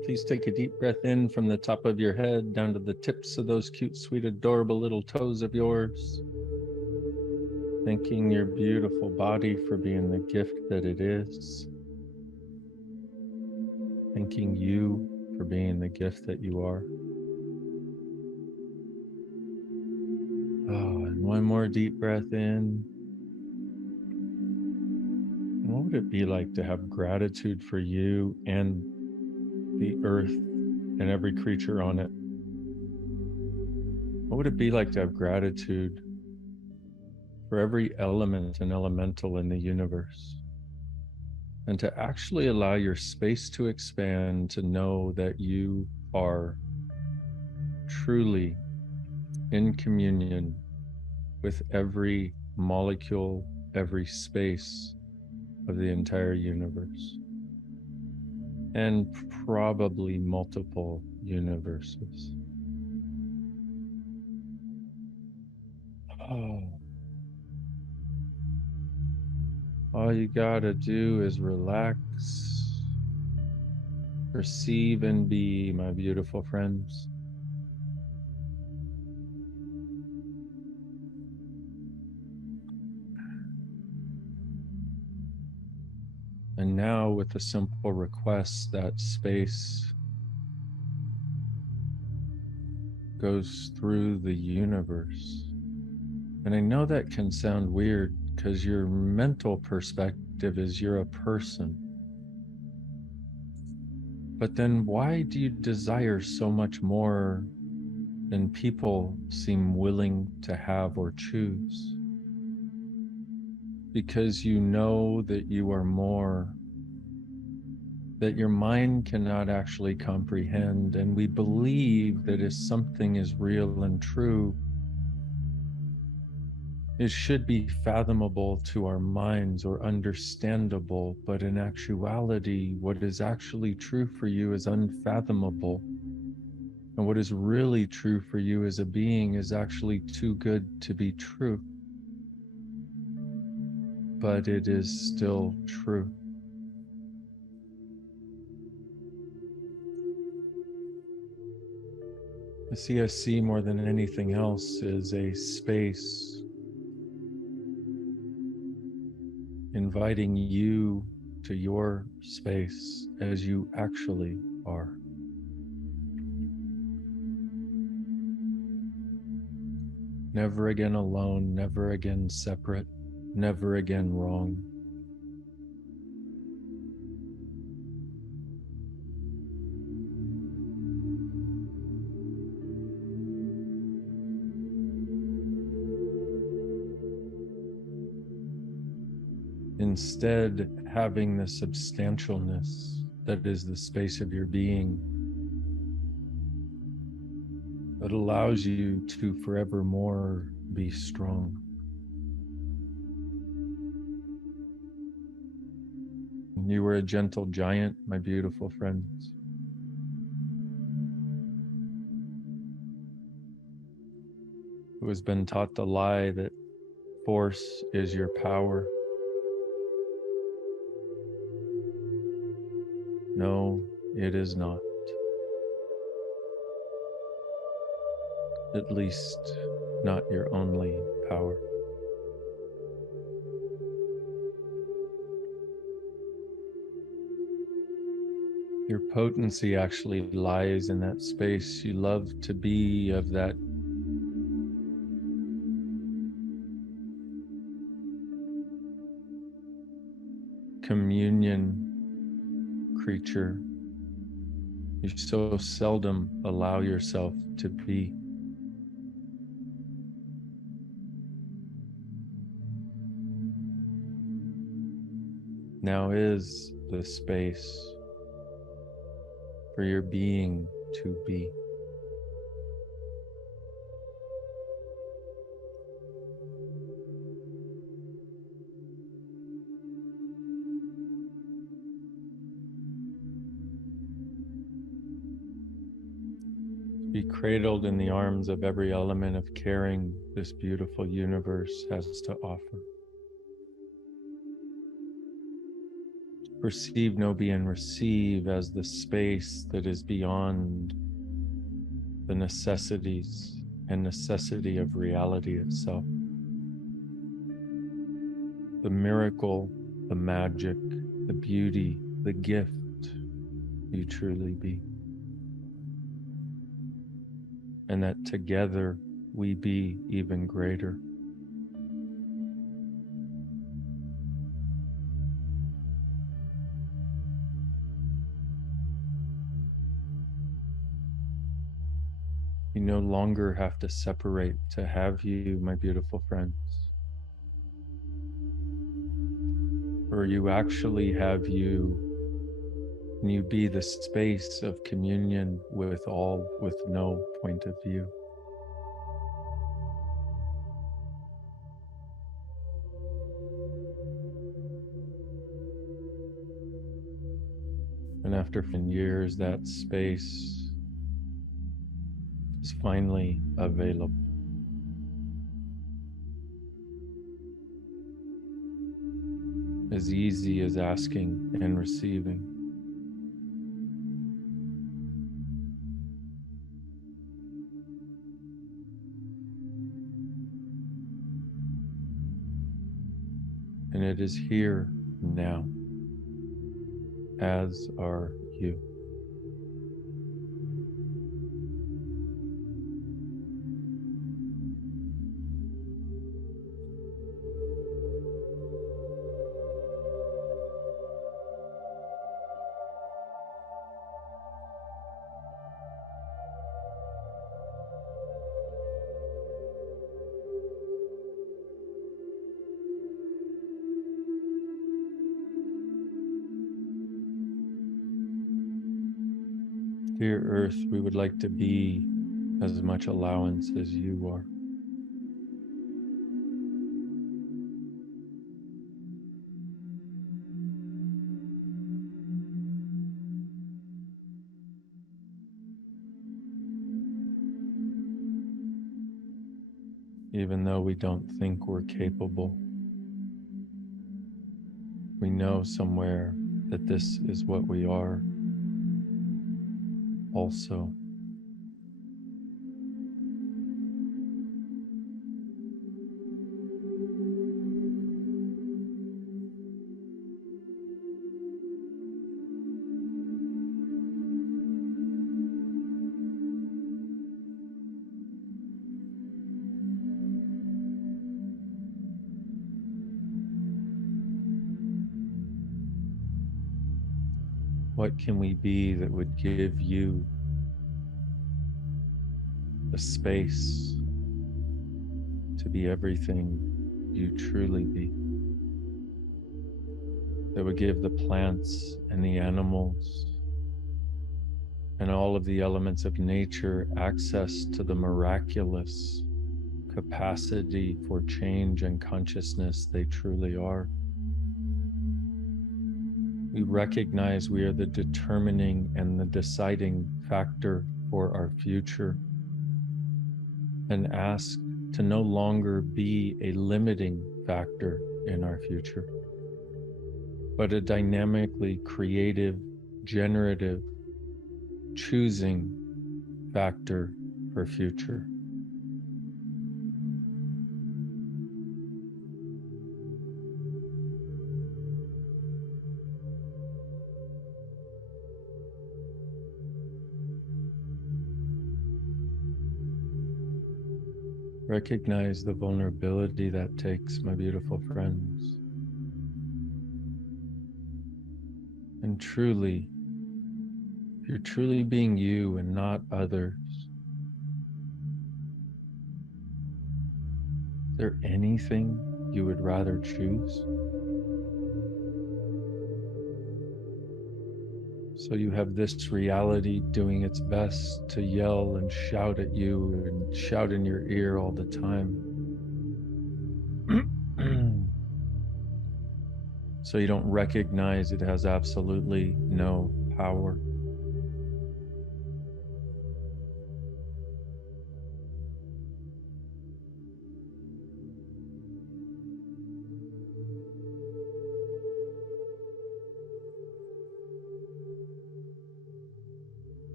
Please take a deep breath in from the top of your head down to the tips of those cute, sweet, adorable little toes of yours. Thanking your beautiful body for being the gift that it is. Thanking you for being the gift that you are. Oh, and one more deep breath in. And what would it be like to have gratitude for you and the earth and every creature on it? What would it be like to have gratitude for every element and elemental in the universe? And to actually allow your space to expand, to know that you are truly in communion with every molecule, every space of the entire universe, and probably multiple universes. Oh. All you gotta do is relax, receive, and be, my beautiful friends. And now, with a simple request, that space goes through the universe. And I know that can sound weird because your mental perspective is you're a person. But then why do you desire so much more than people seem willing to have or choose? Because you know that you are more, that your mind cannot actually comprehend. And we believe that if something is real and true, it should be fathomable to our minds or understandable, but in actuality, what is actually true for you is unfathomable. And what is really true for you as a being is actually too good to be true. But it is still true. The CSC, more than anything else, is a space inviting you to your space as you actually are. Never again alone, never again separate, never again wrong. Instead, having the substantialness that is the space of your being that allows you to forevermore be strong. You were a gentle giant, my beautiful friends. Who has been taught the lie that force is your power. No, it is not. At least, not your only power. Your potency actually lies in that space you love to be, of that communion creature you so seldom allow yourself to be. Now is the space for your being to be. Be cradled in the arms of every element of caring this beautiful universe has to offer. Perceive, know, be, and receive as the space that is beyond the necessities and necessity of reality itself. The miracle, the magic, the beauty, the gift you truly be. And that together we be even greater. You no longer have to separate to have you, my beautiful friends. Or you actually have you, and you be the space of communion with all, with no point of view. And after years, that space is finally available. As easy as asking and receiving. And it is here now, as are you. Dear Earth, we would like to be as much allowance as you are. Even though we don't think we're capable, we know somewhere that this is what we are also. What can we be that would give you the space to be everything you truly be? That would give the plants and the animals and all of the elements of nature access to the miraculous capacity for change and consciousness they truly are. We recognize we are the determining and the deciding factor for our future, and ask to no longer be a limiting factor in our future, but a dynamically creative, generative, choosing factor for future. Recognize the vulnerability that takes, my beautiful friends. And truly, if you're truly being you and not others, is there anything you would rather choose? So you have this reality doing its best to yell and shout at you and shout in your ear all the time. So you don't recognize it has absolutely no power.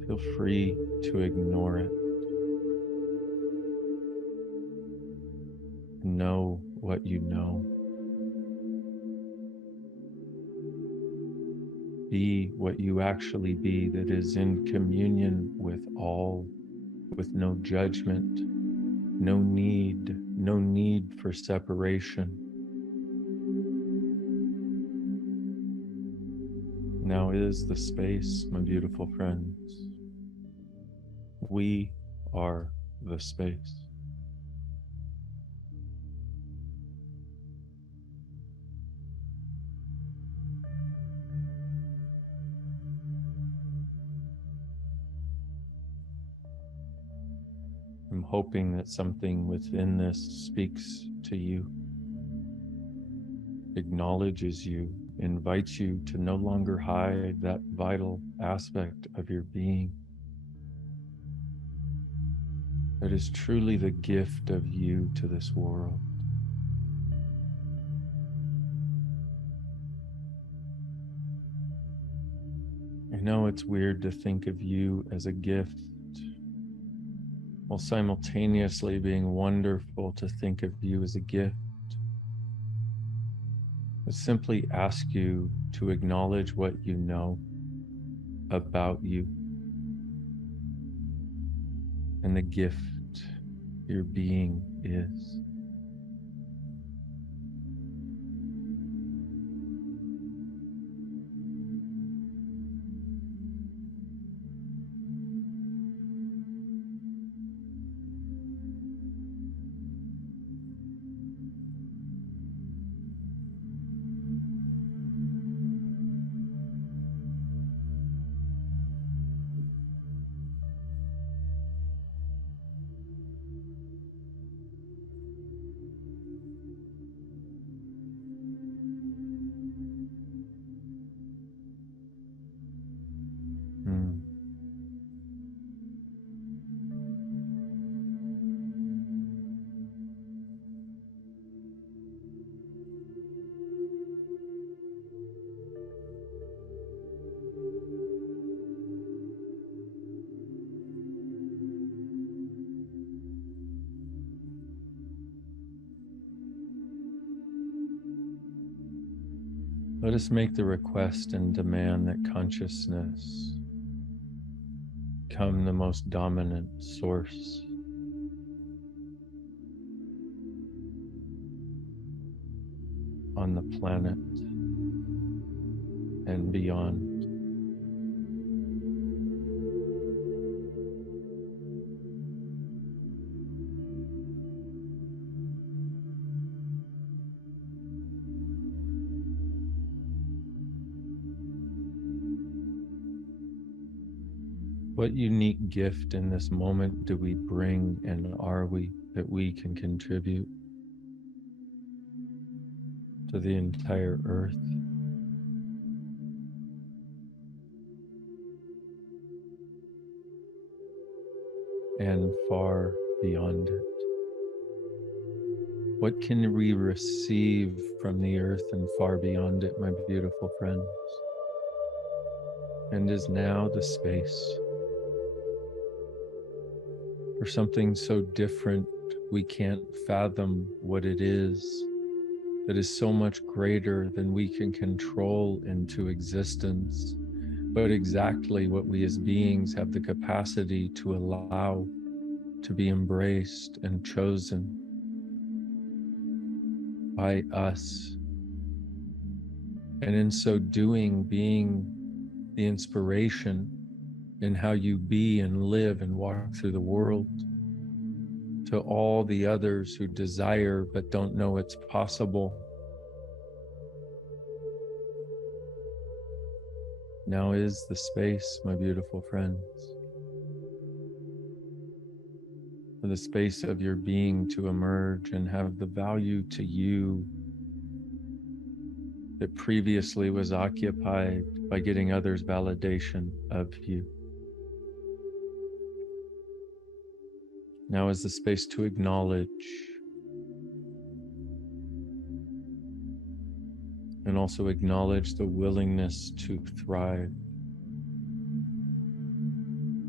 Feel free to ignore it. Know what you know. Be what you actually be, that is in communion with all, with no judgment, no need for separation. Now is the space, my beautiful friends. We are the space. I'm hoping that something within this speaks to you, acknowledges you, invites you to no longer hide that vital aspect of your being that is truly the gift of you to this world. I know it's weird to think of you as a gift, while simultaneously being wonderful to think of you as a gift. I simply ask you to acknowledge what you know about you and the gift your being is. Mm. Let us make the request and demand that consciousness become the most dominant source on the planet and beyond. What unique gift in this moment do we bring, and are we, that we can contribute to the entire earth? And far beyond it? What can we receive from the earth and far beyond it, my beautiful friends? And is now the space for something so different we can't fathom what it is, that is so much greater than we can control into existence, but exactly what we as beings have the capacity to allow to be embraced and chosen by us. And in so doing, being the inspiration in how you be and live and walk through the world to all the others who desire but don't know it's possible. Now is the space, my beautiful friends, for the space of your being to emerge and have the value to you that previously was occupied by getting others' validation of you. Now is the space to acknowledge and also acknowledge the willingness to thrive.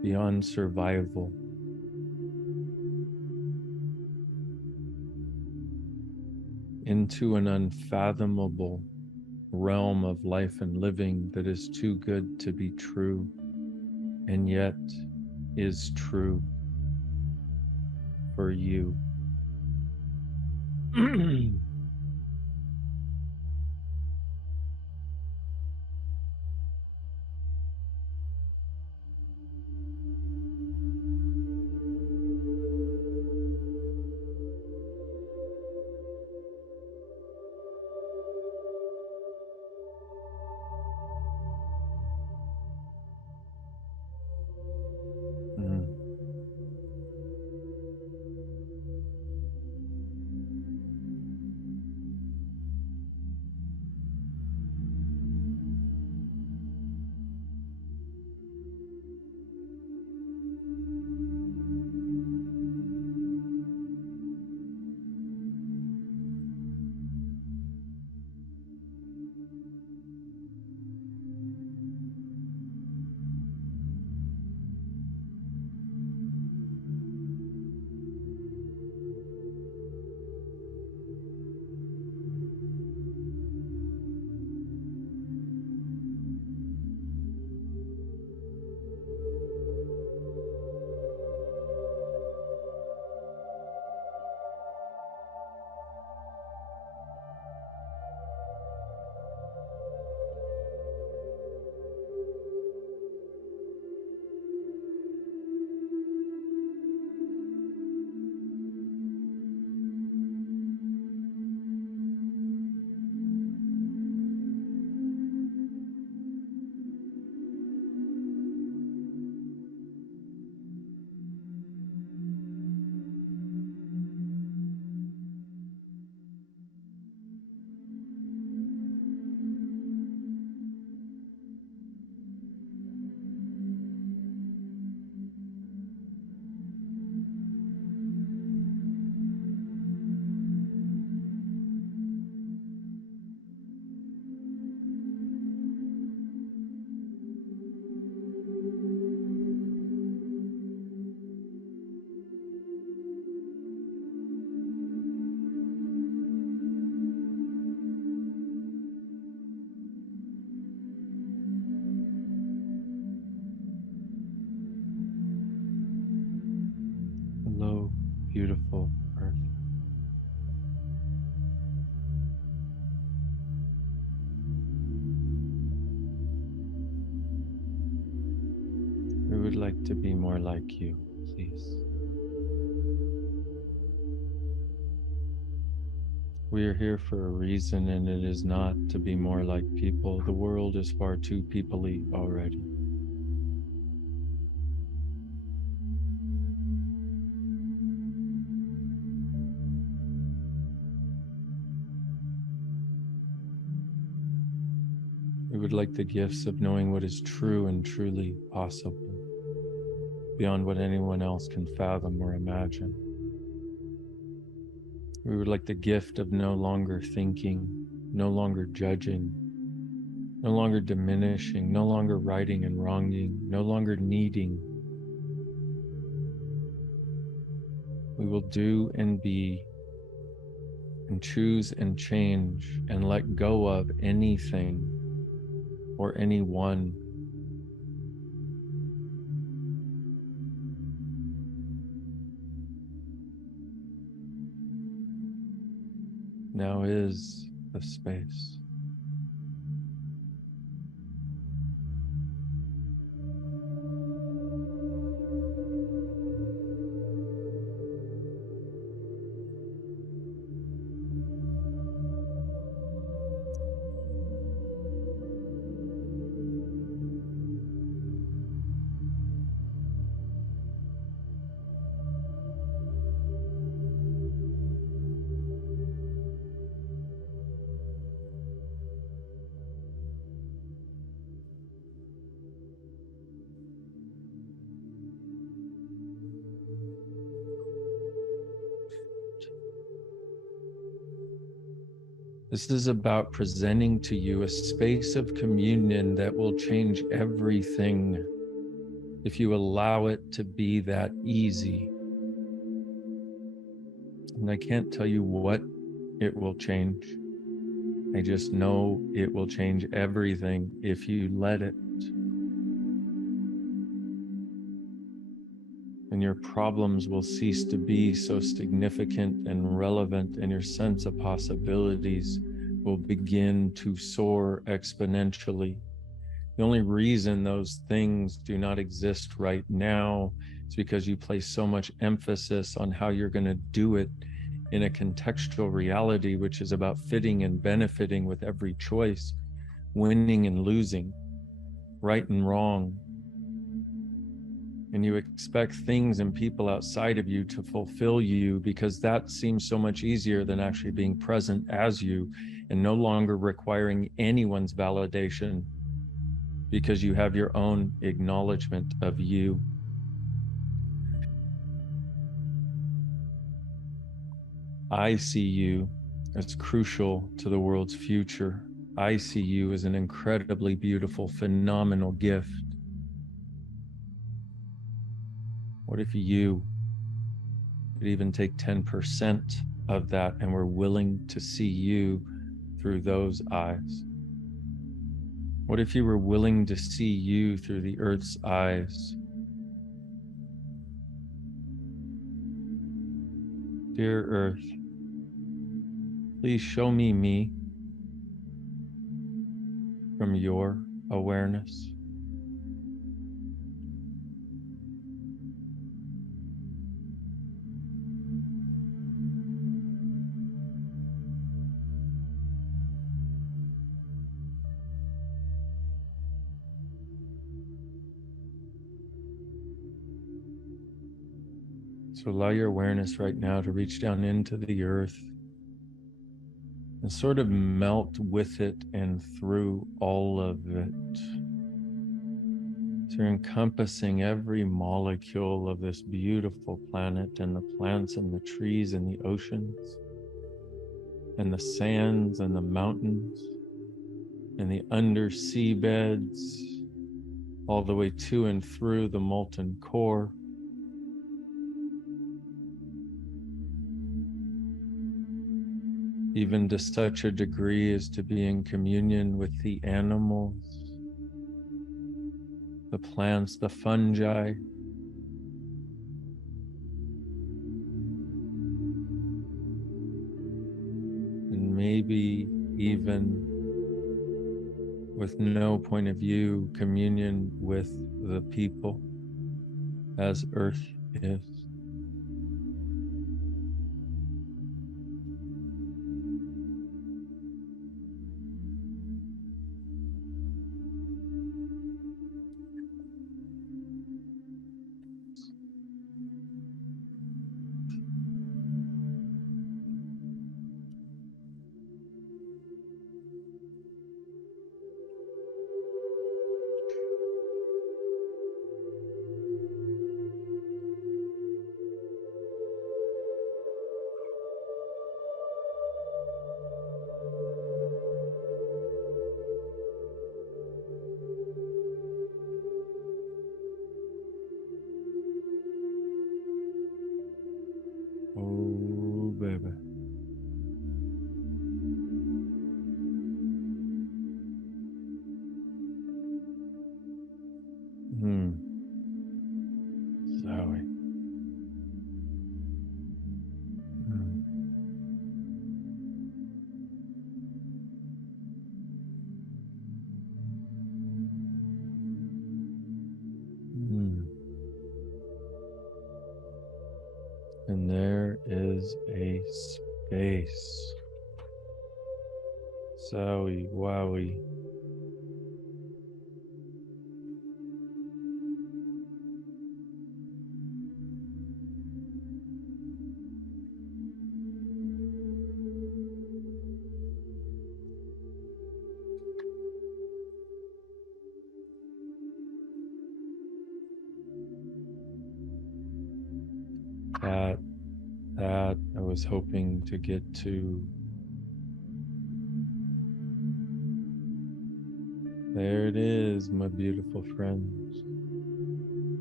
beyond survival, into an unfathomable realm of life and living that is too good to be true, and yet is true for you. Mm. Hello, beautiful Earth. We would like to be more like you, please. We are here for a reason, and it is not to be more like people. The world is far too people-y already. We would like the gifts of knowing what is true and truly possible, beyond what anyone else can fathom or imagine. We would like the gift of no longer thinking, no longer judging, no longer diminishing, no longer righting and wronging, no longer needing. We will do and be and choose and change and let go of anything or anyone. Now is the space. This is about presenting to you a space of communion that will change everything. if you allow it to be that easy. And I can't tell you what it will change. I just know it will change everything if you let it. And your problems will cease to be so significant and relevant, and your sense of possibilities will begin to soar exponentially. The only reason those things do not exist right now is because you place so much emphasis on how you're going to do it in a contextual reality, which is about fitting and benefiting with every choice, winning and losing, right and wrong. And you expect things and people outside of you to fulfill you because that seems so much easier than actually being present as you and no longer requiring anyone's validation because you have your own acknowledgement of you. I see you as crucial to the world's future. I see you as an incredibly beautiful, phenomenal gift. What if you could even take 10% of that and were willing to see you through those eyes? What if you were willing to see you through the earth's eyes? Dear Earth, please show me from your awareness. So allow your awareness right now to reach down into the earth and sort of melt with it and through all of it. So you're encompassing every molecule of this beautiful planet, and the plants and the trees and the oceans and the sands and the mountains and the undersea beds, all the way to and through the molten core. Even to such a degree as to be in communion with the animals, the plants, the fungi, and maybe even with no point of view, communion with the people as Earth is. Oh, baby. Zoe. And there is a space. Zowie, wowie. That I was hoping to get to. There it is, my beautiful friends.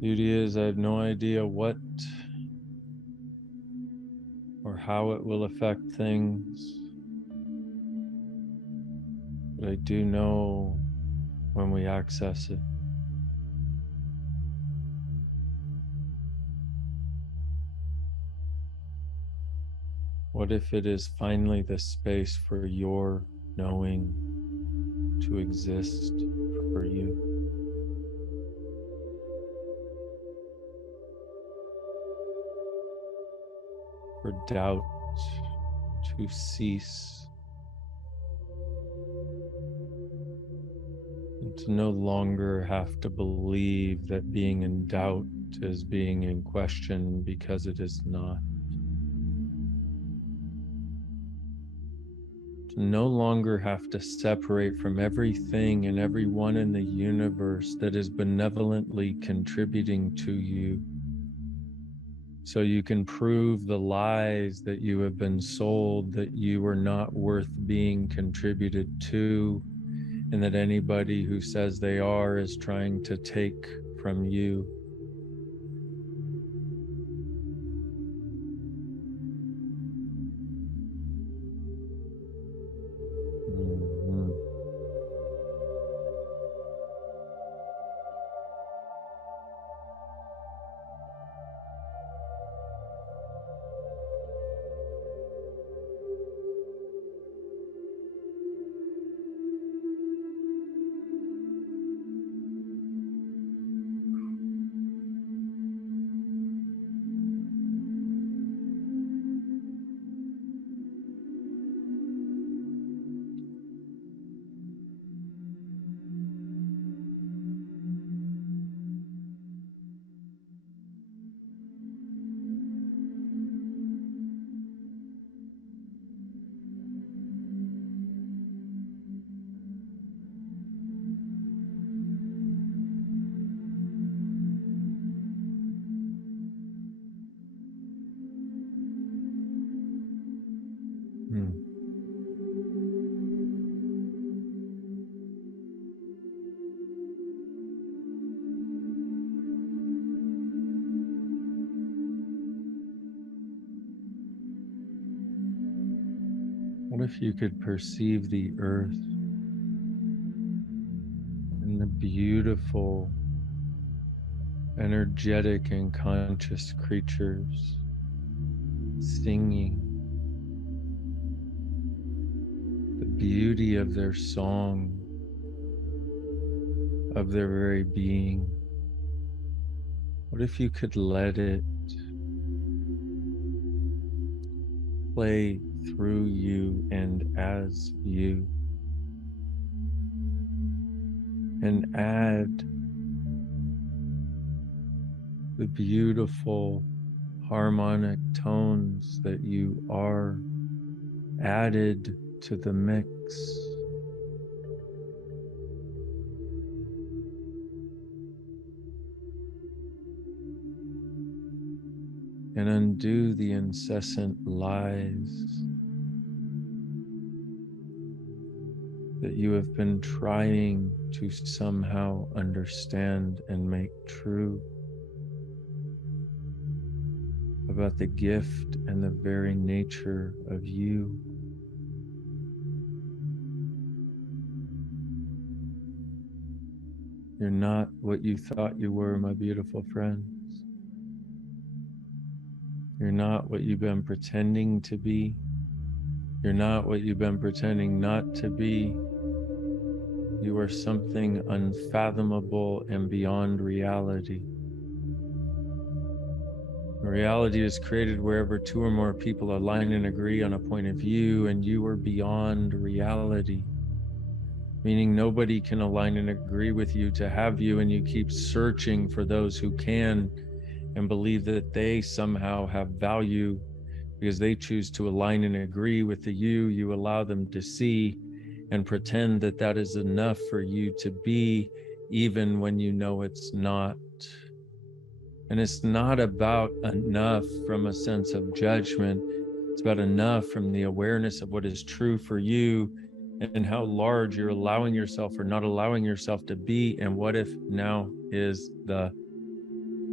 Beauty is, I have no idea what or how it will affect things, but I do know when we access it. What if it is finally the space for your knowing to exist for you? For doubt to cease, and to no longer have to believe that being in doubt is being in question, because it is not. To no longer have to separate from everything and everyone in the universe that is benevolently contributing to you, so you can prove the lies that you have been sold, that you are not worth being contributed to, and that anybody who says they are is trying to take from you. Mhm. Hmm. What if you could perceive the earth and the beautiful, energetic, and conscious creatures singing, the beauty of their song, of their very being? What if you could let it play through you and as you, and add the beautiful harmonic tones that you are added to the mix, and undo the incessant lies that you have been trying to somehow understand and make true about the gift and the very nature of you. You're not what you thought you were, my beautiful friends. You're not what you've been pretending to be. You're not what you've been pretending not to be. You are something unfathomable and beyond reality. Reality is created wherever two or more people align and agree on a point of view, and you are beyond reality, meaning nobody can align and agree with you to have you, and you keep searching for those who can and believe that they somehow have value because they choose to align and agree with the you allow them to see, and pretend that that is enough for you to be, even when you know it's not. And it's not about enough from a sense of judgment. It's about enough from the awareness of what is true for you and how large you're allowing yourself or not allowing yourself to be. And what if now is the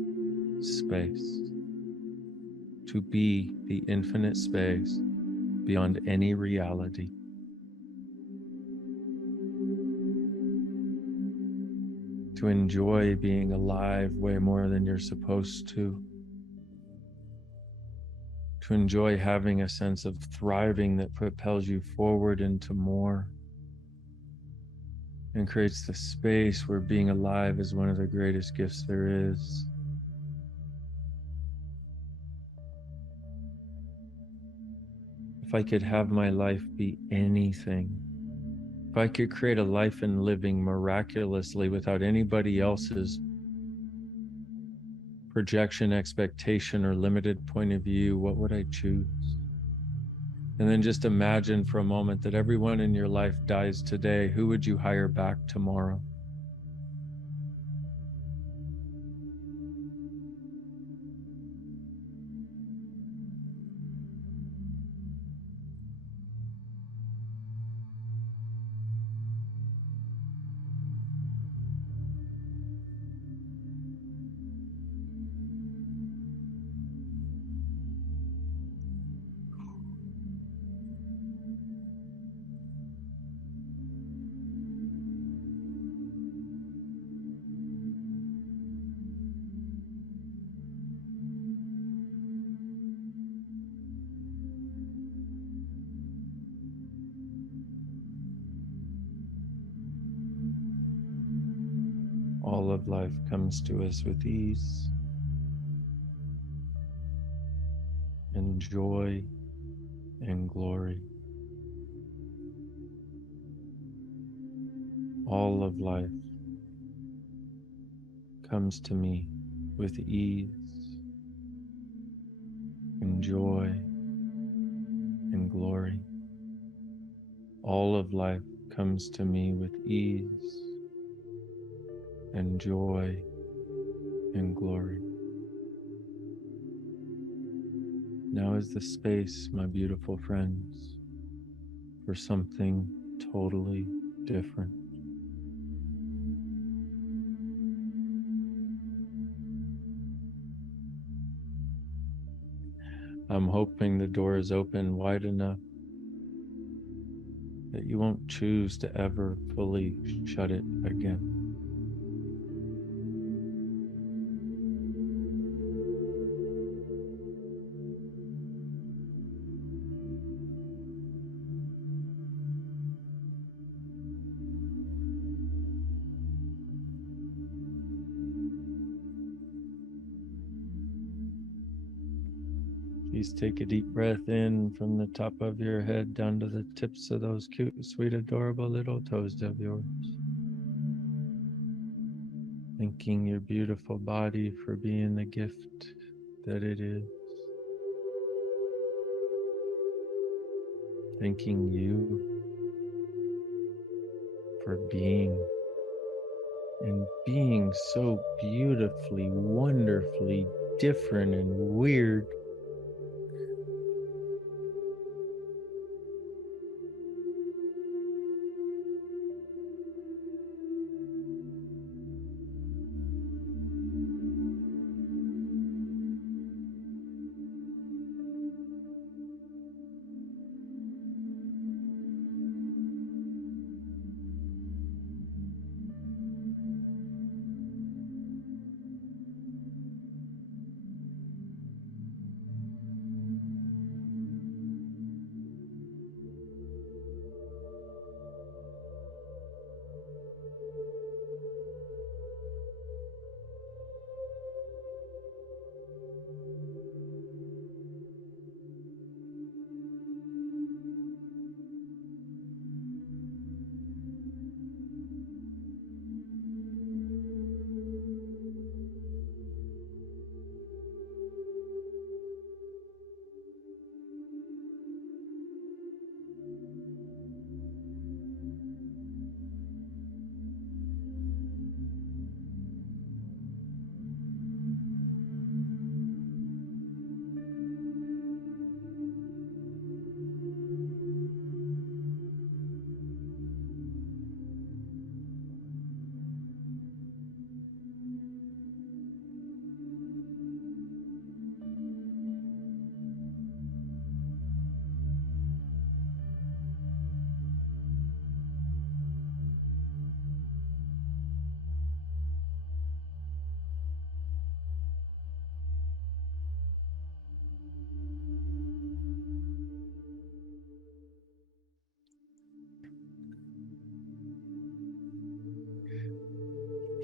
space, to be the infinite space beyond any reality. To enjoy being alive way more than you're supposed to. To enjoy having a sense of thriving that propels you forward into more and creates the space where being alive is one of the greatest gifts there is. If I could have my life be anything, if I could create a life and living miraculously without anybody else's projection, expectation, or limited point of view, what would I choose? And then just imagine for a moment that everyone in your life dies today. Who would you hire back tomorrow? All of life comes to us with ease and joy and glory. All of life comes to me with ease and joy and glory. All of life comes to me with ease and joy and glory. Now is the space, my beautiful friends, for something totally different. I'm hoping the door is open wide enough that you won't choose to ever fully shut it again. Please take a deep breath in from the top of your head down to the tips of those cute, sweet, adorable little toes of yours. Thanking your beautiful body for being the gift that it is. Thanking you for being and being so beautifully, wonderfully different and weird.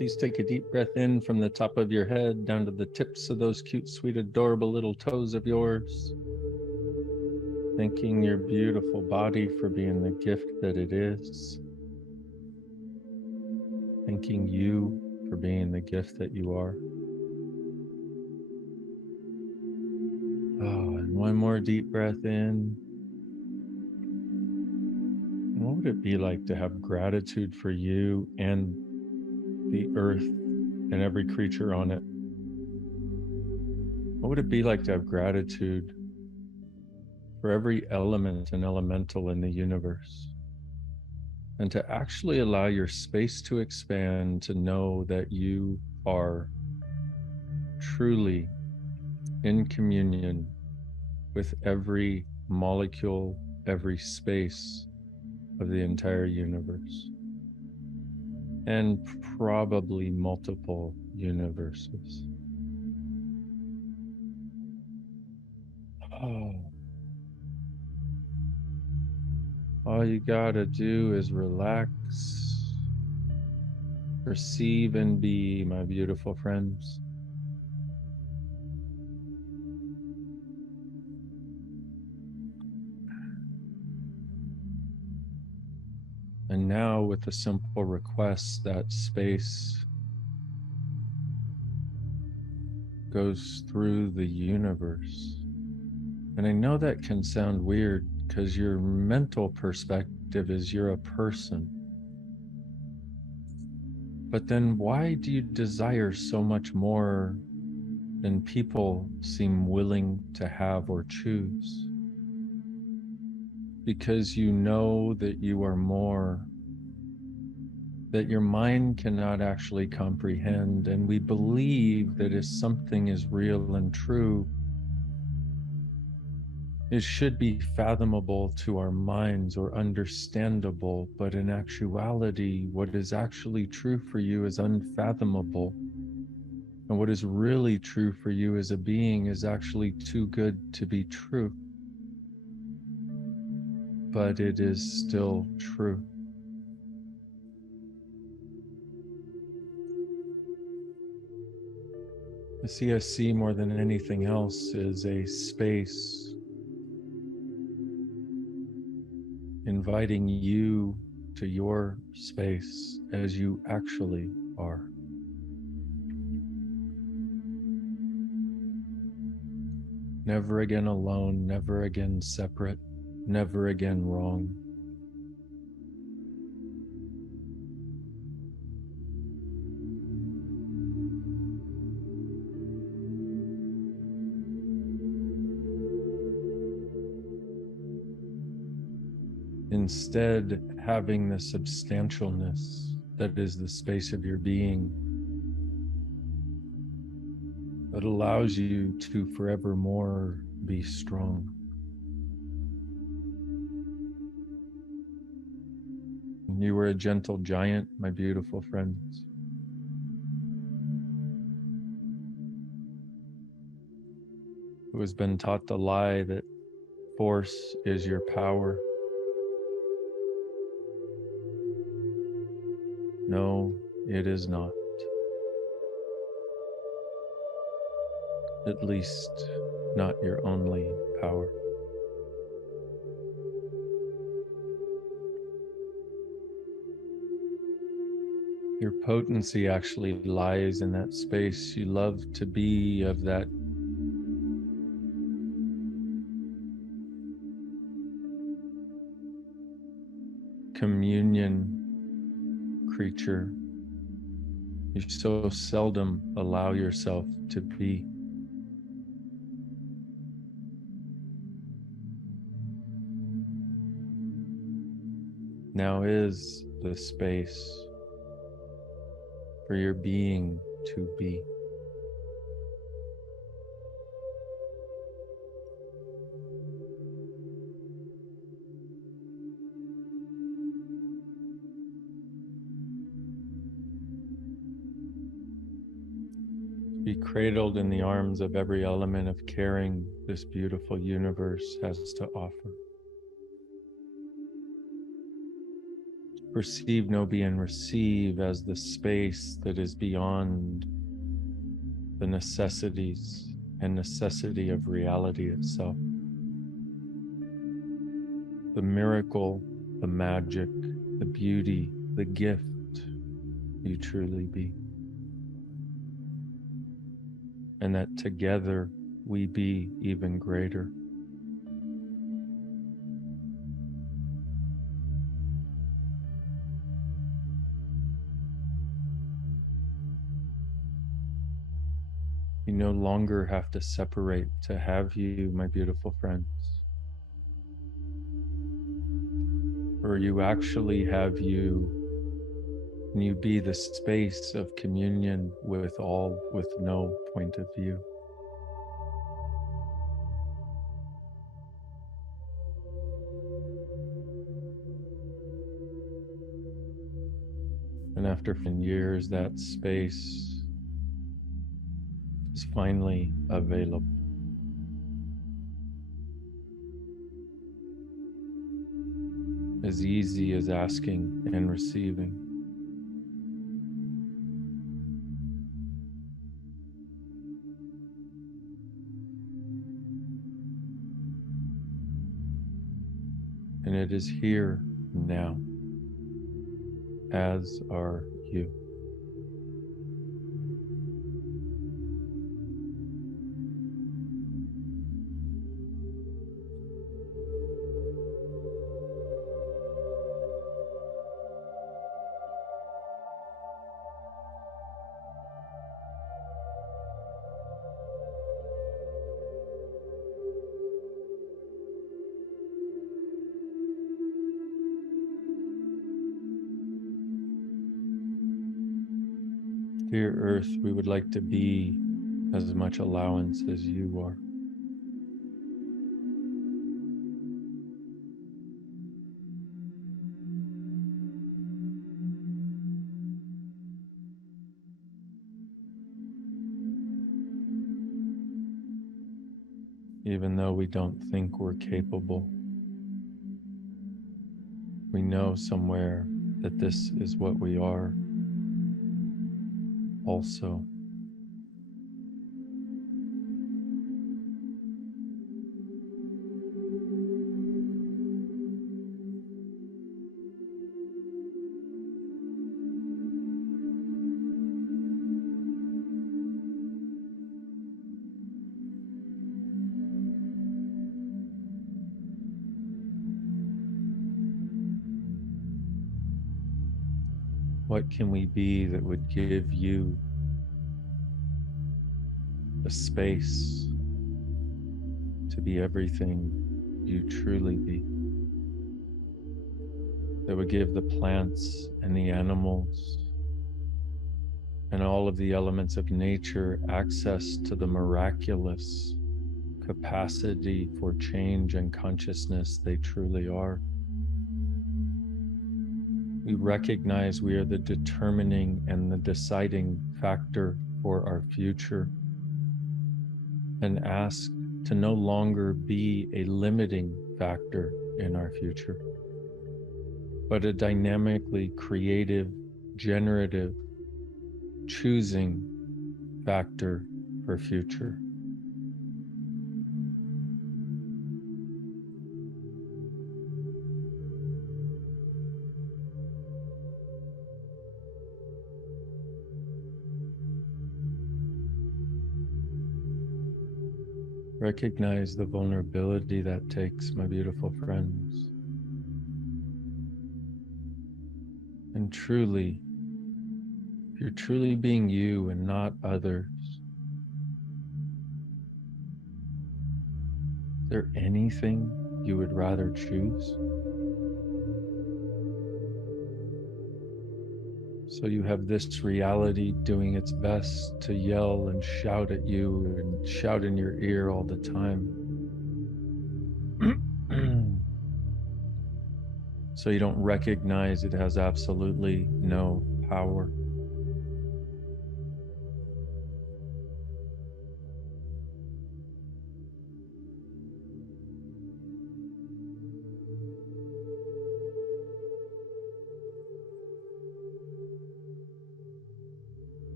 Please take a deep breath in from the top of your head down to the tips of those cute, sweet, adorable little toes of yours. Thanking your beautiful body for being the gift that it is. Thanking you for being the gift that you are. Oh, and one more deep breath in. And what would it be like to have gratitude for you and the earth and every creature on it? What would it be like to have gratitude for every element and elemental in the universe? And to actually allow your space to expand, to know that you are truly in communion with every molecule, every space of the entire universe, and probably multiple universes. Oh. All you gotta do is relax, receive and be, my beautiful friends. And now, with a simple request, that space goes through the universe. And I know that can sound weird because your mental perspective is you're a person. But then why do you desire so much more than people seem willing to have or choose? Because you know that you are more, that your mind cannot actually comprehend. And we believe that if something is real and true, it should be fathomable to our minds or understandable, but in actuality, what is actually true for you is unfathomable. And what is really true for you as a being is actually too good to be true. But it is still true. The CSC, more than anything else, is a space inviting you to your space as you actually are. Never again alone, never again separate, never again wrong. Instead, having the substantialness that is the space of your being that allows you to forevermore be strong. You were a gentle giant, my beautiful friends. Who has been taught the lie that force is your power. No, it is not. At least, not your only power. Your potency actually lies in that space. You love to be of that communion creature. You so seldom allow yourself to be. Now is the space for your being to be. Be cradled in the arms of every element of caring this beautiful universe has to offer. Perceive, know, be, and receive as the space that is beyond the necessities and necessity of reality itself. The miracle, the magic, the beauty, the gift you truly be. And that together we be even greater. You no longer have to separate to have you, my beautiful friends. Or you actually have you, and you be the space of communion with all, with no point of view. And after years, that space is finally available. As easy as asking and receiving. And it is here now, as are you. Dear Earth, we would like to be as much allowance as you are. Even though we don't think we're capable, we know somewhere that this is what we are also. What can we be that would give you the space to be everything you truly be? That would give the plants and the animals and all of the elements of nature access to the miraculous capacity for change and consciousness they truly are. We recognize we are the determining and the deciding factor for our future, and ask to no longer be a limiting factor in our future, but a dynamically creative, generative, choosing factor for future. Recognize the vulnerability that takes, my beautiful friends. And truly, if you're truly being you and not others, is there anything you would rather choose? So you have this reality doing its best to yell and shout at you and shout in your ear all the time. So you don't recognize it has absolutely no power.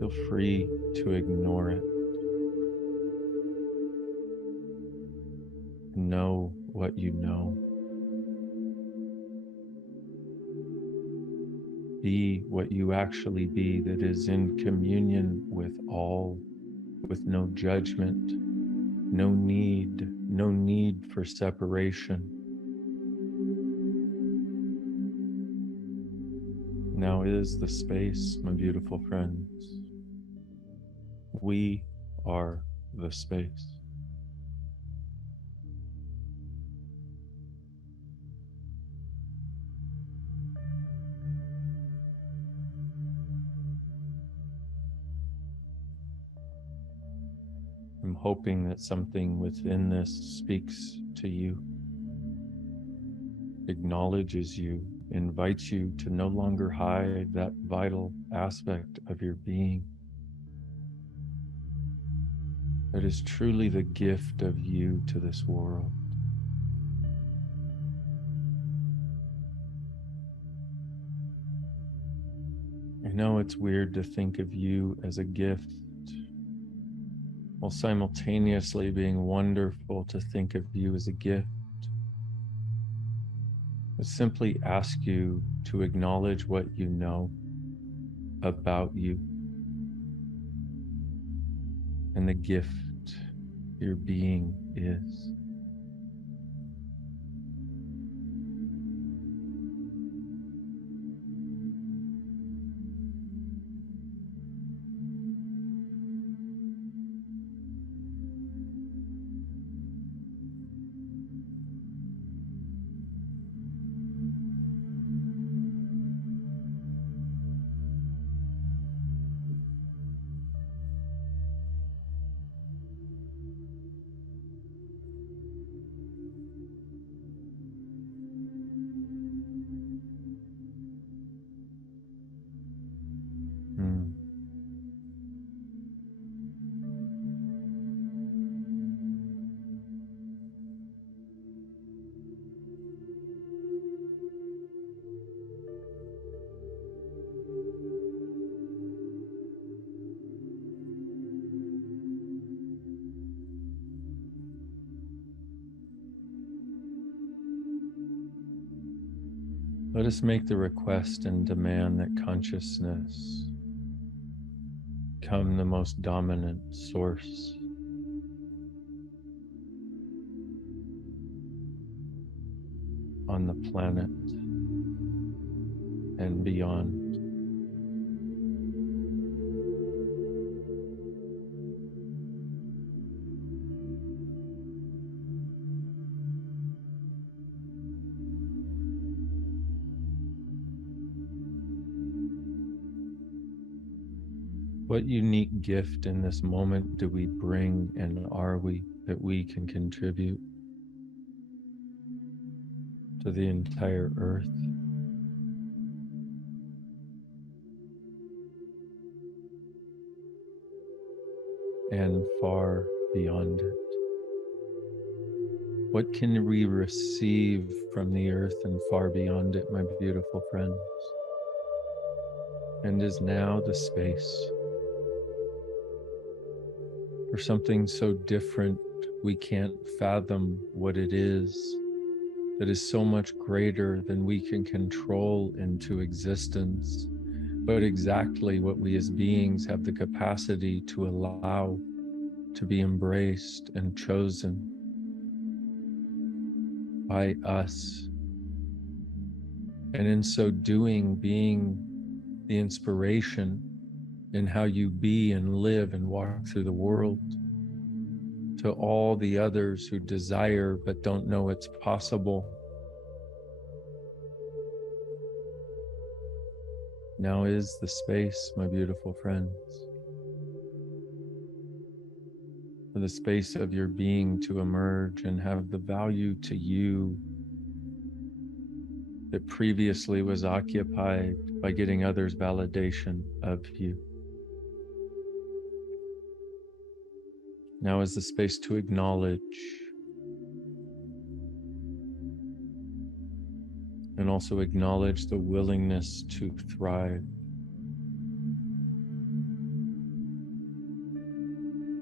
Feel free to ignore it. Know what you know. Be what you actually be, that is in communion with all, with no judgment, no need for separation. Now is the space, my beautiful friends. We are the space. I'm hoping that something within this speaks to you, acknowledges you, invites you to no longer hide that vital aspect of your being that is truly the gift of you to this world. I know it's weird to think of you as a gift, while simultaneously being wonderful to think of you as a gift. I simply ask you to acknowledge what you know about you and the gift your being is. Mm. Let us make the request and demand that consciousness become the most dominant source on the planet and beyond. What unique gift in this moment do we bring, and are we, that we can contribute to the entire earth and far beyond it? What can we receive from the earth and far beyond it, my beautiful friends? And is now the space for something so different we can't fathom what it is, that is so much greater than we can control into existence, but exactly what we as beings have the capacity to allow to be embraced and chosen by us. And in so doing, being the inspiration in how you be and live and walk through the world to all the others who desire but don't know it's possible. Now is the space, my beautiful friends, for the space of your being to emerge and have the value to you that previously was occupied by getting others' validation of you. Now is the space to acknowledge and also acknowledge the willingness to thrive.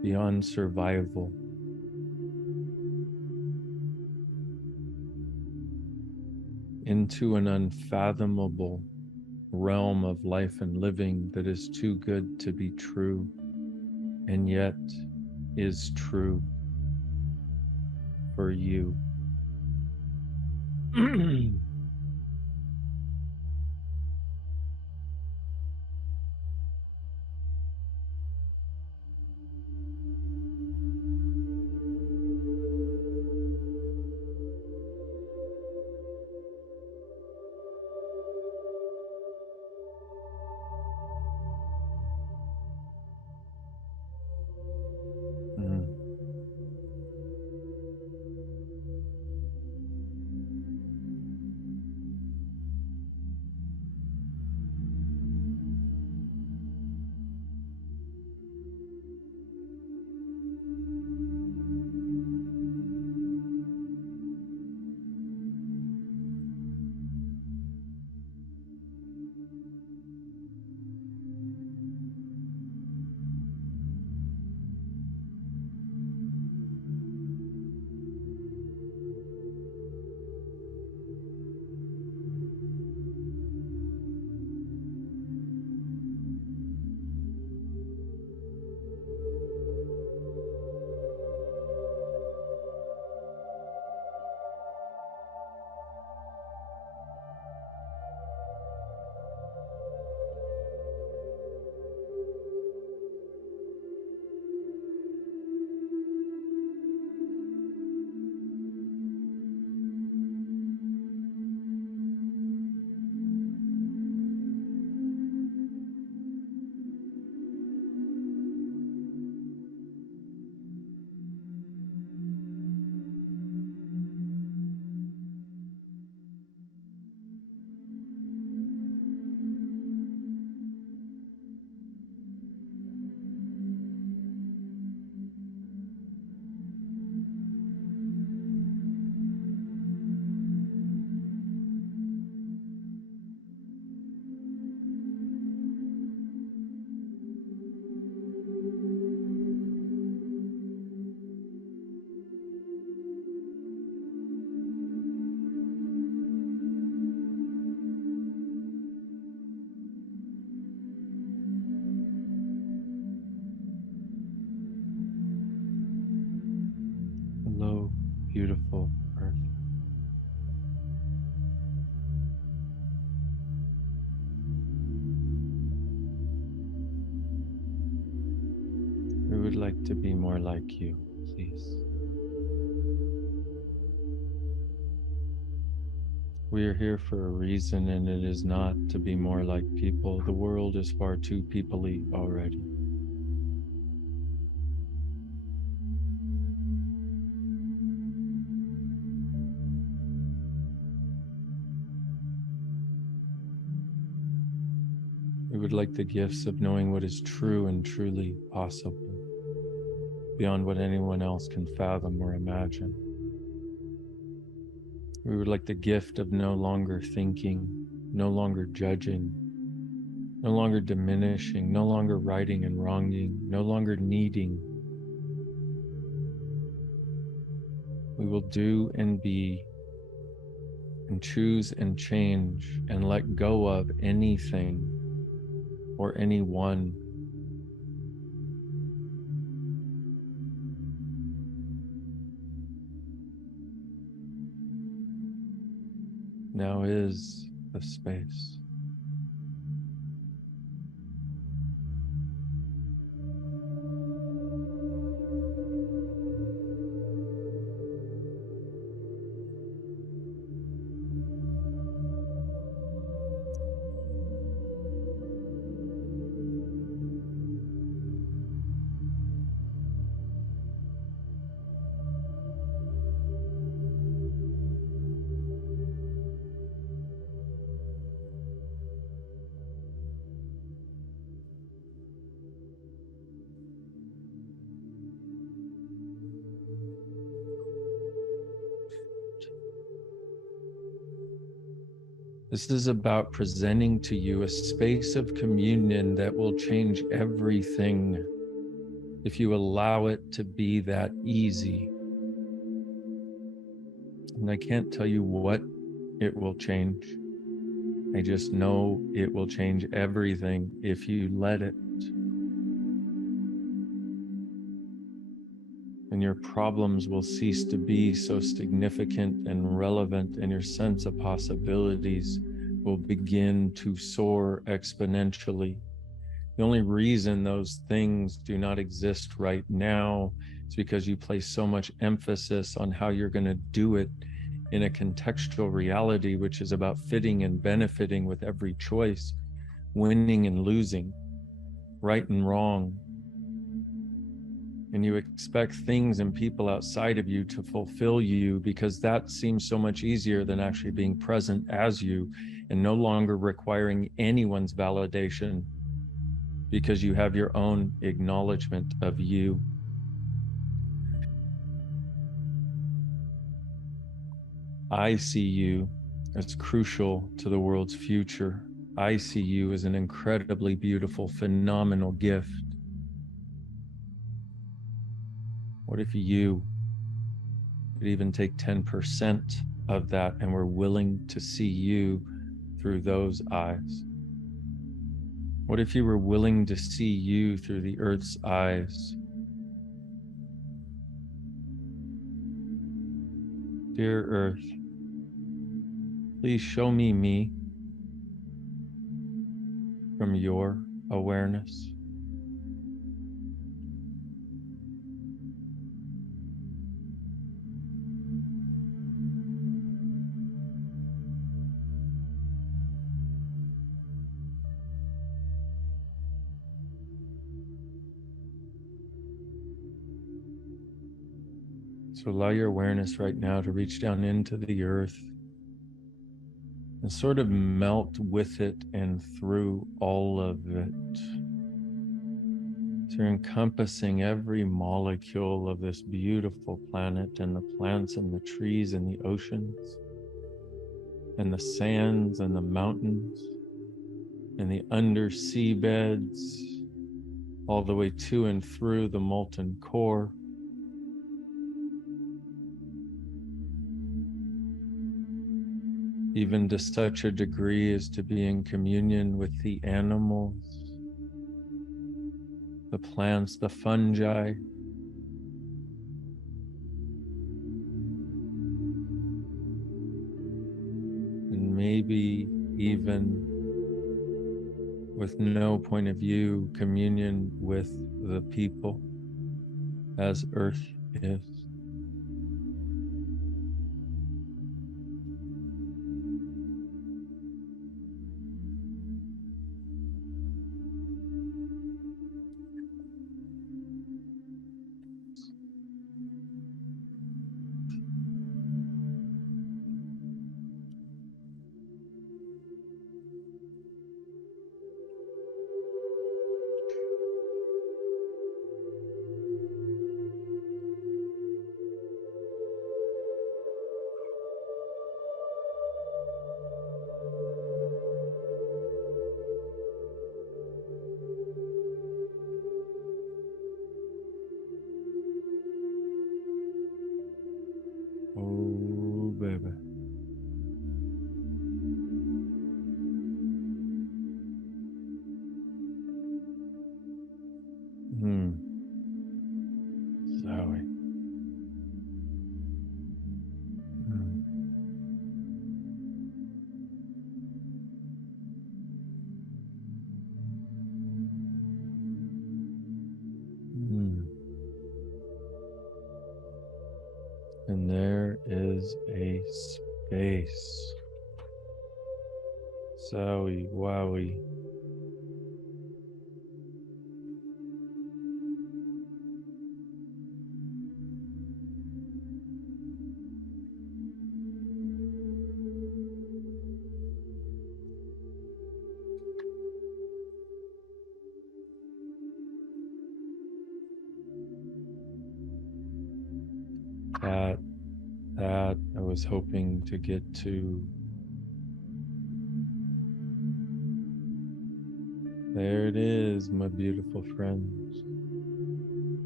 beyond survival, into an unfathomable realm of life and living that is too good to be true, and yet is true for you. Mm. Hello, beautiful Earth. We would like to be more like you, please. We are here for a reason, and it is not to be more like people. The world is far too people-y already. We would like the gifts of knowing what is true and truly possible, beyond what anyone else can fathom or imagine. We would like the gift of no longer thinking, no longer judging, no longer diminishing, no longer righting and wronging, no longer needing. We will do and be and choose and change and let go of anything or anyone. Now is the space. This is about presenting to you a space of communion that will change everything. if you allow it to be that easy. And I can't tell you what it will change. I just know it will change everything if you let it. And your problems will cease to be so significant and relevant, and your sense of possibilities will begin to soar exponentially. The only reason those things do not exist right now is because you place so much emphasis on how you're going to do it in a contextual reality, which is about fitting and benefiting with every choice, winning and losing, right and wrong. And you expect things and people outside of you to fulfill you because that seems so much easier than actually being present as you and no longer requiring anyone's validation because you have your own acknowledgement of you. I see you as crucial to the world's future. I see you as an incredibly beautiful, phenomenal gift. What if you could even take 10% of that and were willing to see you through those eyes? What if you were willing to see you through the earth's eyes? Dear Earth, please show me from your awareness. So allow your awareness right now to reach down into the earth and sort of melt with it and through all of it. So you're encompassing every molecule of this beautiful planet and the plants and the trees and the oceans and the sands and the mountains and the undersea beds, all the way to and through the molten core. Even to such a degree as to be in communion with the animals, the plants, the fungi, and maybe even with no point of view, communion with the people as Earth is. Oh, baby. Zoe. And there is a space. Zowie, wowie. That I was hoping to get to. There it is, my beautiful friends.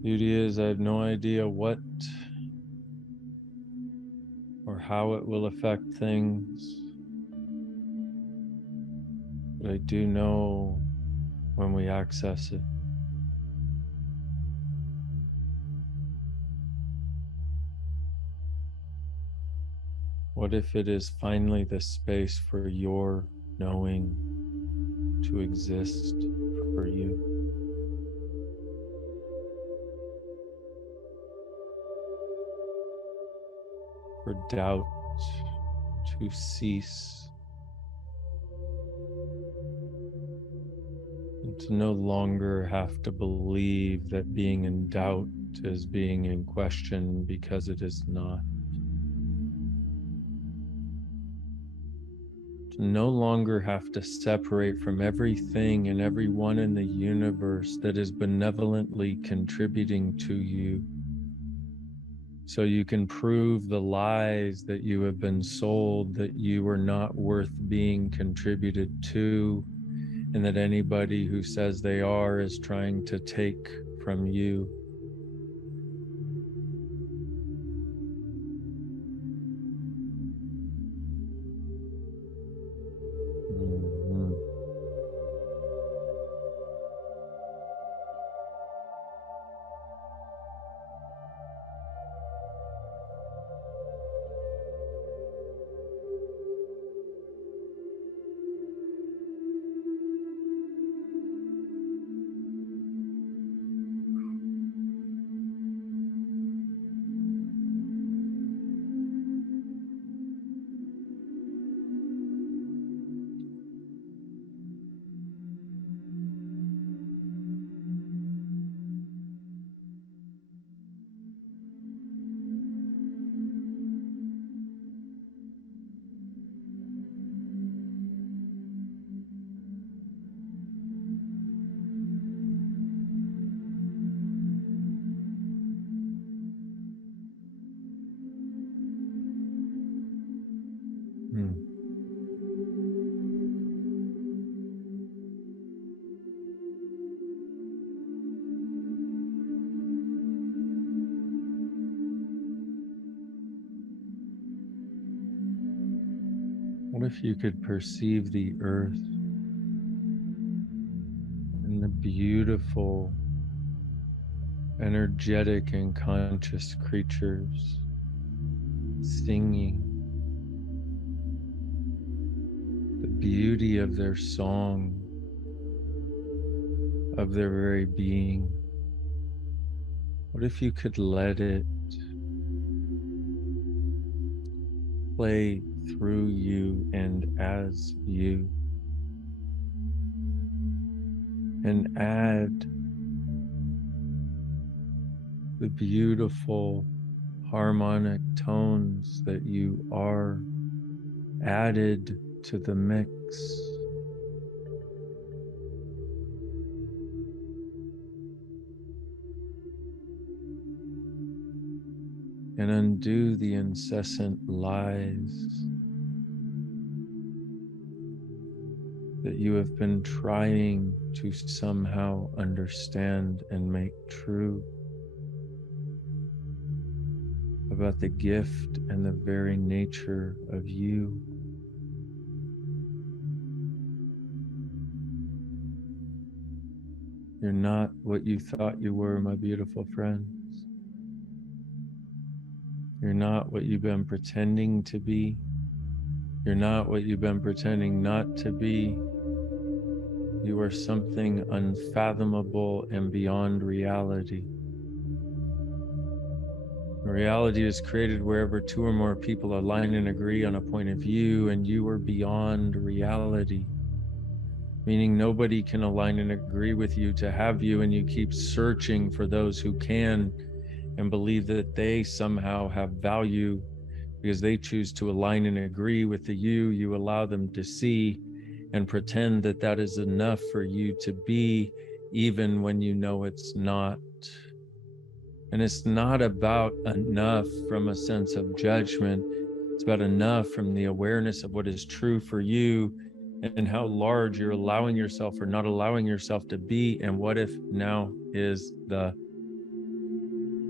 Beauty is, I have no idea what or how it will affect things, but I do know when we access it. What if it is finally the space for your knowing to exist for you? For doubt to cease, and to no longer have to believe that being in doubt is being in question, because it is not. To no longer have to separate from everything and everyone in the universe that is benevolently contributing to you, so you can prove the lies that you have been sold, that you are not worth being contributed to, and that anybody who says they are is trying to take from you. Mhm. Hmm. What if you could perceive the earth and the beautiful, energetic, and conscious creatures singing, the beauty of their song, of their very being? What if you could let it play through you and as you, and add the beautiful harmonic tones that you are added to the mix, and undo the incessant lies that you have been trying to somehow understand and make true about the gift and the very nature of you. You're not what you thought you were, my beautiful friends. You're not what you've been pretending to be. You're not what you've been pretending not to be. You are something unfathomable and beyond reality. Reality is created wherever two or more people align and agree on a point of view, and you are beyond reality, meaning nobody can align and agree with you to have you, and you keep searching for those who can and believe that they somehow have value because they choose to align and agree with the you allow them to see, and pretend that that is enough for you to be, even when you know it's not. And it's not about enough from a sense of judgment. It's about enough from the awareness of what is true for you and how large you're allowing yourself or not allowing yourself to be. And what if now is the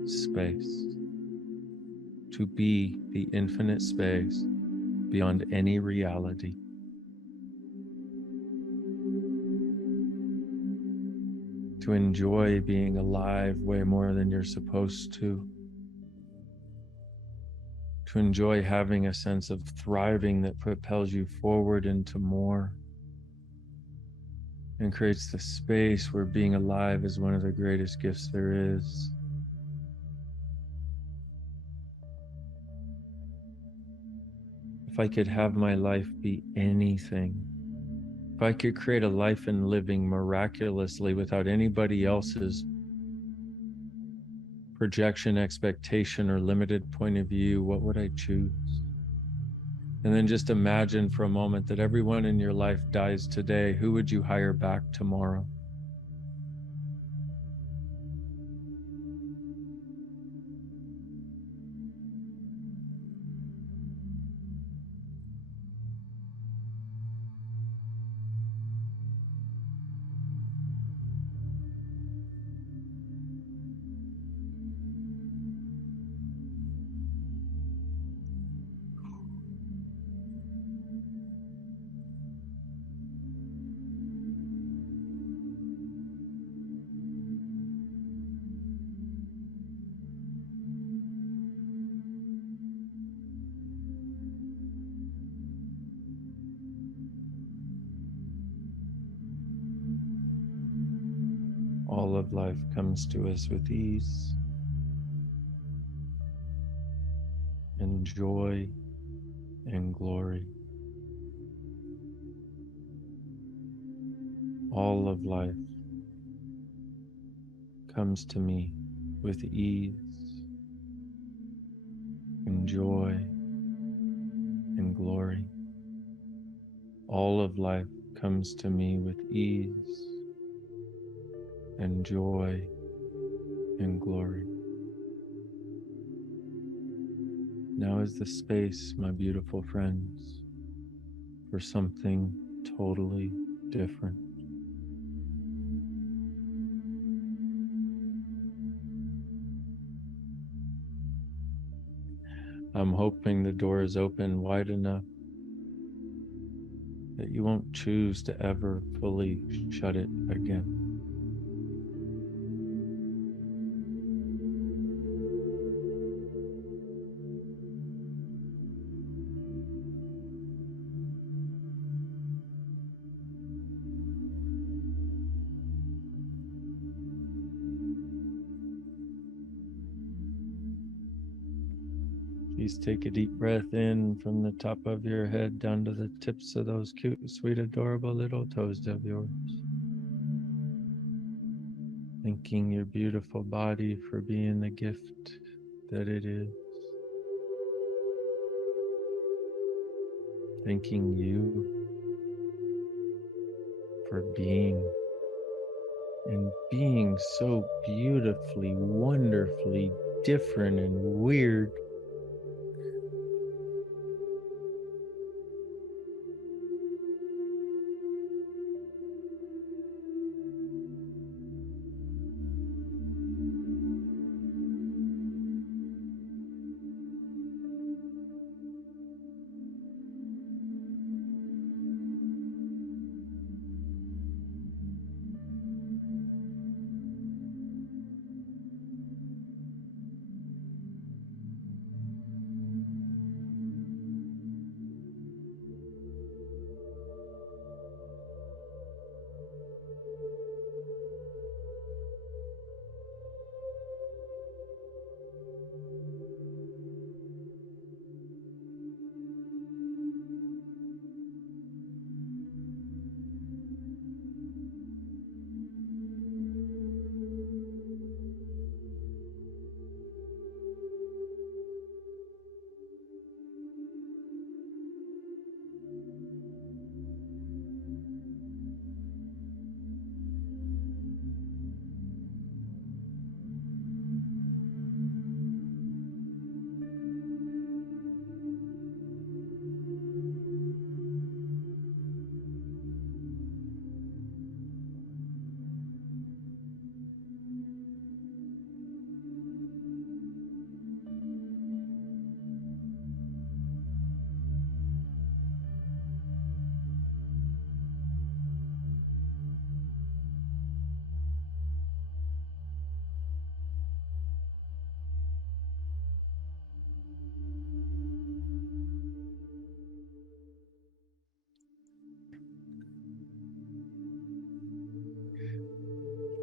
space, to be the infinite space beyond any reality. To enjoy being alive way more than you're supposed to enjoy having a sense of thriving that propels you forward into more and creates the space where being alive is one of the greatest gifts there is. If I could have my life be anything, if I could create a life and living miraculously without anybody else's projection, expectation, or limited point of view, what would I choose? And then just imagine for a moment that everyone in your life dies today. Who would you hire back tomorrow? All of life comes to us with ease and joy and glory. All of life comes to me with ease and joy and glory. All of life comes to me with ease and joy and glory. Now is the space, my beautiful friends, for something totally different. I'm hoping the door is open wide enough that you won't choose to ever fully shut it again. Please take a deep breath in from the top of your head down to the tips of those cute, sweet, adorable little toes of yours. Thanking your beautiful body for being the gift that it is. Thanking you for being and being so beautifully, wonderfully different and weird.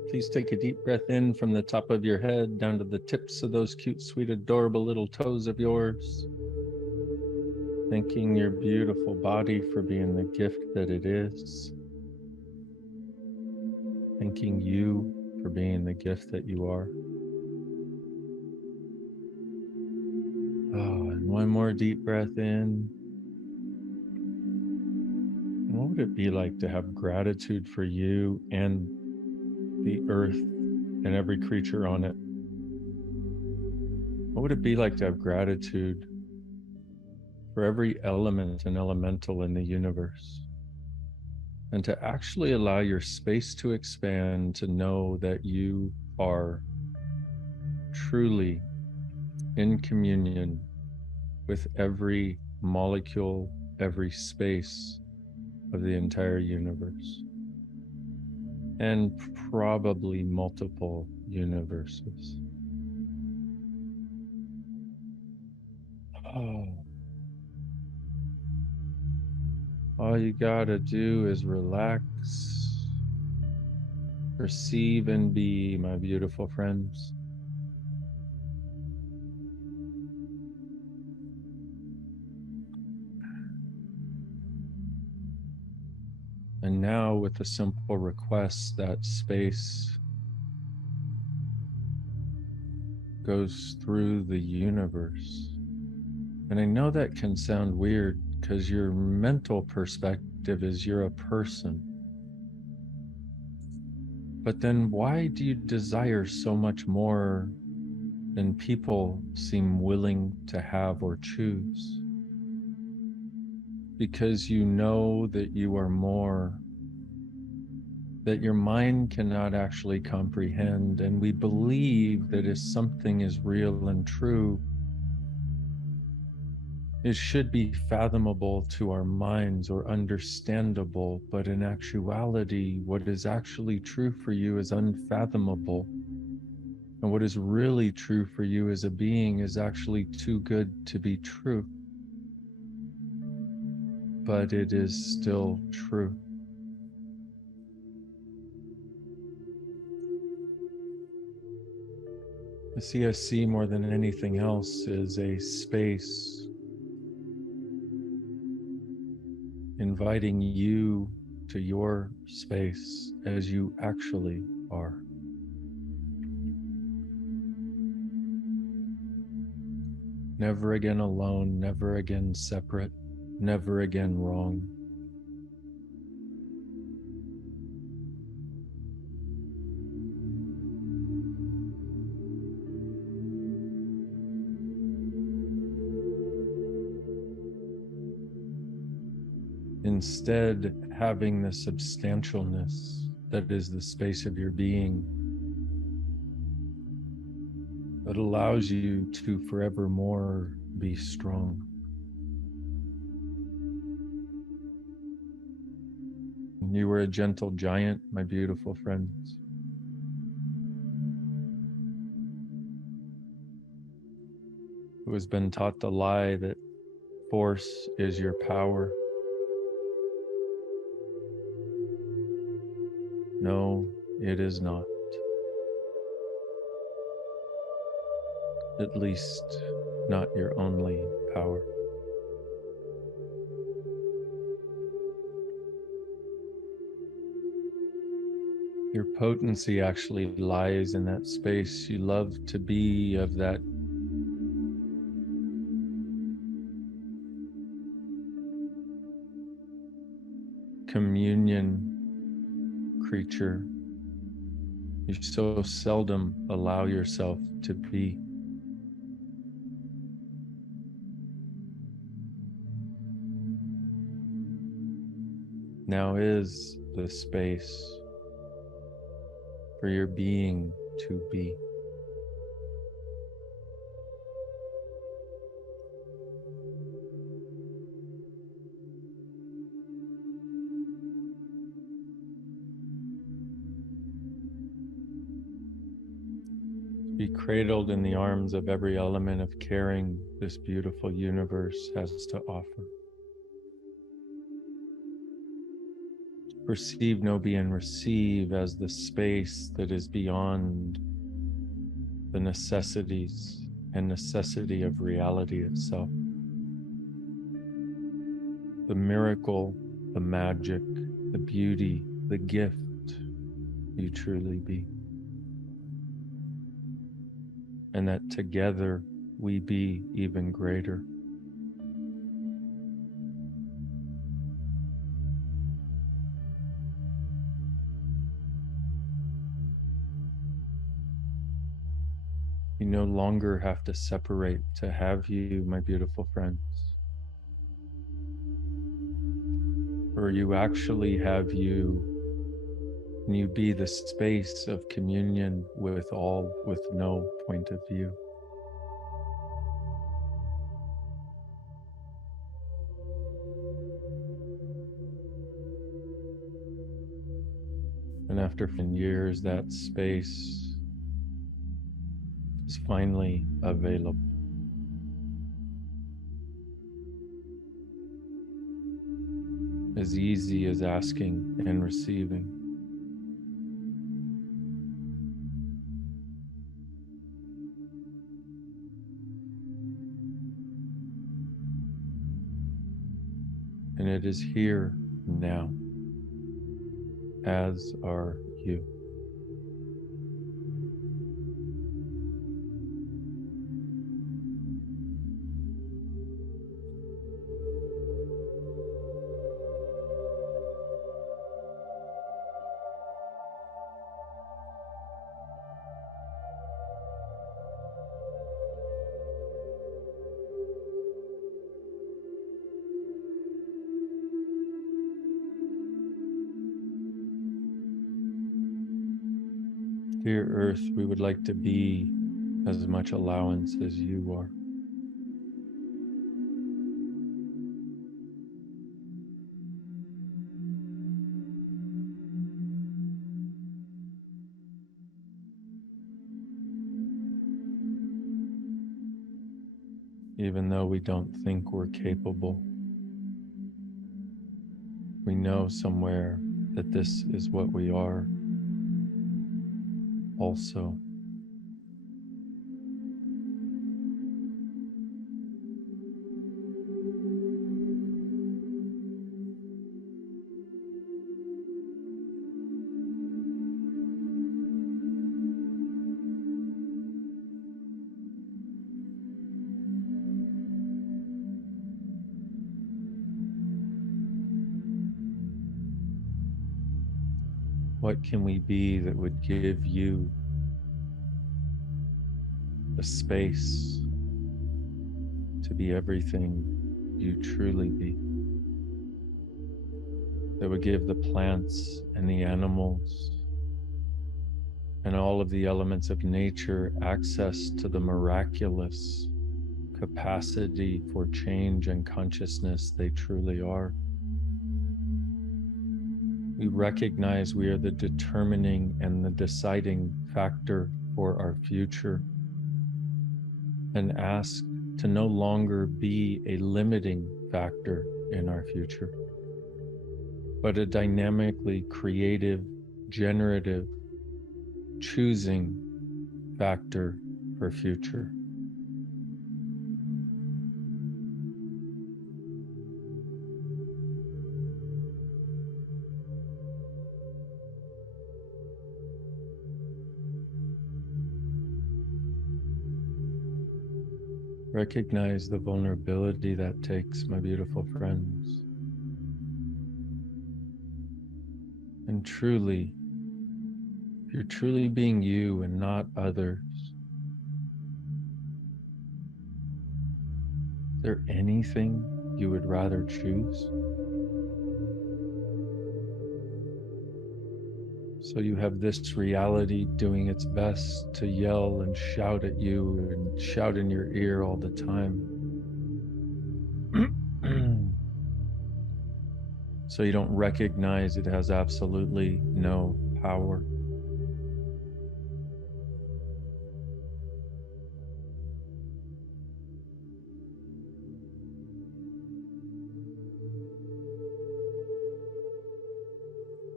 Please take a deep breath in from the top of your head down to the tips of those cute, sweet, adorable little toes of yours. Thanking your beautiful body for being the gift that it is. Thanking you for being the gift that you are. Oh, and one more deep breath in. And what would it be like to have gratitude for you and the earth and every creature on it? What would it be like to have gratitude for every element and elemental in the universe? And to actually allow your space to expand, to know that you are truly in communion with every molecule, every space of the entire universe, and probably multiple universes. Oh. All you gotta do is relax, perceive and be, my beautiful friends. And now, with a simple request, that space goes through the universe. And I know that can sound weird because your mental perspective is you're a person. But then why do you desire so much more than people seem willing to have or choose? Because you know that you are more, that your mind cannot actually comprehend, and we believe that if something is real and true, it should be fathomable to our minds or understandable, but in actuality, what is actually true for you is unfathomable. And what is really true for you as a being is actually too good to be true. But it is still true. The CSC, more than anything else, is a space inviting you to your space as you actually are. Never again alone, never again separate, never again wrong. Instead, having the substantialness that is the space of your being that allows you to forevermore be strong. You were a gentle giant, my beautiful friends. Who has been taught the lie that force is your power. No, it is not. At least, not your only power. Your potency actually lies in that space. You love to be of that communion creature you so seldom allow yourself to be. Now is the space for your being to be. Be cradled in the arms of every element of caring this beautiful universe has to offer. Perceive, know, be, and receive as the space that is beyond the necessities and necessity of reality itself. The miracle, the magic, the beauty, the gift you truly be. And that together we be even greater. You no longer have to separate to have you, my beautiful friends. Or you actually have you, and you be the space of communion with all, with no point of view. And after years, that space is finally available. As easy as asking and receiving. And it is here now, as are you. Dear Earth, we would like to be as much allowance as you are. Even though we don't think we're capable, we know somewhere that this is what we are also. What can we be that would give you the space to be everything you truly be? That would give the plants and the animals and all of the elements of nature access to the miraculous capacity for change and consciousness they truly are. We recognize we are the determining and the deciding factor for our future, and ask to no longer be a limiting factor in our future, but a dynamically creative, generative, choosing factor for future. Recognize the vulnerability that takes, my beautiful friends. And truly, if you're truly being you and not others, is there anything you would rather choose? So you have this reality doing its best to yell and shout at you and shout in your ear all the time. So you don't recognize it has absolutely no power.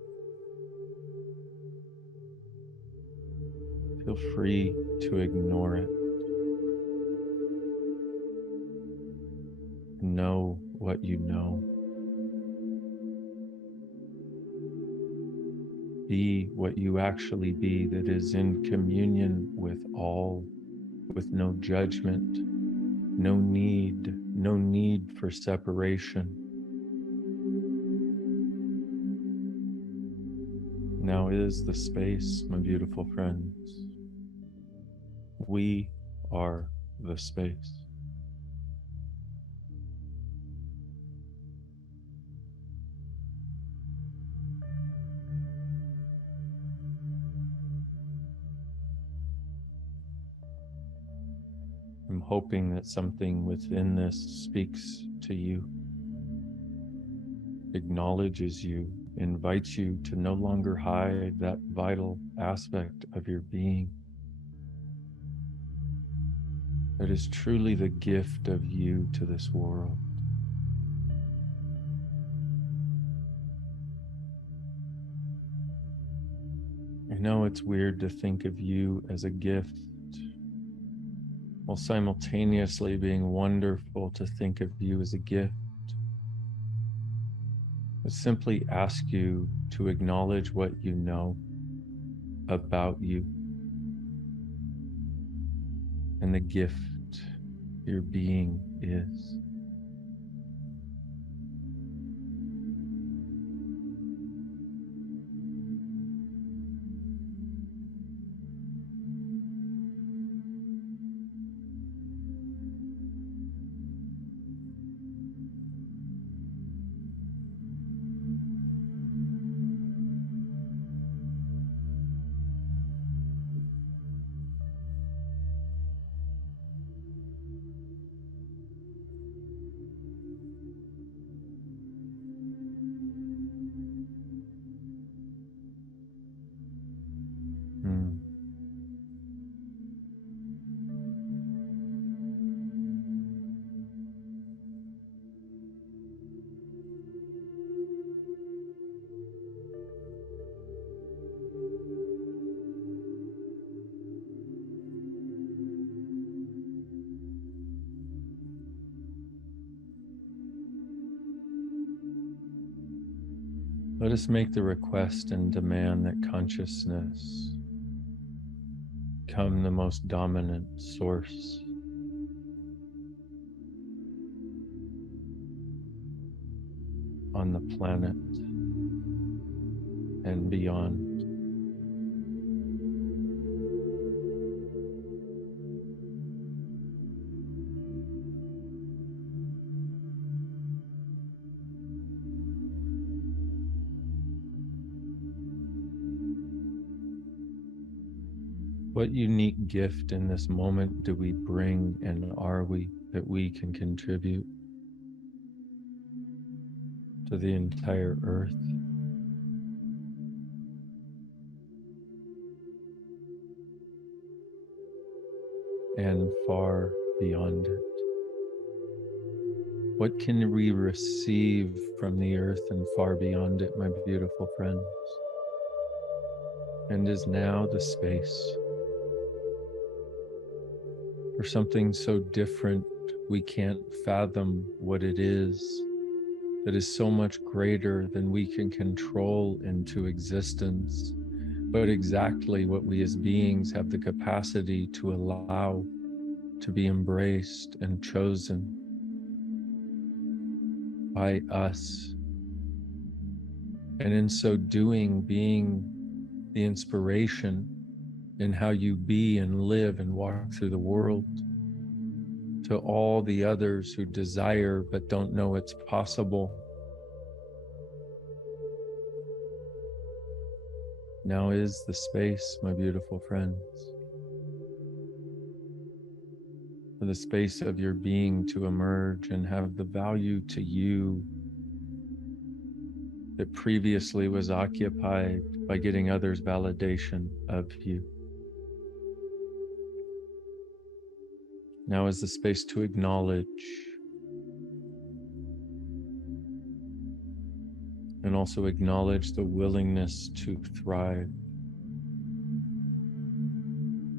Feel free to ignore it. Know what you know. Be what you actually be, that is in communion with all, with no judgment, no need for separation. Now is the space, my beautiful friends. We are the space. I'm hoping that something within this speaks to you, acknowledges you, invites you to no longer hide that vital aspect of your being that is truly the gift of you to this world. I know it's weird to think of you as a gift, while simultaneously being wonderful to think of you as a gift. I simply ask you to acknowledge what you know about you and the gift your being is. Hmm. Let us make the request and demand that consciousness become the most dominant source on the planet and beyond. What unique gift in this moment do we bring, and are we, that we can contribute to the entire earth? And far beyond it? What can we receive from the earth and far beyond it, my beautiful friends? And is now the space for something so different we can't fathom what it is, that is so much greater than we can control into existence, but exactly what we as beings have the capacity to allow to be embraced and chosen by us. And in so doing, being the inspiration in how you be and live and walk through the world to all the others who desire but don't know it's possible. Now is the space, my beautiful friends, for the space of your being to emerge and have the value to you that previously was occupied by getting others' validation of you. Now is the space to acknowledge and also acknowledge the willingness to thrive.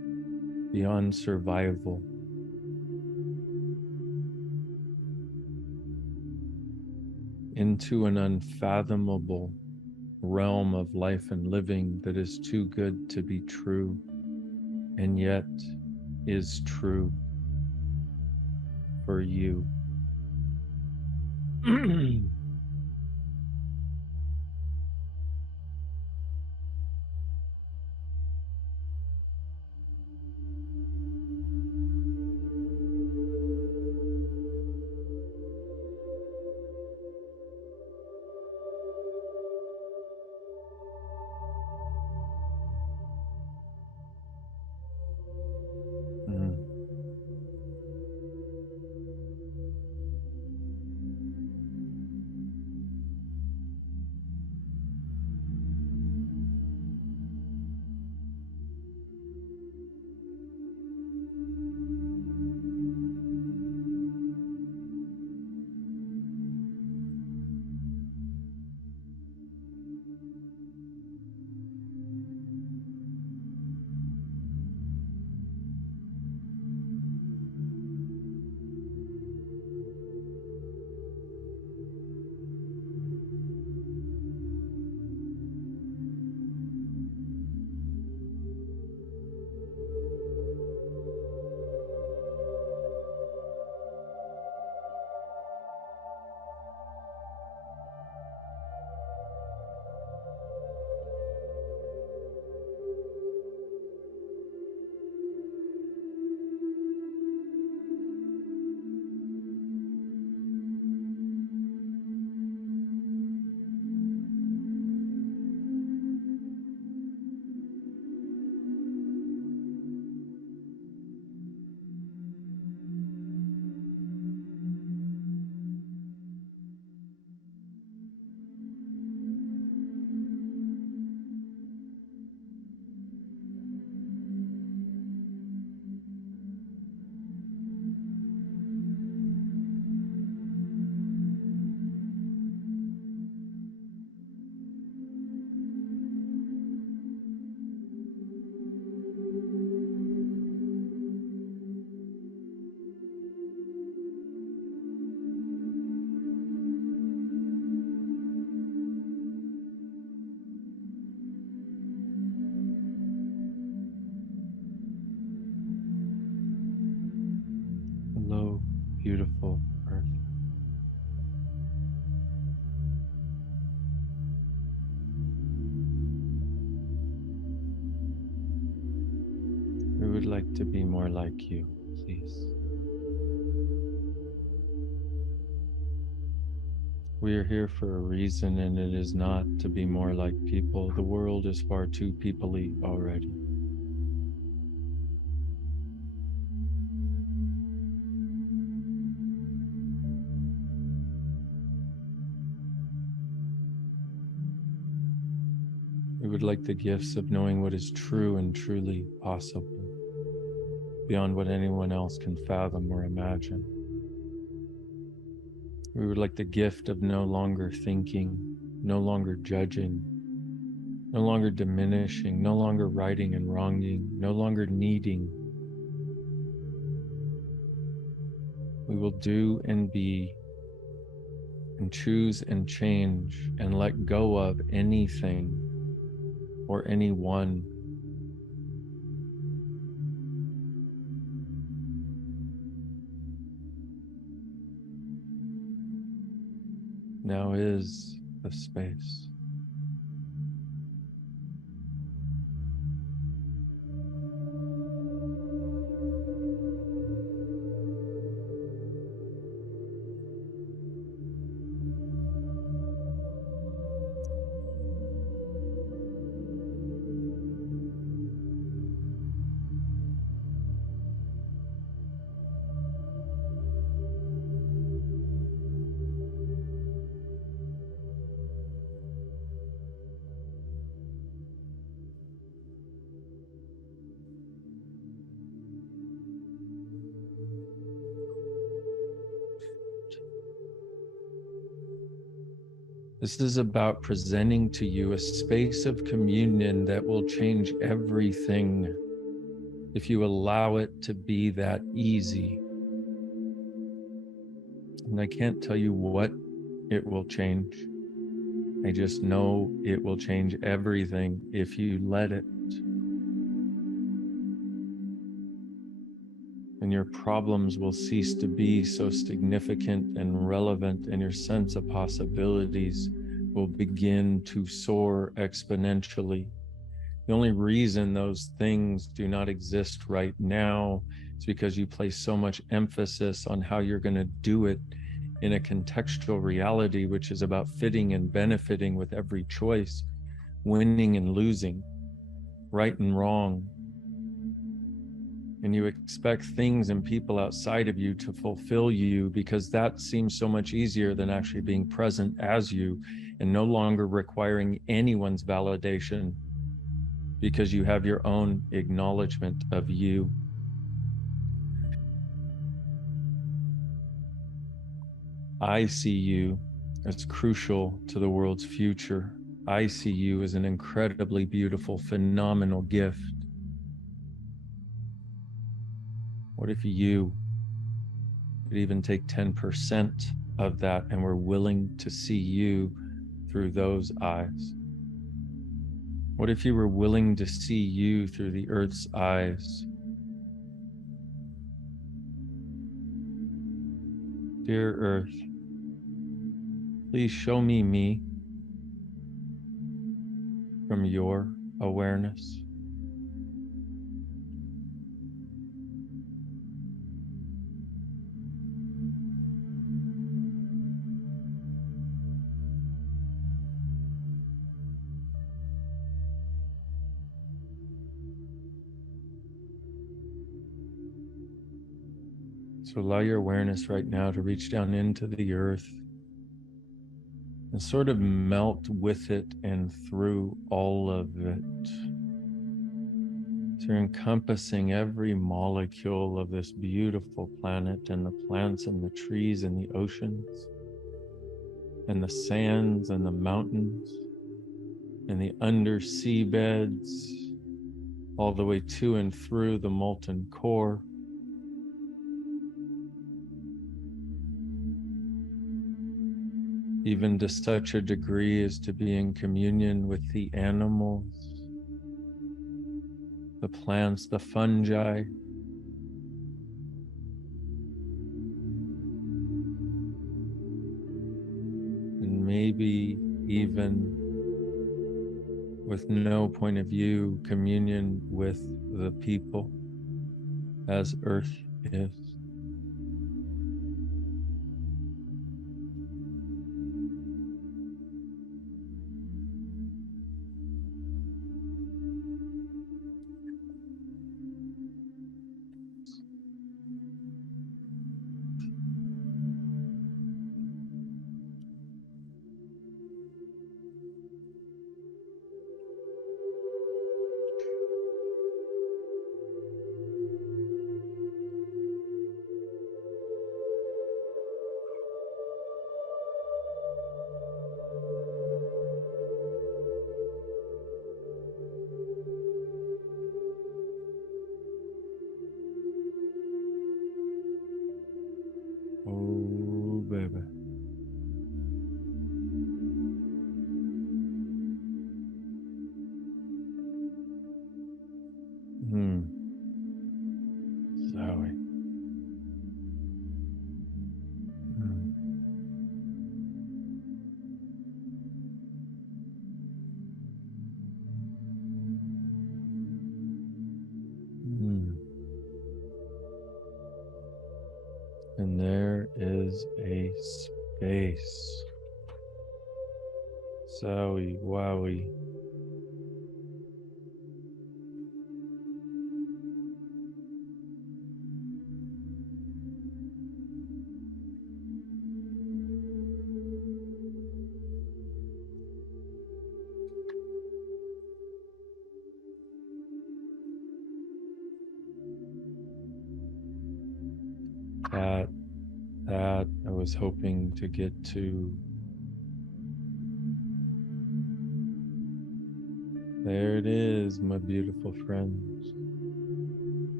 beyond survival, into an unfathomable realm of life and living that is too good to be true, and yet is true for you. Mm. Hello, beautiful earth. We would like to be more like you, please. We are here for a reason, and it is not to be more like people. The world is far too people-y already. We would like the gifts of knowing what is true and truly possible, beyond what anyone else can fathom or imagine. We would like the gift of no longer thinking, no longer judging, no longer diminishing, no longer righting and wronging, no longer needing. We will do and be and choose and change and let go of anything or anyone. Now is the space. This is about presenting to you a space of communion that will change everything. if you allow it to be that easy. And I can't tell you what it will change. I just know it will change everything if you let it. And your problems will cease to be so significant and relevant, and your sense of possibilities will begin to soar exponentially. The only reason those things do not exist right now is because you place so much emphasis on how you're going to do it in a contextual reality, which is about fitting and benefiting with every choice, winning and losing, right and wrong. And you expect things and people outside of you to fulfill you because that seems so much easier than actually being present as you and no longer requiring anyone's validation, because you have your own acknowledgement of you. I see you as crucial to the world's future. I see you as an incredibly beautiful, phenomenal gift. What if you could even take 10% of that and were willing to see you through those eyes? What if you were willing to see you through the earth's eyes? Dear Earth, please show me from your awareness. So allow your awareness right now to reach down into the earth and sort of melt with it and through all of it. So you're encompassing every molecule of this beautiful planet, and the plants and the trees and the oceans and the sands and the mountains and the undersea beds, all the way to and through the molten core. Even to such a degree as to be in communion with the animals, the plants, the fungi, and maybe even with no point of view, communion with the people as Earth is. Oh, baby. Zoe. And there is a space. Zowie, wowie. That I was hoping to get to. There it is, my beautiful friends.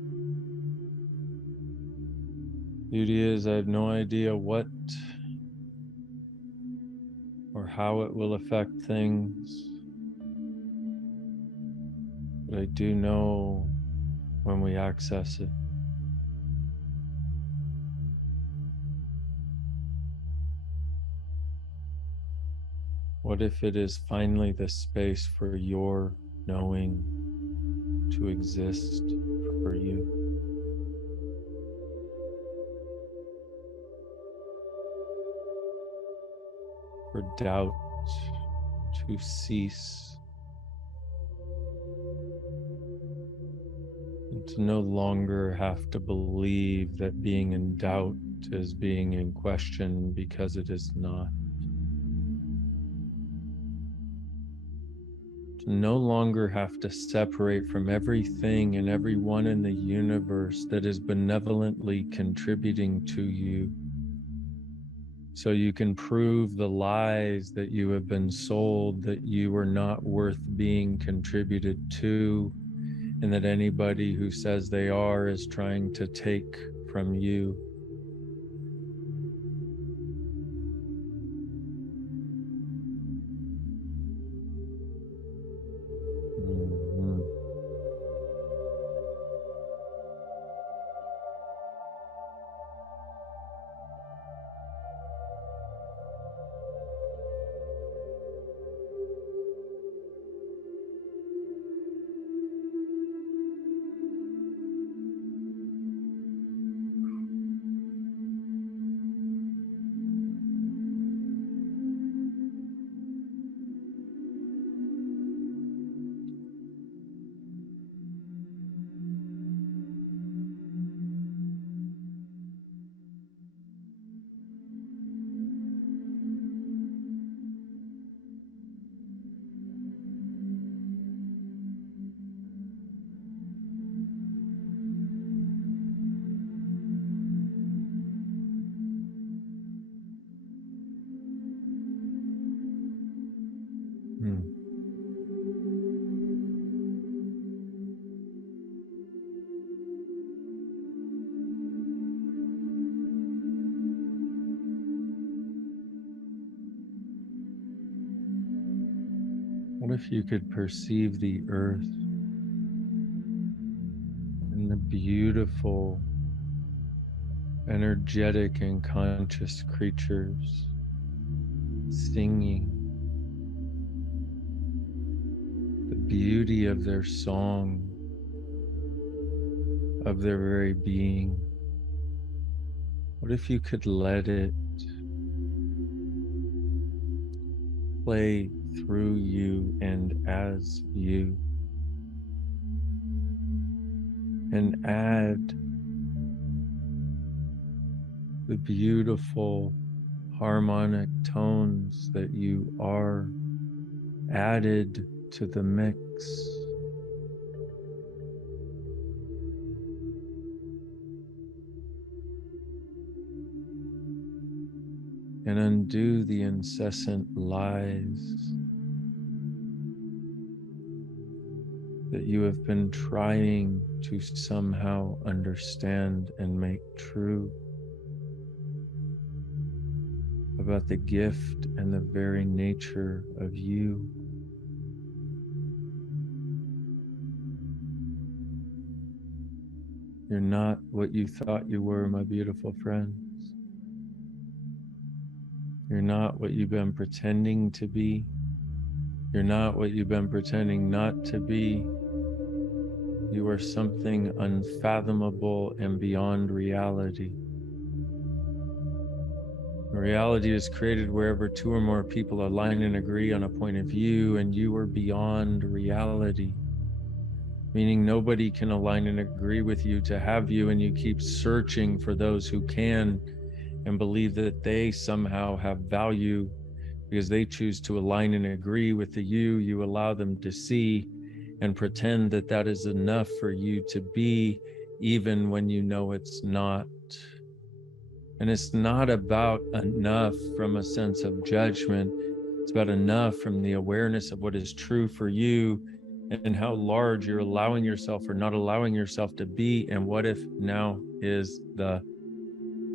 Beauty is, I have no idea what or how it will affect things, but I do know when we access it. What if it is finally the space for your knowing to exist for you? For doubt to cease, and to no longer have to believe that being in doubt is being in question, because it is not. To no longer have to separate from everything and everyone in the universe that is benevolently contributing to you, so you can prove the lies that you have been sold, that you are not worth being contributed to, and that anybody who says they are is trying to take from you. Mhm. Mm. What if you could perceive the earth and the beautiful, energetic, and conscious creatures singing, the beauty of their song, of their very being? What if you could let it play through you and as you, and add the beautiful harmonic tones that you are added to the mix, and undo the incessant lies that you have been trying to somehow understand and make true about the gift and the very nature of you. You're not what you thought you were, my beautiful friends. You're not what you've been pretending to be. You're not what you've been pretending not to be. You are something unfathomable and beyond reality. Reality is created wherever two or more people align and agree on a point of view, and you are beyond reality, meaning nobody can align and agree with you to have you, and you keep searching for those who can and believe that they somehow have value because they choose to align and agree with the you allow them to see, and pretend that that is enough for you to be, even when you know it's not. And it's not about enough from a sense of judgment. It's about enough from the awareness of what is true for you and how large you're allowing yourself or not allowing yourself to be. And what if now is the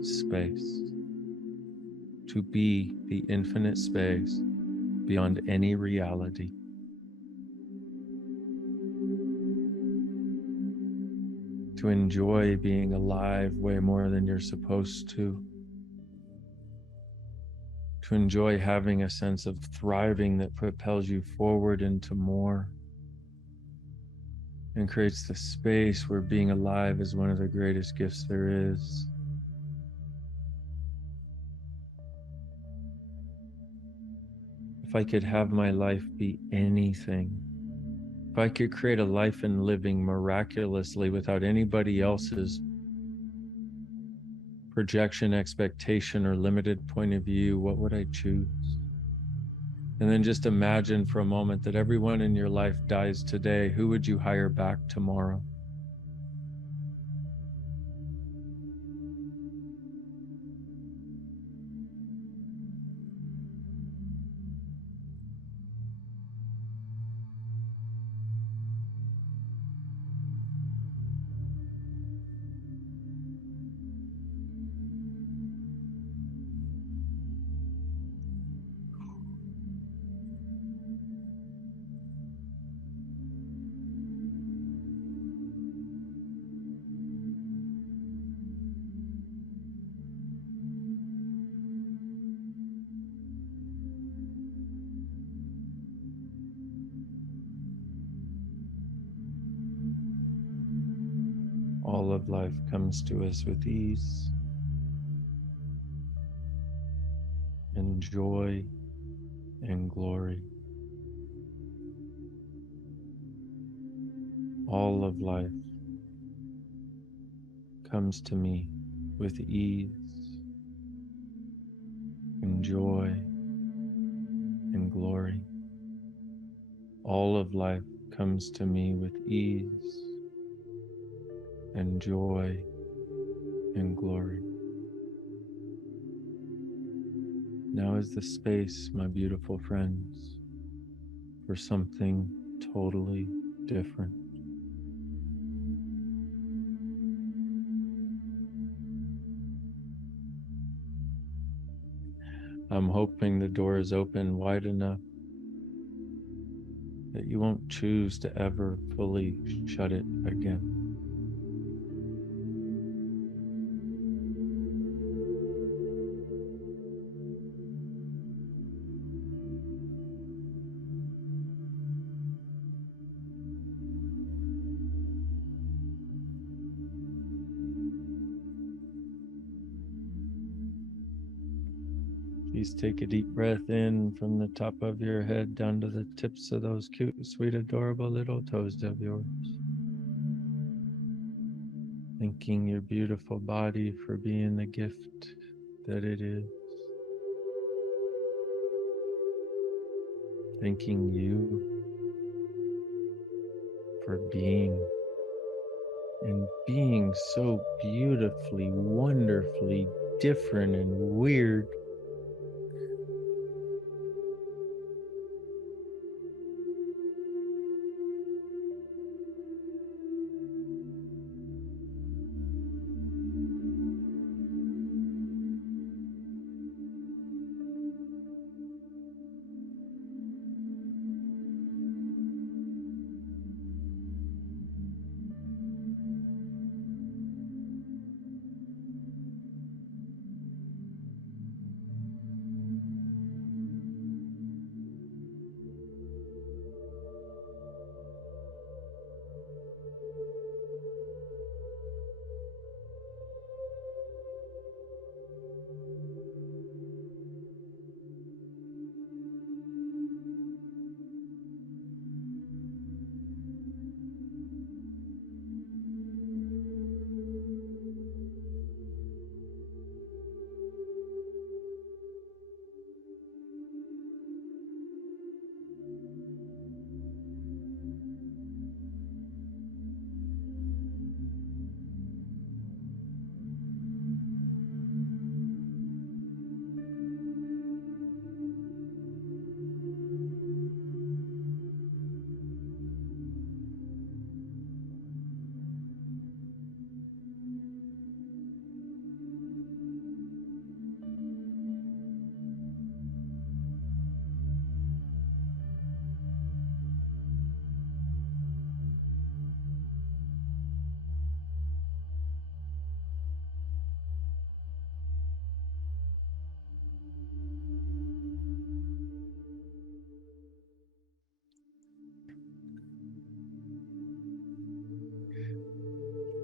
space, to be the infinite space beyond any reality. To enjoy being alive way more than you're supposed to. To enjoy having a sense of thriving that propels you forward into more and creates the space where being alive is one of the greatest gifts there is. If I could have my life be anything, if I could create a life and living miraculously without anybody else's projection, expectation, or limited point of view, what would I choose? And then just imagine for a moment that everyone in your life dies today. Who would you hire back tomorrow? All of life comes to us with ease and joy and glory. All of life comes to me with ease and joy and glory. All of life comes to me with ease and joy and glory. Now is the space, my beautiful friends, for something totally different. I'm hoping the door is open wide enough that you won't choose to ever fully shut it again. Please take a deep breath in from the top of your head down to the tips of those cute, sweet, adorable little toes of yours. Thanking your beautiful body for being the gift that it is. Thanking you for being and being so beautifully, wonderfully different and weird.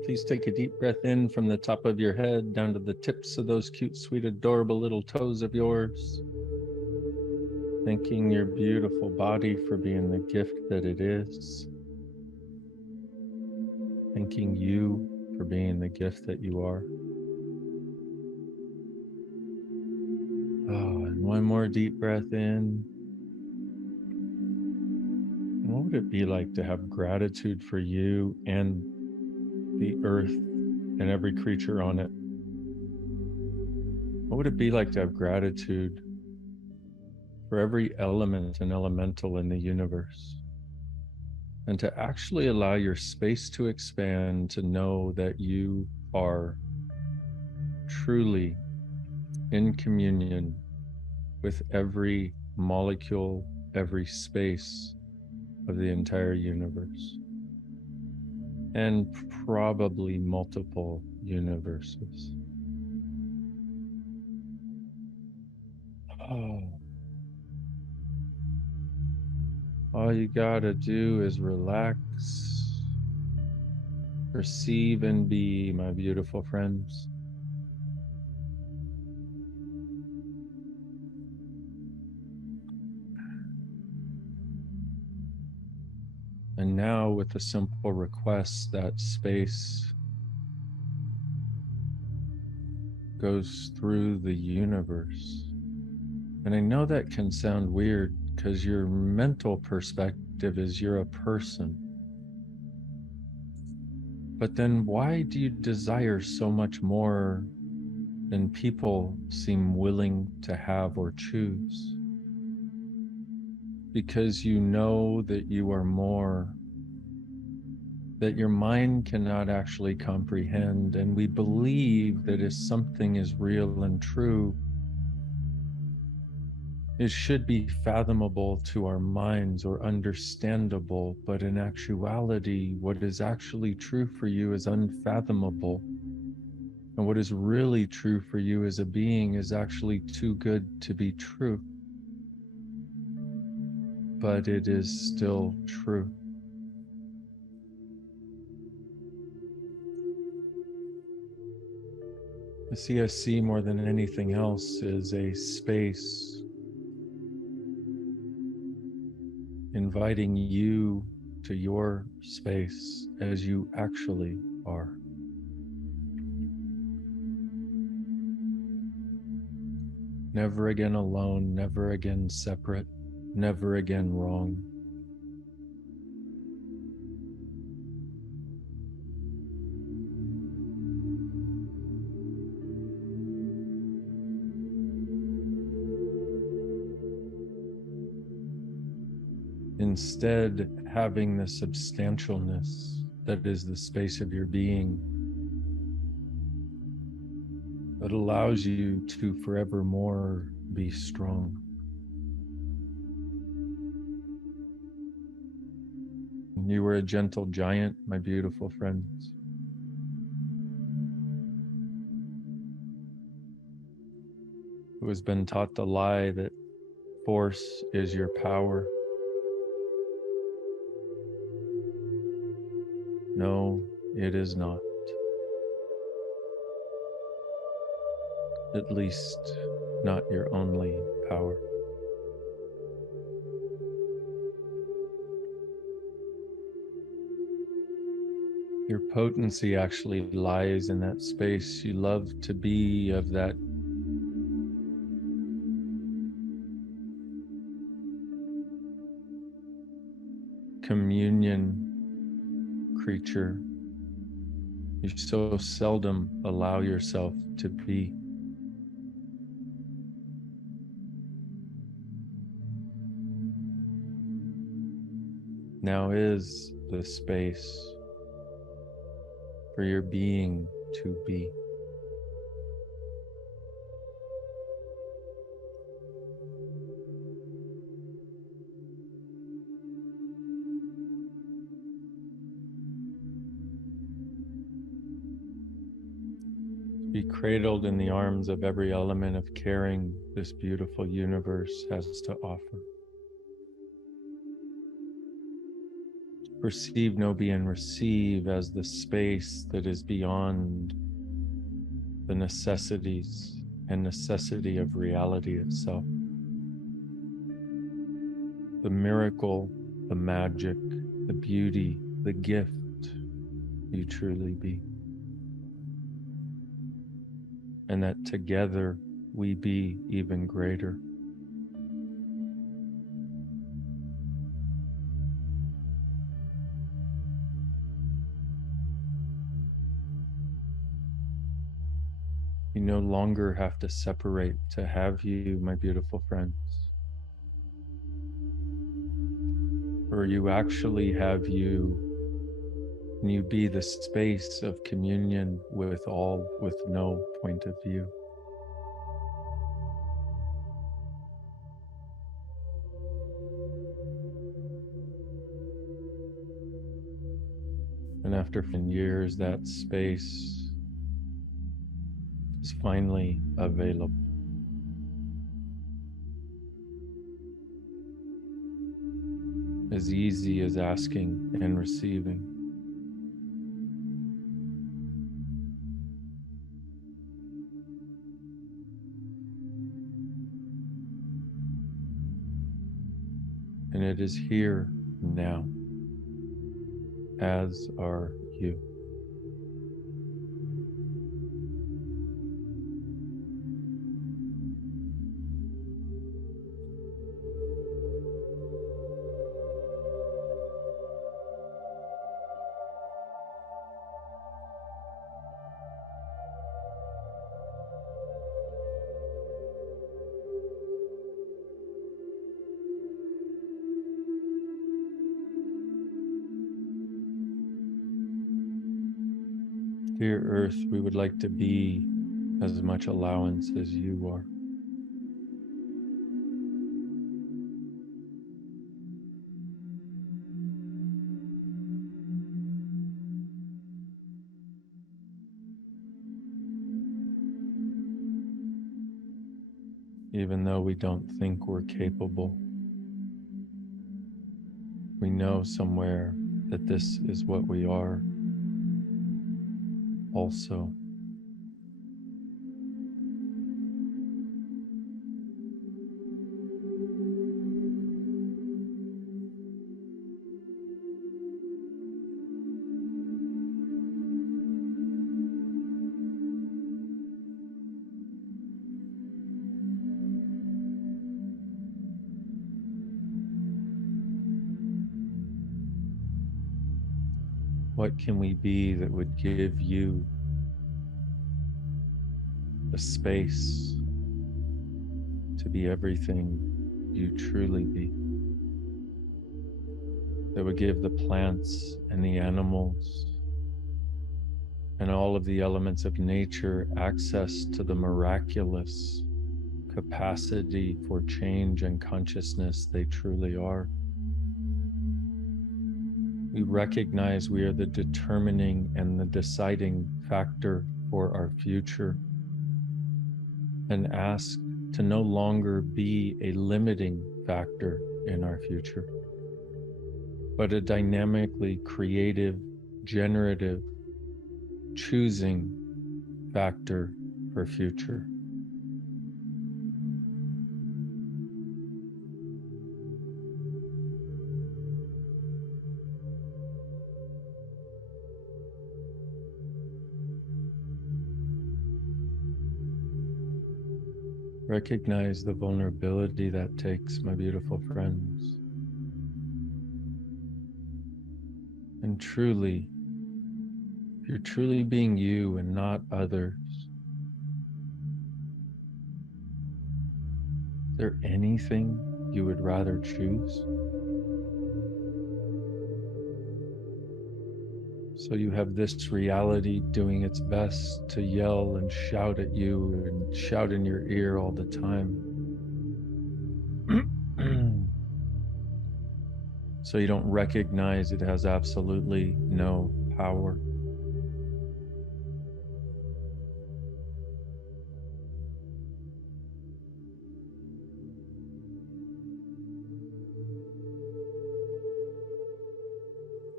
Please take a deep breath in from the top of your head down to the tips of those cute, sweet, adorable little toes of yours. Thanking your beautiful body for being the gift that it is. Thanking you for being the gift that you are. Oh, and one more deep breath in. And what would it be like to have gratitude for you and the earth and every creature on it? What would it be like to have gratitude for every element and elemental in the universe? And to actually allow your space to expand, to know that you are truly in communion with every molecule, every space of the entire universe, and probably multiple universes. Oh. All you gotta do is relax, receive and be, my beautiful friends. And now, with a simple request, that space goes through the universe. And I know that can sound weird because your mental perspective is you're a person. But then why do you desire so much more than people seem willing to have or choose? Because you know that you are more, that your mind cannot actually comprehend. And we believe that if something is real and true, it should be fathomable to our minds or understandable, but in actuality, what is actually true for you is unfathomable. And what is really true for you as a being is actually too good to be true. But it is still true. The CSC, more than anything else, is a space inviting you to your space as you actually are. Never again alone, never again separate, never again wrong. Instead, having the substantialness that is the space of your being that allows you to forevermore be strong. You were a gentle giant, my beautiful friends. Who has been taught the lie that force is your power. No, it is not. At least, not your only power. Your potency actually lies in that space. You love to be of that communion creature. You so seldom allow yourself to be. Now is the space for your being to be. Be cradled in the arms of every element of caring this beautiful universe has to offer. Perceive, know, be, and receive as the space that is beyond the necessities and necessity of reality itself. The miracle, the magic, the beauty, the gift you truly be. And that together we be even greater. You no longer have to separate to have you, my beautiful friends. Or you actually have you, and you be the space of communion with all, with no point of view. And after years, that space is finally available. As easy as asking and receiving. And it is here now, as are you. Dear Earth, we would like to be as much allowance as you are. Even though we don't think we're capable, we know somewhere that this is what we are also. What can we be that would give you the space to be everything you truly be? That would give the plants and the animals and all of the elements of nature access to the miraculous capacity for change and consciousness they truly are. We recognize we are the determining and the deciding factor for our future, and ask to no longer be a limiting factor in our future, but a dynamically creative, generative, choosing factor for future. Recognize the vulnerability that takes, my beautiful friends. And truly, if you're truly being you and not others, is there anything you would rather choose? So you have this reality doing its best to yell and shout at you and shout in your ear all the time. So you don't recognize it has absolutely no power.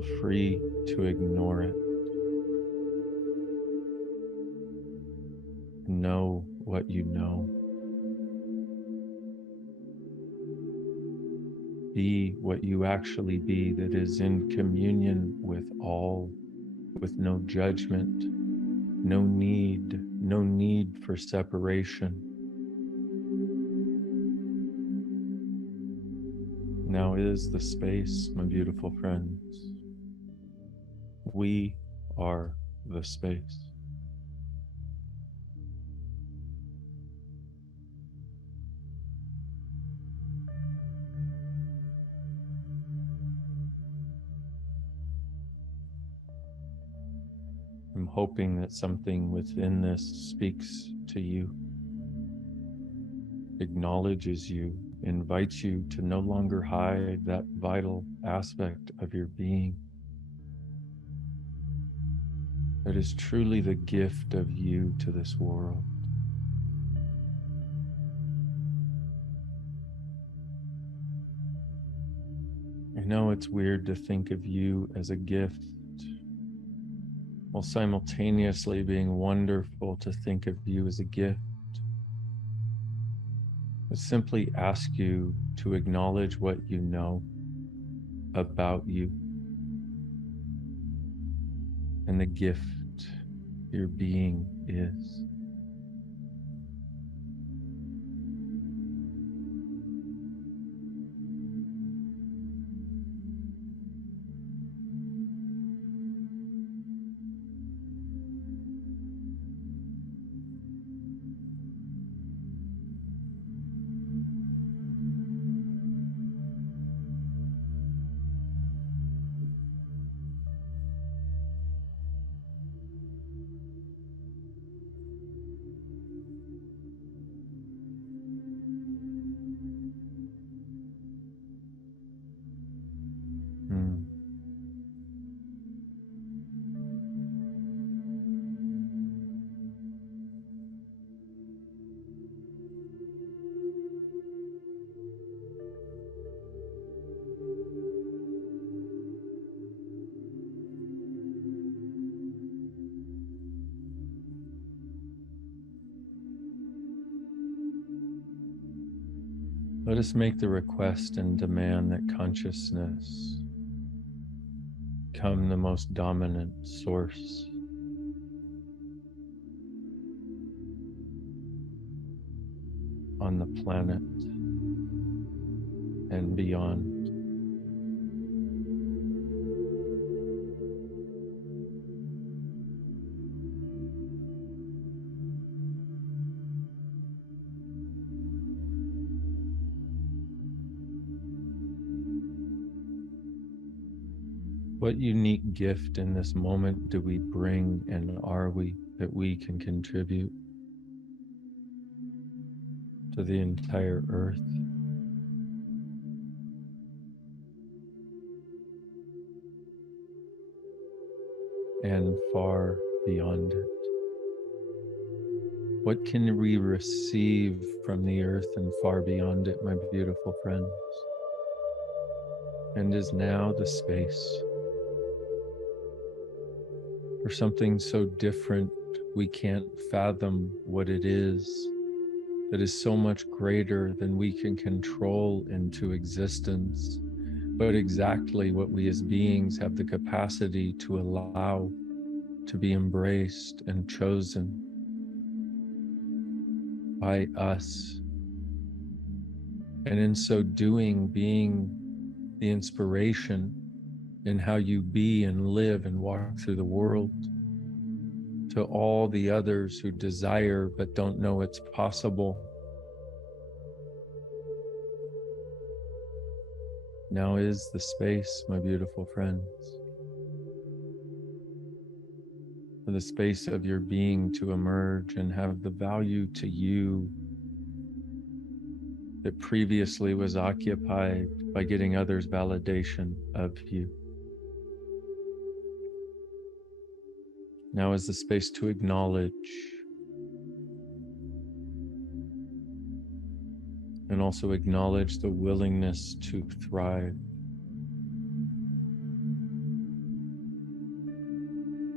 feel free to ignore it. Know what you know. Be what you actually be, that is in communion with all, with no judgment, no need for separation. Now is the space, my beautiful friends. We are the space. I'm hoping that something within this speaks to you, acknowledges you, invites you to no longer hide that vital aspect of your being that is truly the gift of you to this world. I know it's weird to think of you as a gift, while simultaneously being wonderful to think of you as a gift. I simply ask you to acknowledge what you know about you and the gift your being is. Hmm. Let us make the request and demand that consciousness become the most dominant source on the planet and beyond. What unique gift in this moment do we bring, and are we, that we can contribute to the entire earth and far beyond it? What can we receive from the earth and far beyond it, my beautiful friends? And is now the space for something so different we can't fathom what it is, that is so much greater than we can control into existence, but exactly what we as beings have the capacity to allow to be embraced and chosen by us. And in so doing, being the inspiration in how you be and live and walk through the world to all the others who desire but don't know it's possible. Now is the space, my beautiful friends, for the space of your being to emerge and have the value to you that previously was occupied by getting others' validation of you. Now is the space to acknowledge and also acknowledge the willingness to thrive.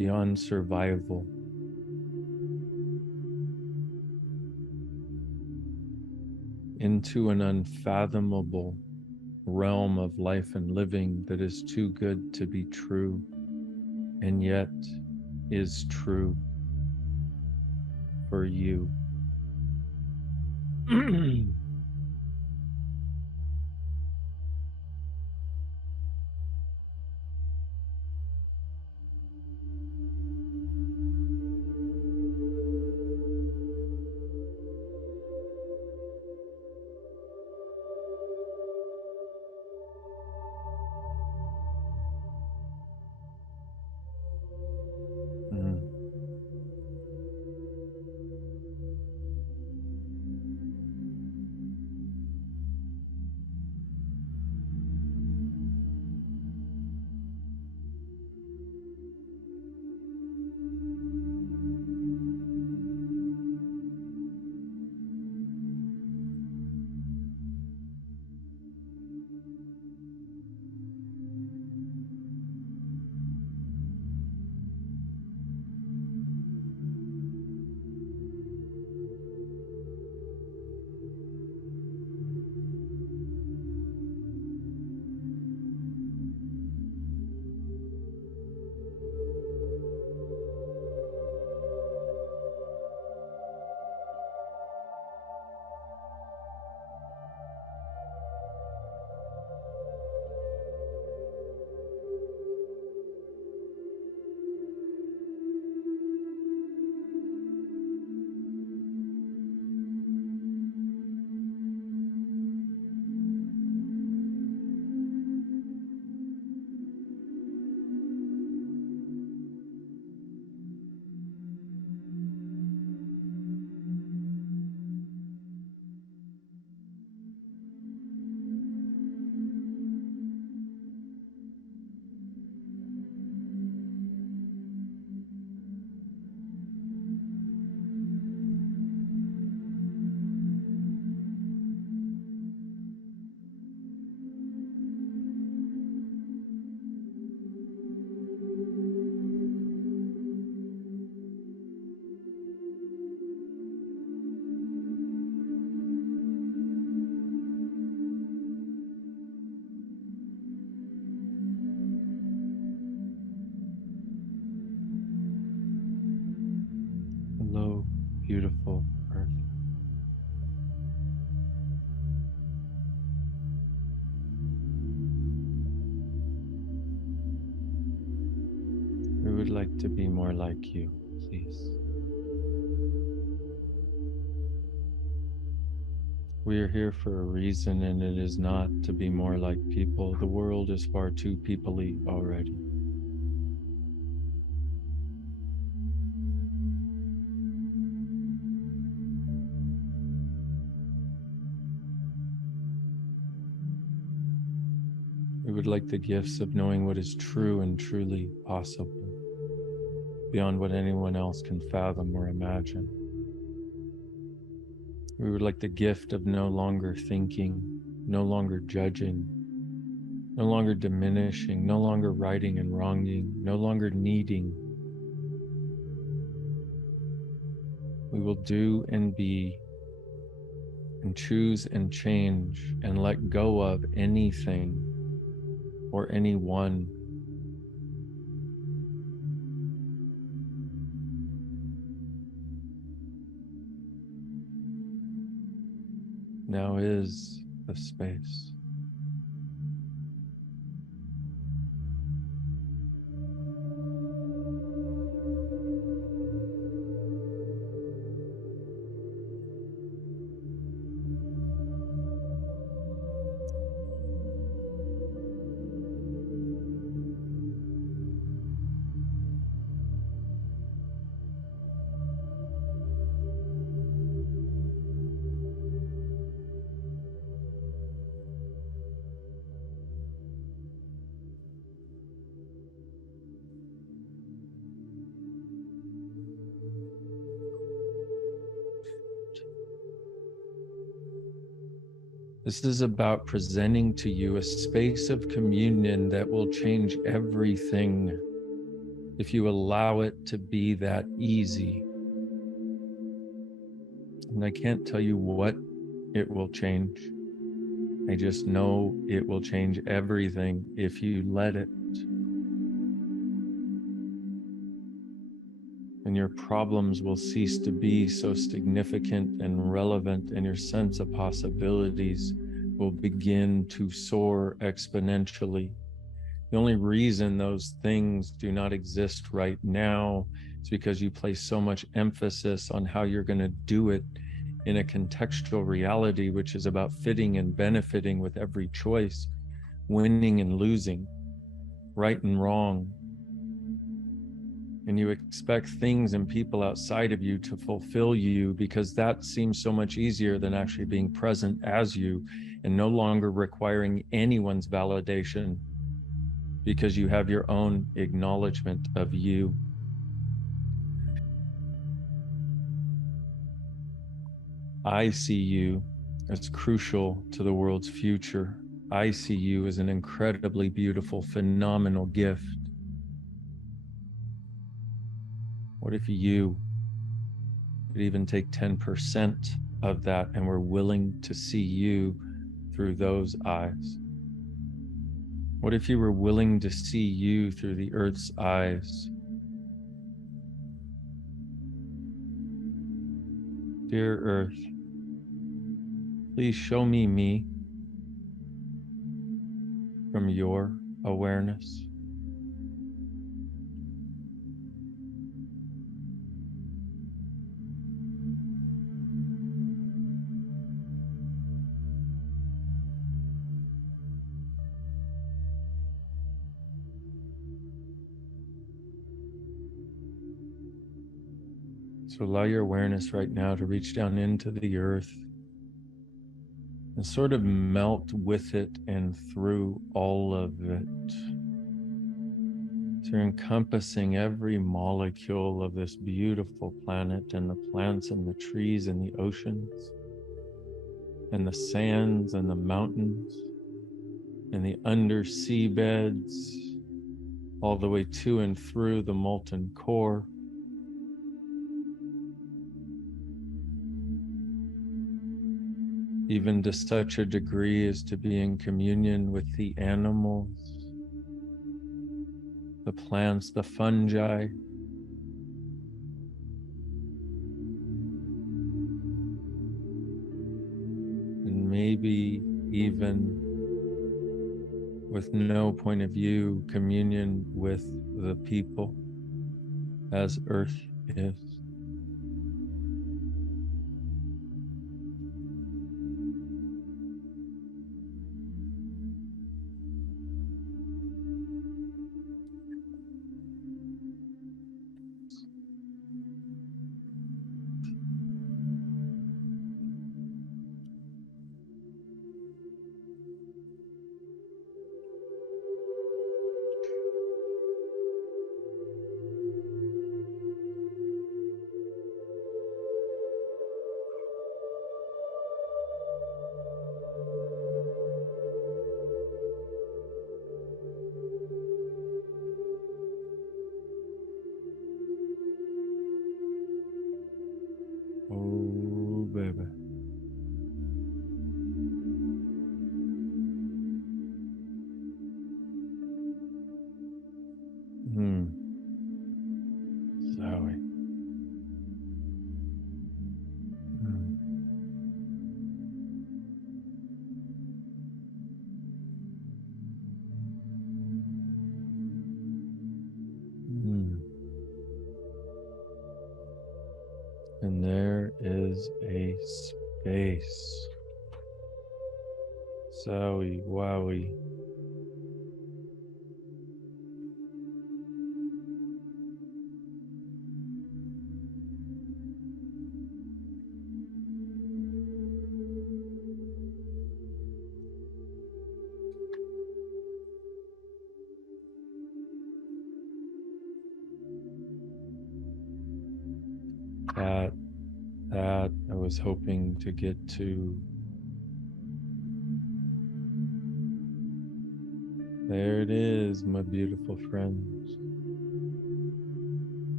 beyond survival, into an unfathomable realm of life and living that is too good to be true, and yet is true for you. Mm. Hello, beautiful Earth. We would like to be more like you, please. We are here for a reason, and it is not to be more like people. The world is far too people-y already. We would like the gifts of knowing what is true and truly possible, beyond what anyone else can fathom or imagine. We would like the gift of no longer thinking, no longer judging, no longer diminishing, no longer righting and wronging, no longer needing. We will do and be and choose and change and let go of anything or anyone. Now is the space. This is about presenting to you a space of communion that will change everything. if you allow it to be that easy. And I can't tell you what it will change. I just know it will change everything if you let it. And your problems will cease to be so significant and relevant, and your sense of possibilities will begin to soar exponentially. The only reason those things do not exist right now is because you place so much emphasis on how you're going to do it in a contextual reality, which is about fitting and benefiting with every choice, winning and losing, right and wrong. And you expect things and people outside of you to fulfill you because that seems so much easier than actually being present as you and no longer requiring anyone's validation because you have your own acknowledgement of you. I see you as crucial to the world's future. I see you as an incredibly beautiful, phenomenal gift. What if you could even take 10% of that and were willing to see you through those eyes? What if you were willing to see you through the earth's eyes? Dear Earth, please show me from your awareness. So allow your awareness right now to reach down into the earth and sort of melt with it and through all of it. So you're encompassing every molecule of this beautiful planet and the plants and the trees and the oceans and the sands and the mountains and the undersea beds, all the way to and through the molten core. Even to such a degree as to be in communion with the animals, the plants, the fungi, and maybe even with no point of view, communion with the people as Earth is. Oh, baby. Zoe. And there is a space. Zowie, wowie. That I was hoping to get to. There it is, my beautiful friends.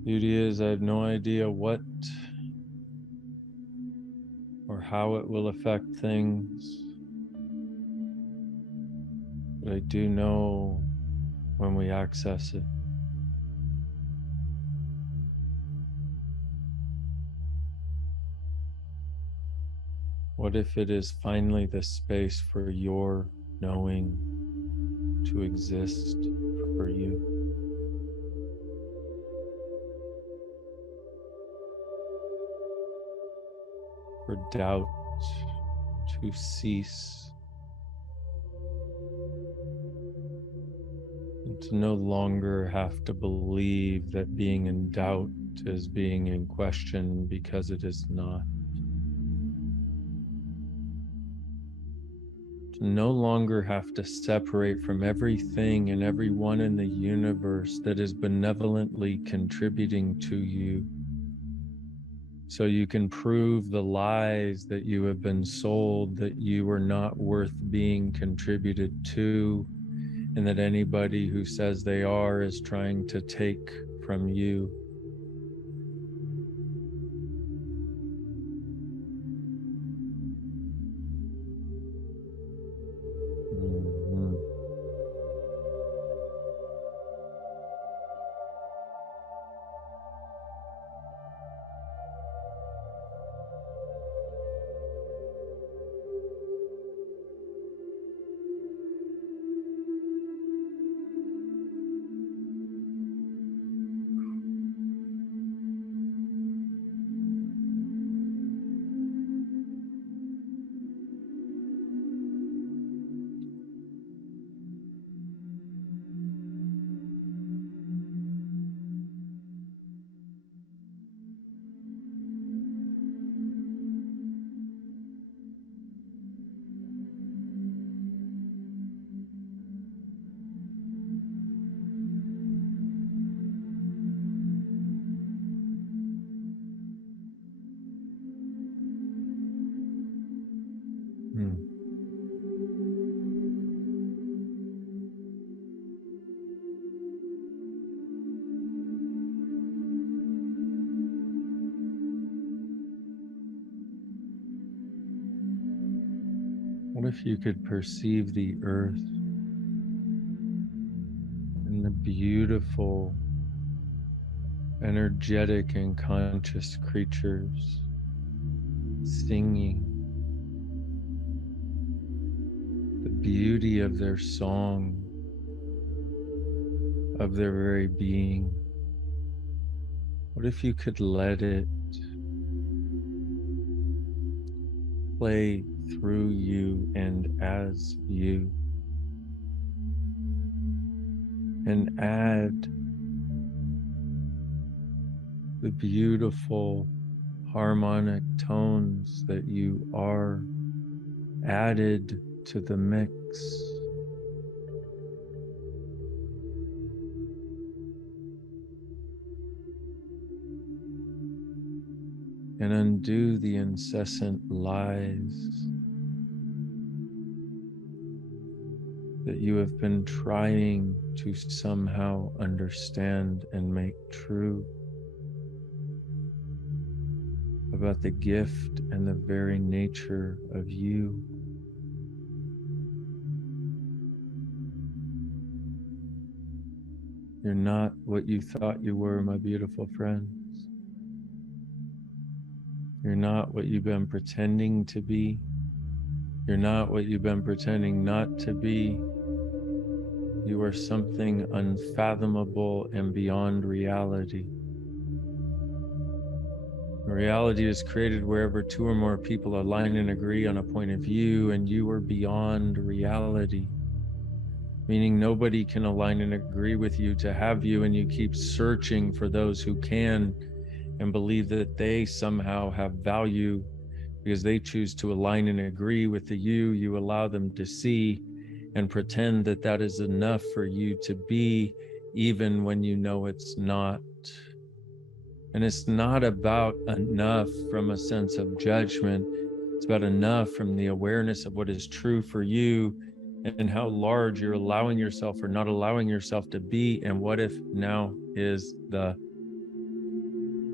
Beauty is, I have no idea what or how it will affect things, but I do know when we access it. What if it is finally the space for your knowing to exist for you? For doubt to cease, and to no longer have to believe that being in doubt is being in question, because it is not. To no longer have to separate from everything and everyone in the universe that is benevolently contributing to you, so you can prove the lies that you have been sold, that you are not worth being contributed to, and that anybody who says they are is trying to take from you. Mhm. Hmm. What if you could perceive the earth and the beautiful, energetic, and conscious creatures singing, the beauty of their song, of their very being? What if you could let it play through you and as you, and add the beautiful harmonic tones that you are added to the mix, and undo the incessant lies that you have been trying to somehow understand and make true about the gift and the very nature of you. You're not what you thought you were, my beautiful friends. You're not what you've been pretending to be. You're not what you've been pretending not to be. You are something unfathomable and beyond reality. Reality is created wherever two or more people align and agree on a point of view, and you are beyond reality, meaning nobody can align and agree with you to have you, and you keep searching for those who can and believe that they somehow have value because they choose to align and agree with the you allow them to see, and pretend that that is enough for you to be, even when you know it's not. And it's not about enough from a sense of judgment. It's about enough from the awareness of what is true for you, and how large you're allowing yourself or not allowing yourself to be. And what if now is the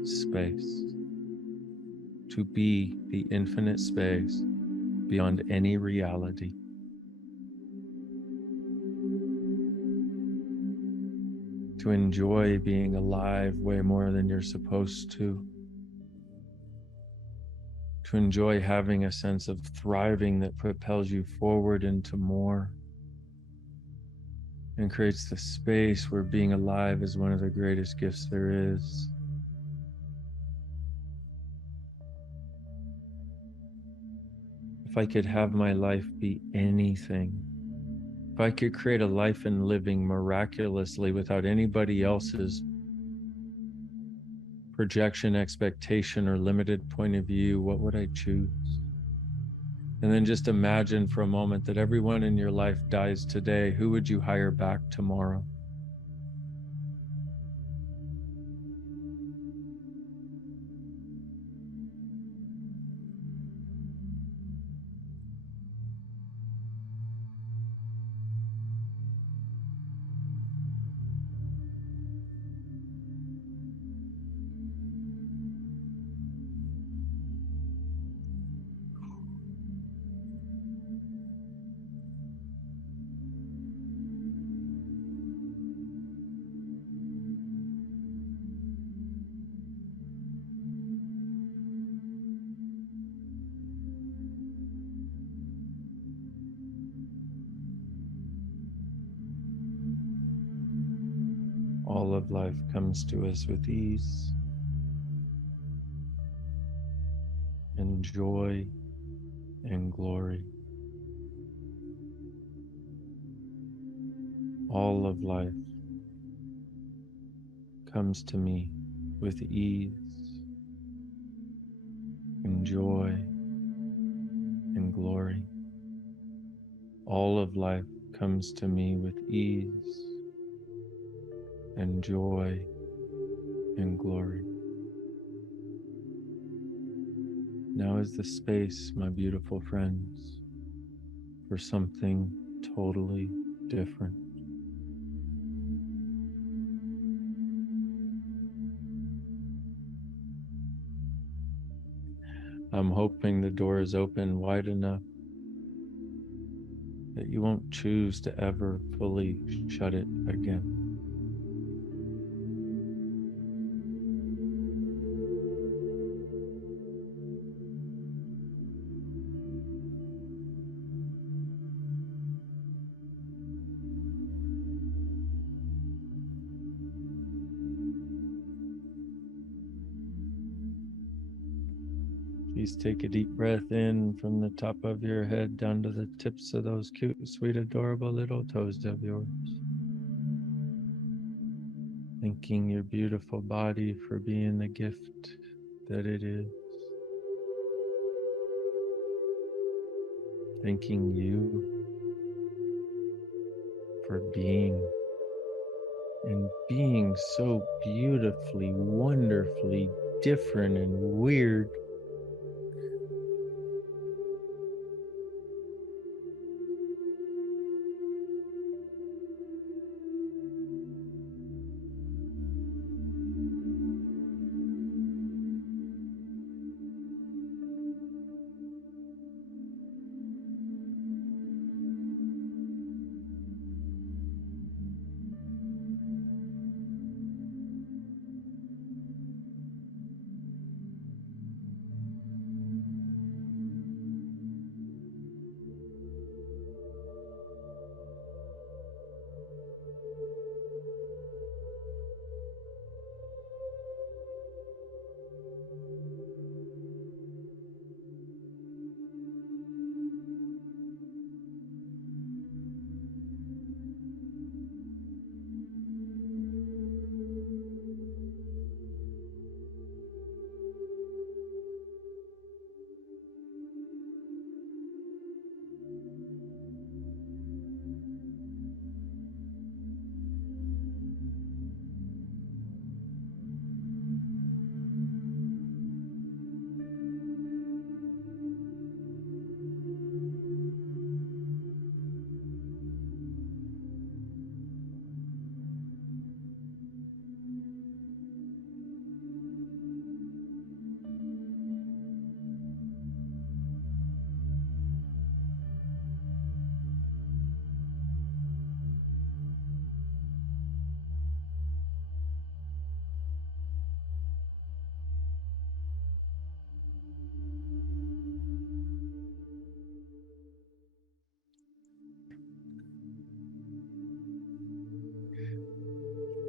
space, to be the infinite space beyond any reality. To enjoy being alive way more than you're supposed to enjoy having a sense of thriving that propels you forward into more and creates the space where being alive is one of the greatest gifts there is. If I could have my life be anything, if I could create a life and living miraculously without anybody else's projection, expectation, or limited point of view, what would I choose? And then just imagine for a moment that everyone in your life dies today. Who would you hire back tomorrow? All of life comes to us with ease and joy and glory. All of life comes to me with ease and joy and glory. All of life comes to me with ease and joy and glory. Now is the space, my beautiful friends, for something totally different. I'm hoping the door is open wide enough that you won't choose to ever fully shut it again. Please take a deep breath in from the top of your head down to the tips of those cute, sweet, adorable little toes of yours. Thanking your beautiful body for being the gift that it is. Thanking you for being and being so beautifully, wonderfully different and weird.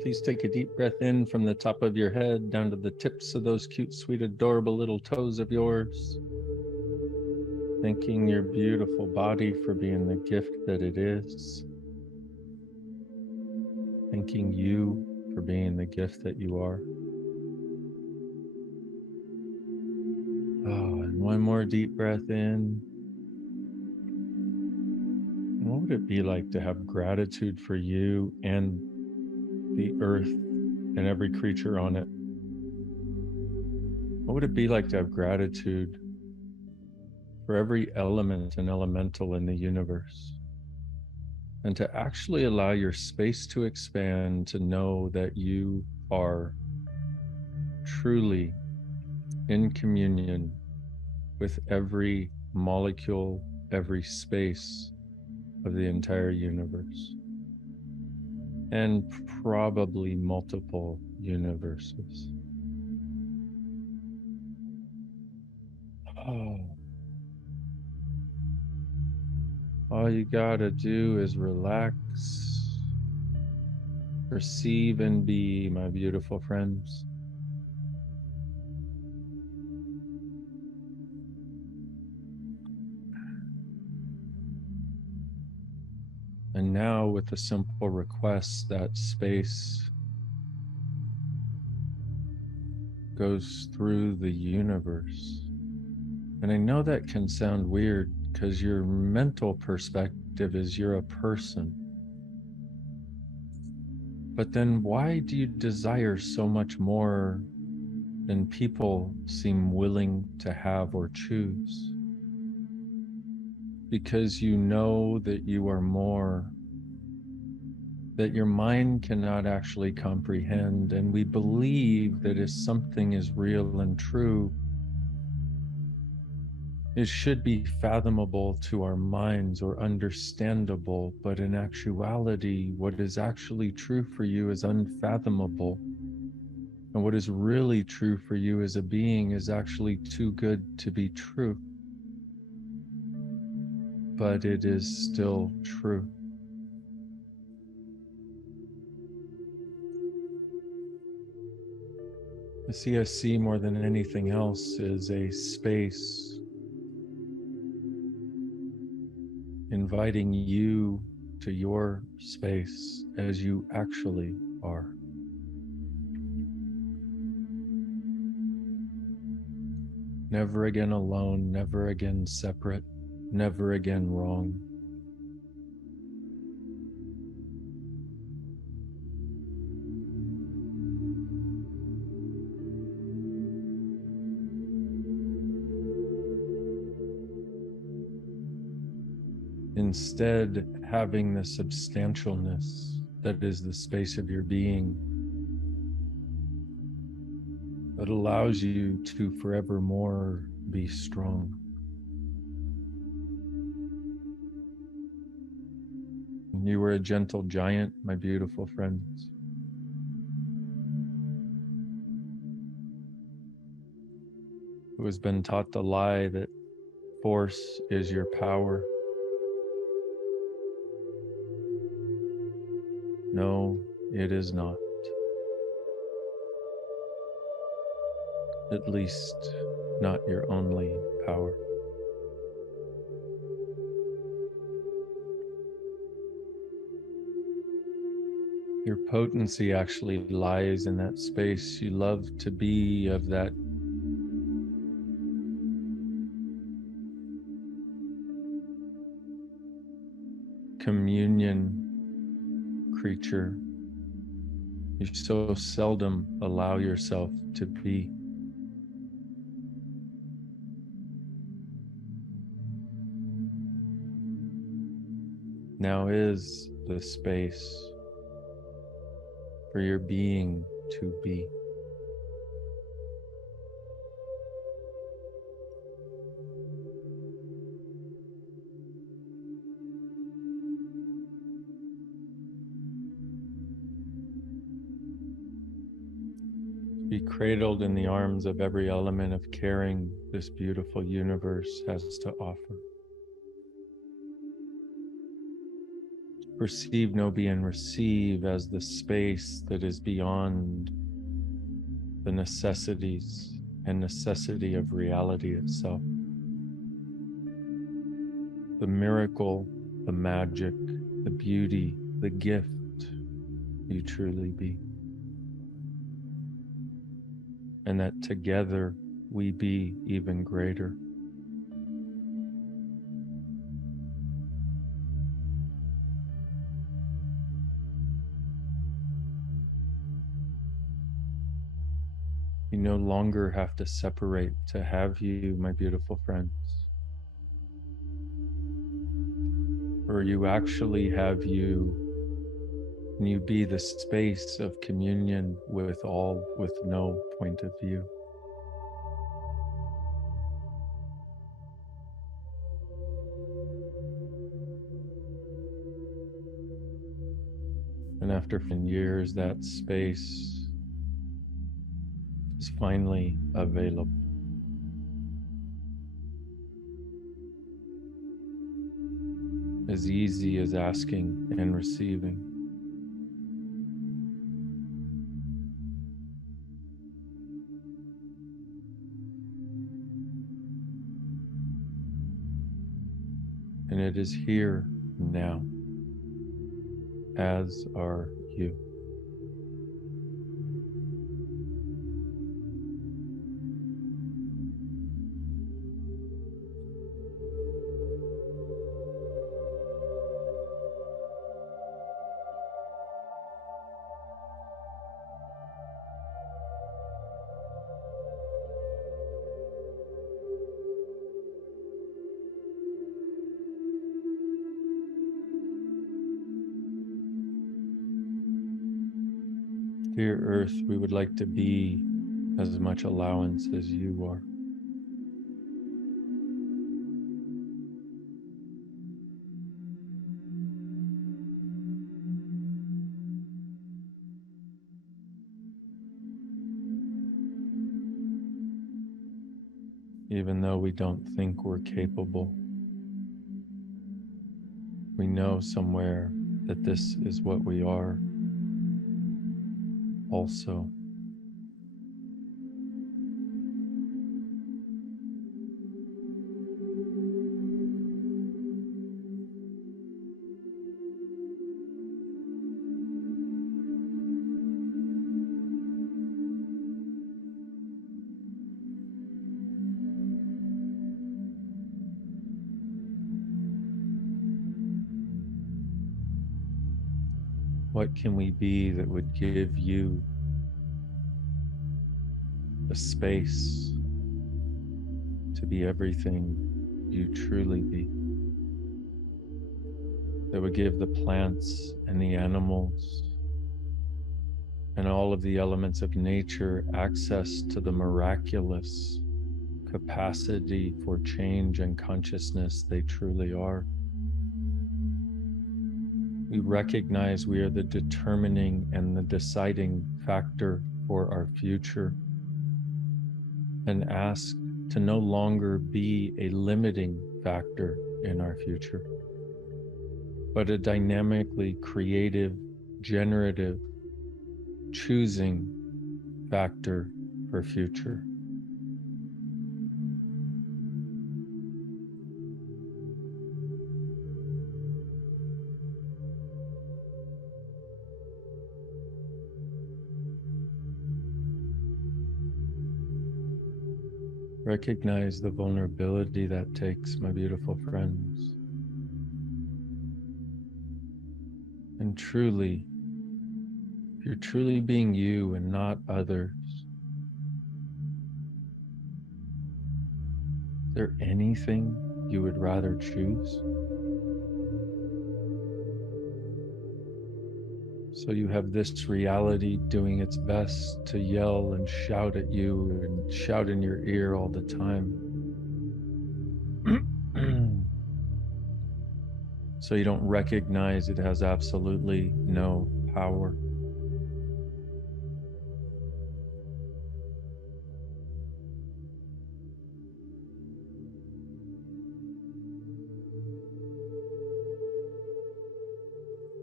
Please take a deep breath in from the top of your head down to the tips of those cute, sweet, adorable little toes of yours. Thanking your beautiful body for being the gift that it is. Thanking you for being the gift that you are. Oh, and one more deep breath in. And what would it be like to have gratitude for you and the earth and every creature on it? What would it be like to have gratitude for every element and elemental in the universe? And to actually allow your space to expand, to know that you are truly in communion with every molecule, every space of the entire universe, and probably multiple universes. Oh. All you gotta do is relax, receive, and be, my beautiful friends. And now, with a simple request, that space goes through the universe. And I know that can sound weird because your mental perspective is you're a person. But then why do you desire so much more than people seem willing to have or choose? Because you know that you are more, that your mind cannot actually comprehend. And we believe that if something is real and true, it should be fathomable to our minds or understandable, but in actuality, what is actually true for you is unfathomable. And what is really true for you as a being is actually too good to be true. But it is still true. The CSC, more than anything else, is a space inviting you to your space as you actually are. Never again alone, never again separate, never again wrong. Instead, having the substantialness that is the space of your being that allows you to forevermore be strong. You were a gentle giant, my beautiful friends. Who has been taught the lie that force is your power. No, it is not. At least, not your only power. Your potency actually lies in that space you love to be, of that communion creature you so seldom allow yourself to be. Now is the space for your being to be. Be cradled in the arms of every element of caring this beautiful universe has to offer. Perceive, know, be, and receive as the space that is beyond the necessities and necessity of reality itself. The miracle, the magic, the beauty, the gift you truly be. And that together we be even greater. You no longer have to separate to have you, my beautiful friends. Or you actually have you, and you be the space of communion with all, with no point of view. And after years, that space is finally available. As easy as asking and receiving. And it is here now, as are you. Dear Earth, we would like to be as much allowance as you are. Even though we don't think we're capable, we know somewhere that this is what we are also. What can we be that would give you the space to be everything you truly be? That would give the plants and the animals and all of the elements of nature access to the miraculous capacity for change and consciousness they truly are. We recognize we are the determining and the deciding factor for our future, and ask to no longer be a limiting factor in our future, but a dynamically creative, generative, choosing factor for future. Recognize the vulnerability that takes, my beautiful friends. And truly, if you're truly being you and not others, is there anything you would rather choose? So you have this reality doing its best to yell and shout at you and shout in your ear all the time. So you don't recognize it has absolutely no power.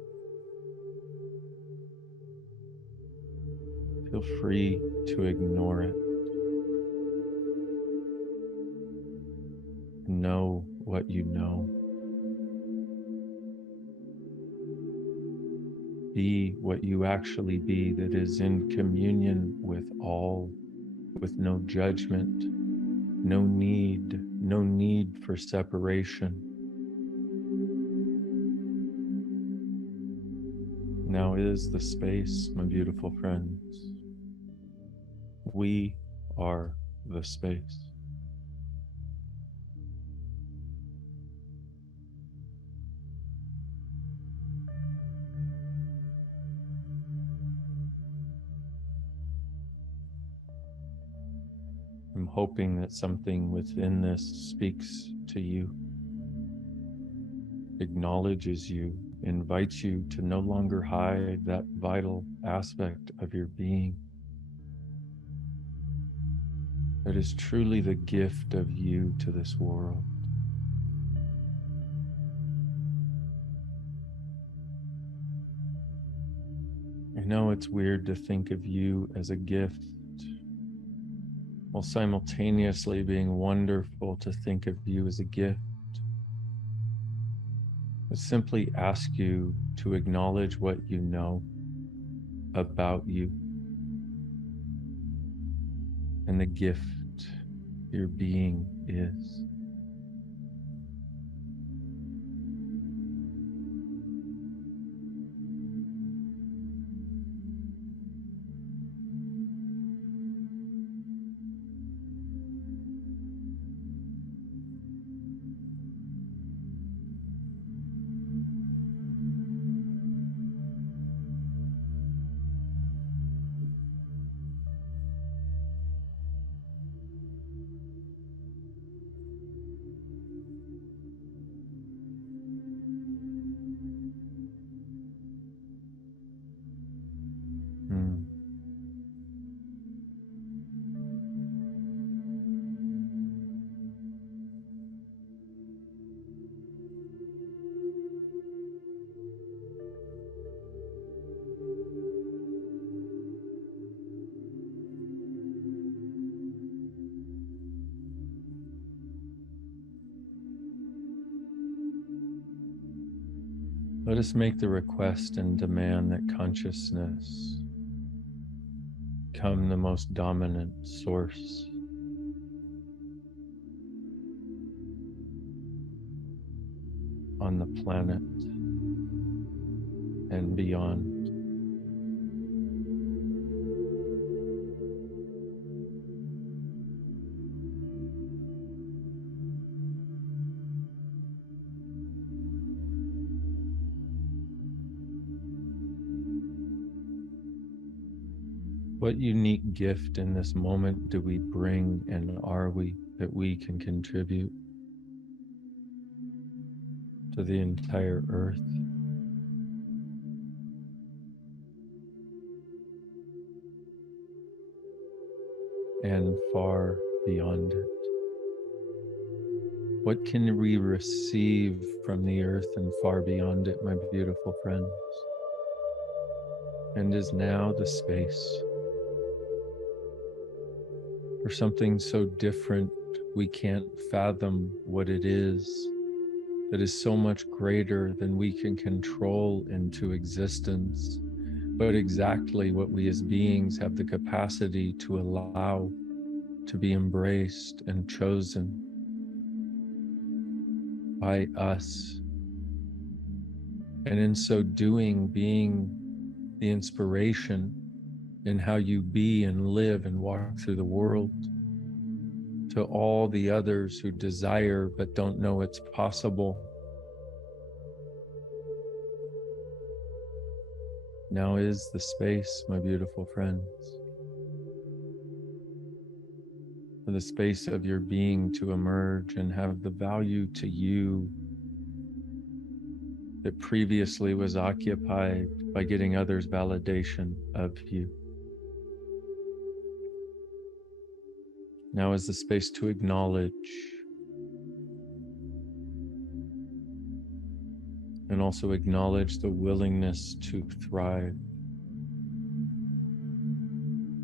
Feel free to ignore it. Know what you know. Be what you actually be, that is in communion with all, with no judgment, no need for separation. Now is the space, my beautiful friends. We are the space. I'm hoping that something within this speaks to you, acknowledges you, invites you to no longer hide that vital aspect of your being that is truly the gift of you to this world. I know it's weird to think of you as a gift, while simultaneously being wonderful to think of you as a gift. I simply ask you to acknowledge what you know about you and the gift your being is. Mm. Let us make the request and demand that consciousness become the most dominant source on the planet and beyond. What unique gift in this moment do we bring, and are we, that we can contribute to the entire earth? And far beyond it? What can we receive from the earth and far beyond it, my beautiful friends? And is now the space for something so different we can't fathom what it is, that is so much greater than we can control into existence, but exactly what we as beings have the capacity to allow to be embraced and chosen by us. And in so doing, being the inspiration in how you be and live and walk through the world to all the others who desire but don't know it's possible. Now is the space, my beautiful friends, for the space of your being to emerge and have the value to you that previously was occupied by getting others' validation of you. Now is the space to acknowledge and also acknowledge the willingness to thrive.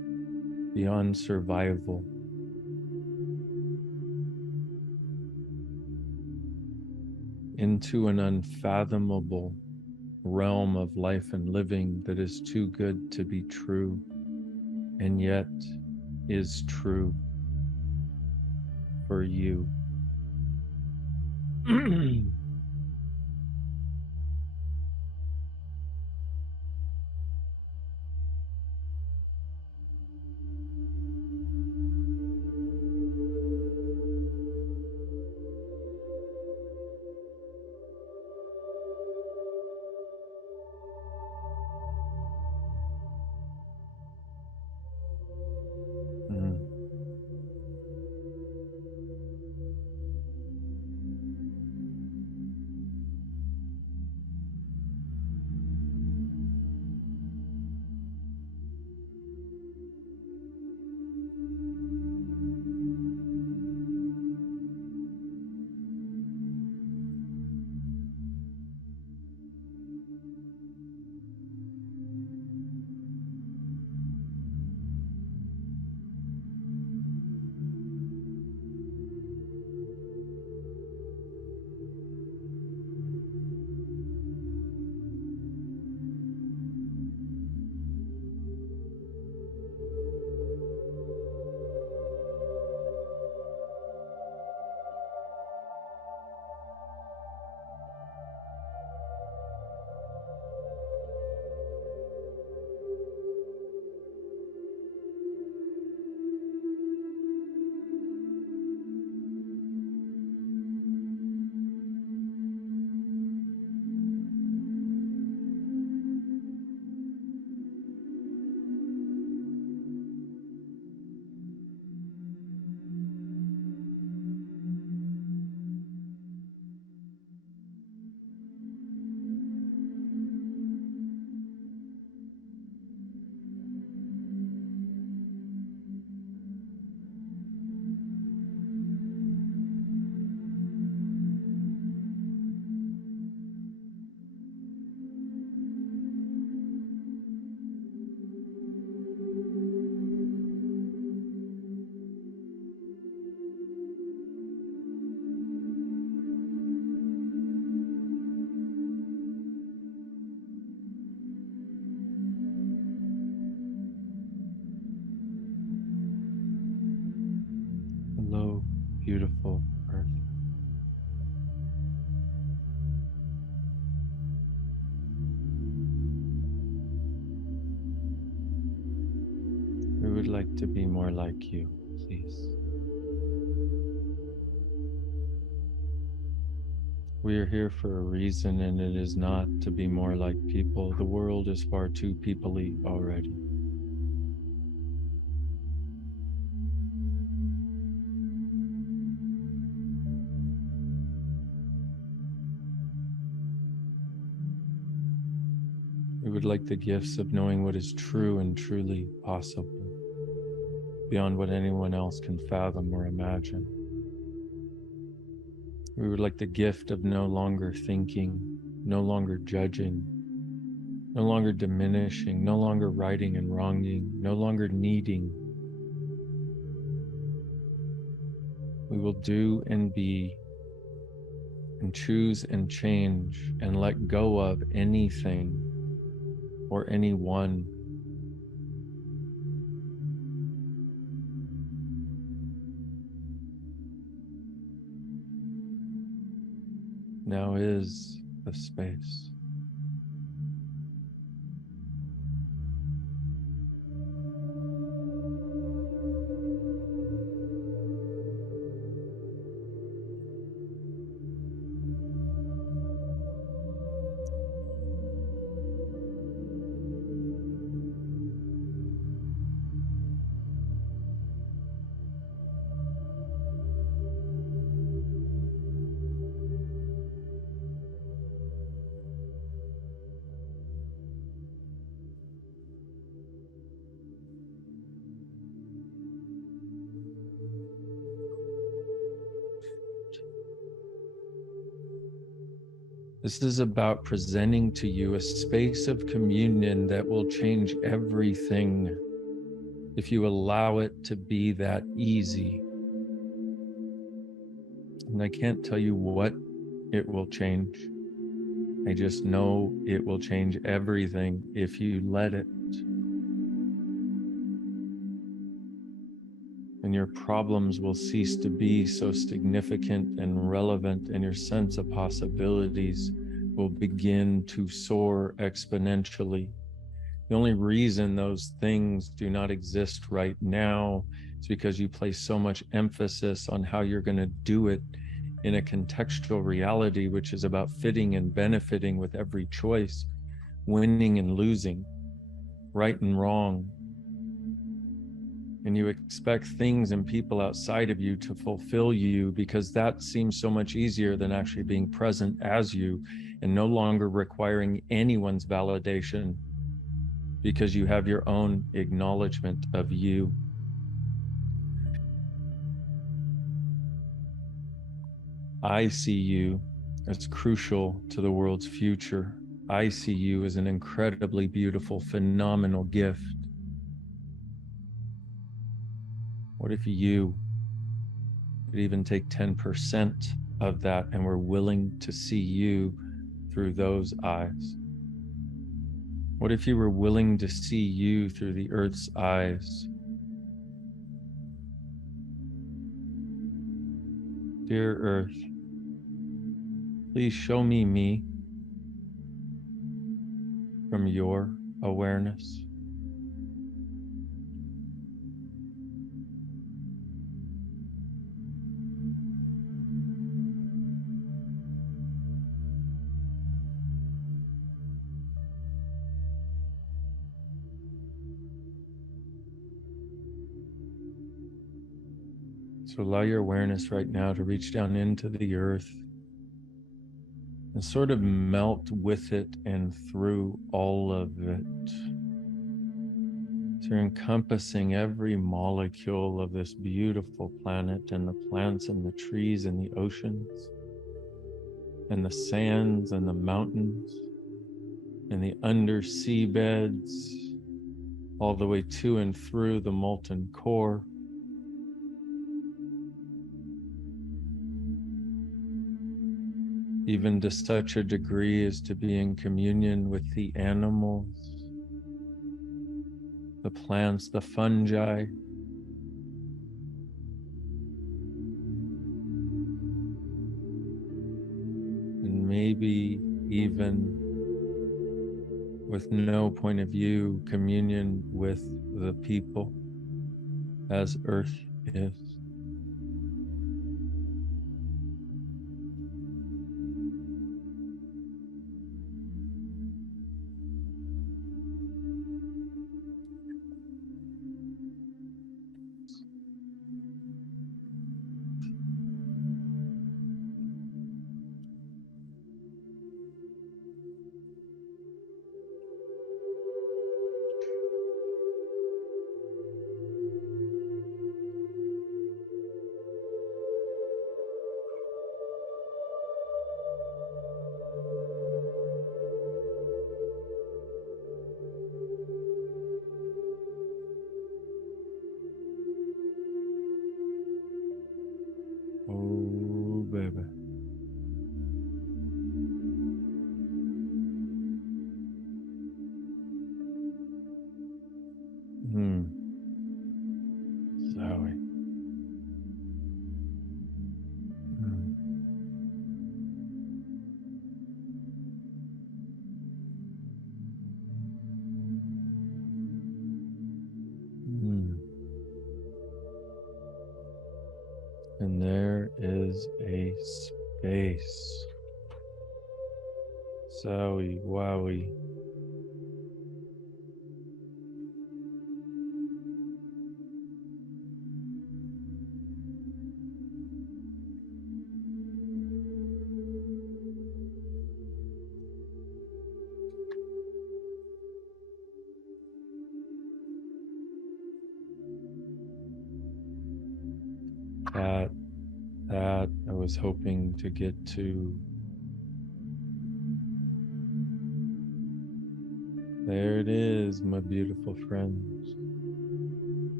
beyond survival, into an unfathomable realm of life and living that is too good to be true, and yet is true for you. Mm. Hello, beautiful Earth. We would like to be more like you, please. We are here for a reason, and it is not to be more like people. The world is far too people-y already. We would like the gifts of knowing what is true and truly possible, beyond what anyone else can fathom or imagine. We would like the gift of no longer thinking, no longer judging, no longer diminishing, no longer righting and wronging, no longer needing. We will do and be and choose and change and let go of anything or anyone. Now is the space. This is about presenting to you a space of communion that will change everything. if you allow it to be that easy. And I can't tell you what it will change. I just know it will change everything if you let it. And your problems will cease to be so significant and relevant, and your sense of possibilities will begin to soar exponentially. The only reason those things do not exist right now is because you place so much emphasis on how you're going to do it in a contextual reality, which is about fitting and benefiting with every choice, winning and losing, right and wrong. And you expect things and people outside of you to fulfill you because that seems so much easier than actually being present as you and no longer requiring anyone's validation because you have your own acknowledgement of you. I see you as crucial to the world's future. I see you as an incredibly beautiful, phenomenal gift. What if you could even take 10% of that and were willing to see you through those eyes? What if you were willing to see you through the earth's eyes? Dear Earth, please show me from your awareness. So allow your awareness right now to reach down into the earth and sort of melt with it and through all of it. So you're encompassing every molecule of this beautiful planet, and the plants and the trees and the oceans and the sands and the mountains and the undersea beds, all the way to and through the molten core. Even to such a degree as to be in communion with the animals, the plants, the fungi, and maybe even with no point of view, communion with the people as Earth is. Oh, baby. Zoe. And there is a space. Zowie, wowie. That I was hoping to get to. There it is, my beautiful friends.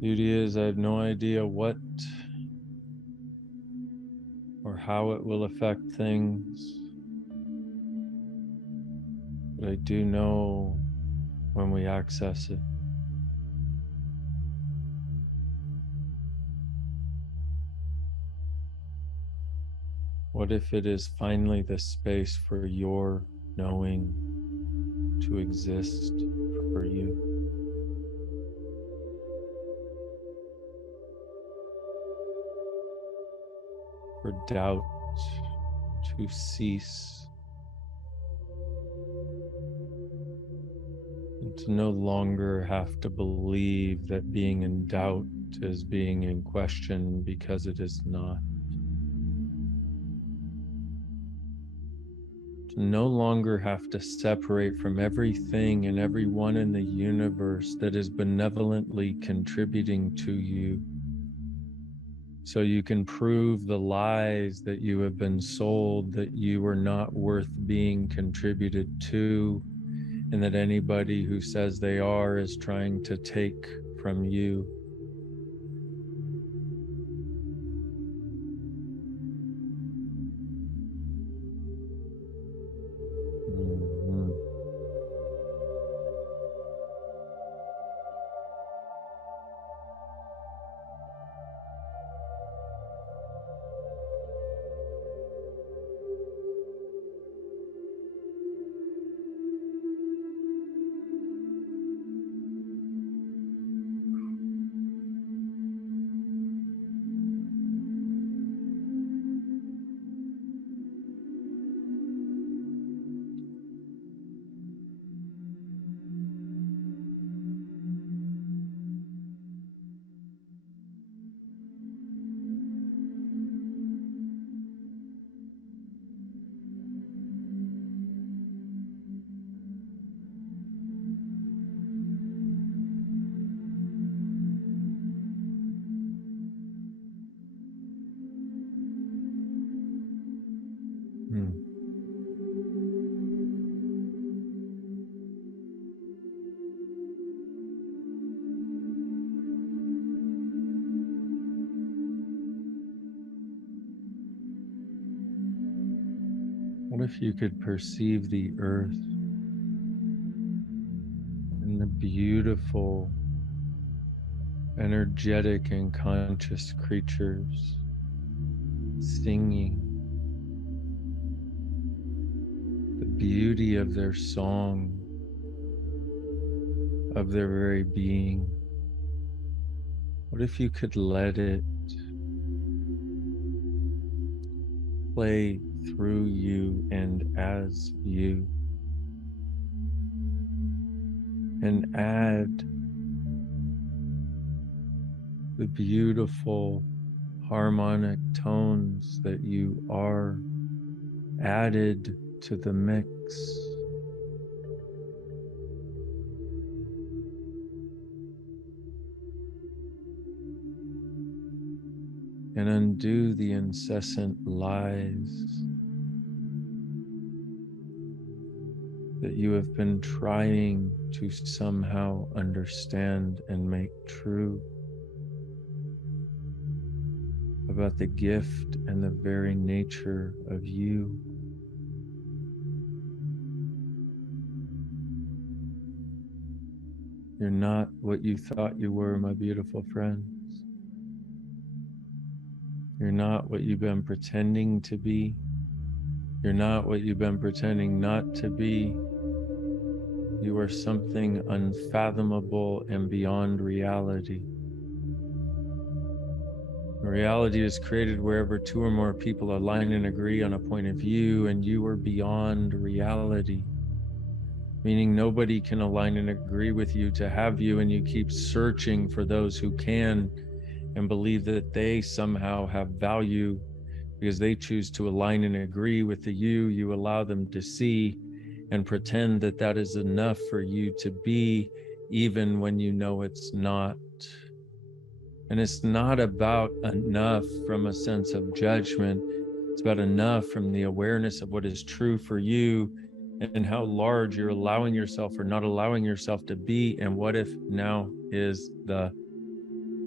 Beauty is, I have no idea what or how it will affect things, but I do know when we access it. What if it is finally the space for your knowing to exist for you? For doubt to cease, and to no longer have to believe that being in doubt is being in question, because it is not. To no longer have to separate from everything and everyone in the universe that is benevolently contributing to you, so you can prove the lies that you have been sold, that you are not worth being contributed to, and that anybody who says they are is trying to take from you. Mhm. Hmm. What if you could perceive the earth and the beautiful, energetic, and conscious creatures singing, the beauty of their song, of their very being? What if you could let it play through you and as you, and add the beautiful harmonic tones that you are added to the mix, and undo the incessant lies that you have been trying to somehow understand and make true about the gift and the very nature of you. You're not what you thought you were, my beautiful friends. You're not what you've been pretending to be. You're not what you've been pretending not to be. You are something unfathomable and beyond reality. Reality is created wherever two or more people align and agree on a point of view, and you are beyond reality, meaning nobody can align and agree with you to have you, and you keep searching for those who can and believe that they somehow have value because they choose to align and agree with the you allow them to see, and pretend that that is enough for you to be, even when you know it's not. And it's not about enough from a sense of judgment. It's about enough from the awareness of what is true for you and how large you're allowing yourself or not allowing yourself to be. And what if now is the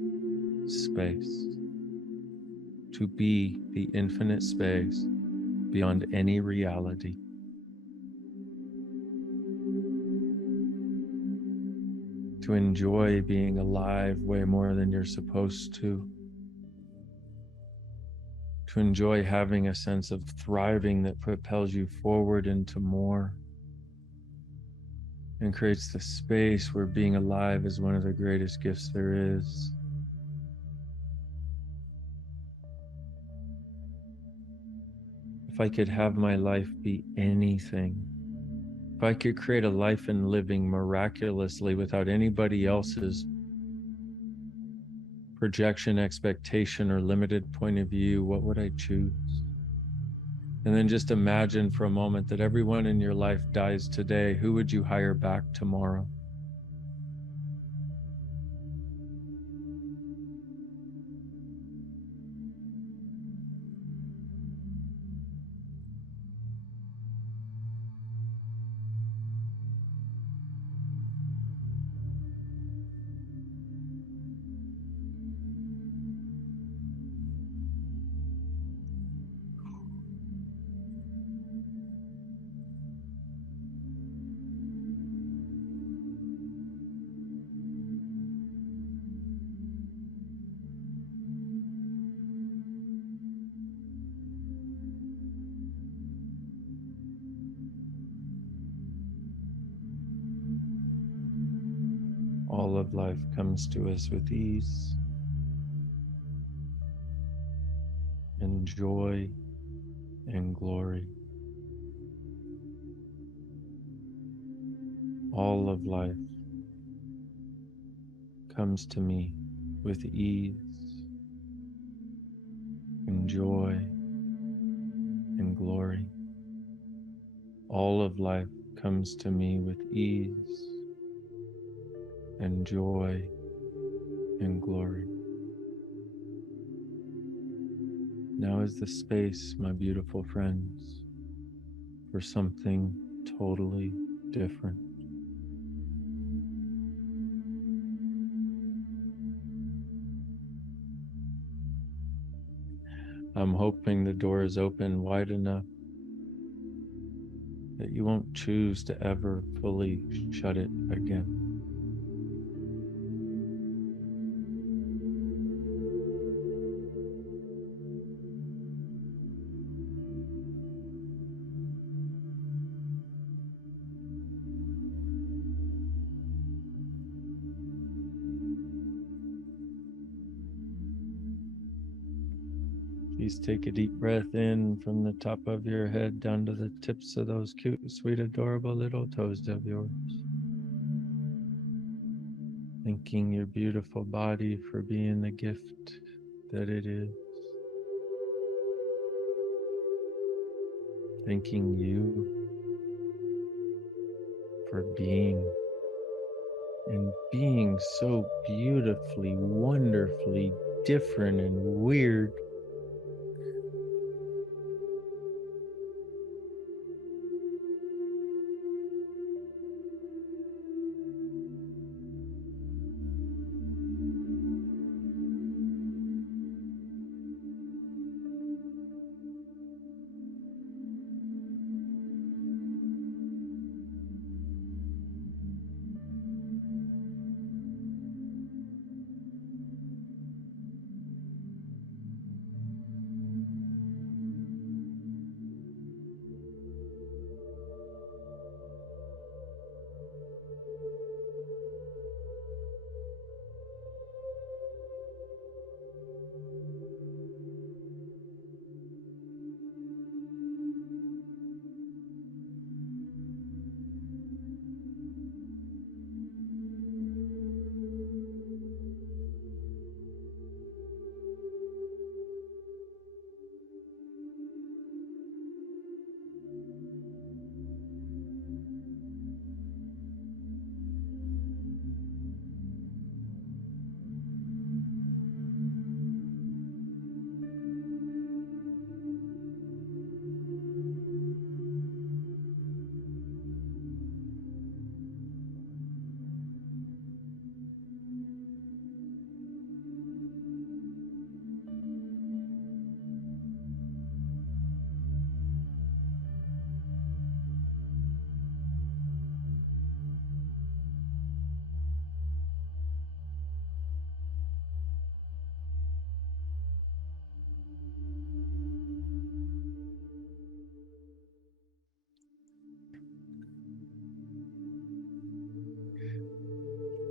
space, to be the infinite space beyond any reality. To enjoy being alive way more than you're supposed to. To enjoy having a sense of thriving that propels you forward into more and creates the space where being alive is one of the greatest gifts there is. If I could have my life be anything, if I could create a life and living miraculously without anybody else's projection, expectation, or limited point of view, what would I choose? And then just imagine for a moment that everyone in your life dies today. Who would you hire back tomorrow? All of life comes to us with ease and joy and glory. All of life comes to me with ease and joy and glory. All of life comes to me with ease and joy and glory. Now is the space, my beautiful friends, for something totally different. I'm hoping the door is open wide enough that you won't choose to ever fully shut it again. Please take a deep breath in from the top of your head down to the tips of those cute, sweet, adorable little toes of yours. Thanking your beautiful body for being the gift that it is. Thanking you for being and being so beautifully, wonderfully different and weird.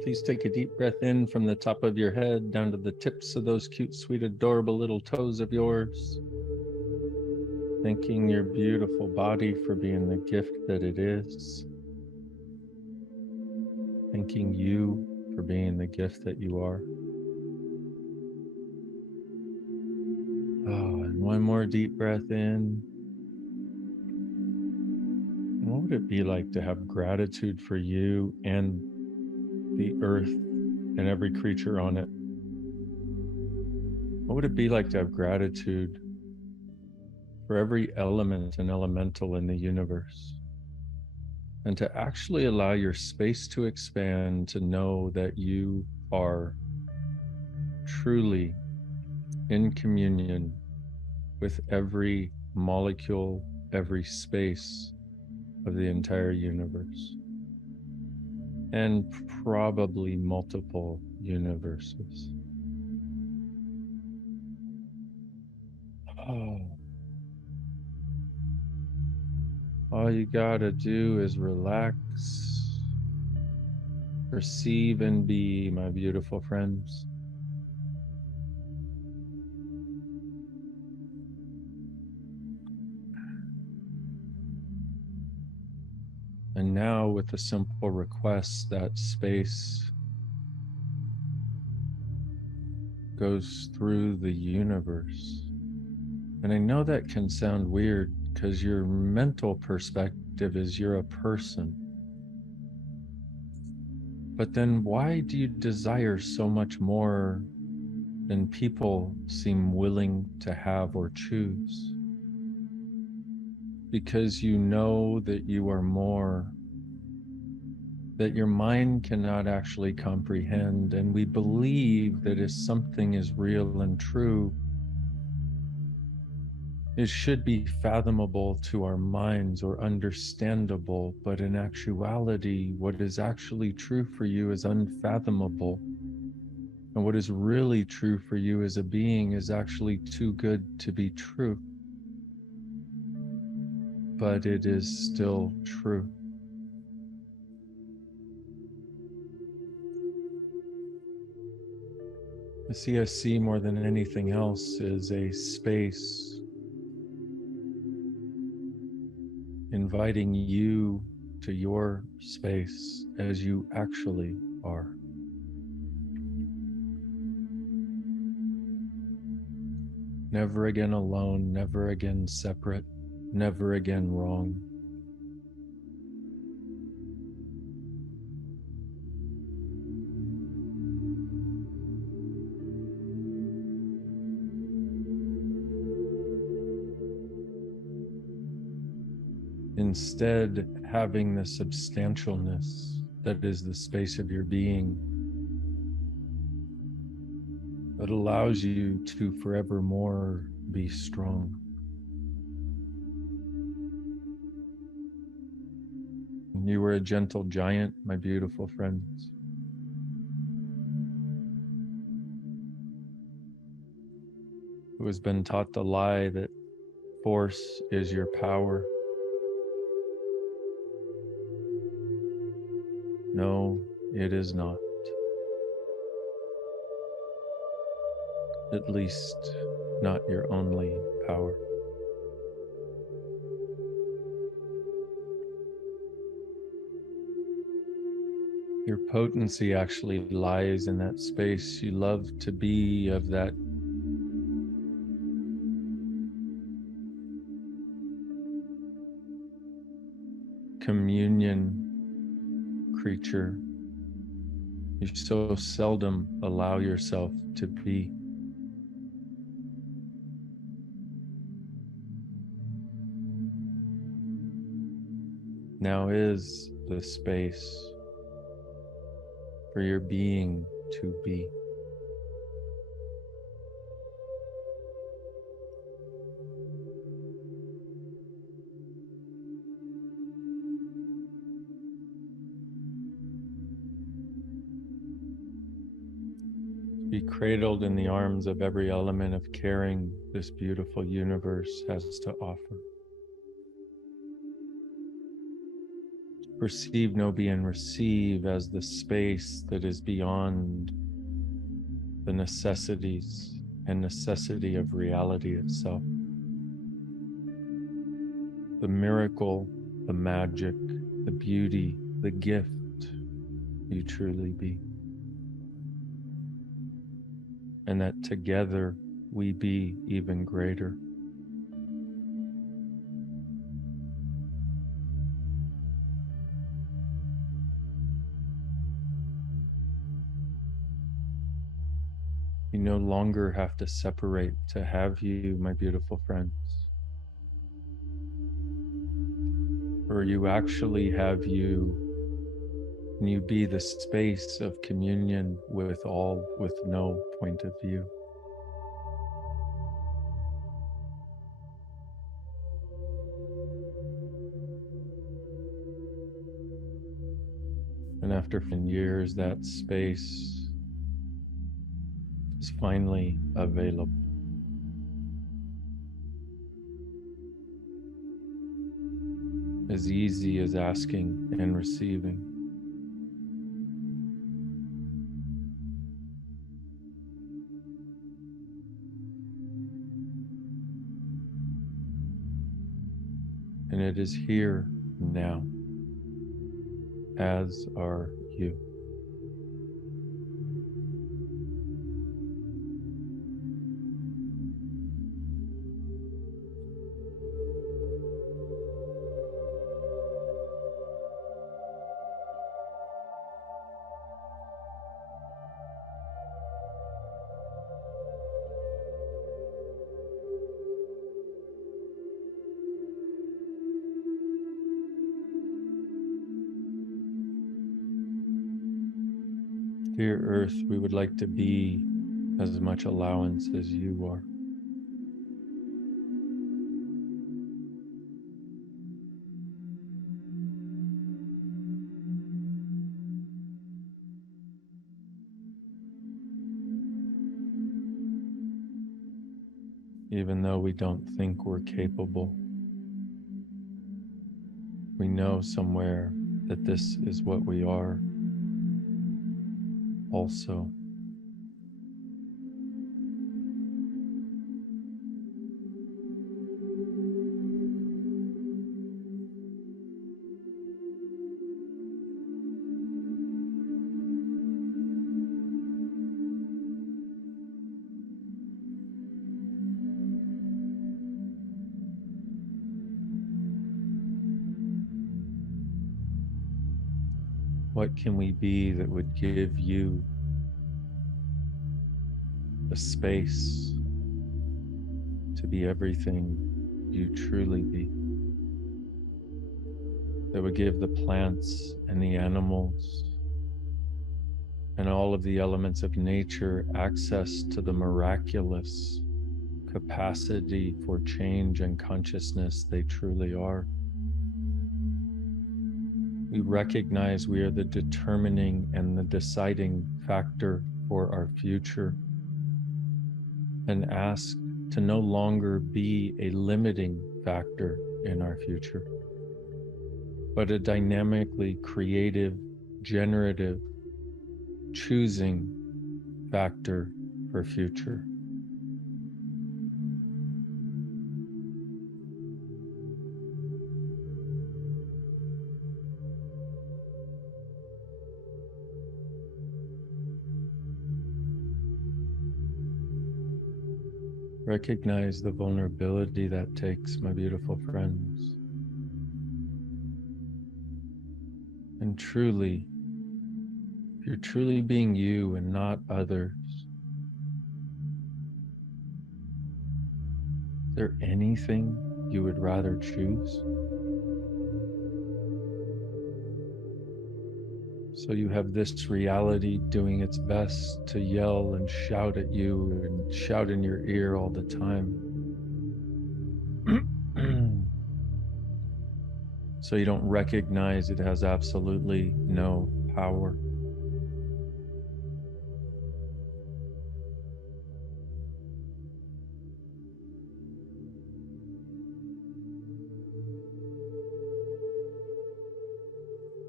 Please take a deep breath in from the top of your head down to the tips of those cute, sweet, adorable little toes of yours. Thanking your beautiful body for being the gift that it is. Thanking you for being the gift that you are. Oh, and one more deep breath in. And what would it be like to have gratitude for you and the earth and every creature on it? What would it be like to have gratitude for every element and elemental in the universe? And to actually allow your space to expand, to know that you are truly in communion with every molecule, every space of the entire universe, and probably multiple universes. Oh. All you gotta do is relax, perceive and be, my beautiful friends. And now, with a simple request, that space goes through the universe. And I know that can sound weird because your mental perspective is you're a person. But then why do you desire so much more than people seem willing to have or choose? Because you know that you are more, that your mind cannot actually comprehend. And we believe that if something is real and true, it should be fathomable to our minds or understandable, but in actuality, what is actually true for you is unfathomable. And what is really true for you as a being is actually too good to be true. But it is still true. The CSC, more than anything else, is a space inviting you to your space as you actually are. Never again alone, never again separate, never again wrong. Instead, having the substantialness that is the space of your being that allows you to forevermore be strong. You were a gentle giant, my beautiful friends. Who has been taught the lie that force is your power. No, it is not. At least, not your only power. Your potency actually lies in that space. You love to be of that communion creature you so seldom allow yourself to be. Now is the space for your being to be. Be cradled in the arms of every element of caring this beautiful universe has to offer. perceive, know, be, and receive as the space that is beyond the necessities and necessity of reality itself. The miracle, the magic, the beauty, the gift you truly be. And that together we be even greater. You no longer have to separate to have you, my beautiful friends. Or you actually have you, and you be the space of communion with all, with no point of view. And after years, that space is finally available. As easy as asking and receiving. And it is here now, as are you. Dear Earth, we would like to be as much allowance as you are. Even though we don't think we're capable, we know somewhere that this is what we are also. What can we be that would give you the space to be everything you truly be? That would give the plants and the animals and all of the elements of nature access to the miraculous capacity for change and consciousness they truly are. We recognize we are the determining and the deciding factor for our future, and ask to no longer be a limiting factor in our future, but a dynamically creative, generative, choosing factor for future. Recognize the vulnerability that takes, my beautiful friends. And truly, if you're truly being you and not others, is there anything you would rather choose? So you have this reality doing its best to yell and shout at you and shout in your ear all the time. So you don't recognize it has absolutely no power.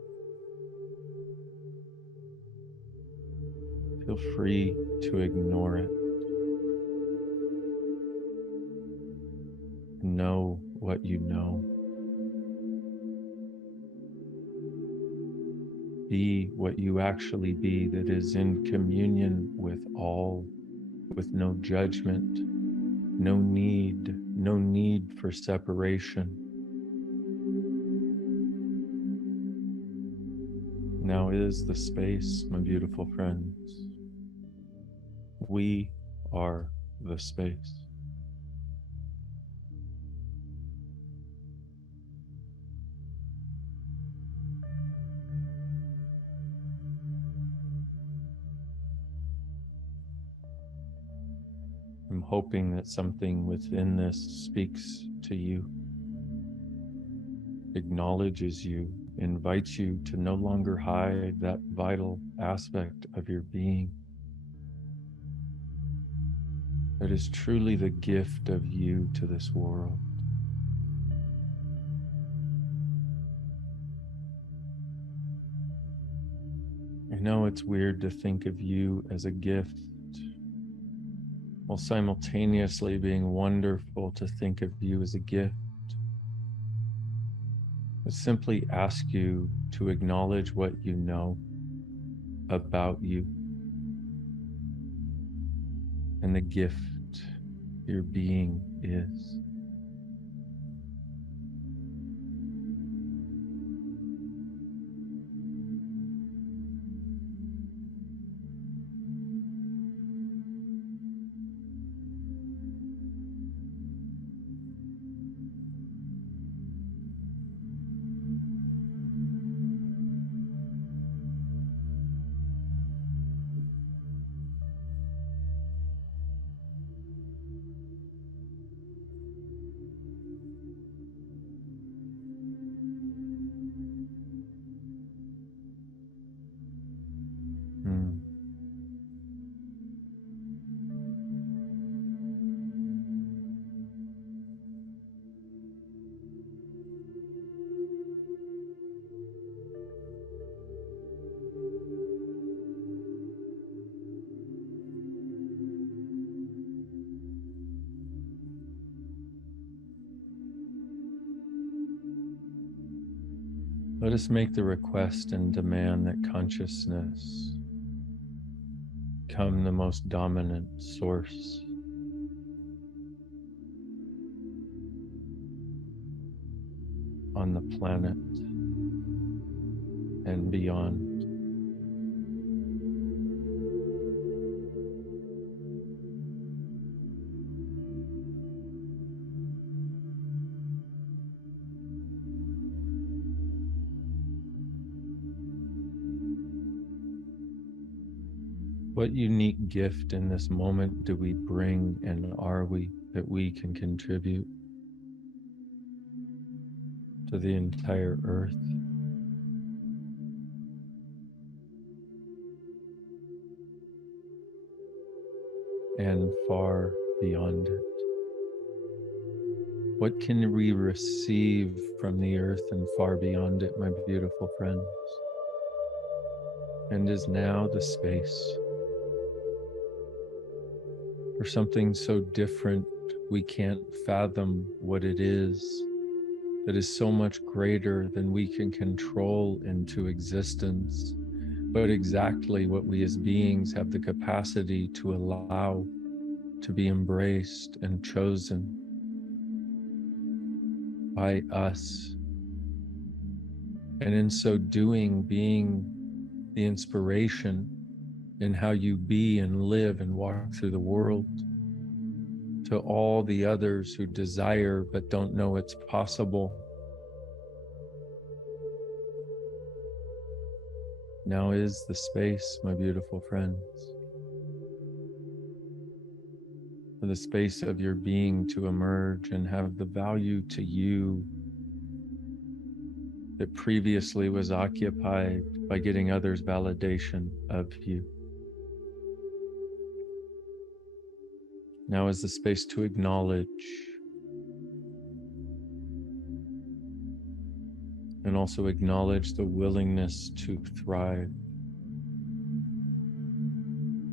Feel free to ignore it. Know what you know. Be what you actually be, that is in communion with all, with no judgment, no need for separation. Now is the space, my beautiful friends. We are the space. I'm hoping that something within this speaks to you, acknowledges you, invites you to no longer hide that vital aspect of your being that is truly the gift of you to this world. I know it's weird to think of you as a gift, while simultaneously being wonderful to think of you as a gift. I simply ask you to acknowledge what you know about you and the gift your being is. Hmm. Let us make the request and demand that consciousness become the most dominant source on the planet and beyond. What unique gift in this moment do we bring, and are we, that we can contribute to the entire earth? And far beyond it? What can we receive from the earth and far beyond it, my beautiful friends? And is now the space for something so different we can't fathom what it is, that is so much greater than we can control into existence, but exactly what we as beings have the capacity to allow to be embraced and chosen by us. And in so doing, being the inspiration in how you be and live and walk through the world to all the others who desire but don't know it's possible. Now is the space, my beautiful friends, for the space of your being to emerge and have the value to you that previously was occupied by getting others' validation of you. Now is the space to acknowledge and also acknowledge the willingness to thrive.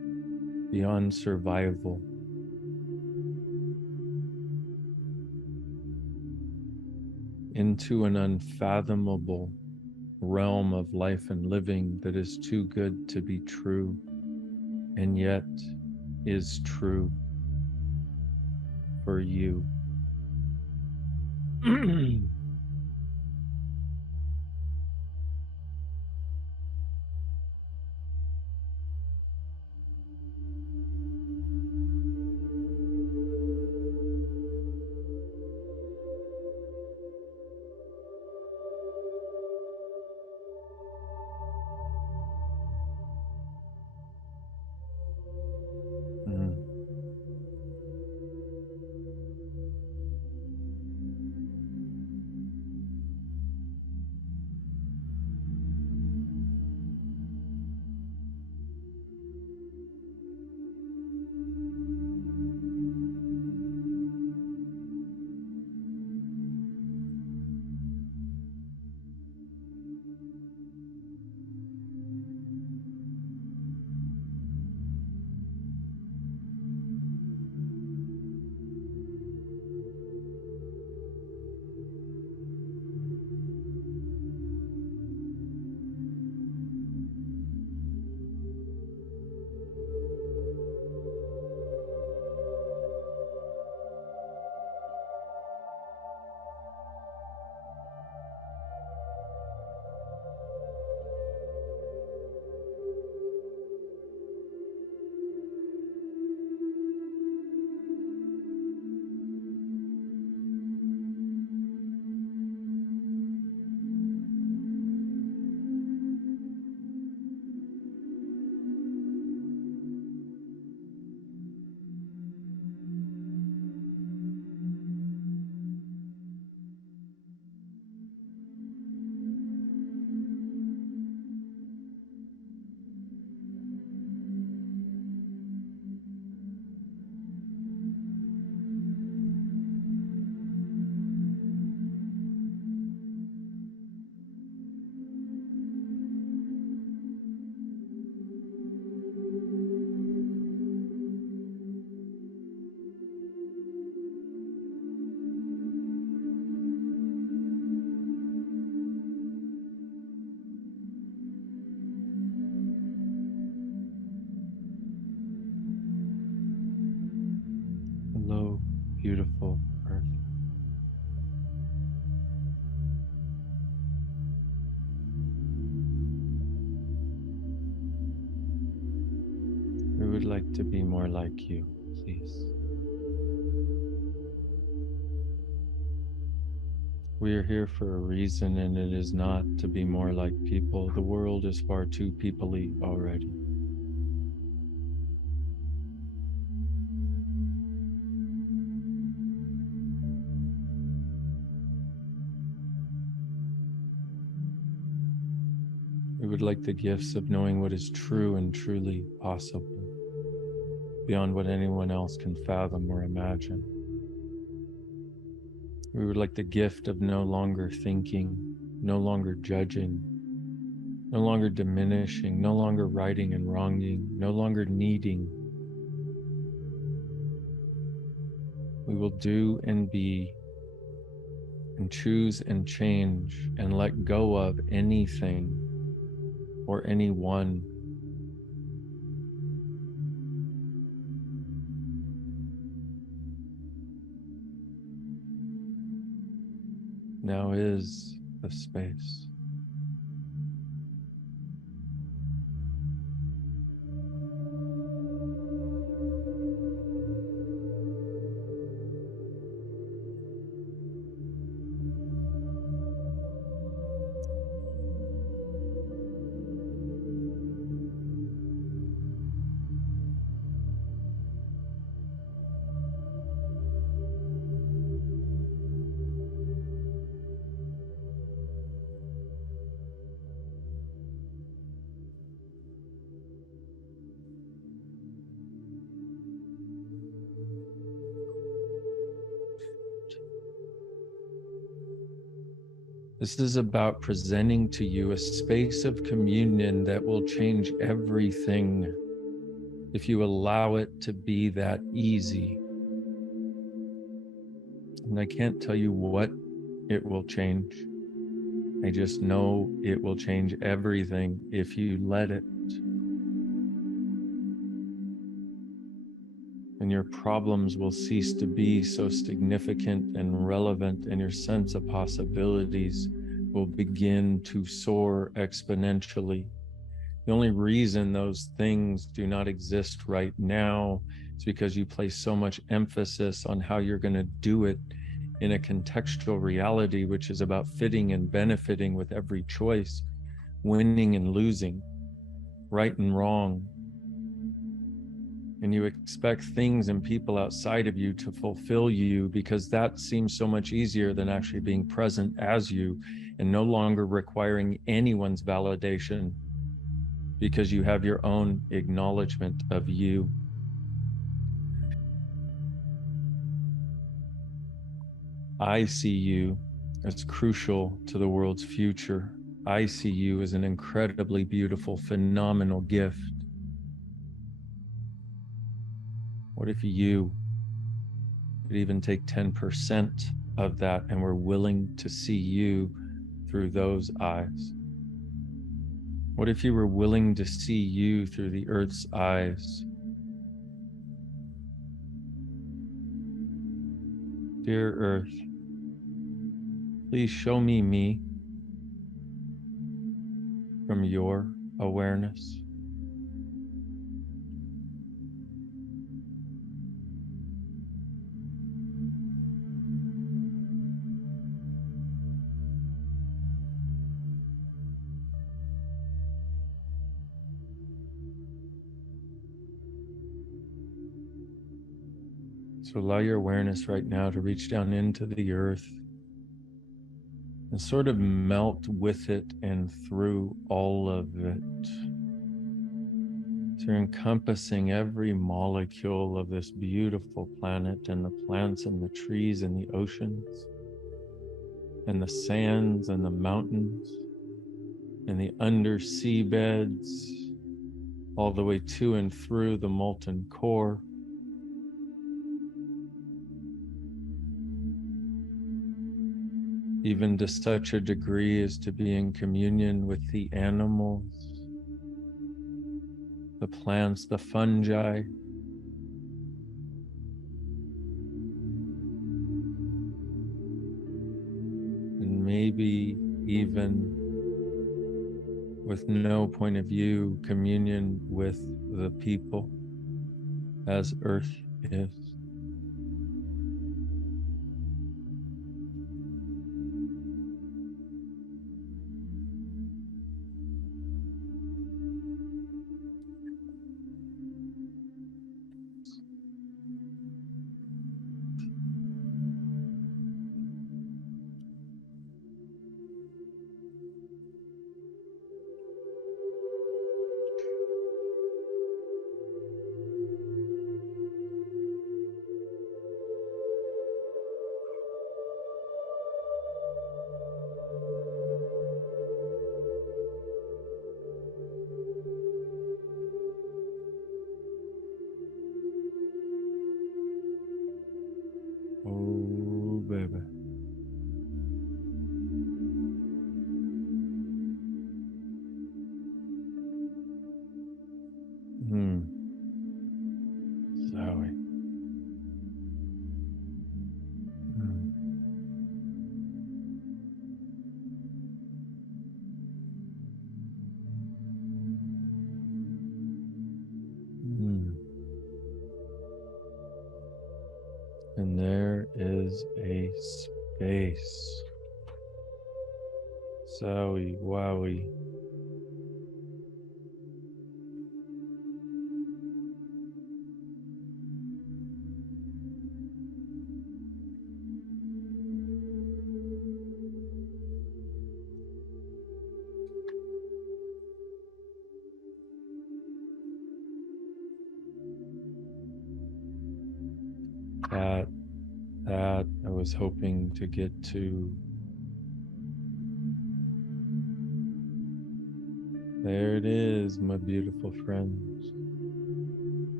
beyond survival, into an unfathomable realm of life and living that is too good to be true, and yet is true for you. Mm. Hello, beautiful Earth. We would like to be more like you, please. We are here for a reason, and it is not to be more like people. The world is far too people-y already. We would like the gifts of knowing what is true and truly possible, beyond what anyone else can fathom or imagine. We would like the gift of no longer thinking, no longer judging, no longer diminishing, no longer righting and wronging, no longer needing. We will do and be and choose and change and let go of anything or anyone. Now is the space. This is about presenting to you a space of communion that will change everything if you allow it to be that easy. And I can't tell you what it will change. I just know it will change everything if you let it. And your problems will cease to be so significant and relevant, and your sense of possibilities will begin to soar exponentially. The only reason those things do not exist right now is because you place so much emphasis on how you're going to do it in a contextual reality, which is about fitting and benefiting with every choice, winning and losing, right and wrong. And you expect things and people outside of you to fulfill you because that seems so much easier than actually being present as you and no longer requiring anyone's validation, because you have your own acknowledgement of you. I see you as crucial to the world's future. I see you as an incredibly beautiful, phenomenal gift. What if you could even take 10% of that and were willing to see you through those eyes? What if you were willing to see you through the earth's eyes? Dear Earth, please show me from your awareness. So allow your awareness right now to reach down into the earth and sort of melt with it and through all of it. So you're encompassing every molecule of this beautiful planet, and the plants and the trees and the oceans and the sands and the mountains and the undersea beds, all the way to and through the molten core. Even to such a degree as to be in communion with the animals, the plants, the fungi, and maybe even with no point of view, communion with the people as Earth is. Oh, baby. Zoe. And there is a space. Zowie, wowie. That I was hoping to get to. There it is, my beautiful friends.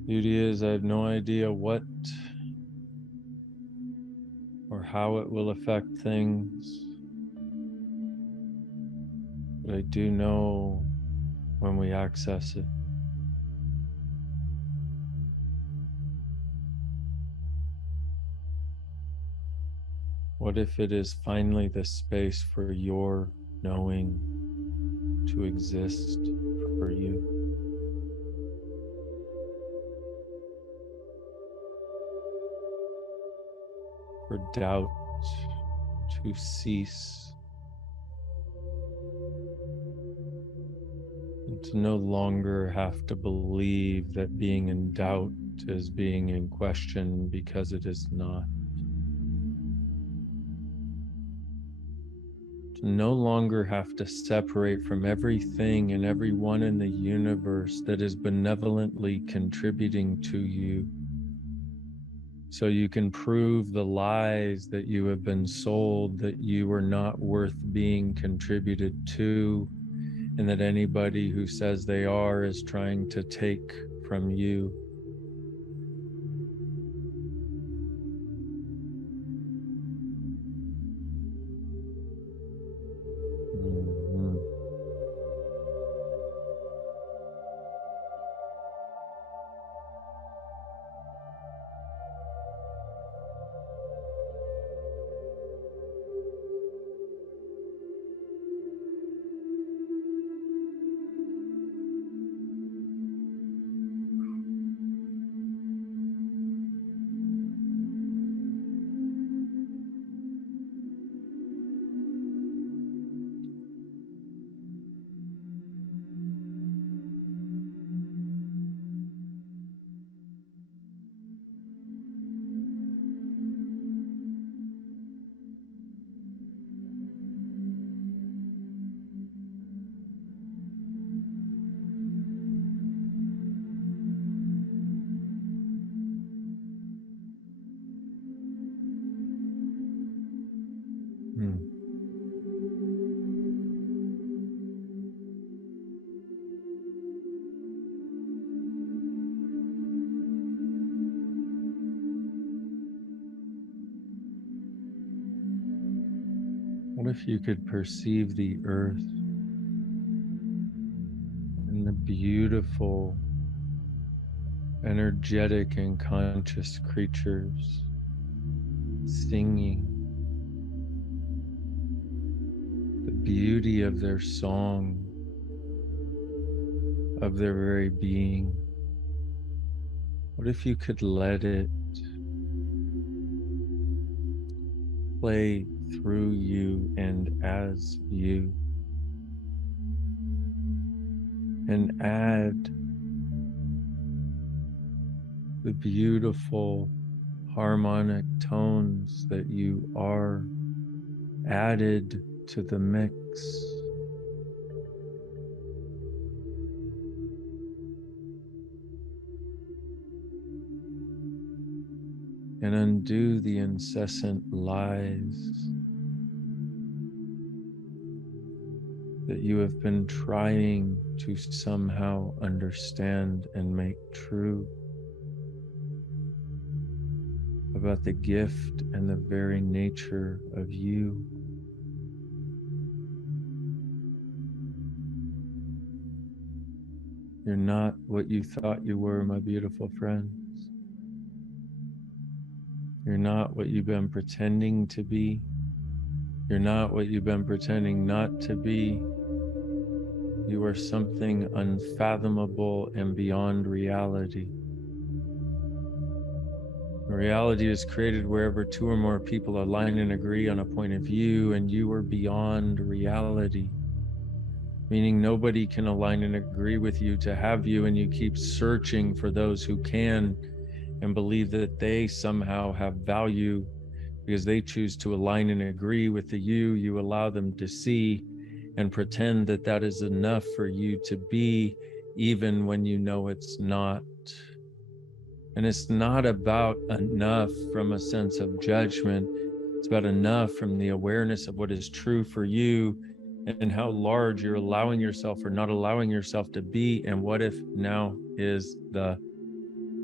Beauty is, I have no idea what or how it will affect things, but I do know when we access it. What if it is finally the space for your knowing to exist for you? For doubt to cease, and to no longer have to believe that being in doubt is being in question, because it is not. To no longer have to separate from everything and everyone in the universe that is benevolently contributing to you, so you can prove the lies that you have been sold, that you are not worth being contributed to, and that anybody who says they are is trying to take from you. Mhm. Hmm. What if you could perceive the earth and the beautiful, energetic, and conscious creatures singing, the beauty of their song, of their very being? What if you could let it play through you and as you, and add the beautiful harmonic tones that you are added to the mix, and undo the incessant lies that you have been trying to somehow understand and make true about the gift and the very nature of you. You're not what you thought you were, my beautiful friends. You're not what you've been pretending to be. You're not what you've been pretending not to be. You are something unfathomable and beyond reality. Reality is created wherever two or more people align and agree on a point of view, and you are beyond reality, meaning nobody can align and agree with you to have you, and you keep searching for those who can and believe that they somehow have value because they choose to align and agree with the you allow them to see, and pretend that that is enough for you to be, even when you know it's not. And it's not about enough from a sense of judgment. It's about enough from the awareness of what is true for you, and how large you're allowing yourself or not allowing yourself to be. And what if now is the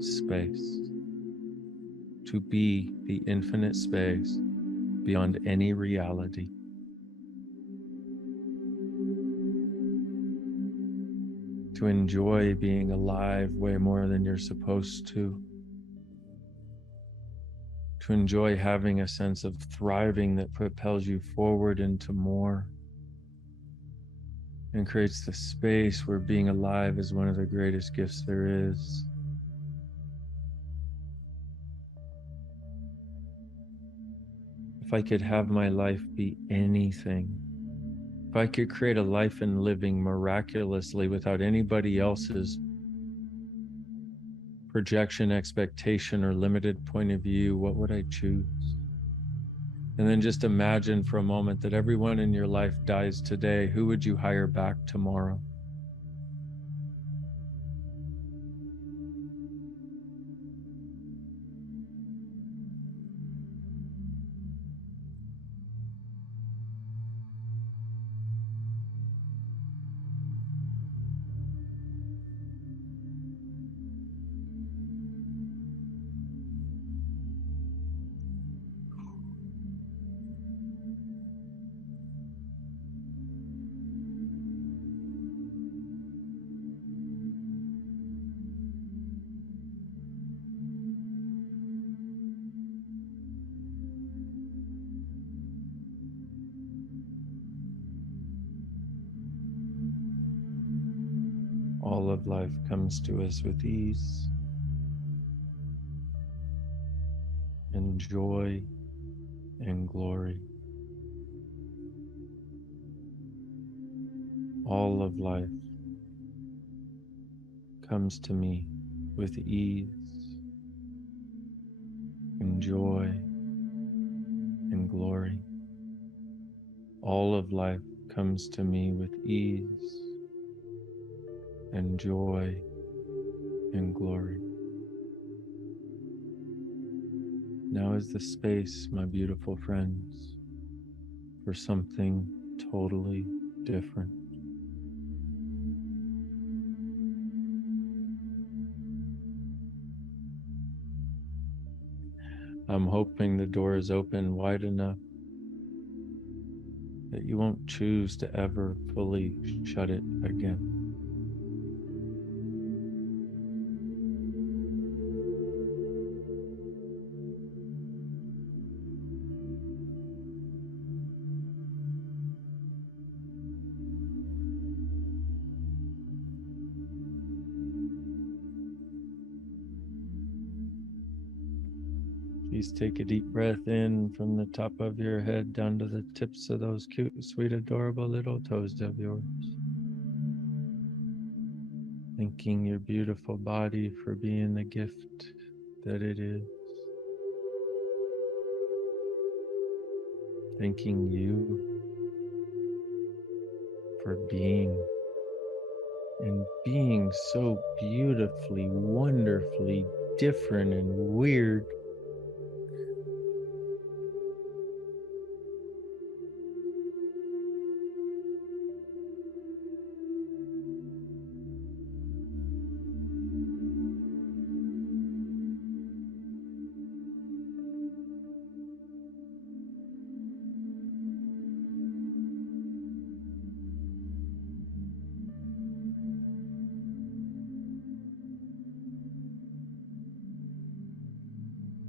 space, to be the infinite space beyond any reality. To enjoy being alive way more than you're supposed to. To enjoy having a sense of thriving that propels you forward into more and creates the space where being alive is one of the greatest gifts there is. If I could have my life be anything, if I could create a life and living miraculously without anybody else's projection, expectation, or limited point of view, what would I choose? And then just imagine for a moment that everyone in your life dies today. Who would you hire back tomorrow? All of life comes to us with ease and joy and glory. All of life comes to me with ease and joy and glory. All of life comes to me with ease and joy and glory. Now is the space, my beautiful friends, for something totally different. I'm hoping the door is open wide enough that you won't choose to ever fully shut it again. Please take a deep breath in from the top of your head down to the tips of those cute, sweet, adorable little toes of yours. Thanking your beautiful body for being the gift that it is. Thanking you for being and being so beautifully, wonderfully different and weird.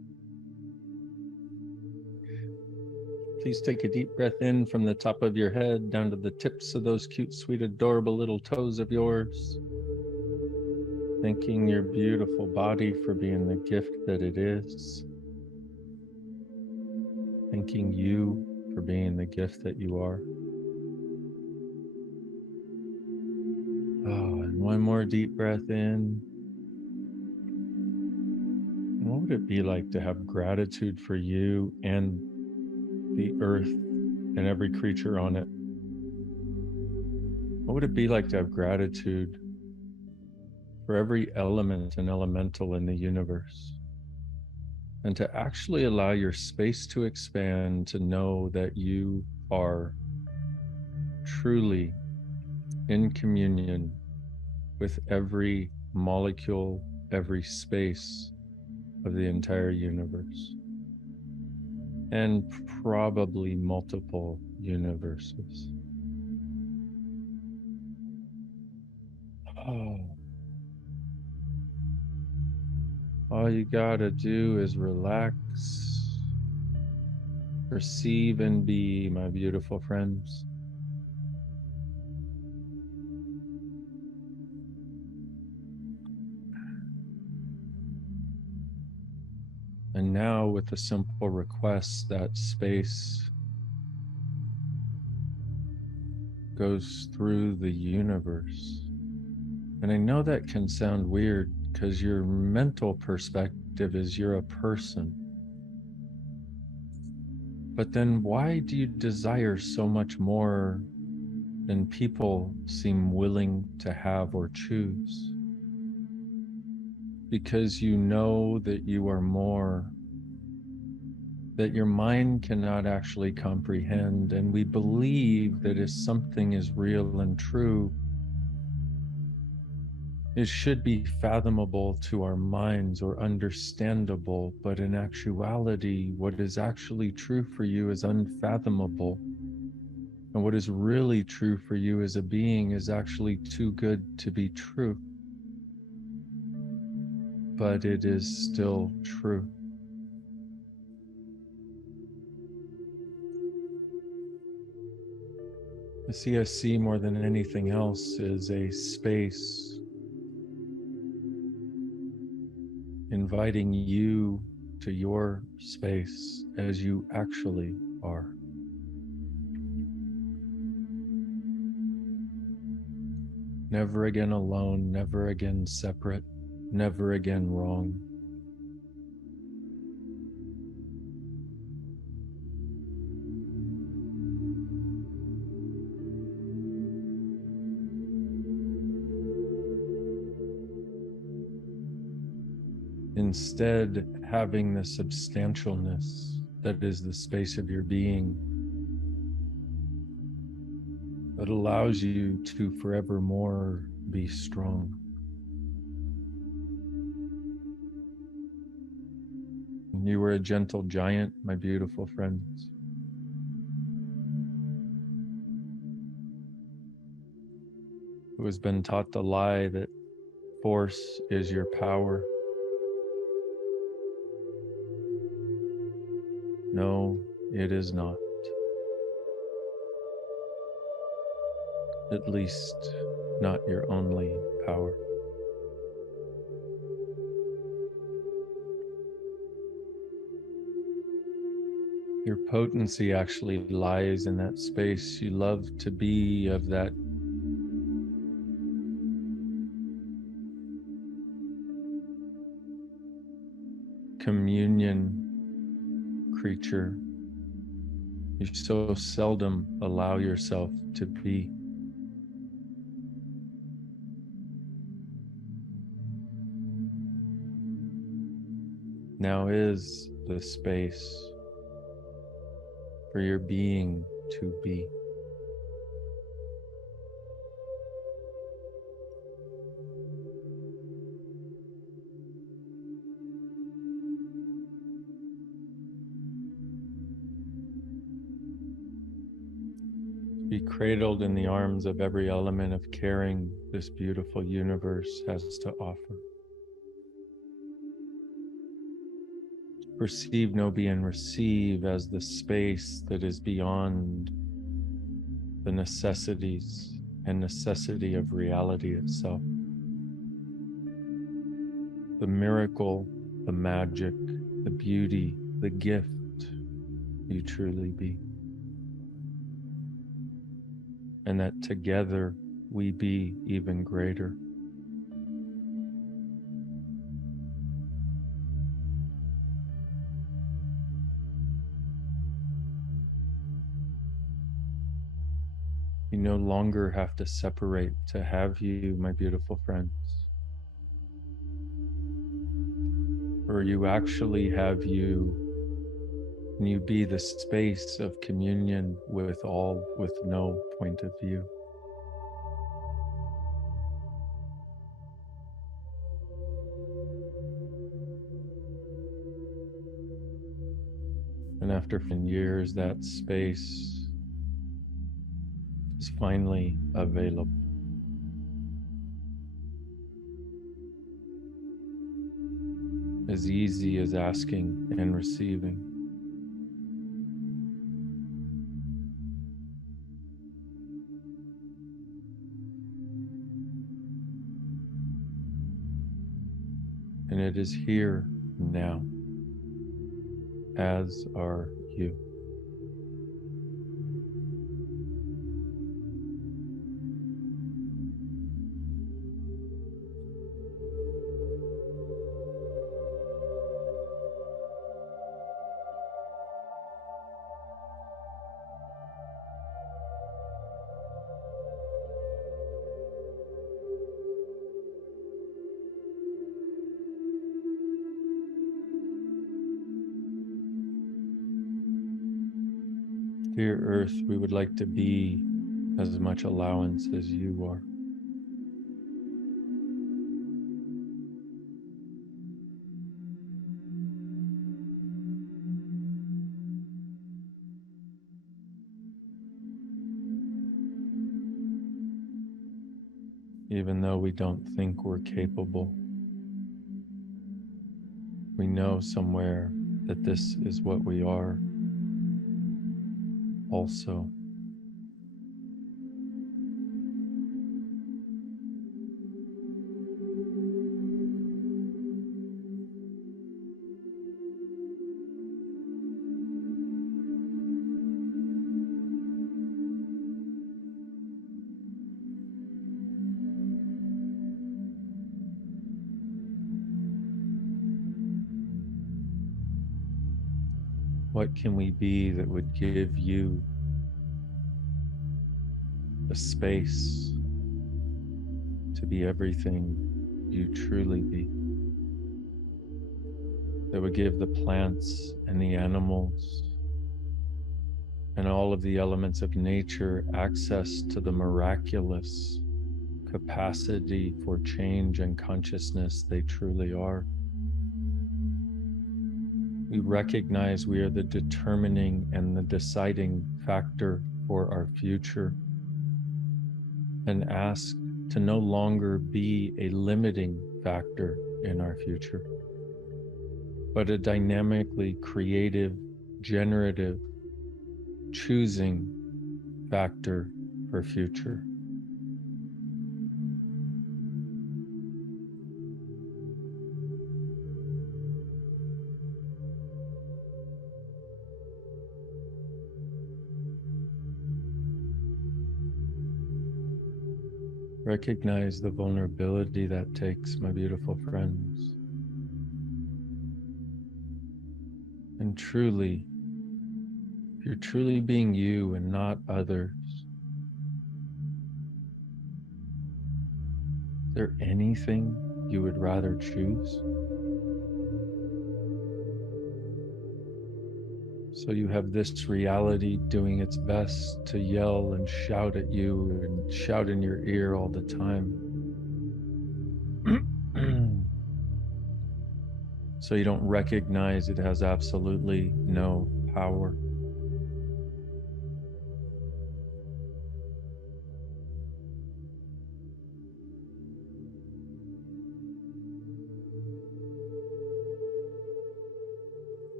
Please take a deep breath in from the top of your head down to the tips of those cute, sweet, adorable little toes of yours. Thanking your beautiful body for being the gift that it is. Thanking you for being the gift that you are. Oh, and one more deep breath in. And what would it be like to have gratitude for you and the earth and every creature on it? What would it be like to have gratitude for every element and elemental in the universe? And to actually allow your space to expand, to know that you are truly in communion with every molecule, every space of the entire universe, and probably multiple universes. Oh. All you gotta do is relax, perceive and be, my beautiful friends. And now, with a simple request, that space goes through the universe. And I know that can sound weird because your mental perspective is you're a person. But then why do you desire so much more than people seem willing to have or choose? Because you know that you are more, that your mind cannot actually comprehend. And we believe that if something is real and true, it should be fathomable to our minds or understandable, but in actuality, what is actually true for you is unfathomable. And what is really true for you as a being is actually too good to be true. But it is still true. The CSC, more than anything else, is a space inviting you to your space as you actually are. Never again alone, never again separate, never again wrong. Instead, having the substantialness that is the space of your being that allows you to forevermore be strong. You were a gentle giant, my beautiful friends. Who has been taught the lie that force is your power. No, it is not. At least, not your only power. Your potency actually lies in that space. You love to be of that communion creature. You so seldom allow yourself to be. Now is the space for your being to be. Be cradled in the arms of every element of caring this beautiful universe has to offer. Perceive, know, be, and receive as the space that is beyond the necessities and necessity of reality itself. The miracle, the magic, the beauty, the gift you truly be. And that together we be even greater. You no longer have to separate to have you, my beautiful friends. Or you actually have you, and you be the space of communion with all, with no point of view. And after years, that space is finally available. As easy as asking and receiving. And it is here now, as are you. Dear Earth, we would like to be as much allowance as you are. Even though we don't think we're capable, we know somewhere that this is what we are also. What can we be that would give you the space to be everything you truly be? That would give the plants and the animals and all of the elements of nature access to the miraculous capacity for change and consciousness they truly are. We recognize we are the determining and the deciding factor for our future, and ask to no longer be a limiting factor in our future, but a dynamically creative, generative, choosing factor for future. Recognize the vulnerability that takes, my beautiful friends. And truly, if you're truly being you and not others, is there anything you would rather choose? So you have this reality doing its best to yell and shout at you and shout in your ear all the time. So you don't recognize it has absolutely no power.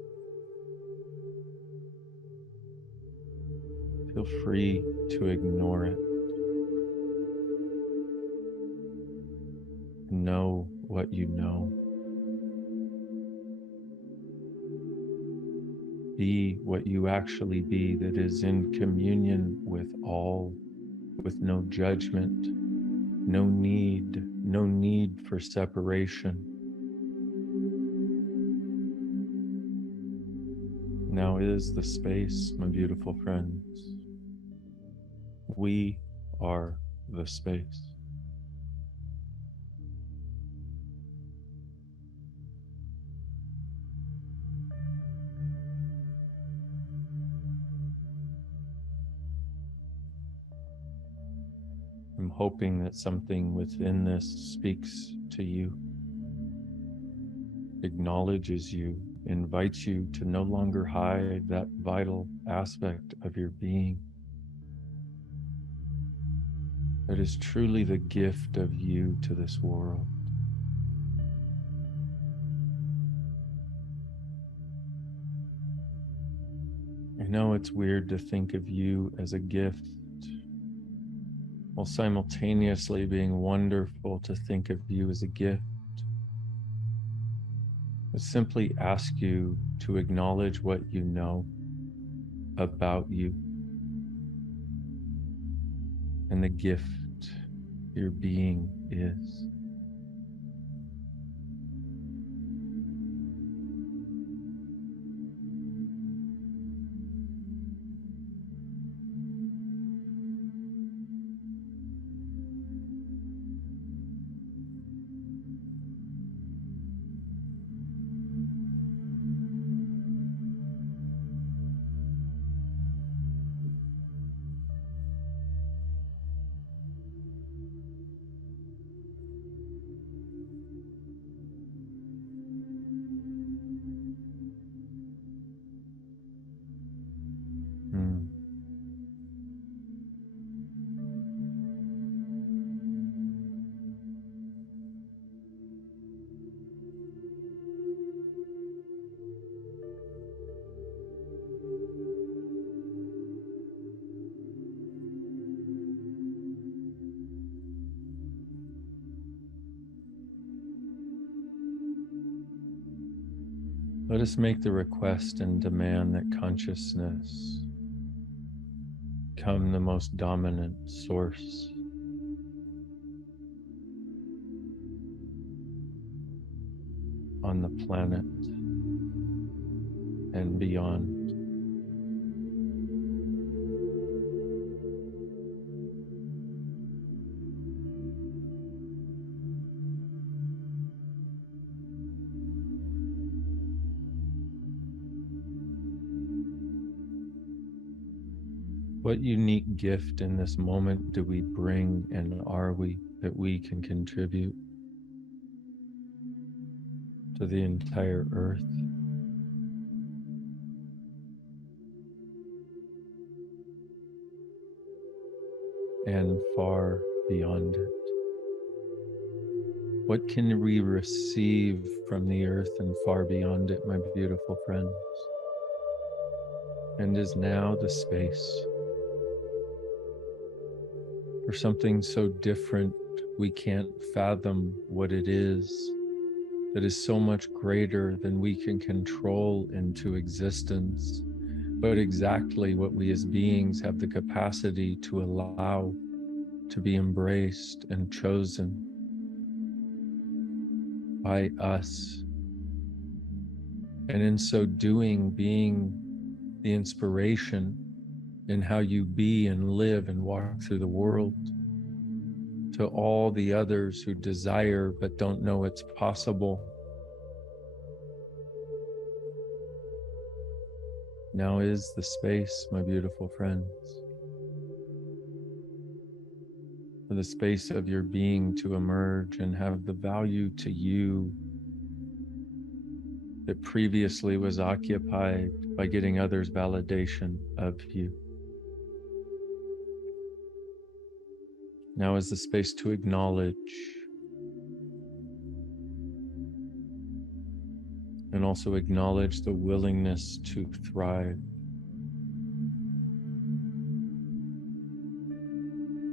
Feel free to ignore it. Know what you know. Be what you actually be, that is in communion with all, with no judgment, no need for separation. Now is the space, my beautiful friends. We are the space. I'm hoping that something within this speaks to you, acknowledges you, invites you to no longer hide that vital aspect of your being that is truly the gift of you to this world. I know it's weird to think of you as a gift, while simultaneously being wonderful to think of you as a gift. I simply ask you to acknowledge what you know about you and the gift your being is. Mm. Let us make the request and demand that consciousness become the most dominant source on the planet and beyond. What unique gift in this moment do we bring, and are we, that we can contribute to the entire earth and far beyond it? What can we receive from the earth and far beyond it, my beautiful friends? And is now the space for something so different we can't fathom what it is, that is so much greater than we can control into existence, but exactly what we as beings have the capacity to allow to be embraced and chosen by us. And in so doing, being the inspiration in how you be and live and walk through the world to all the others who desire but don't know it's possible. Now is the space, my beautiful friends, for the space of your being to emerge and have the value to you that previously was occupied by getting others' validation of you. Now is the space to acknowledge and also acknowledge the willingness to thrive.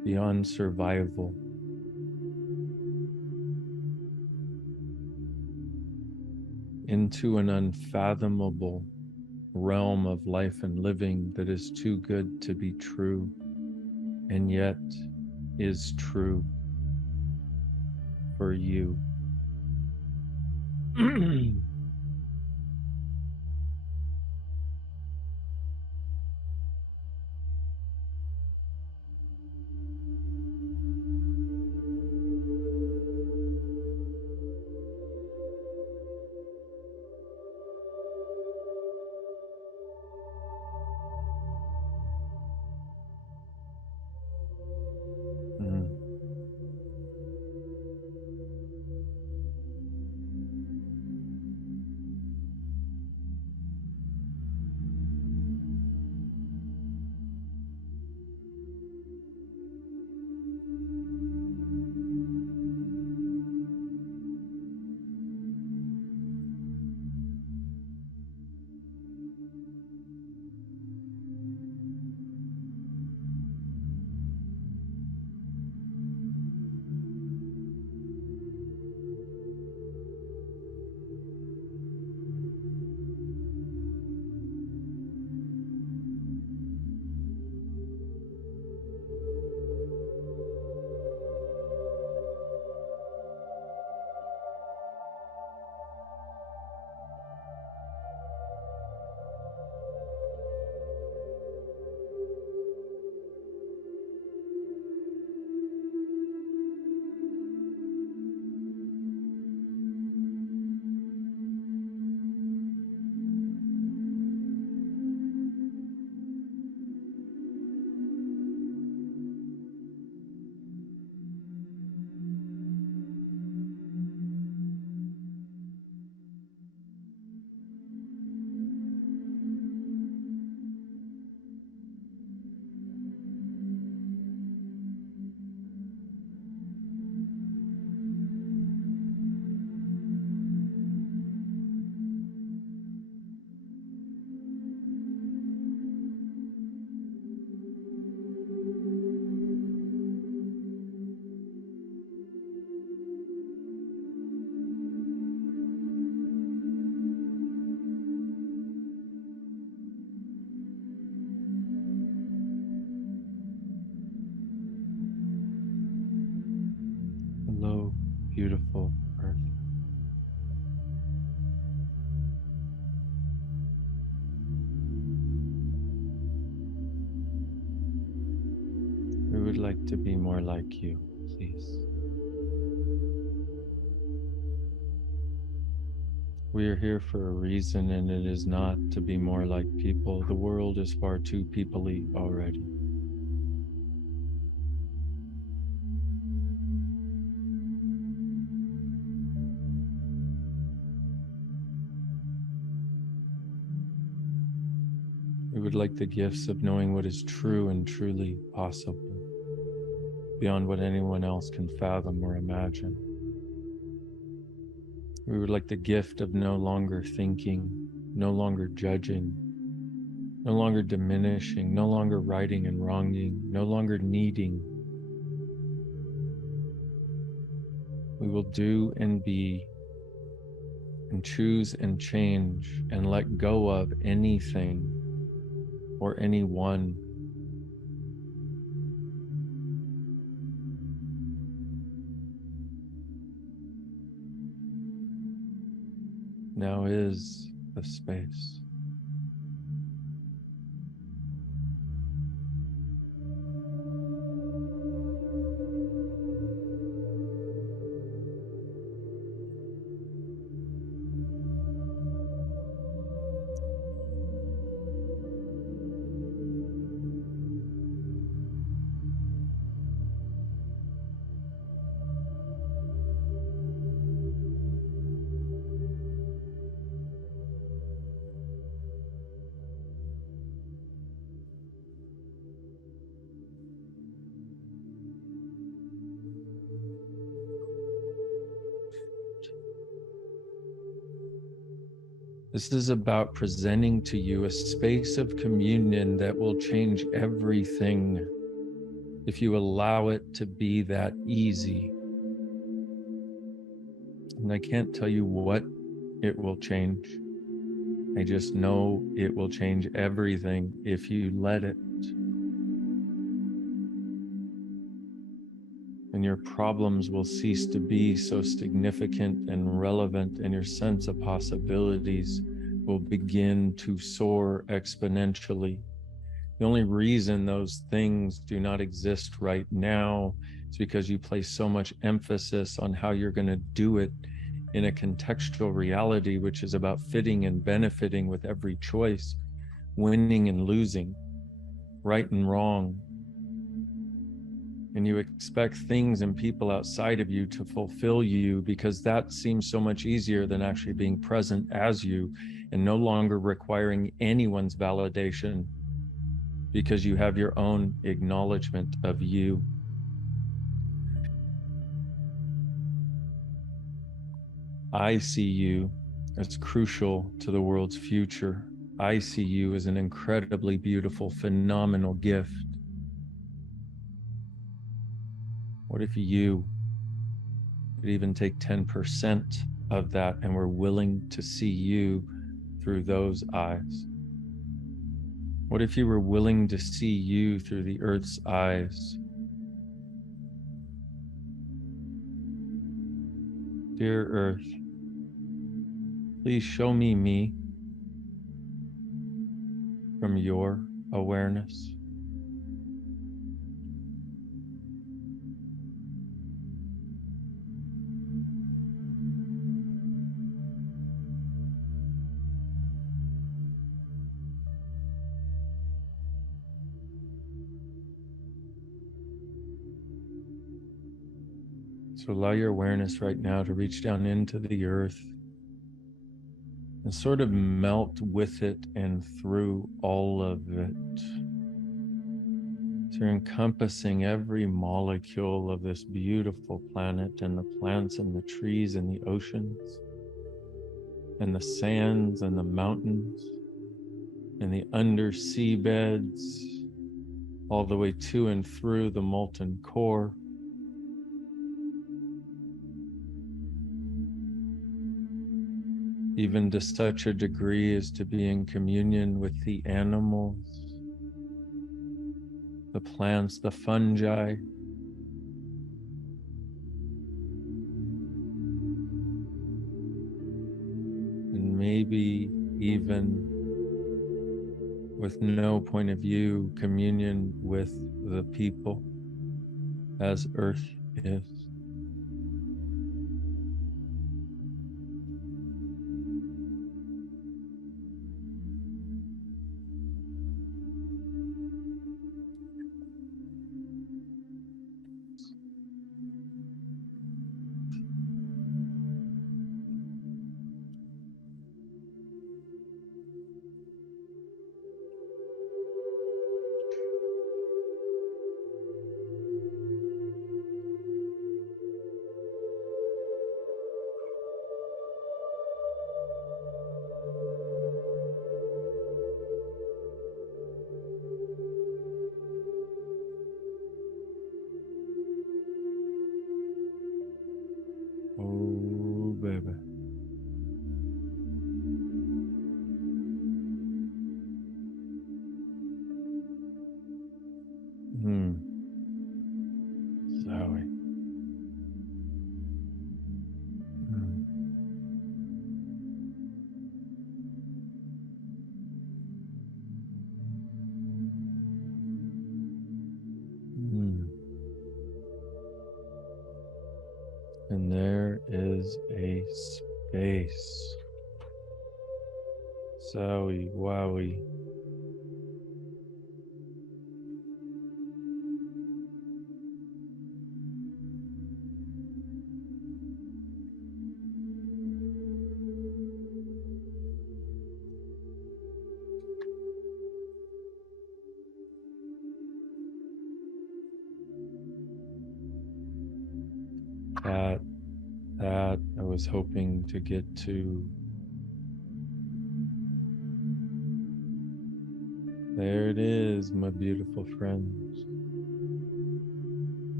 beyond survival, into an unfathomable realm of life and living that is too good to be true, and yet is true for you. Mm. Hello, beautiful Earth. We would like to be more like you, please. We are here for a reason, and it is not to be more like people. The world is far too people-y already. We would like the gifts of knowing what is true and truly possible, beyond what anyone else can fathom or imagine. We would like the gift of no longer thinking, no longer judging, no longer diminishing, no longer righting and wronging, no longer needing. We will do and be and choose and change and let go of anything or anyone. Now is the space. This is about presenting to you a space of communion that will change everything. if you allow it to be that easy. And I can't tell you what it will change. I just know it will change everything if you let it. And your problems will cease to be so significant and relevant, and your sense of possibilities will begin to soar exponentially. The only reason those things do not exist right now is because you place so much emphasis on how you're going to do it in a contextual reality, which is about fitting and benefiting with every choice, winning and losing, right and wrong. And you expect things and people outside of you to fulfill you because that seems so much easier than actually being present as you and no longer requiring anyone's validation because you have your own acknowledgement of you. I see you as crucial to the world's future. I see you as an incredibly beautiful, phenomenal gift. What if you could even take 10% of that and were willing to see you through those eyes? What if you were willing to see you through the earth's eyes? Dear Earth, please show me from your awareness. So allow your awareness right now to reach down into the earth and sort of melt with it and through all of it. So you're encompassing every molecule of this beautiful planet and the plants and the trees and the oceans and the sands and the mountains and the undersea beds, all the way to and through the molten core. Even to such a degree as to be in communion with the animals, the plants, the fungi, and maybe even with no point of view, communion with the people as Earth is. Oh, baby. Zoe. And there is a space. Zowie, wowie. That I was hoping to get to. There it is, my beautiful friends.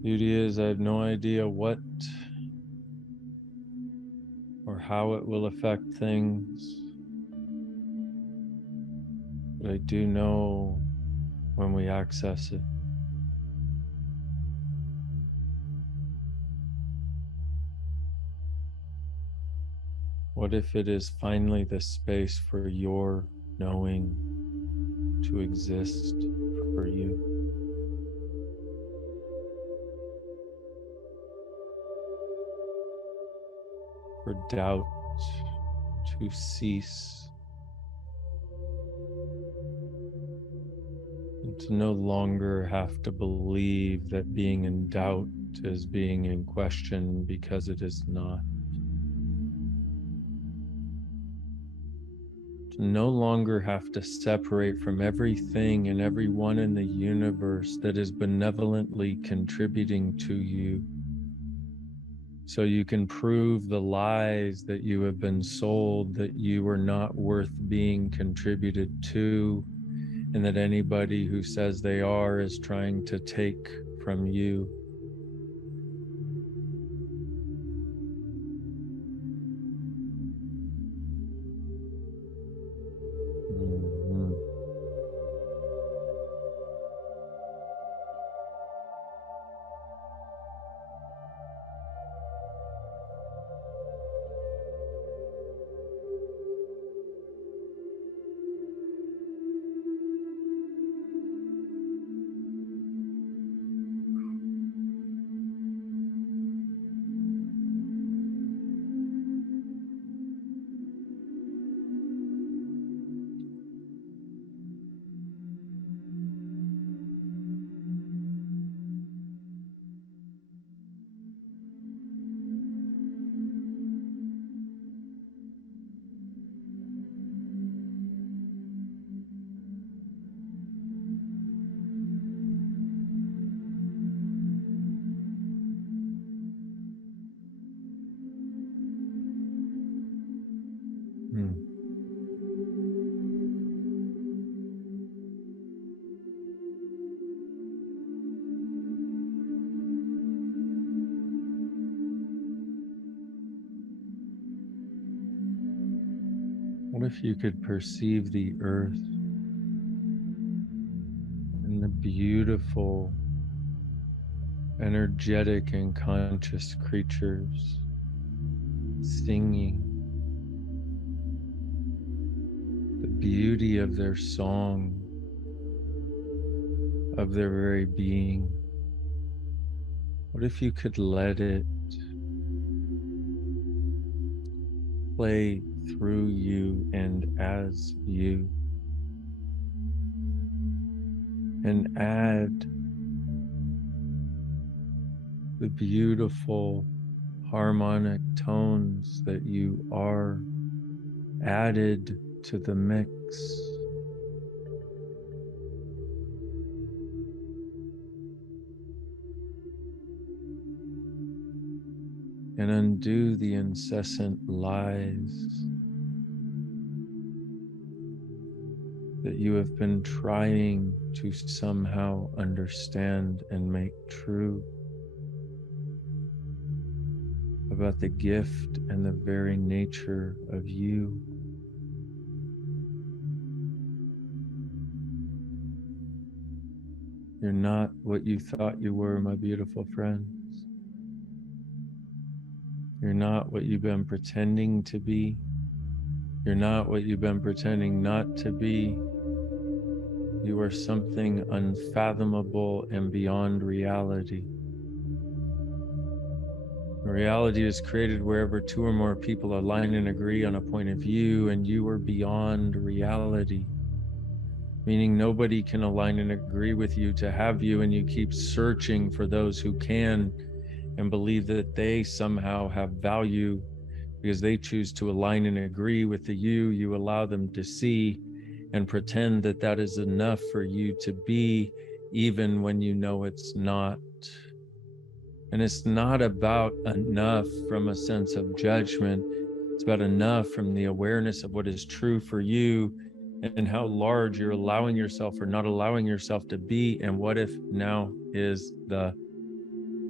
Beauty is, I have no idea what or how it will affect things, but I do know when we access it. What if it is finally the space for your knowing to exist for you? For doubt to cease, and to no longer have to believe that being in doubt is being in question, because it is not. To no longer have to separate from everything and everyone in the universe that is benevolently contributing to you, so you can prove the lies that you have been sold, that you are not worth being contributed to, and that anybody who says they are is trying to take from you. Mhm. Hmm. What if you could perceive the earth and the beautiful, energetic, and conscious creatures singing, the beauty of their song, of their very being? What if you could let it play through you and as you, and add the beautiful harmonic tones that you are added to the mix, and undo the incessant lies that you have been trying to somehow understand and make true about the gift and the very nature of you. You're not what you thought you were, my beautiful friends. You're not what you've been pretending to be. You're not what you've been pretending not to be. You are something unfathomable and beyond reality. Reality is created wherever two or more people align and agree on a point of view, and you are beyond reality, meaning nobody can align and agree with you to have you, and you keep searching for those who can and believe that they somehow have value because they choose to align and agree with the you allow them to see, and pretend that that is enough for you to be, even when you know it's not. And it's not about enough from a sense of judgment. It's about enough from the awareness of what is true for you and how large you're allowing yourself or not allowing yourself to be. And what if now is the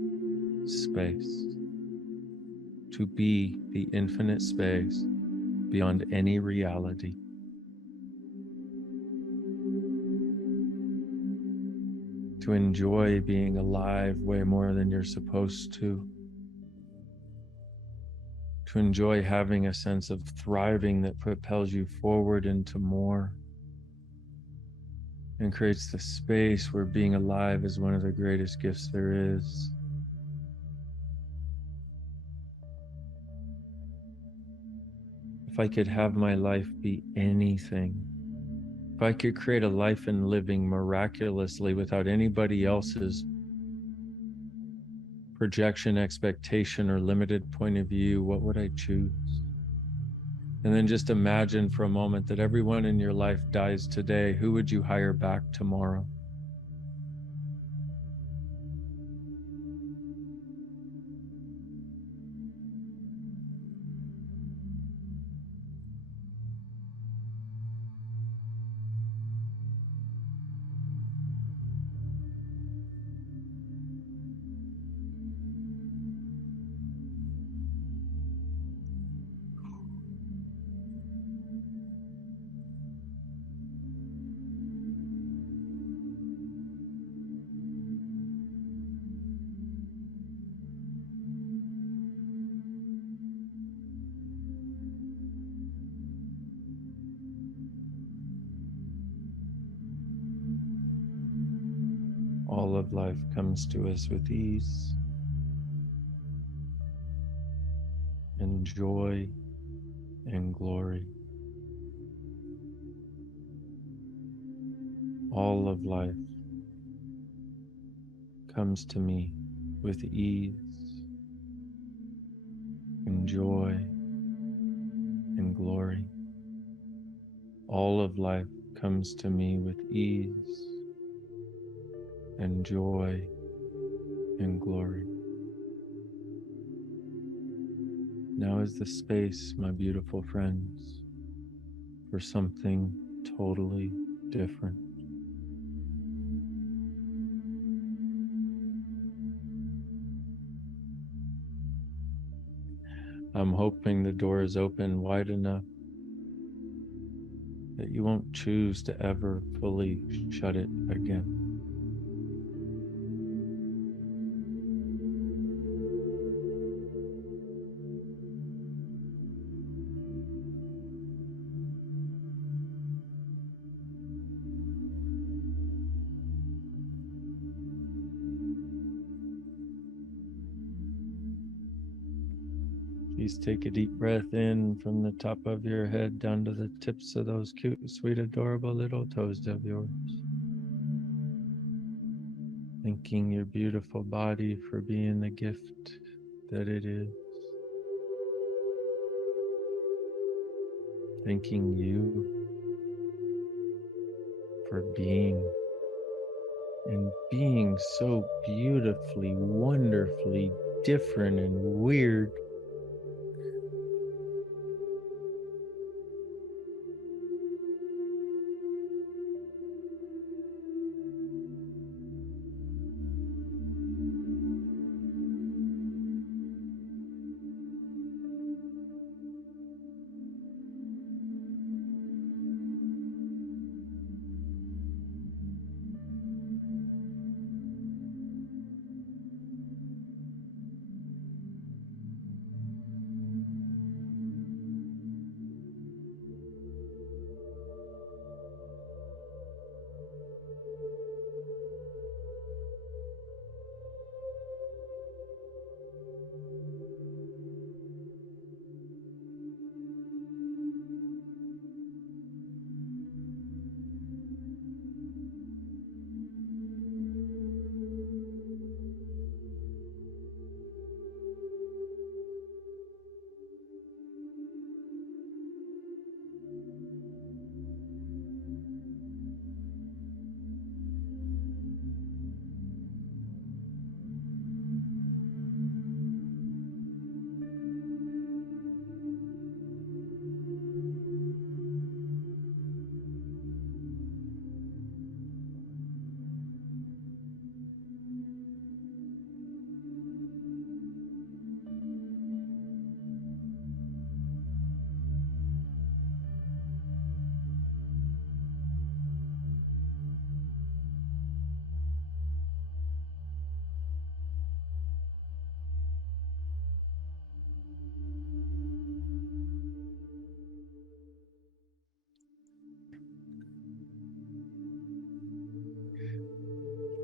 space, to be the infinite space beyond any reality. To enjoy being alive way more than you're supposed to enjoy having a sense of thriving that propels you forward into more and creates the space where being alive is one of the greatest gifts there is. If I could have my life be anything, if I could create a life and living miraculously without anybody else's projection, expectation, or limited point of view, what would I choose? And then just imagine for a moment that everyone in your life dies today. Who would you hire back tomorrow? All of life comes to us with ease and joy and glory. All of life comes to me with ease and joy and glory. All of life comes to me with ease and joy and glory. Now is the space, my beautiful friends, for something totally different. I'm hoping the door is open wide enough that you won't choose to ever fully shut it again. Please take a deep breath in from the top of your head down to the tips of those cute, sweet, adorable little toes of yours. Thanking your beautiful body for being the gift that it is. Thanking you for being and being so beautifully, wonderfully different and weird.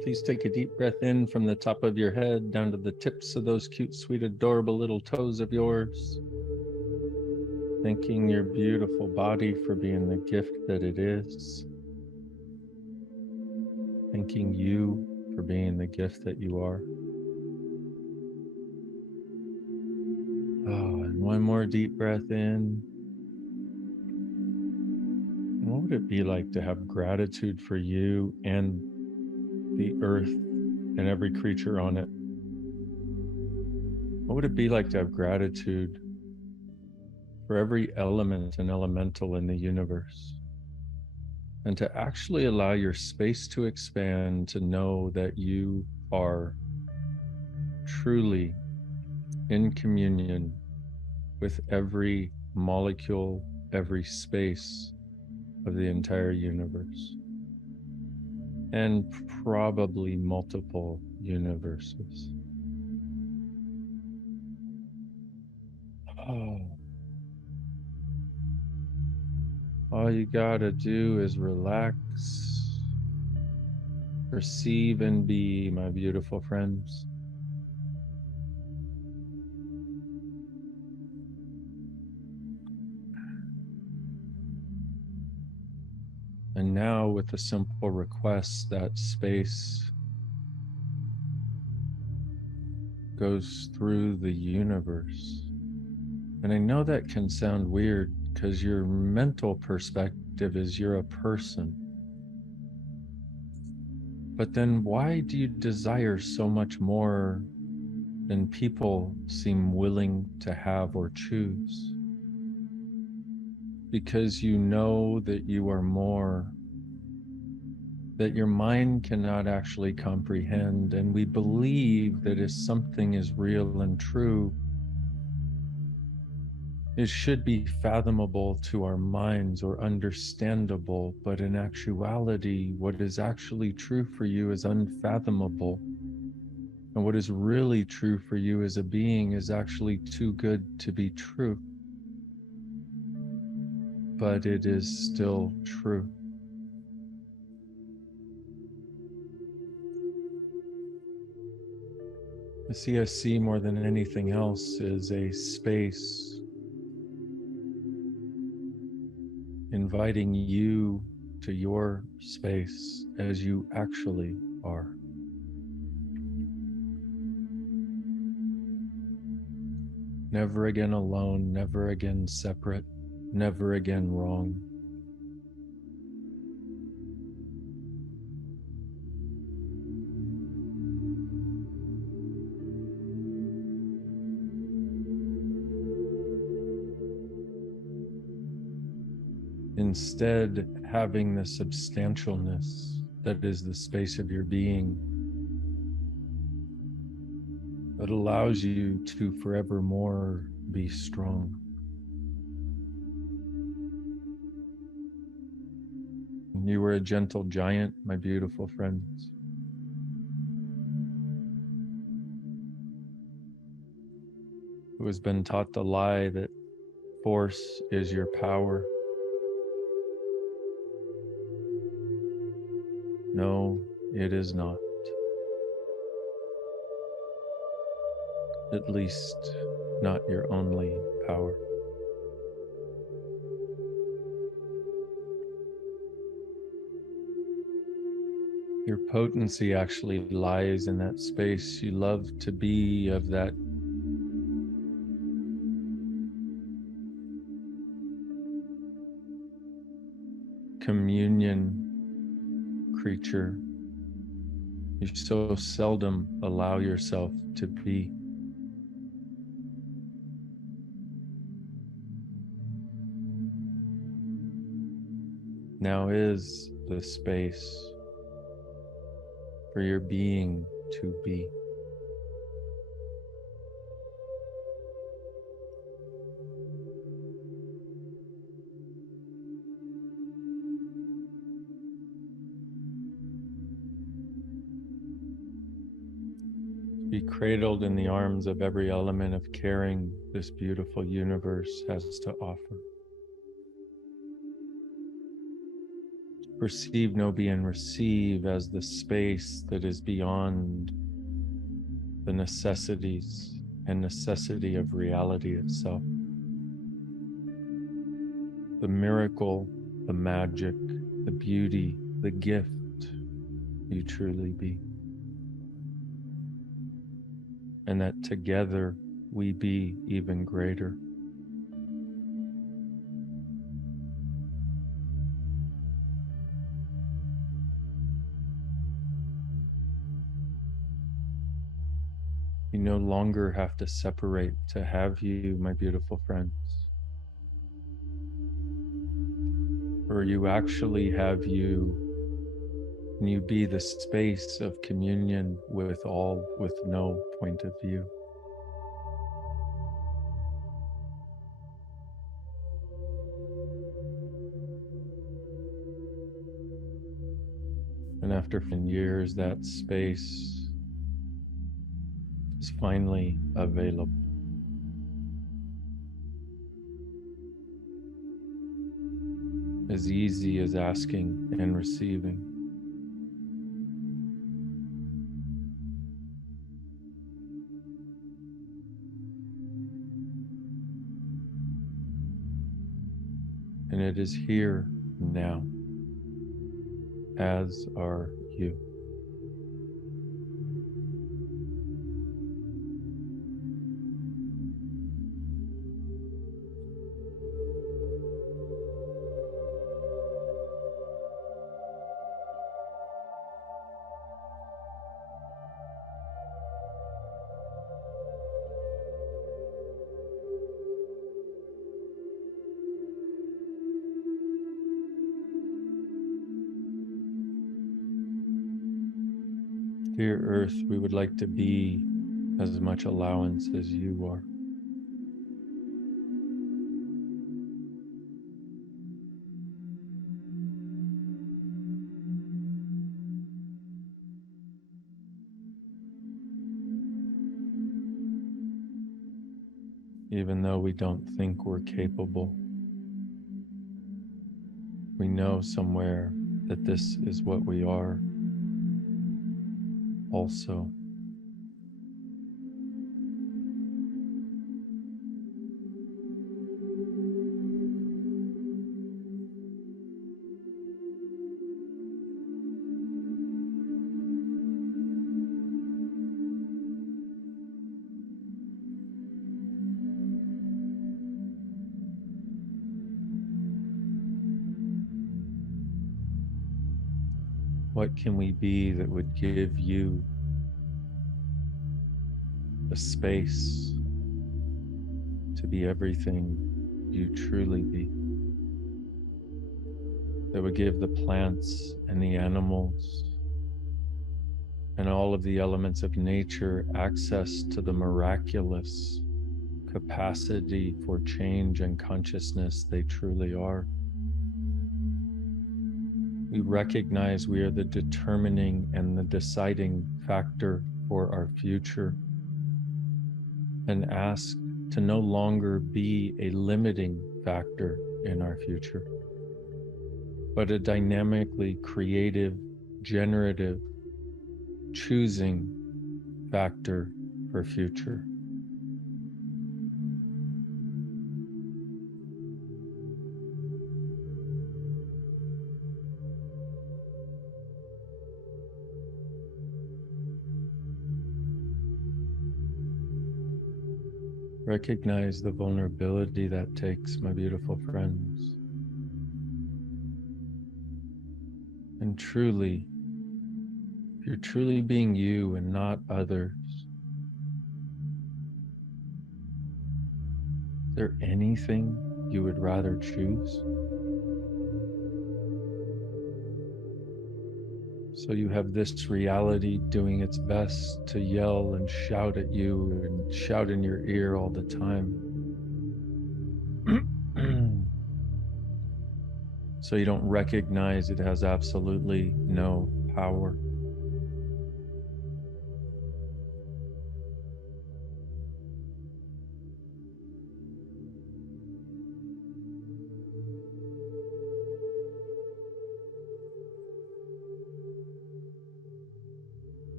Please take a deep breath in from the top of your head down to the tips of those cute, sweet, adorable little toes of yours. Thanking your beautiful body for being the gift that it is. Thanking you for being the gift that you are. Oh, and one more deep breath in. And what would it be like to have gratitude for you and the earth and every creature on it? What would it be like to have gratitude for every element and elemental in the universe? And to actually allow your space to expand, to know that you are truly in communion with every molecule, every space of the entire universe, and probably multiple universes. Oh. All you gotta do is relax, perceive, and be, my beautiful friends. And now, with a simple request, that space goes through the universe. And I know that can sound weird because your mental perspective is you're a person. But then why do you desire so much more than people seem willing to have or choose? Because you know that you are more, that your mind cannot actually comprehend, and we believe that if something is real and true, it should be fathomable to our minds or understandable, but in actuality, what is actually true for you is unfathomable. And what is really true for you as a being is actually too good to be true. But it is still true. The CSC, more than anything else, is a space inviting you to your space as you actually are. Never again alone, never again separate, never again wrong. Instead, having the substantialness that is the space of your being that allows you to forevermore be strong. You were a gentle giant, my beautiful friends. Who has been taught the lie that force is your power. No, it is not. At least, not your only power. Your potency actually lies in that space you love to be, of that communion creature you so seldom allow yourself to be. Now is the space for your being to be. Be cradled in the arms of every element of caring this beautiful universe has to offer. Perceive, know, be, and receive as the space that is beyond the necessities and necessity of reality itself. The miracle, the magic, the beauty, the gift you truly be. And that together we be even greater. You no longer have to separate to have you, my beautiful friends. Or you actually have you, and you be the space of communion with all, with no point of view. And after years, that space is finally available. As easy as asking and receiving. And it is here now, as are you. Dear Earth, we would like to be as much allowance as you are. Even though we don't think we're capable, we know somewhere that this is what we are also. What can we be that would give you the space to be everything you truly be? That would give the plants and the animals and all of the elements of nature access to the miraculous capacity for change and consciousness they truly are. We recognize we are the determining and the deciding factor for our future, and ask to no longer be a limiting factor in our future, but a dynamically creative, generative, choosing factor for future. Recognize the vulnerability that takes, my beautiful friends. And truly, if you're truly being you and not others, is there anything you would rather choose? So you have this reality doing its best to yell and shout at you and shout in your ear all the time. So you don't recognize it has absolutely no power.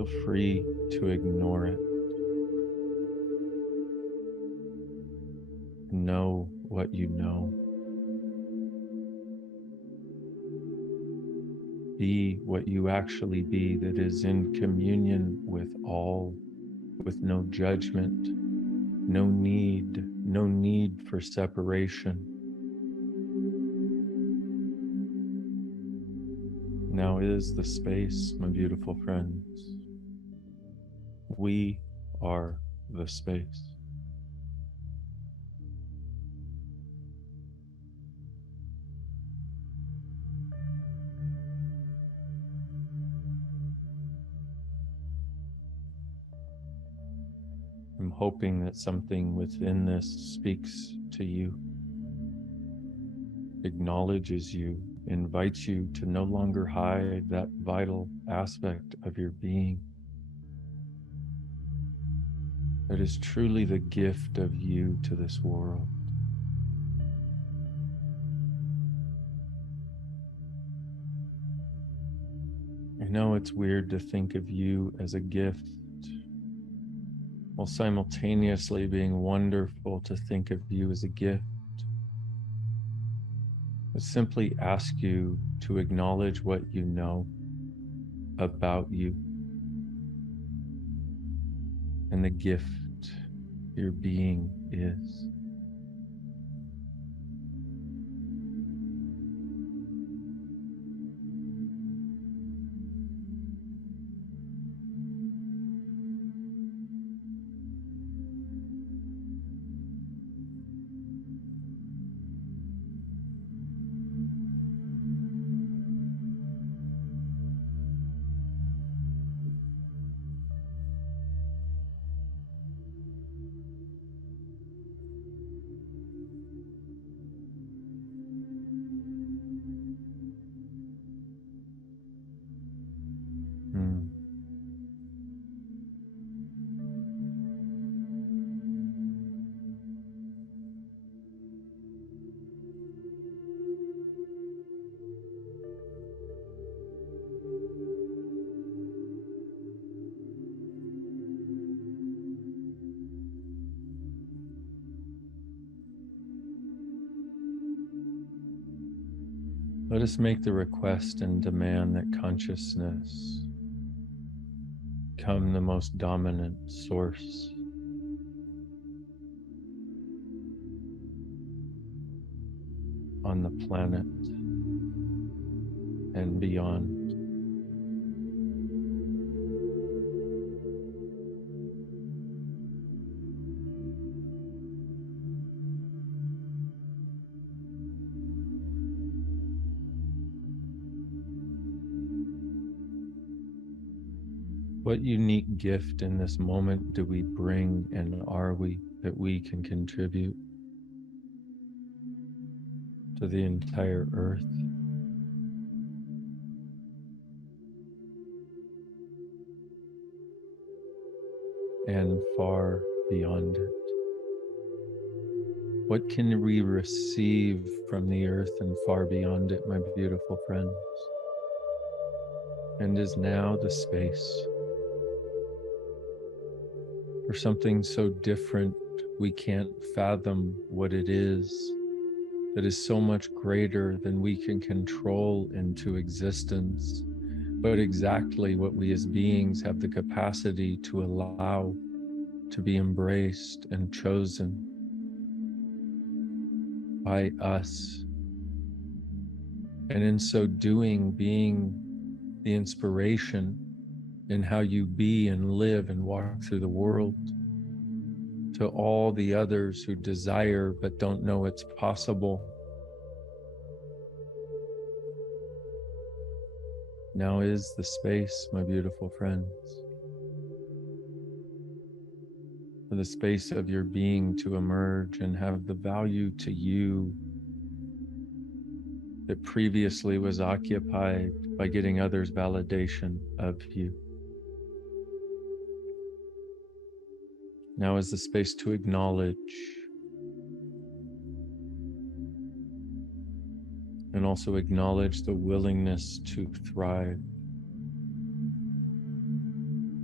Feel free to ignore it. Know what you know. Be what you actually be, that is in communion with all, with no judgment, no need for separation. Now is the space, my beautiful friends. We are the space. I'm hoping that something within this speaks to you, acknowledges you, invites you to no longer hide that vital aspect of your being that is truly the gift of you to this world. I know it's weird to think of you as a gift, while simultaneously being wonderful to think of you as a gift. I simply ask you to acknowledge what you know about you and the gift your being is. Hmm. Let us make the request and demand that consciousness become the most dominant source on the planet and beyond. What unique gift in this moment do we bring, and are we, that we can contribute to the entire earth? And far beyond it? What can we receive from the earth and far beyond it, my beautiful friends? And is now the space for something so different we can't fathom what it is, that is so much greater than we can control into existence, but exactly what we as beings have the capacity to allow to be embraced and chosen by us. And in so doing, being the inspiration in how you be and live and walk through the world to all the others who desire but don't know it's possible. Now is the space, my beautiful friends, for the space of your being to emerge and have the value to you that previously was occupied by getting others' validation of you. Now is the space to acknowledge and also acknowledge the willingness to thrive.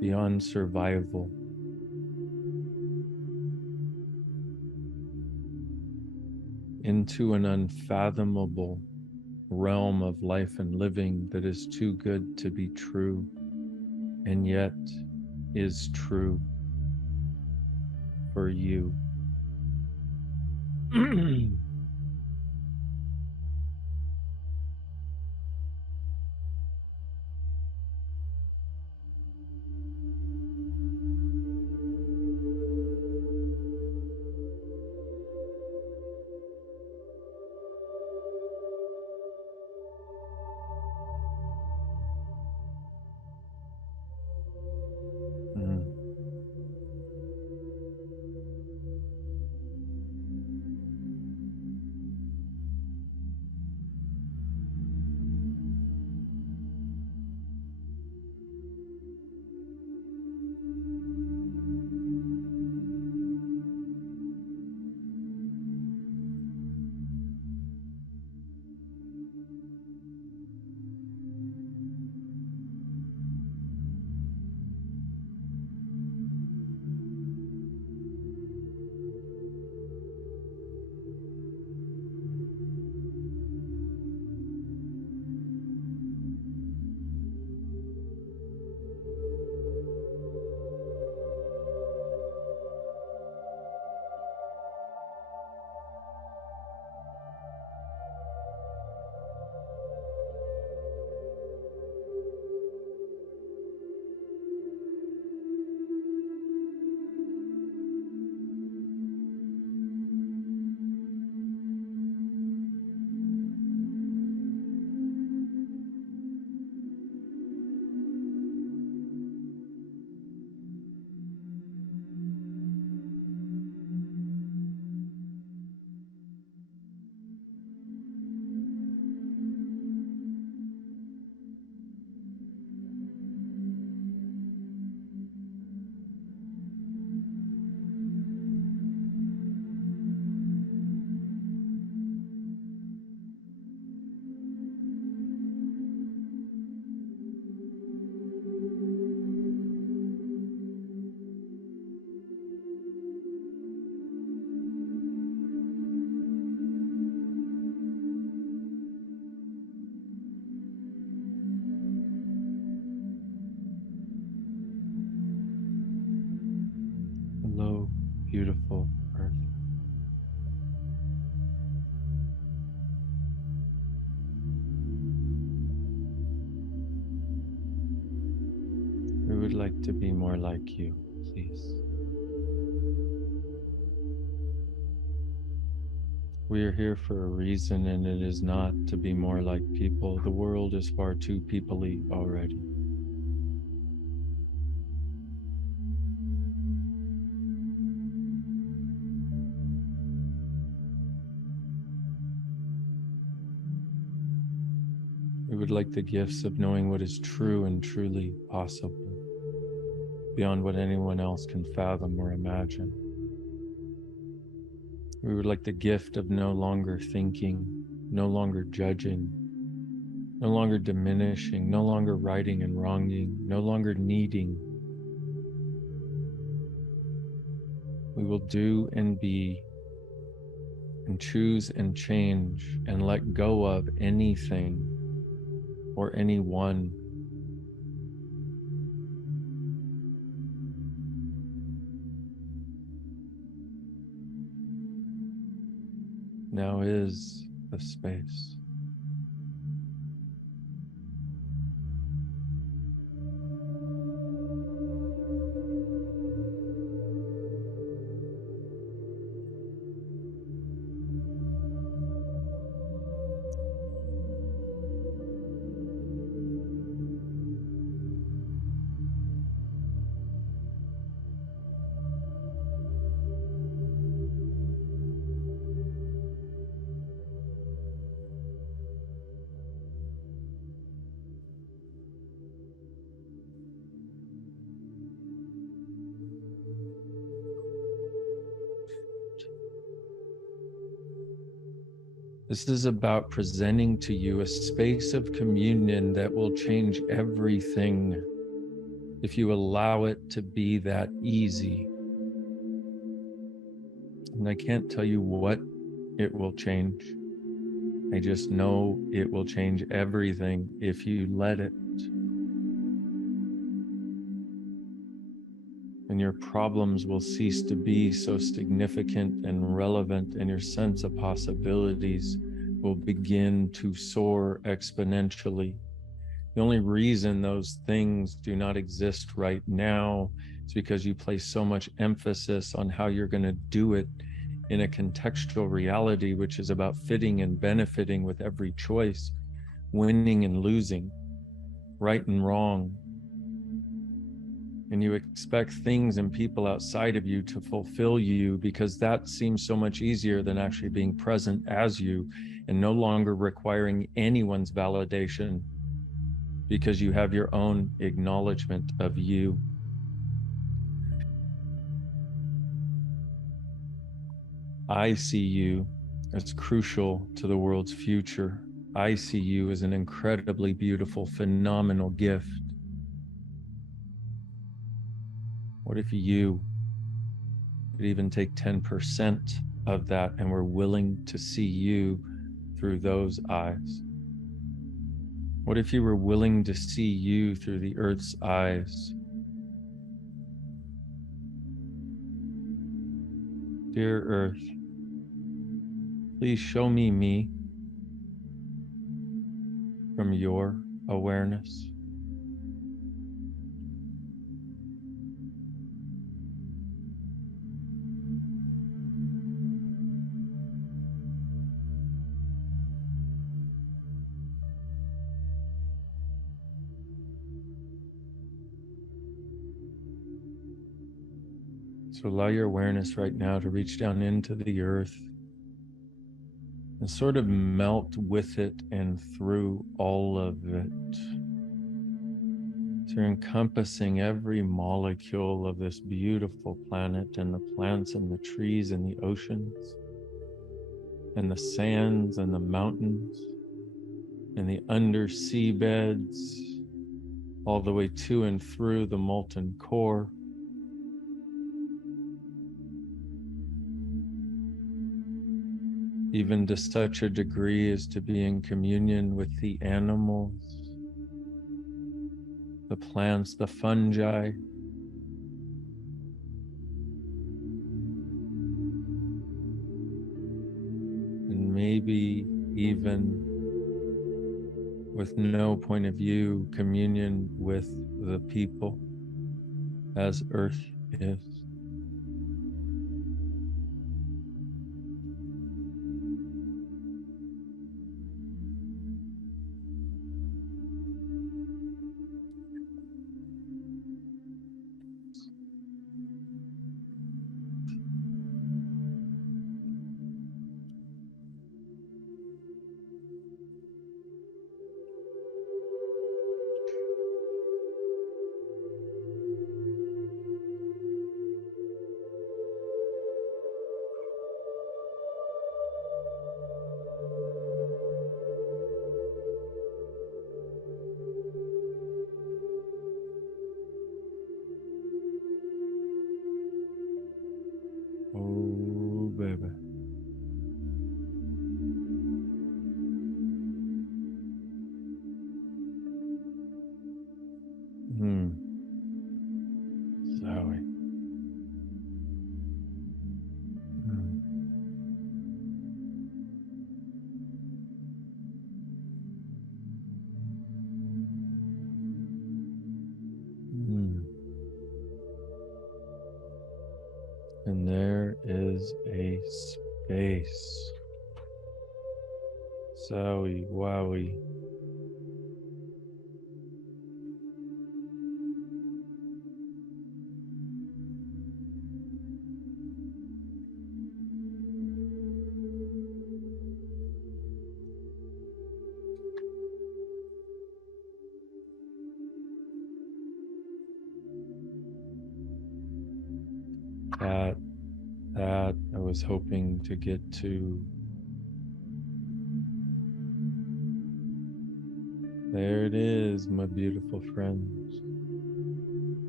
beyond survival, into an unfathomable realm of life and living that is too good to be true, and yet is true for you. Mm. Hello, beautiful Earth. We would like to be more like you, please. We are here for a reason, and it is not to be more like people. The world is far too people-y already. We would like the gifts of knowing what is true and truly possible, beyond what anyone else can fathom or imagine. We would like the gift of no longer thinking, no longer judging, no longer diminishing, no longer righting and wronging, no longer needing. We will do and be and choose and change and let go of anything or anyone. Now is the space. This is about presenting to you a space of communion that will change everything. if you allow it to be that easy. And I can't tell you what it will change. I just know it will change everything if you let it. And your problems will cease to be so significant and relevant, and your sense of possibilities will begin to soar exponentially. The only reason those things do not exist right now is because you place so much emphasis on how you're going to do it in a contextual reality, which is about fitting and benefiting with every choice, winning and losing, right and wrong. And you expect things and people outside of you to fulfill you because that seems so much easier than actually being present as you and no longer requiring anyone's validation, because you have your own acknowledgement of you. I see you as crucial to the world's future. I see you as an incredibly beautiful, phenomenal gift. What if you could even take 10% of that and were willing to see you through those eyes? What if you were willing to see you through the earth's eyes? Dear Earth, please show me from your awareness. So allow your awareness right now to reach down into the earth and sort of melt with it and through all of it. So you're encompassing every molecule of this beautiful planet, and the plants and the trees and the oceans and the sands and the mountains and the undersea beds, all the way to and through the molten core. Even to such a degree as to be in communion with the animals, the plants, the fungi, and maybe even with no point of view, communion with the people as Earth is. Oh, baby. Zoe. And there is a space. Zowie, wowie. That I was hoping to get to. There it is, my beautiful friends.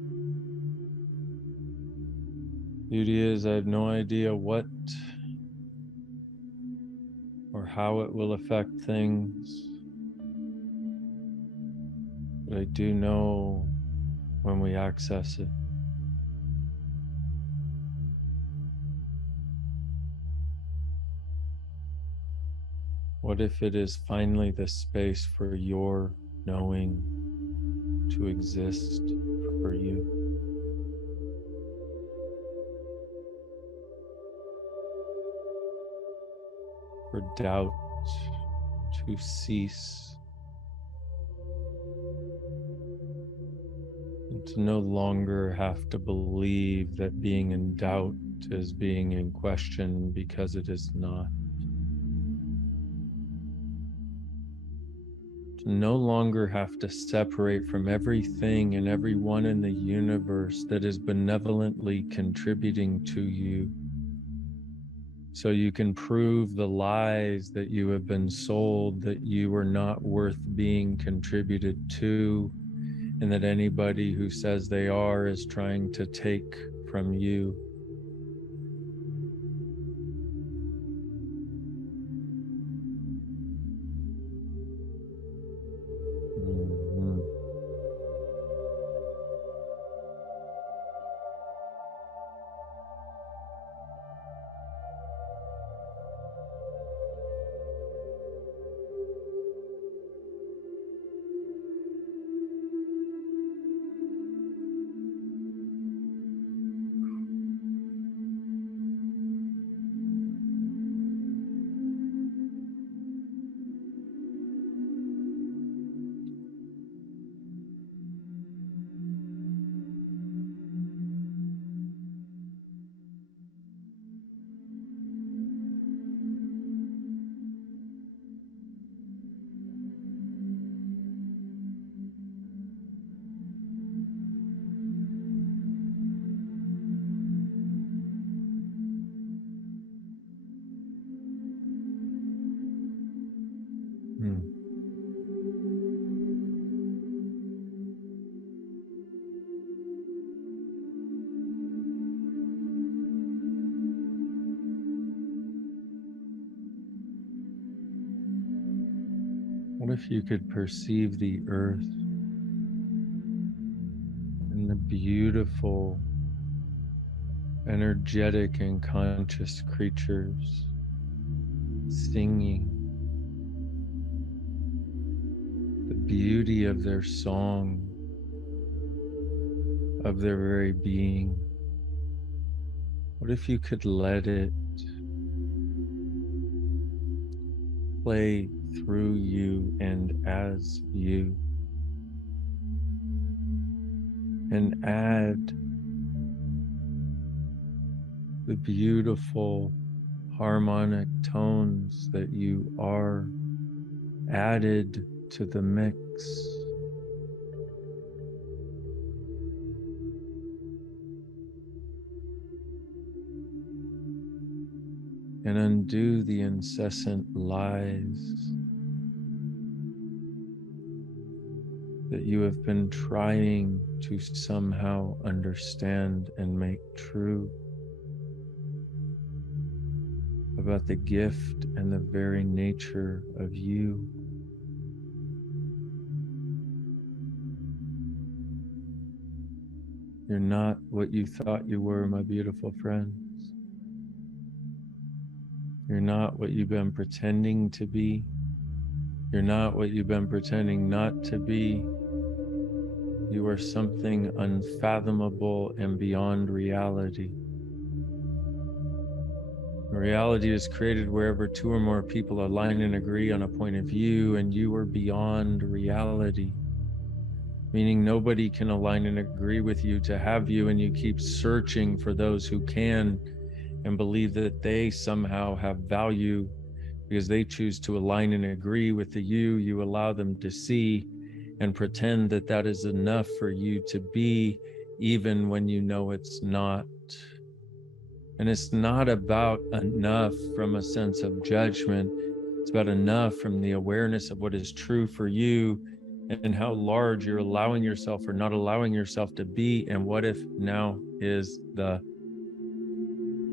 Beauty is, I have no idea what or how it will affect things, but I do know when we access it. What if it is finally the space for your knowing to exist for you? For doubt to cease, and to no longer have to believe that being in doubt is being in question, because it is not. To no longer have to separate from everything and everyone in the universe that is benevolently contributing to you, so you can prove the lies that you have been sold, that you are not worth being contributed to, and that anybody who says they are is trying to take from you. Mhm. Mm. What if you could perceive the earth and the beautiful, energetic, and conscious creatures singing, the beauty of their song, of their very being? What if you could let it play through you and as you, and add the beautiful harmonic tones that you are added to the mix, and undo the incessant lies that you have been trying to somehow understand and make true about the gift and the very nature of you. You're not what you thought you were, my beautiful friends. You're not what you've been pretending to be. You're not what you've been pretending not to be. You are something unfathomable and beyond reality. Reality is created wherever two or more people align and agree on a point of view, and you are beyond reality, meaning nobody can align and agree with you to have you, and you keep searching for those who can and believe that they somehow have value because they choose to align and agree with the you allow them to see, and pretend that that is enough for you to be, even when you know it's not. And it's not about enough from a sense of judgment. It's about enough from the awareness of what is true for you and how large you're allowing yourself or not allowing yourself to be. And what if now is the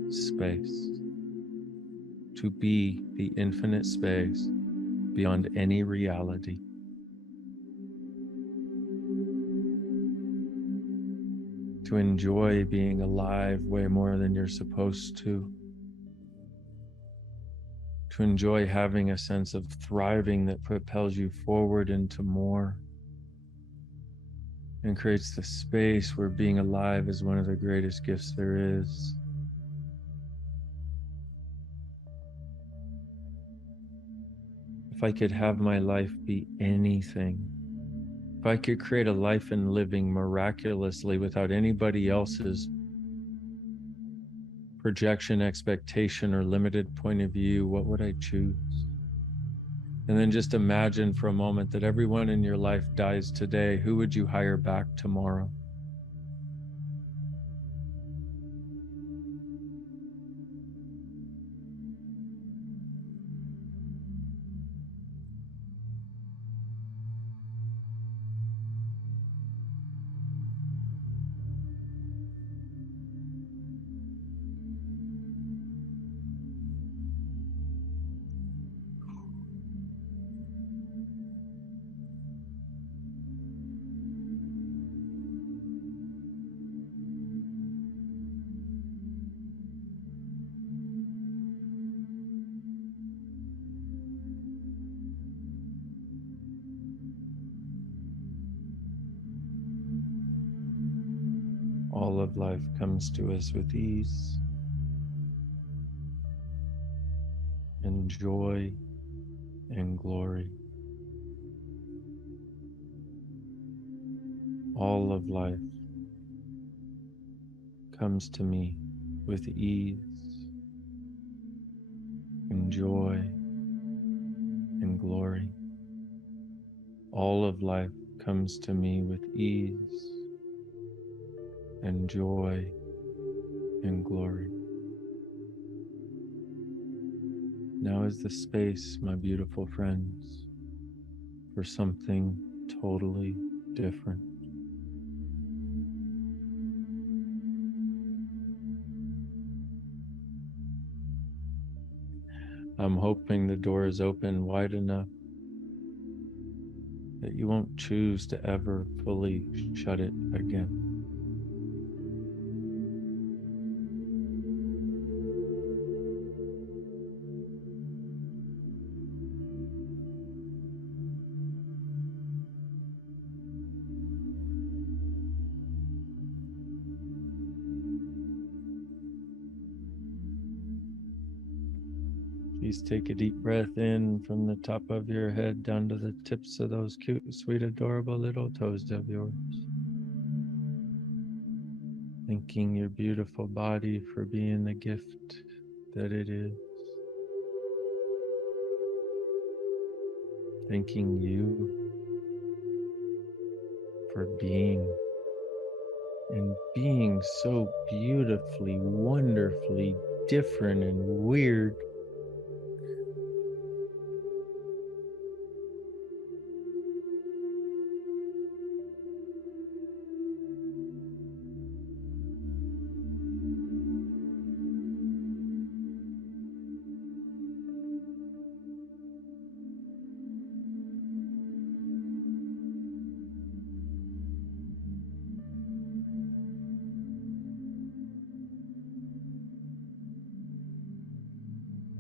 space, to be the infinite space beyond any reality. To enjoy being alive way more than you're supposed to. To enjoy having a sense of thriving that propels you forward into more and creates the space where being alive is one of the greatest gifts there is. If I could have my life be anything, if I could create a life and living miraculously without anybody else's projection, expectation, or limited point of view, what would I choose? And then just imagine for a moment that everyone in your life dies today. Who would you hire back tomorrow? All of life comes to us with ease and joy and glory. All of life comes to me with ease and joy and glory. All of life comes to me with ease and joy and glory. Now is the space, my beautiful friends, for something totally different. I'm hoping the door is open wide enough that you won't choose to ever fully shut it again. Please take a deep breath in from the top of your head down to the tips of those cute, sweet, adorable little toes of yours. Thanking your beautiful body for being the gift that it is. Thanking you for being and being so beautifully, wonderfully different and weird.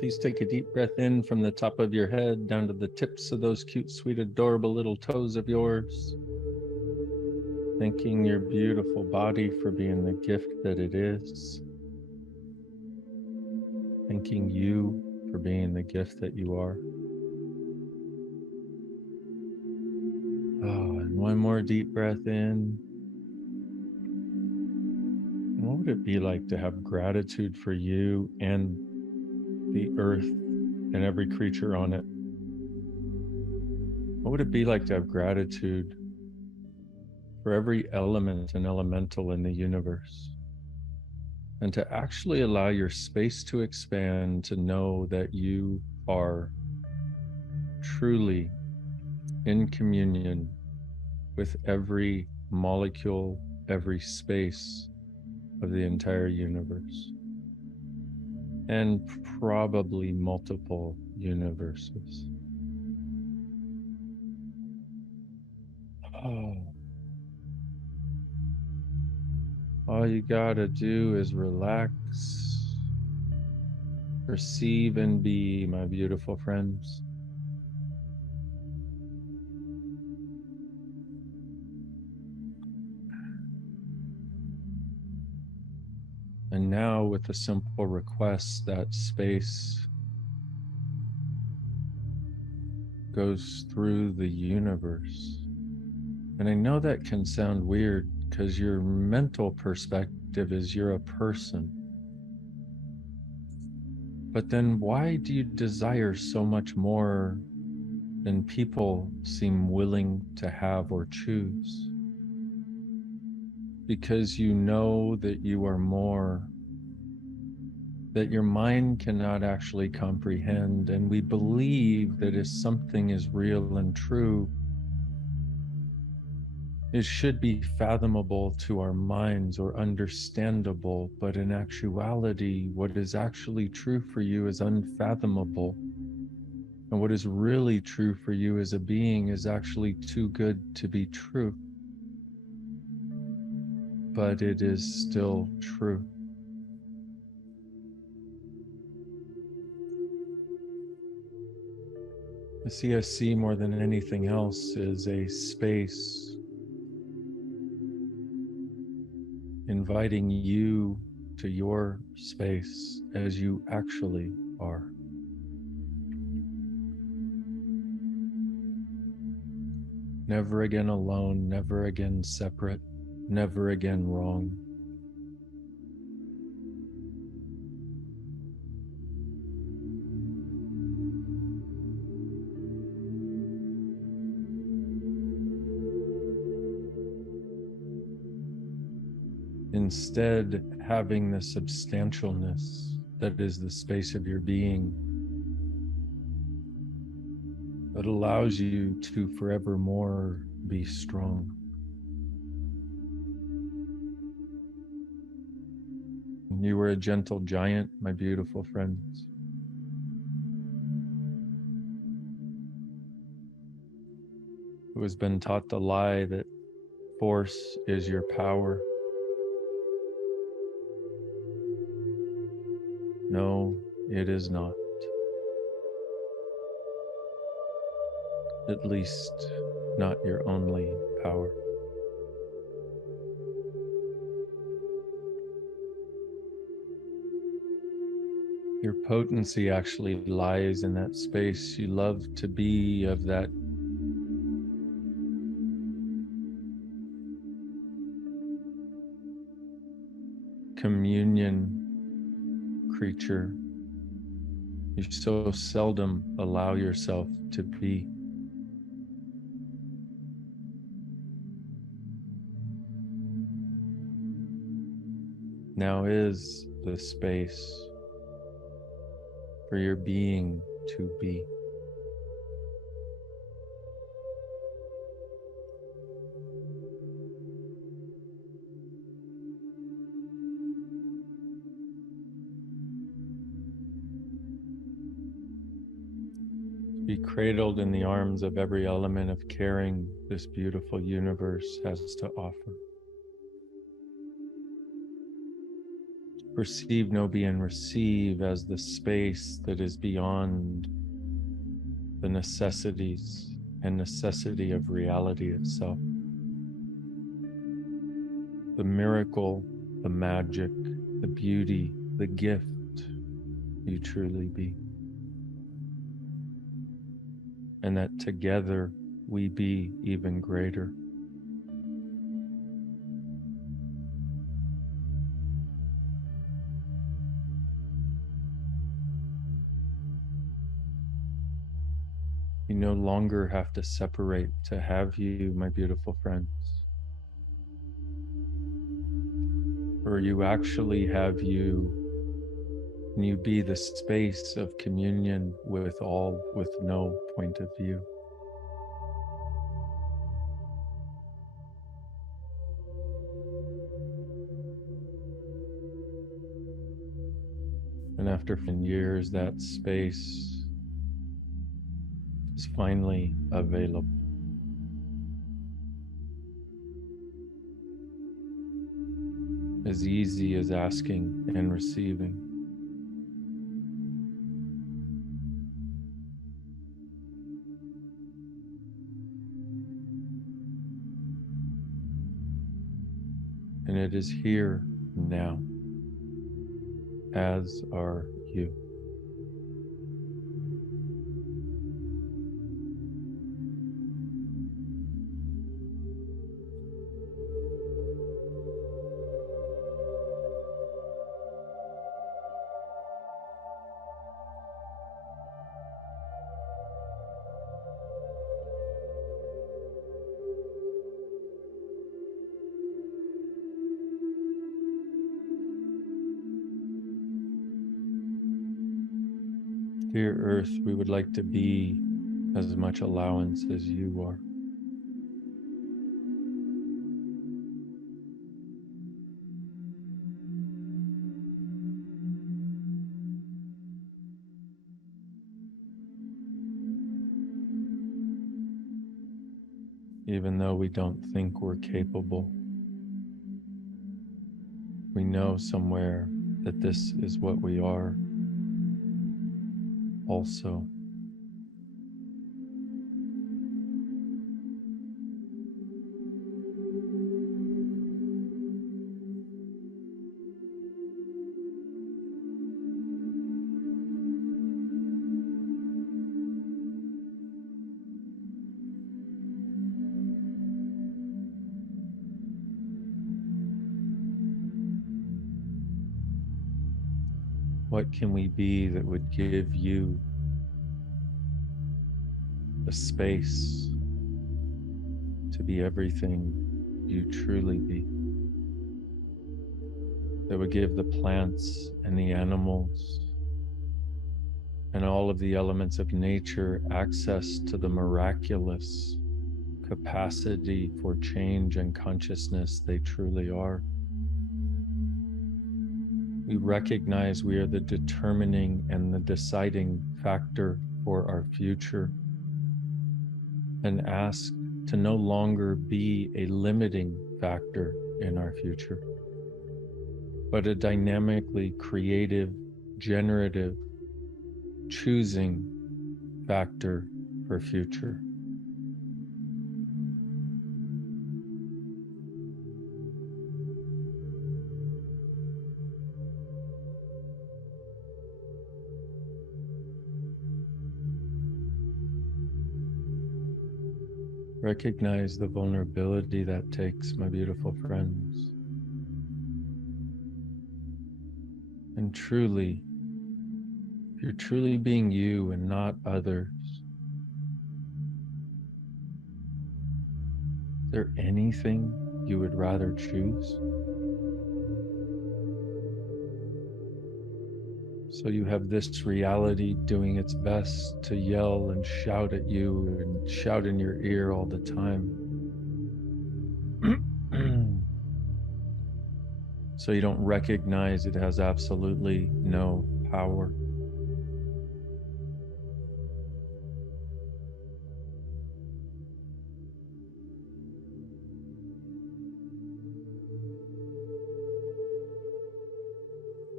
Please take a deep breath in from the top of your head down to the tips of those cute, sweet, adorable little toes of yours. Thanking your beautiful body for being the gift that it is. Thanking you for being the gift that you are. Oh, and one more deep breath in. And what would it be like to have gratitude for you and the earth and every creature on it? What would it be like to have gratitude for every element and elemental in the universe? And to actually allow your space to expand, to know that you are truly in communion with every molecule, every space of the entire universe, and probably multiple universes. Oh. All you gotta do is relax, receive and be, my beautiful friends. And now, with a simple request, that space goes through the universe. And I know that can sound weird because your mental perspective is you're a person. But then why do you desire so much more than people seem willing to have or choose? Because you know that you are more, that your mind cannot actually comprehend. And we believe that if something is real and true, it should be fathomable to our minds or understandable, but in actuality, what is actually true for you is unfathomable. And what is really true for you as a being is actually too good to be true. But it is still true. The CSC, more than anything else, is a space inviting you to your space as you actually are. Never again alone, never again separate, never again wrong. Instead, having the substantialness that is the space of your being that allows you to forevermore be strong. You were a gentle giant, my beautiful friends. Who has been taught the lie that force is your power. No, it is not. At least, not your only power. Your potency actually lies in that space. You love to be of that communion creature. You so seldom allow yourself to be. Now is the space for your being to be. Be cradled in the arms of every element of caring this beautiful universe has to offer. Perceive, know, be, and receive as the space that is beyond the necessities and necessity of reality itself. The miracle, the magic, the beauty, the gift you truly be. And that together we be even greater. You no longer have to separate to have you, my beautiful friends. Or you actually have you, and you be the space of communion with all, with no point of view. And after years, that space is finally available. As easy as asking and receiving. And it is here now, as are you. Dear Earth, we would like to be as much allowance as you are. Even though we don't think we're capable, we know somewhere that this is what we are also. What can we be that would give you the space to be everything you truly be? That would give the plants and the animals and all of the elements of nature access to the miraculous capacity for change and consciousness they truly are. We recognize we are the determining and the deciding factor for our future, and ask to no longer be a limiting factor in our future, but a dynamically creative, generative, choosing factor for future. Recognize the vulnerability that takes, my beautiful friends. And truly, if you're truly being you and not others, is there anything you would rather choose? So you have this reality doing its best to yell and shout at you and shout in your ear all the time. So you don't recognize it has absolutely no power.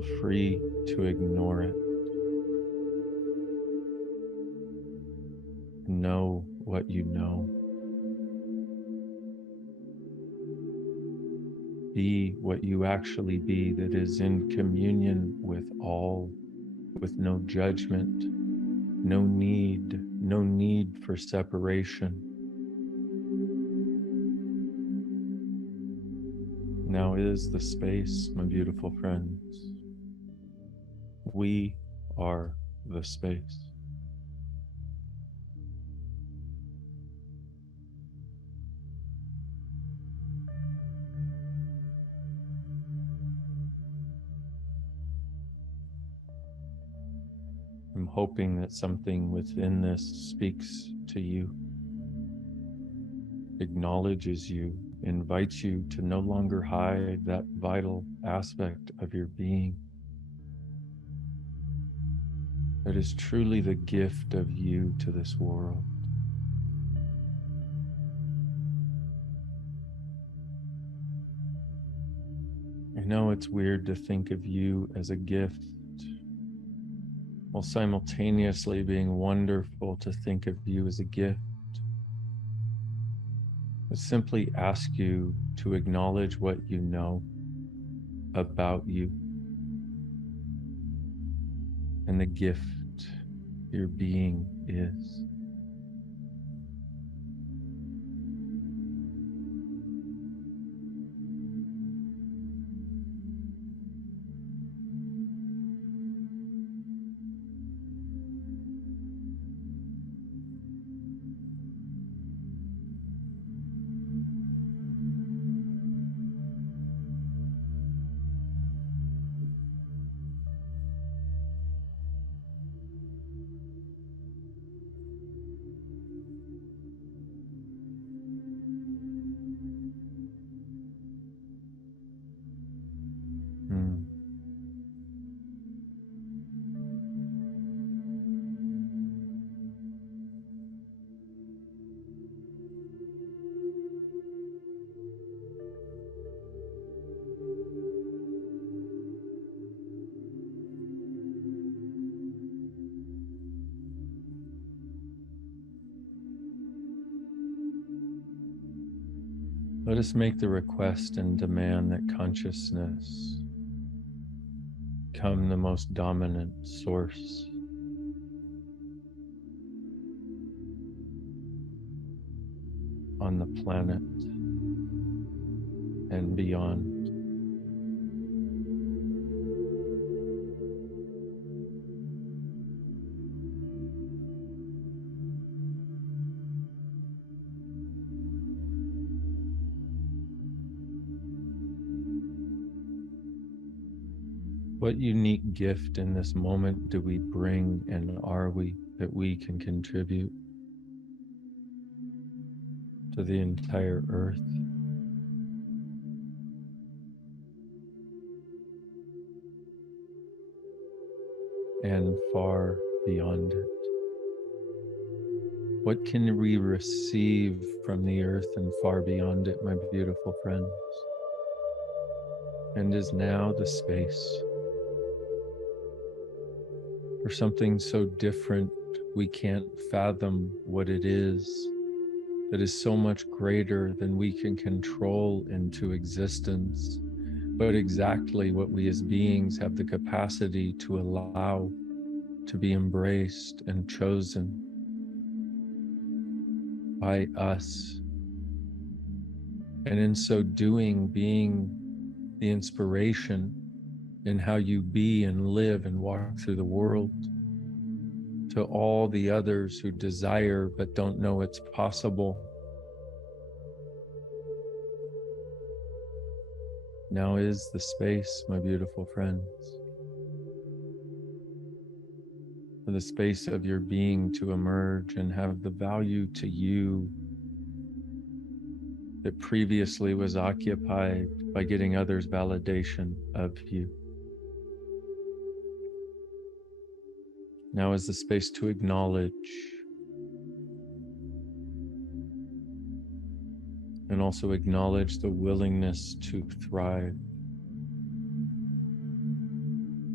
feel free to ignore it. Know what you know. Be what you actually be, that is in communion with all, with no judgment, no need for separation. Now is the space, my beautiful friends. We are the space. I'm hoping that something within this speaks to you, acknowledges you, invites you to no longer hide that vital aspect of your being that is truly the gift of you to this world. I know it's weird to think of you as a gift, while simultaneously being wonderful to think of you as a gift. I simply ask you to acknowledge what you know about you and the gift your being is. Hmm. Let us make the request and demand that consciousness become the most dominant source on the planet and beyond. What unique gift in this moment do we bring, and are we, that we can contribute to the entire earth and far beyond it? What can we receive from the earth and far beyond it, my beautiful friends? And is now the space for something so different we can't fathom what it is, that is so much greater than we can control into existence, but exactly what we as beings have the capacity to allow to be embraced and chosen by us. And in so doing, being the inspiration in how you be and live and walk through the world to all the others who desire but don't know it's possible. Now is the space, my beautiful friends, for the space of your being to emerge and have the value to you that previously was occupied by getting others' validation of you. Now is the space to acknowledge and also acknowledge the willingness to thrive.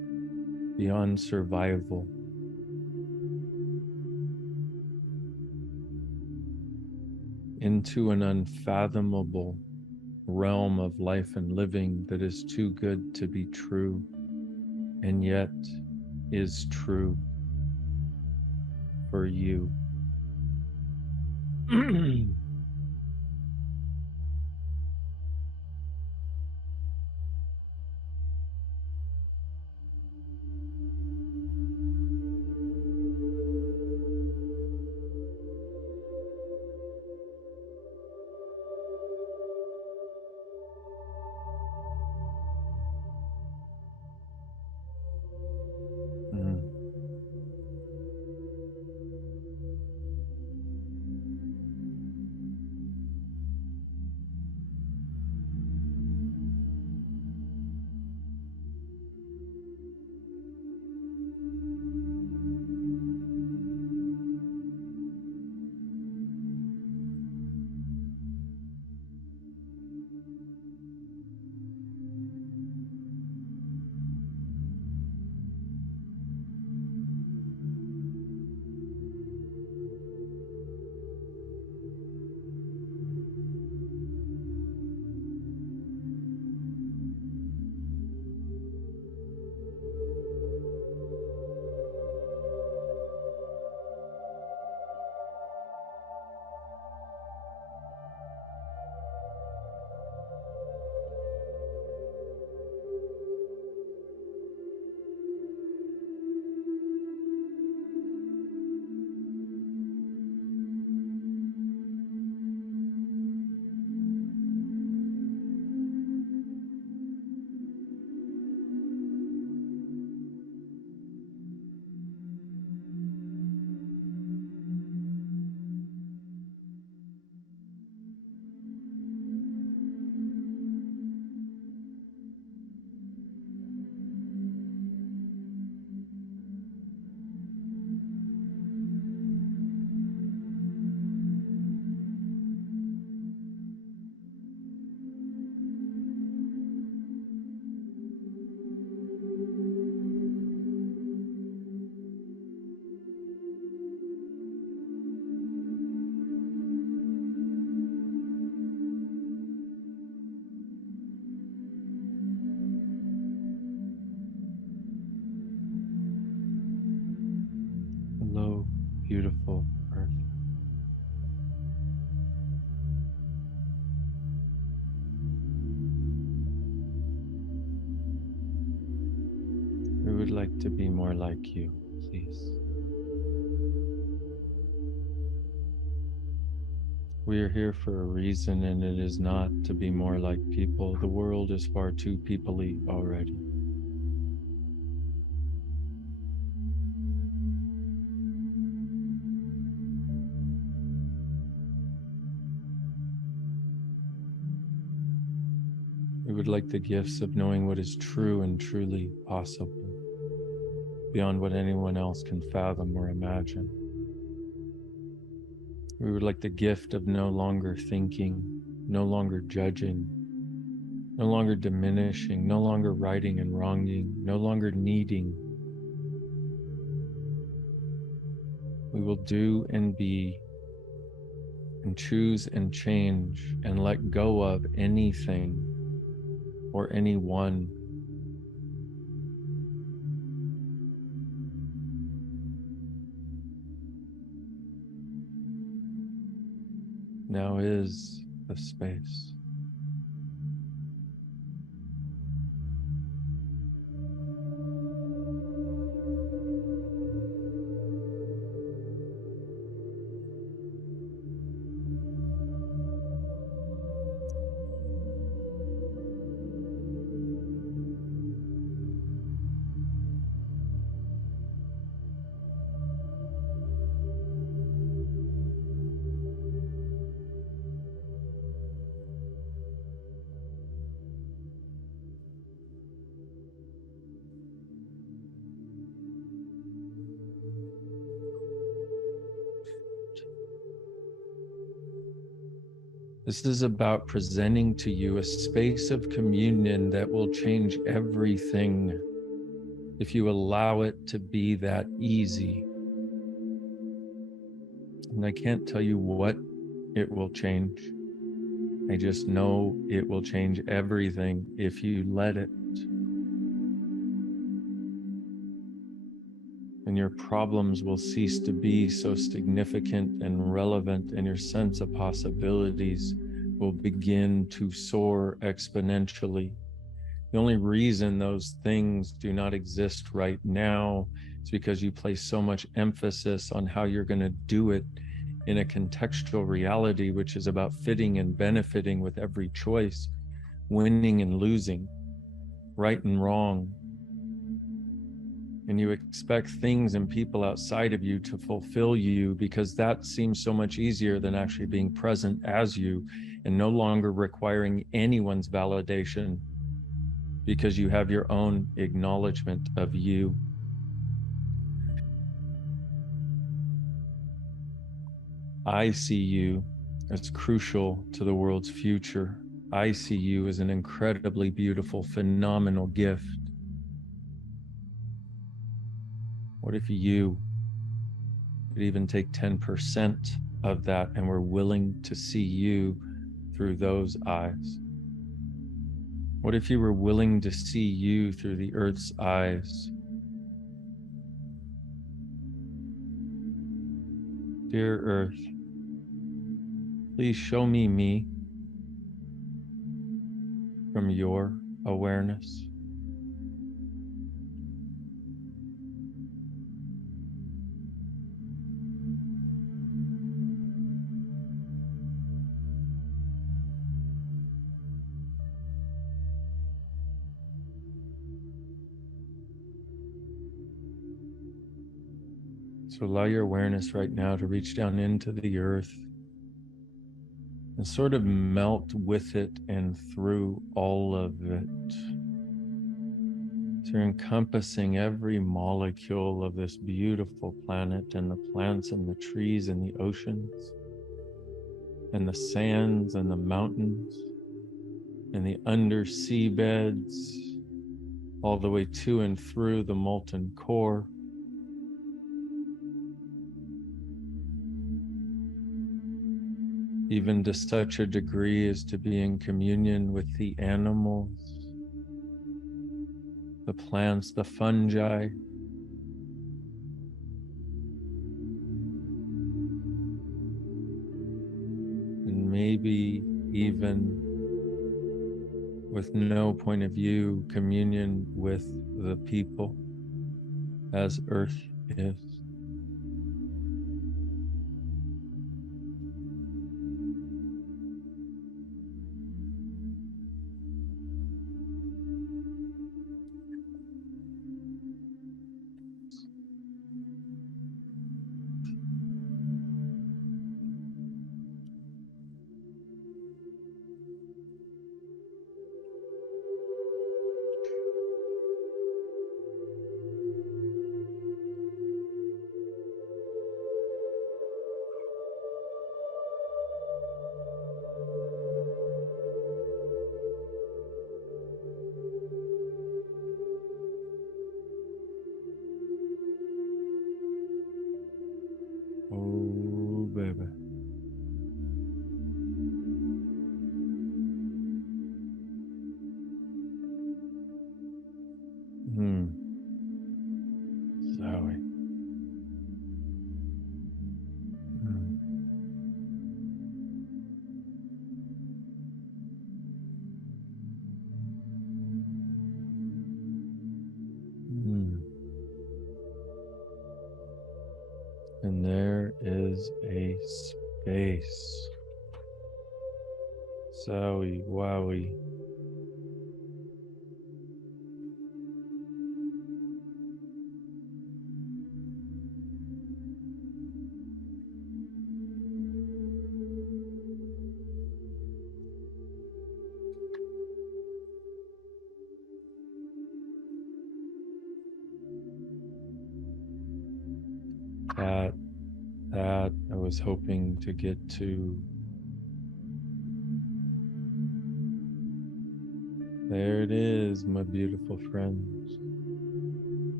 beyond survival, into an unfathomable realm of life and living that is too good to be true, and yet is true for you. Hello, beautiful Earth. We would like to be more like you, please. We are here for a reason, and it is not to be more like people. The world is far too people-y already. We would like the gifts of knowing what is true and truly possible, beyond what anyone else can fathom or imagine. We would like the gift of no longer thinking, no longer judging, no longer diminishing, no longer righting and wronging, no longer needing. We will do and be and choose and change and let go of anything or anyone. Now is the space. This is about presenting to you a space of communion that will change everything. if you allow it to be that easy. And I can't tell you what it will change. I just know it will change everything if you let it. And your problems will cease to be so significant and relevant, and your sense of possibilities will begin to soar exponentially. The only reason those things do not exist right now is because you place so much emphasis on how you're going to do it in a contextual reality, which is about fitting and benefiting with every choice, winning and losing, right and wrong. And you expect things and people outside of you to fulfill you because that seems so much easier than actually being present as you and no longer requiring anyone's validation because you have your own acknowledgement of you. I see you as crucial to the world's future. I see you as an incredibly beautiful, phenomenal gift. What if you could even take 10% of that and were willing to see you through those eyes? What if you were willing to see you through the earth's eyes? Dear Earth, please show me from your awareness. So allow your awareness right now to reach down into the earth and sort of melt with it and through all of it. So you're encompassing every molecule of this beautiful planet and the plants and the trees and the oceans and the sands and the mountains and the undersea beds, all the way to and through the molten core. Even to such a degree as to be in communion with the animals, the plants, the fungi, and maybe even with no point of view, communion with the people as Earth is. Oh, baby. Zoe. And there is a space. Zowie, wowie. That I was hoping to get to. There it is, my beautiful friends.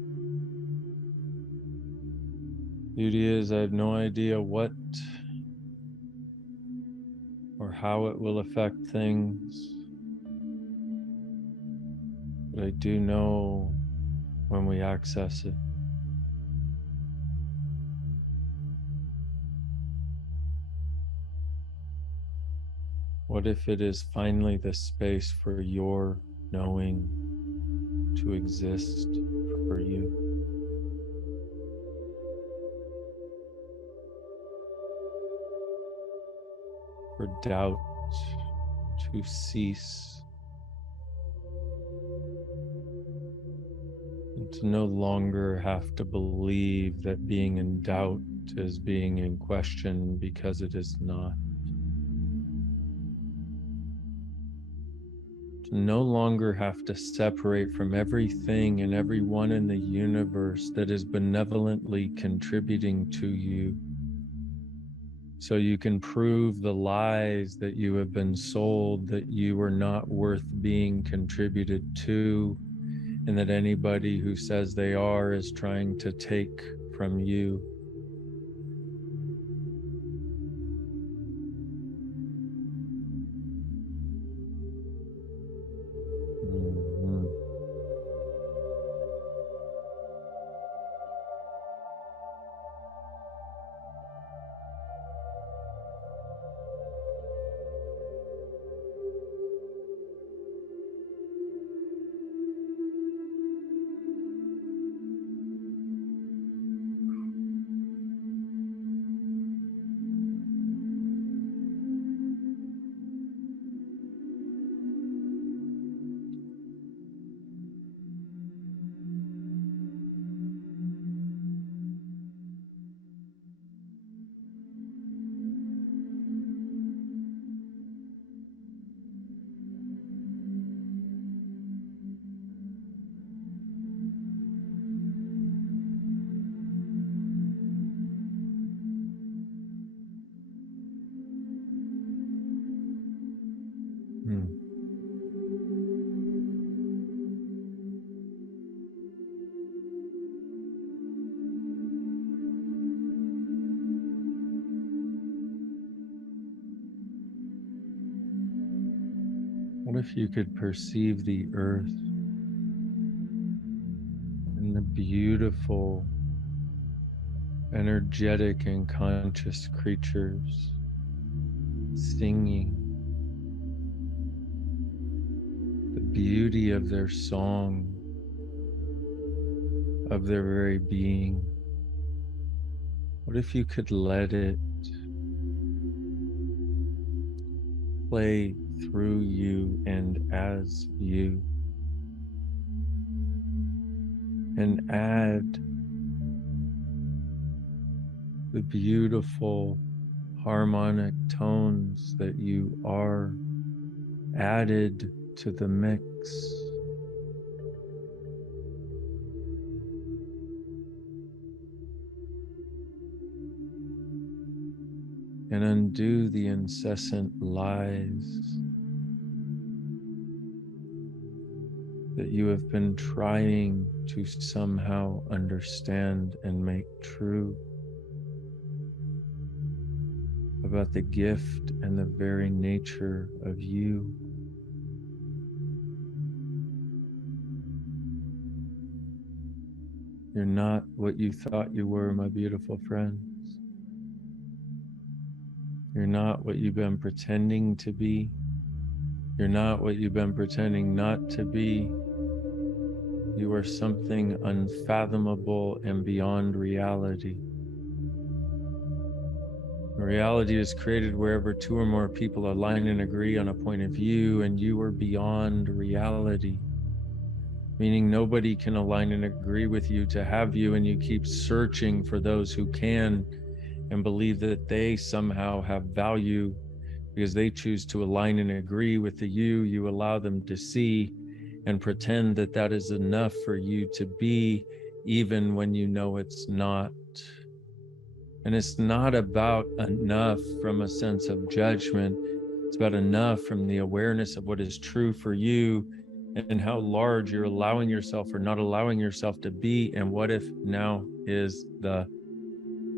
Beauty is, I have no idea what or how it will affect things, but I do know when we access it. What if it is finally the space for your knowing to exist for you? For doubt to cease, and to no longer have to believe that being in doubt is being in question, because it is not. To no longer have to separate from everything and everyone in the universe that is benevolently contributing to you, so you can prove the lies that you have been sold, that you are not worth being contributed to, and that anybody who says they are is trying to take from you. Mhm. Hmm. What if you could perceive the earth and the beautiful, energetic, and conscious creatures singing, the beauty of their song, of their very being? What if you could let it play through you and as you, and add the beautiful harmonic tones that you are added to the mix, and undo the incessant lies that you have been trying to somehow understand and make true about the gift and the very nature of you. You're not what you thought you were, my beautiful friends. You're not what you've been pretending to be. You're not what you've been pretending not to be. You are something unfathomable and beyond reality. Reality is created wherever two or more people align and agree on a point of view, and you are beyond reality, meaning nobody can align and agree with you to have you, and you keep searching for those who can and believe that they somehow have value because they choose to align and agree with the you allow them to see, and pretend that that is enough for you to be, even when you know it's not. And it's not about enough from a sense of judgment. It's about enough from the awareness of what is true for you, and how large you're allowing yourself or not allowing yourself to be. And what if now is the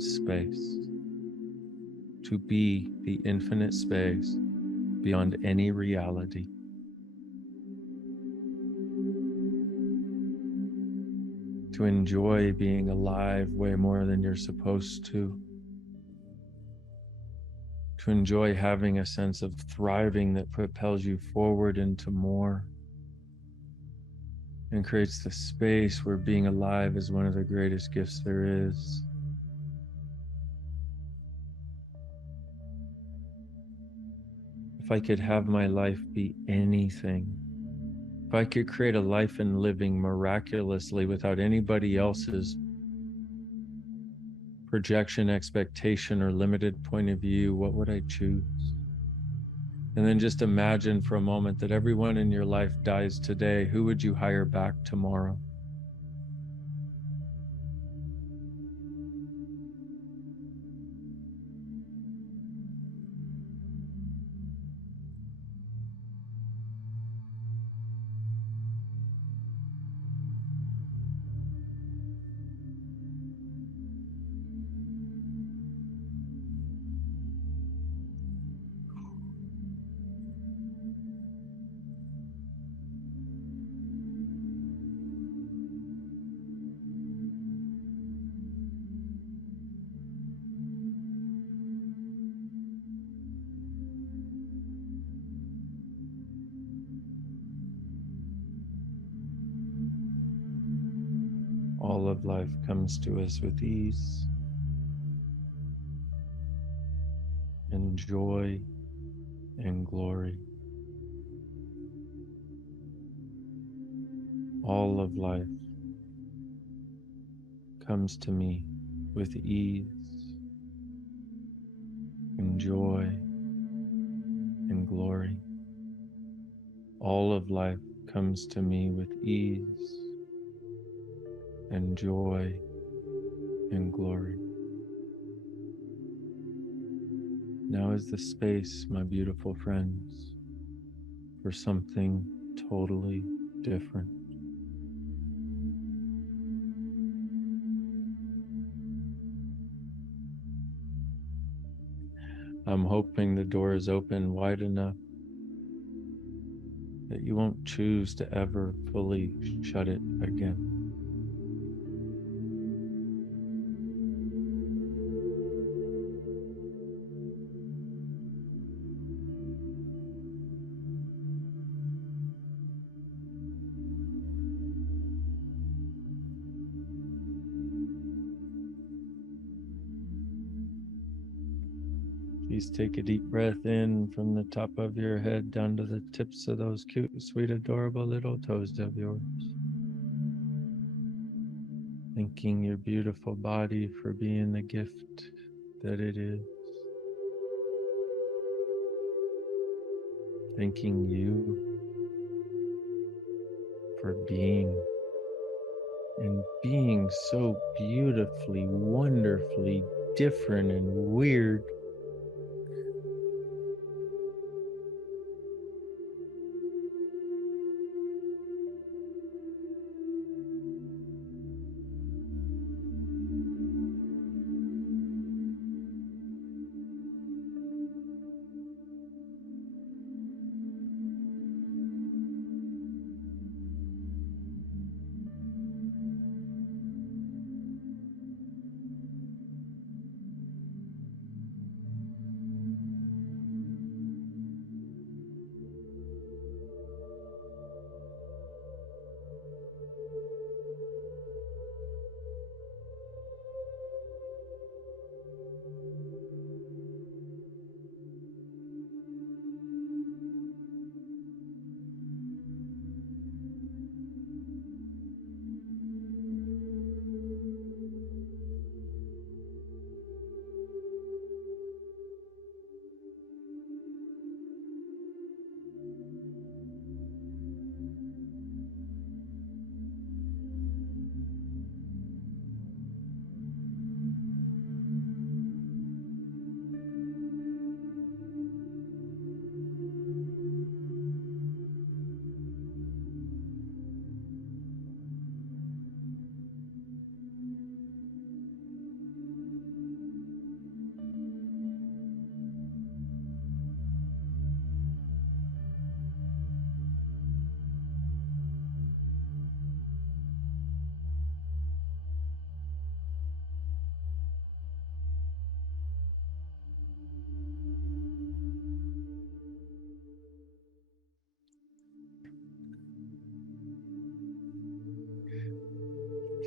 space, to be the infinite space beyond any reality. To enjoy being alive way more than you're supposed to enjoy having a sense of thriving that propels you forward into more and creates the space where being alive is one of the greatest gifts there is. If I could have my life be anything, if I could create a life and living miraculously without anybody else's projection, expectation, or limited point of view, what would I choose? And then just imagine for a moment that everyone in your life dies today. Who would you hire back tomorrow? All of life comes to us with ease and joy and glory. All of life comes to me with ease and joy and glory. All of life comes to me with ease and joy and glory. Now is the space, my beautiful friends, for something totally different. I'm hoping the door is open wide enough that you won't choose to ever fully shut it again. Please take a deep breath in from the top of your head down to the tips of those cute, sweet, adorable little toes of yours. Thanking your beautiful body for being the gift that it is. Thanking you for being and being so beautifully, wonderfully different and weird.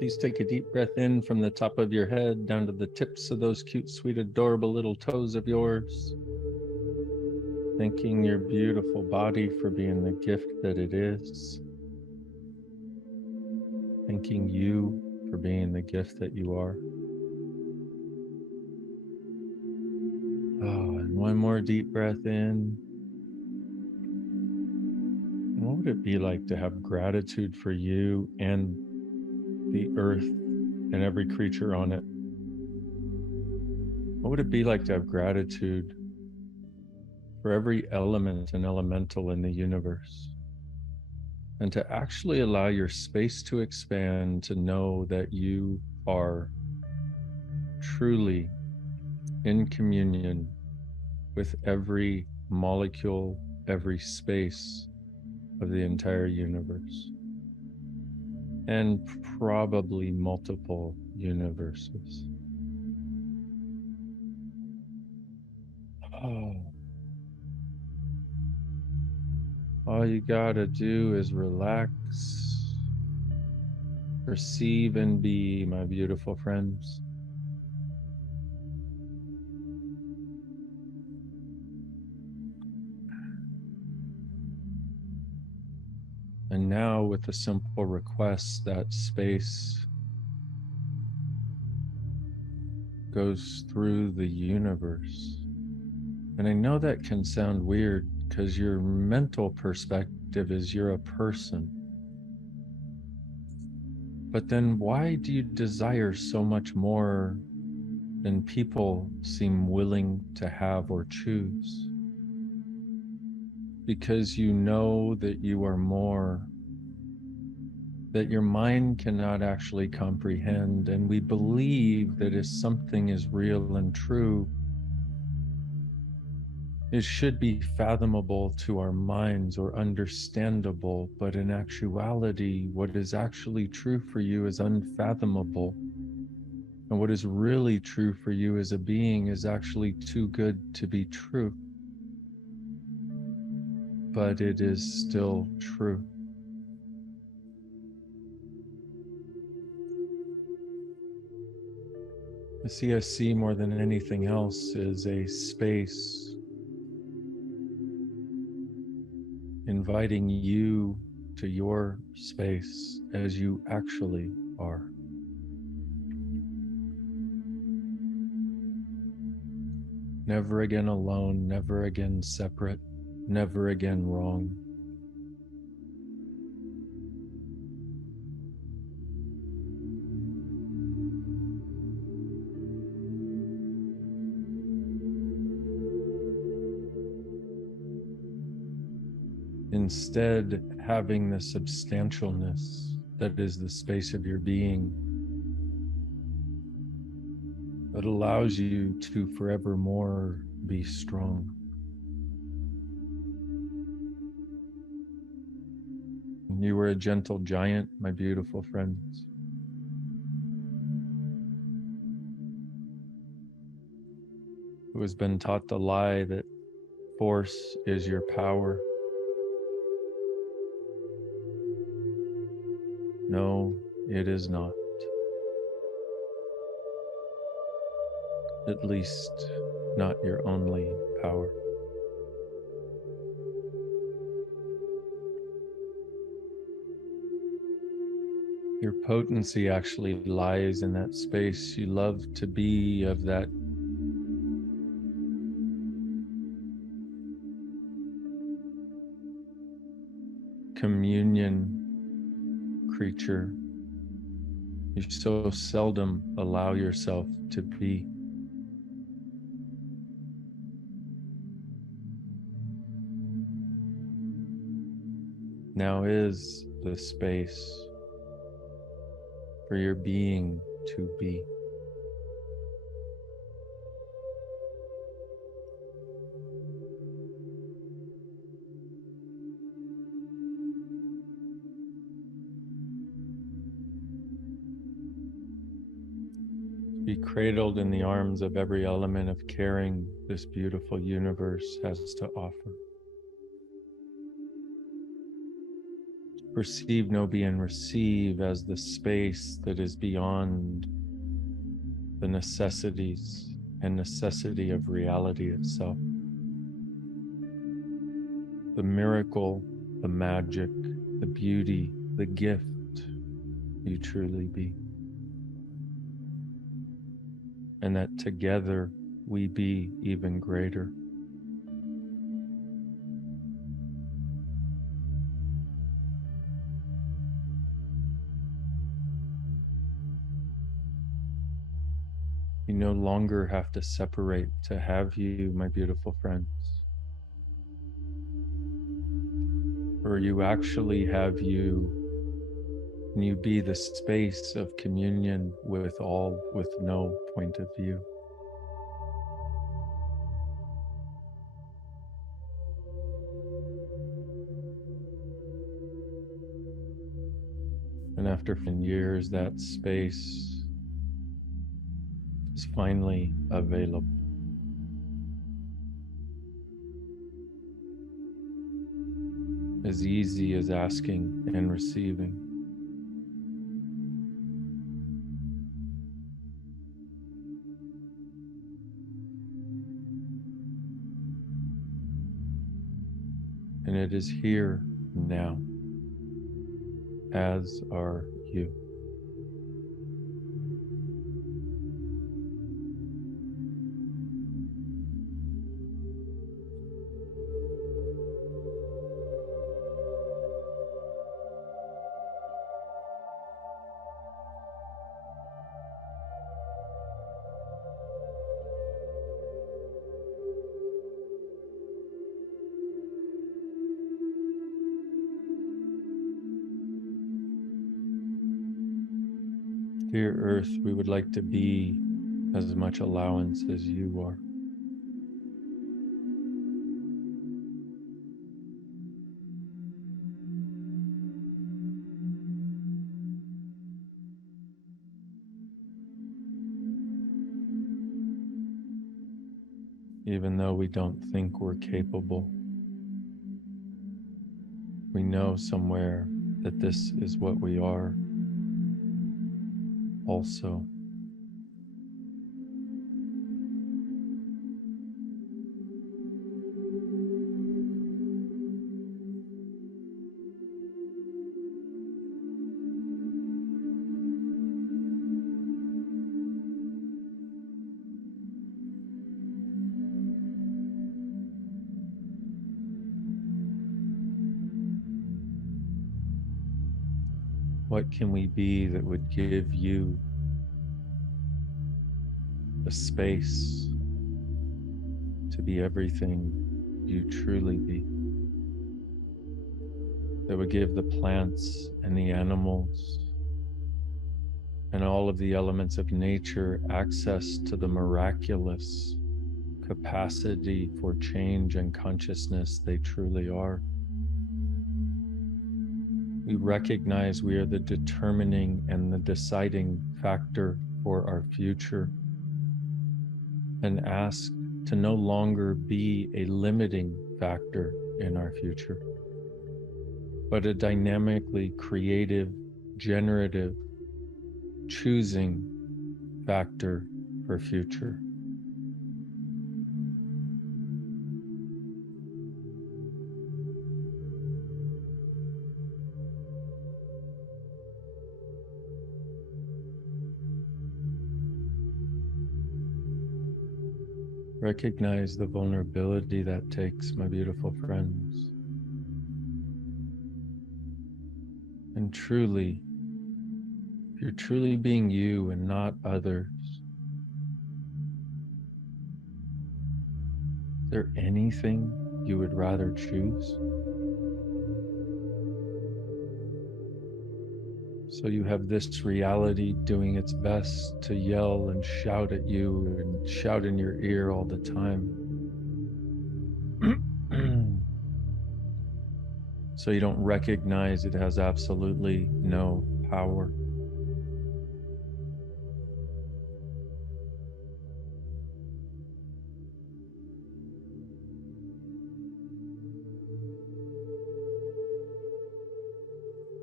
Please take a deep breath in from the top of your head down to the tips of those cute, sweet, adorable little toes of yours. Thanking your beautiful body for being the gift that it is. Thanking you for being the gift that you are. Oh, and one more deep breath in. And what would it be like to have gratitude for you and the earth and every creature on it? What would it be like to have gratitude for every element and elemental in the universe? And to actually allow your space to expand, to know that you are truly in communion with every molecule, every space of the entire universe, and probably multiple universes. Oh. All you gotta do is relax, receive, and be, my beautiful friends. And now, with a simple request, that space goes through the universe. And I know that can sound weird because your mental perspective is you're a person. But then why do you desire so much more than people seem willing to have or choose? Because you know that you are more, that your mind cannot actually comprehend. And we believe that if something is real and true, it should be fathomable to our minds or understandable, but in actuality, what is actually true for you is unfathomable. And what is really true for you as a being is actually too good to be true. But it is still true. The CSC, more than anything else, is a space inviting you to your space as you actually are. Never again alone, never again separate, never again wrong. Instead, having the substantialness that is the space of your being that allows you to forevermore be strong. You were a gentle giant, my beautiful friends. Who has been taught the lie that force is your power. No, it is not. At least, not your only power. Your potency actually lies in that space you love to be, of that communion creature you so seldom allow yourself to be. Now is the space for your being to be. Be cradled in the arms of every element of caring this beautiful universe has to offer. Perceive, know, be, and receive as the space that is beyond the necessities and necessity of reality itself. The miracle, the magic, the beauty, the gift you truly be. And that together we be even greater. You no longer have to separate to have you, my beautiful friends. Or you actually have you, and you be the space of communion with all, with no point of view. And after years, that space is finally available. As easy as asking and receiving. And it is here now, as are you. Dear Earth, we would like to be as much allowance as you are. Even though we don't think we're capable, we know somewhere that this is what we are also. What can we be that would give you the space to be everything you truly be? That would give the plants and the animals and all of the elements of nature access to the miraculous capacity for change and consciousness they truly are. We recognize we are the determining and the deciding factor for our future, and ask to no longer be a limiting factor in our future, but a dynamically creative, generative, choosing factor for future. Recognize the vulnerability that takes, my beautiful friends. And truly, if you're truly being you and not others, is there anything you would rather choose? So you have this reality doing its best to yell and shout at you and shout in your ear all the time. So you don't recognize it has absolutely no power.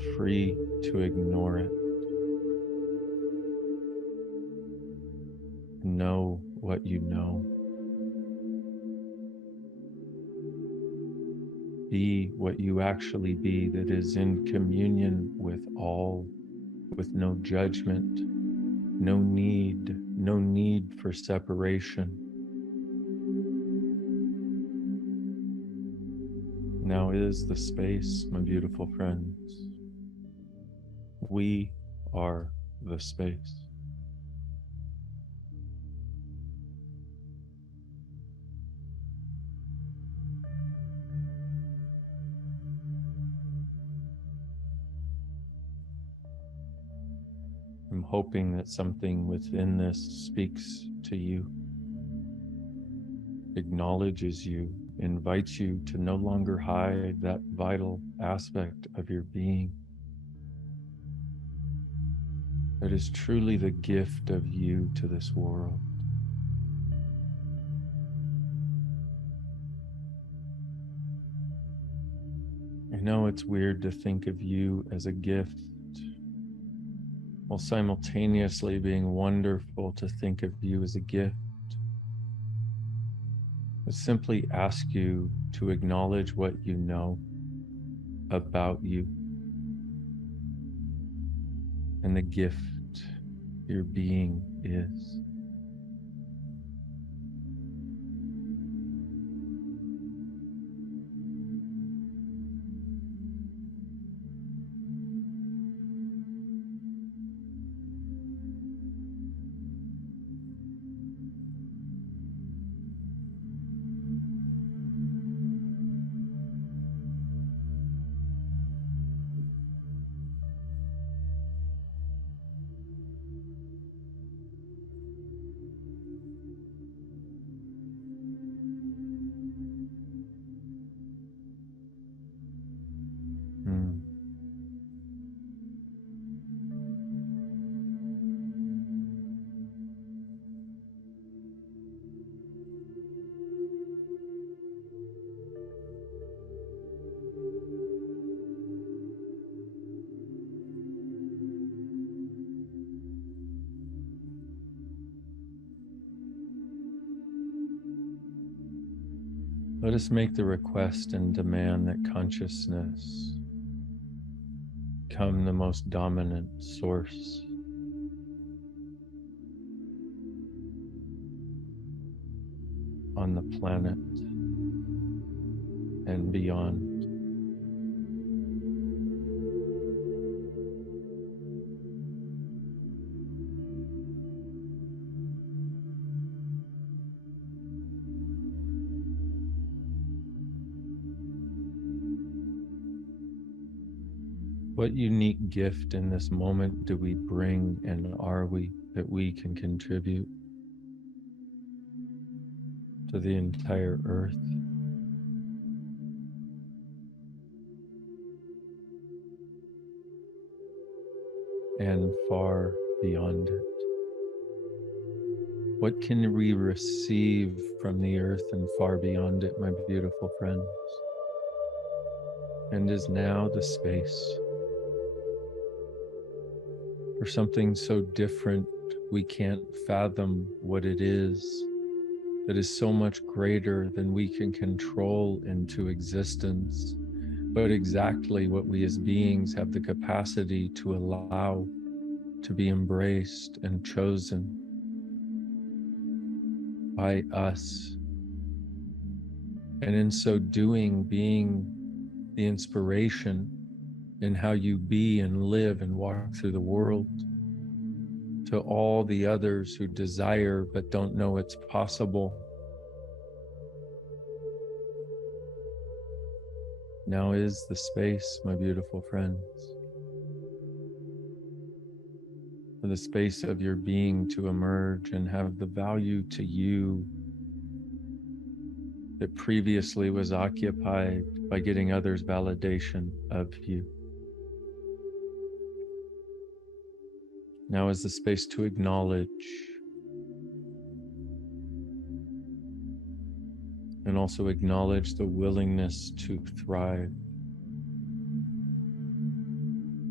free to ignore it. Know what you know. Be what you actually be, that is in communion with all, with no judgment, no need for separation. Now is the space, my beautiful friends. We are the space. I'm hoping that something within this speaks to you, acknowledges you, invites you to no longer hide that vital aspect of your being that is truly the gift of you to this world. I know it's weird to think of you as a gift, while simultaneously being wonderful to think of you as a gift. I simply ask you to acknowledge what you know about you and the gift your being is. Mm. Let us make the request and demand that consciousness become the most dominant source on the planet and beyond. What unique gift in this moment do we bring, and are we, that we can contribute to the entire earth? And far beyond it? What can we receive from the earth and far beyond it, my beautiful friends? And is now the space for something so different we can't fathom what it is, that is so much greater than we can control into existence, but exactly what we as beings have the capacity to allow to be embraced and chosen by us. And in so doing, being the inspiration in how you be and live and walk through the world to all the others who desire but don't know it's possible. Now is the space, my beautiful friends, for the space of your being to emerge and have the value to you that previously was occupied by getting others' validation of you. Now is the space to acknowledge and also acknowledge the willingness to thrive.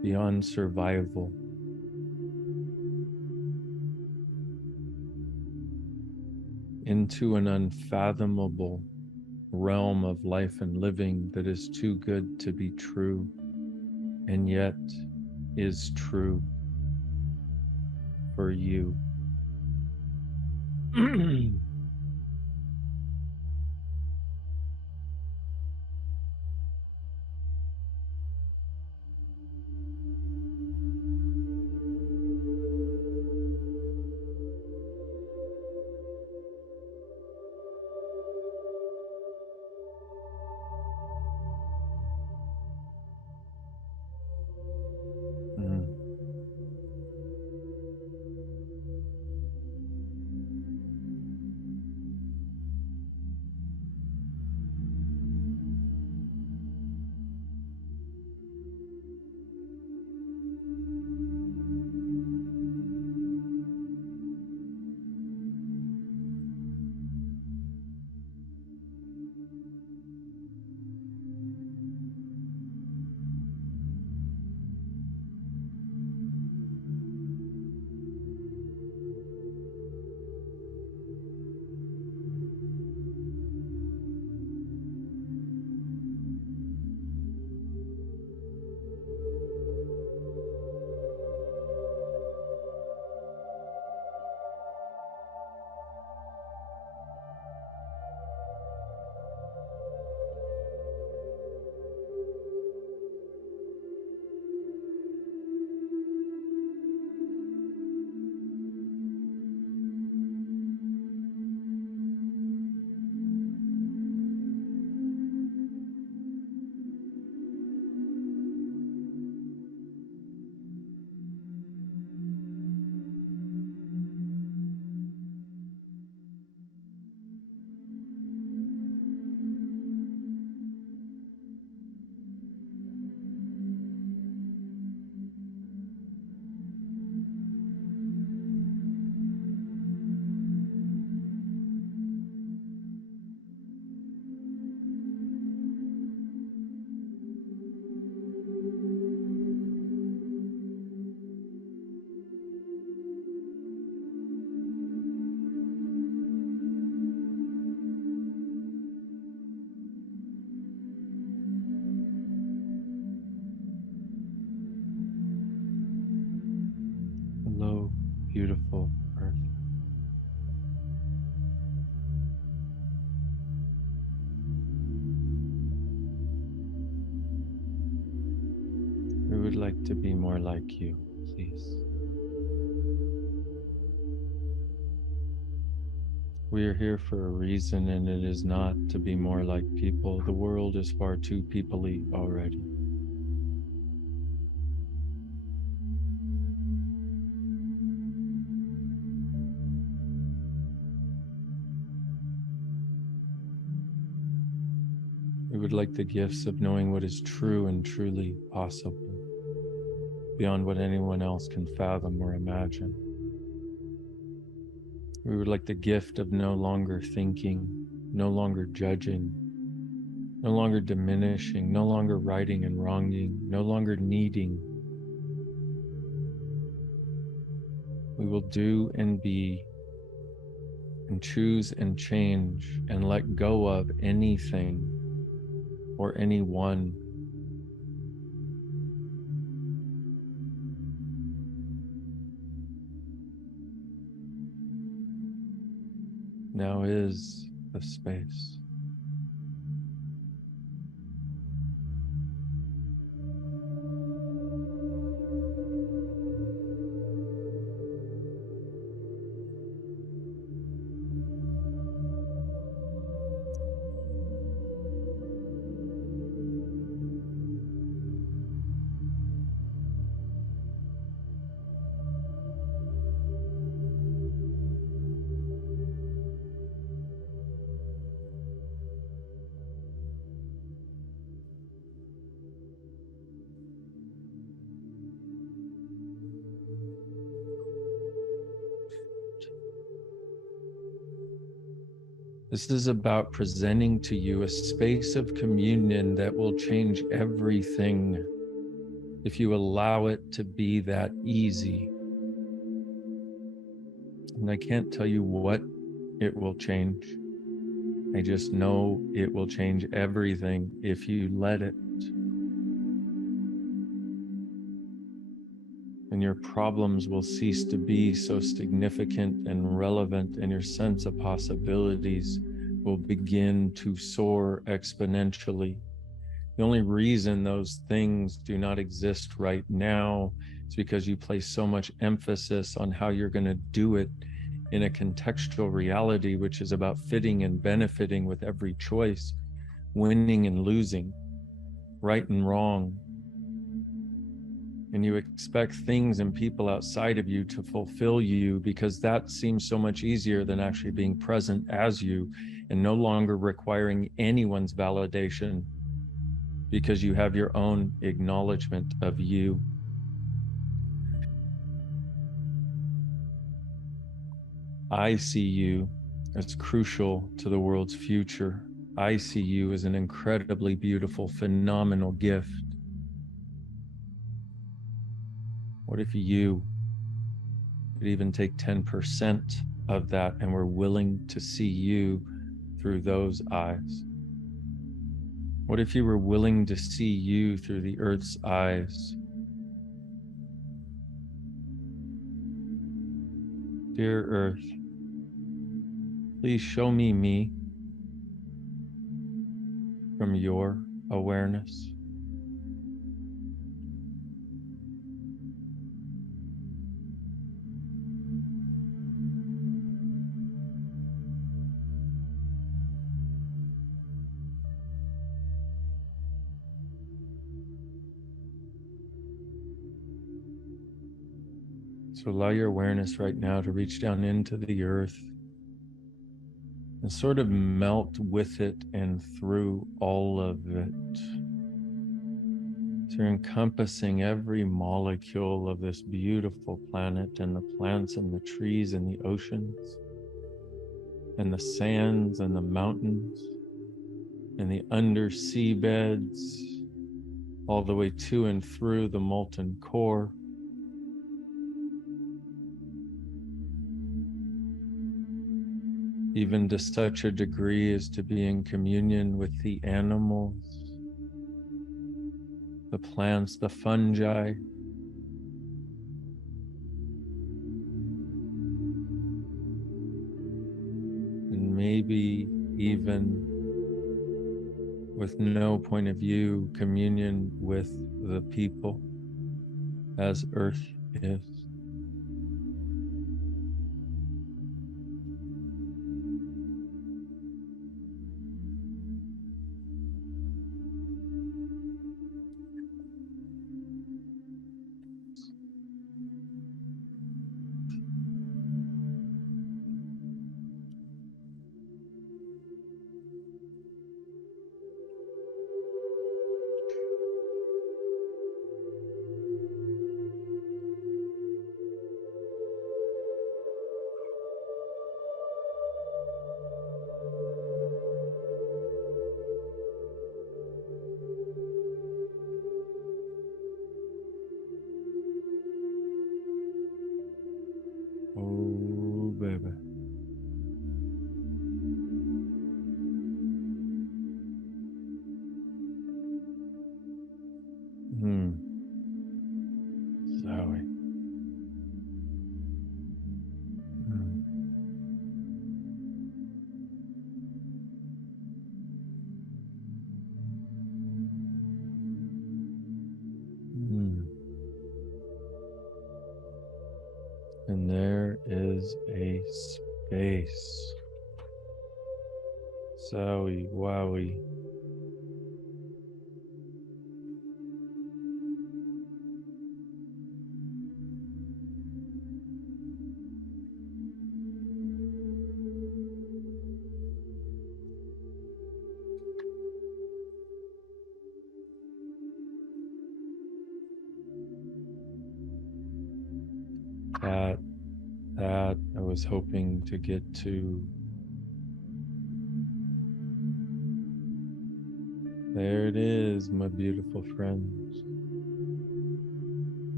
beyond survival, into an unfathomable realm of life and living that is too good to be true, and yet is true for you. Mm. Hello, beautiful Earth. We would like to be more like you, please. We are here for a reason, and it is not to be more like people. The world is far too people-y already. We would like the gifts of knowing what is true and truly possible, beyond what anyone else can fathom or imagine. We would like the gift of no longer thinking, no longer judging, no longer diminishing, no longer righting and wronging, no longer needing. We will do and be and choose and change and let go of anything or anyone. Now is the space. This is about presenting to you a space of communion that will change everything. if you allow it to be that easy. And I can't tell you what it will change. I just know it will change everything if you let it. And your problems will cease to be so significant and relevant, and your sense of possibilities will begin to soar exponentially. The only reason those things do not exist right now is because you place so much emphasis on how you're going to do it in a contextual reality, which is about fitting and benefiting with every choice, winning and losing, right and wrong. And you expect things and people outside of you to fulfill you because that seems so much easier than actually being present as you and no longer requiring anyone's validation because you have your own acknowledgement of you. I see you as crucial to the world's future. I see you as an incredibly beautiful, phenomenal gift. What if you could even take 10% of that and were willing to see you through those eyes? What if you were willing to see you through the earth's eyes? Dear Earth, please show me from your awareness. So allow your awareness right now to reach down into the earth and sort of melt with it and through all of it. So you're encompassing every molecule of this beautiful planet, and the plants and the trees and the oceans and the sands and the mountains and the undersea beds, all the way to and through the molten core. Even to such a degree as to be in communion with the animals, the plants, the fungi, and maybe even with no point of view, communion with the people as Earth is. Oh, baby. Zoe. And there is a space. Zowie, wowie. That I was hoping to get to. There it is, my beautiful friends.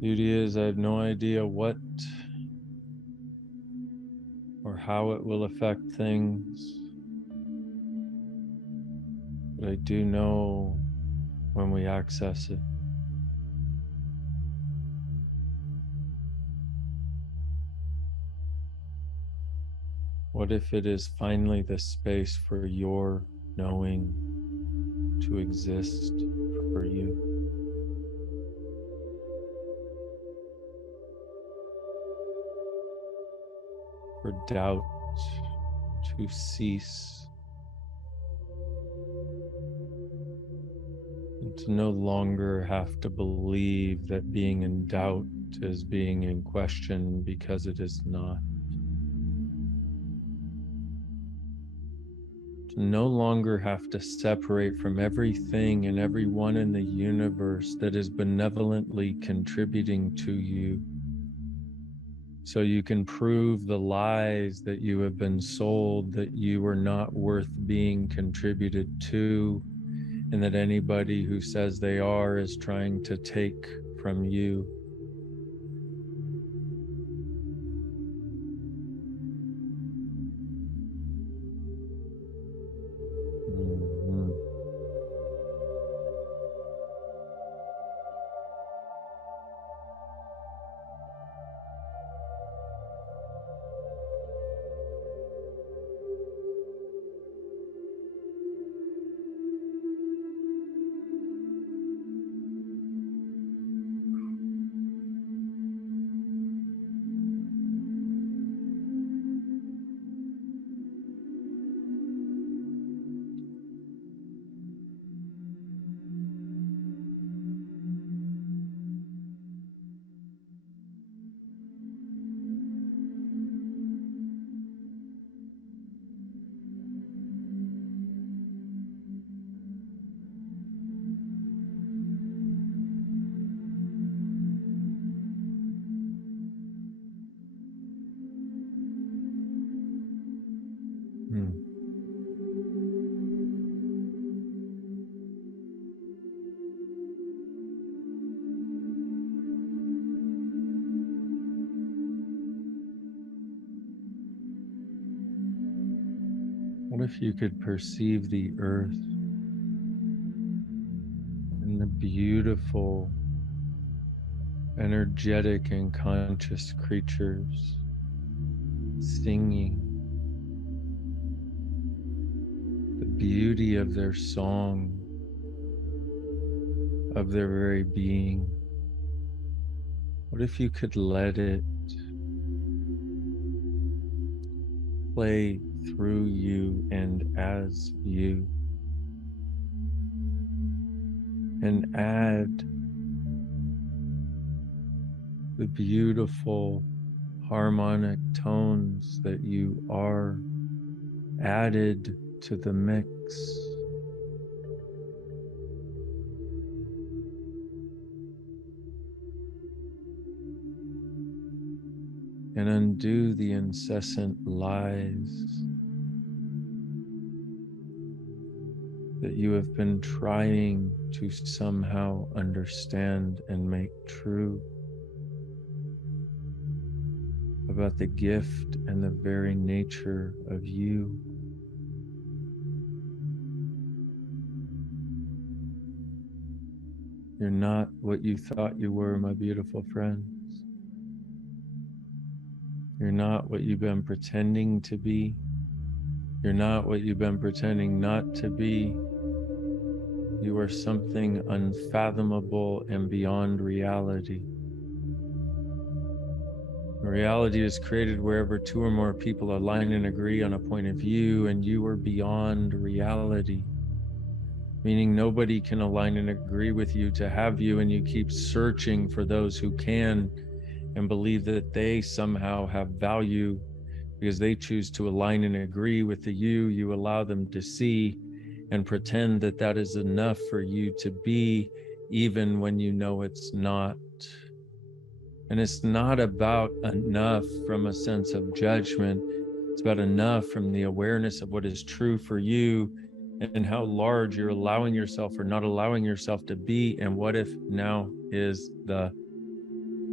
Beauty is, I have no idea what or how it will affect things, but I do know when we access it. What if it is finally the space for your knowing to exist for you? For doubt to cease, and to no longer have to believe that being in doubt is being in question, because it is not. To no longer have to separate from everything and everyone in the universe that is benevolently contributing to you, so you can prove the lies that you have been sold, that you are not worth being contributed to, and that anybody who says they are is trying to take from you. Mhm. Hmm. What if you could perceive the earth and the beautiful, energetic, and conscious creatures singing, the beauty of their song, of their very being? What if you could let it play through you and as you, and add the beautiful harmonic tones that you are added to the mix, and undo the incessant lies that you have been trying to somehow understand and make true about the gift and the very nature of you. You're not what you thought you were, my beautiful friends. You're not what you've been pretending to be. You're not what you've been pretending not to be. You are something unfathomable and beyond reality. Reality is created wherever two or more people align and agree on a point of view, and you are beyond reality, meaning nobody can align and agree with you to have you, and you keep searching for those who can and believe that they somehow have value because they choose to align and agree with the you allow them to see, and pretend that that is enough for you to be, even when you know it's not. And it's not about enough from a sense of judgment. It's about enough from the awareness of what is true for you and how large you're allowing yourself or not allowing yourself to be. And what if now is the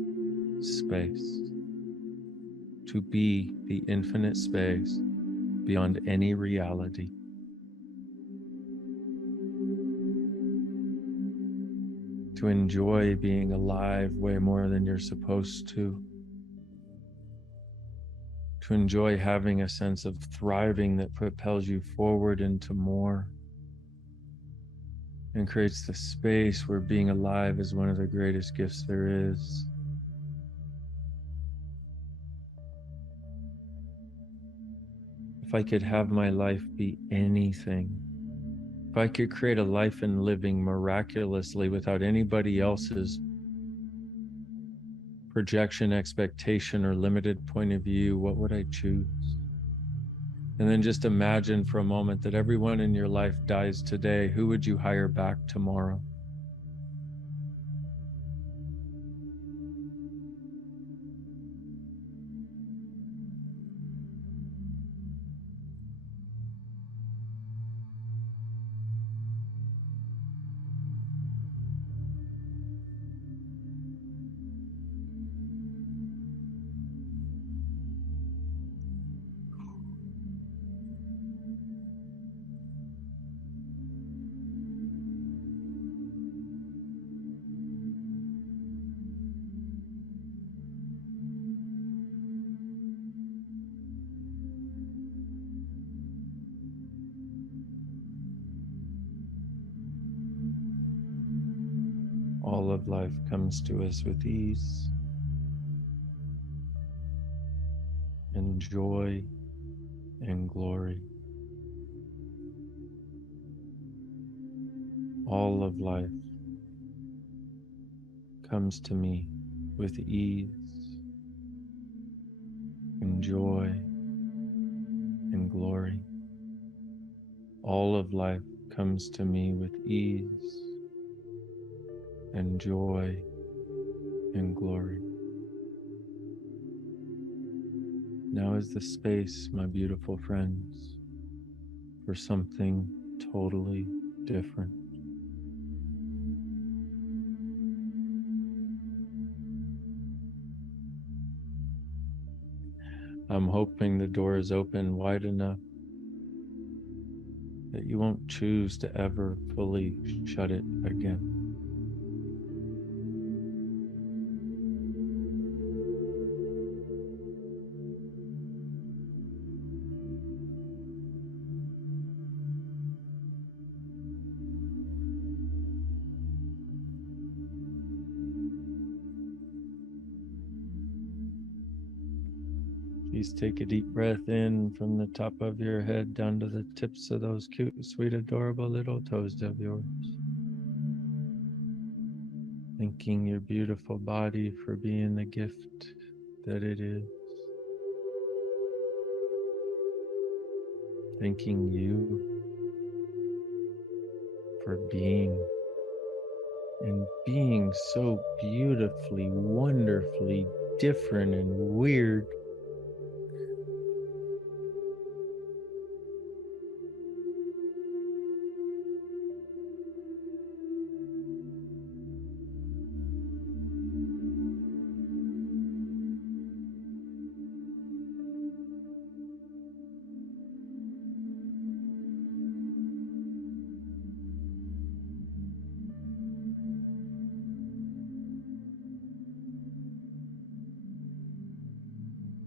space, to be the infinite space beyond any reality. To enjoy being alive way more than you're supposed to. To enjoy having a sense of thriving that propels you forward into more and creates the space where being alive is one of the greatest gifts there is. If I could have my life be anything, if I could create a life and living miraculously without anybody else's projection, expectation, or limited point of view, what would I choose? And then just imagine for a moment that everyone in your life dies today. Who would you hire back tomorrow? All of life comes to us with ease and joy and glory. All of life comes to me with ease and joy and glory. All of life comes to me with ease and joy and glory. Now is the space, my beautiful friends, for something totally different. I'm hoping the door is open wide enough that you won't choose to ever fully shut it again. Please take a deep breath in from the top of your head down to the tips of those cute, sweet, adorable little toes of yours. Thanking your beautiful body for being the gift that it is. Thanking you for being and being so beautifully, wonderfully different and weird.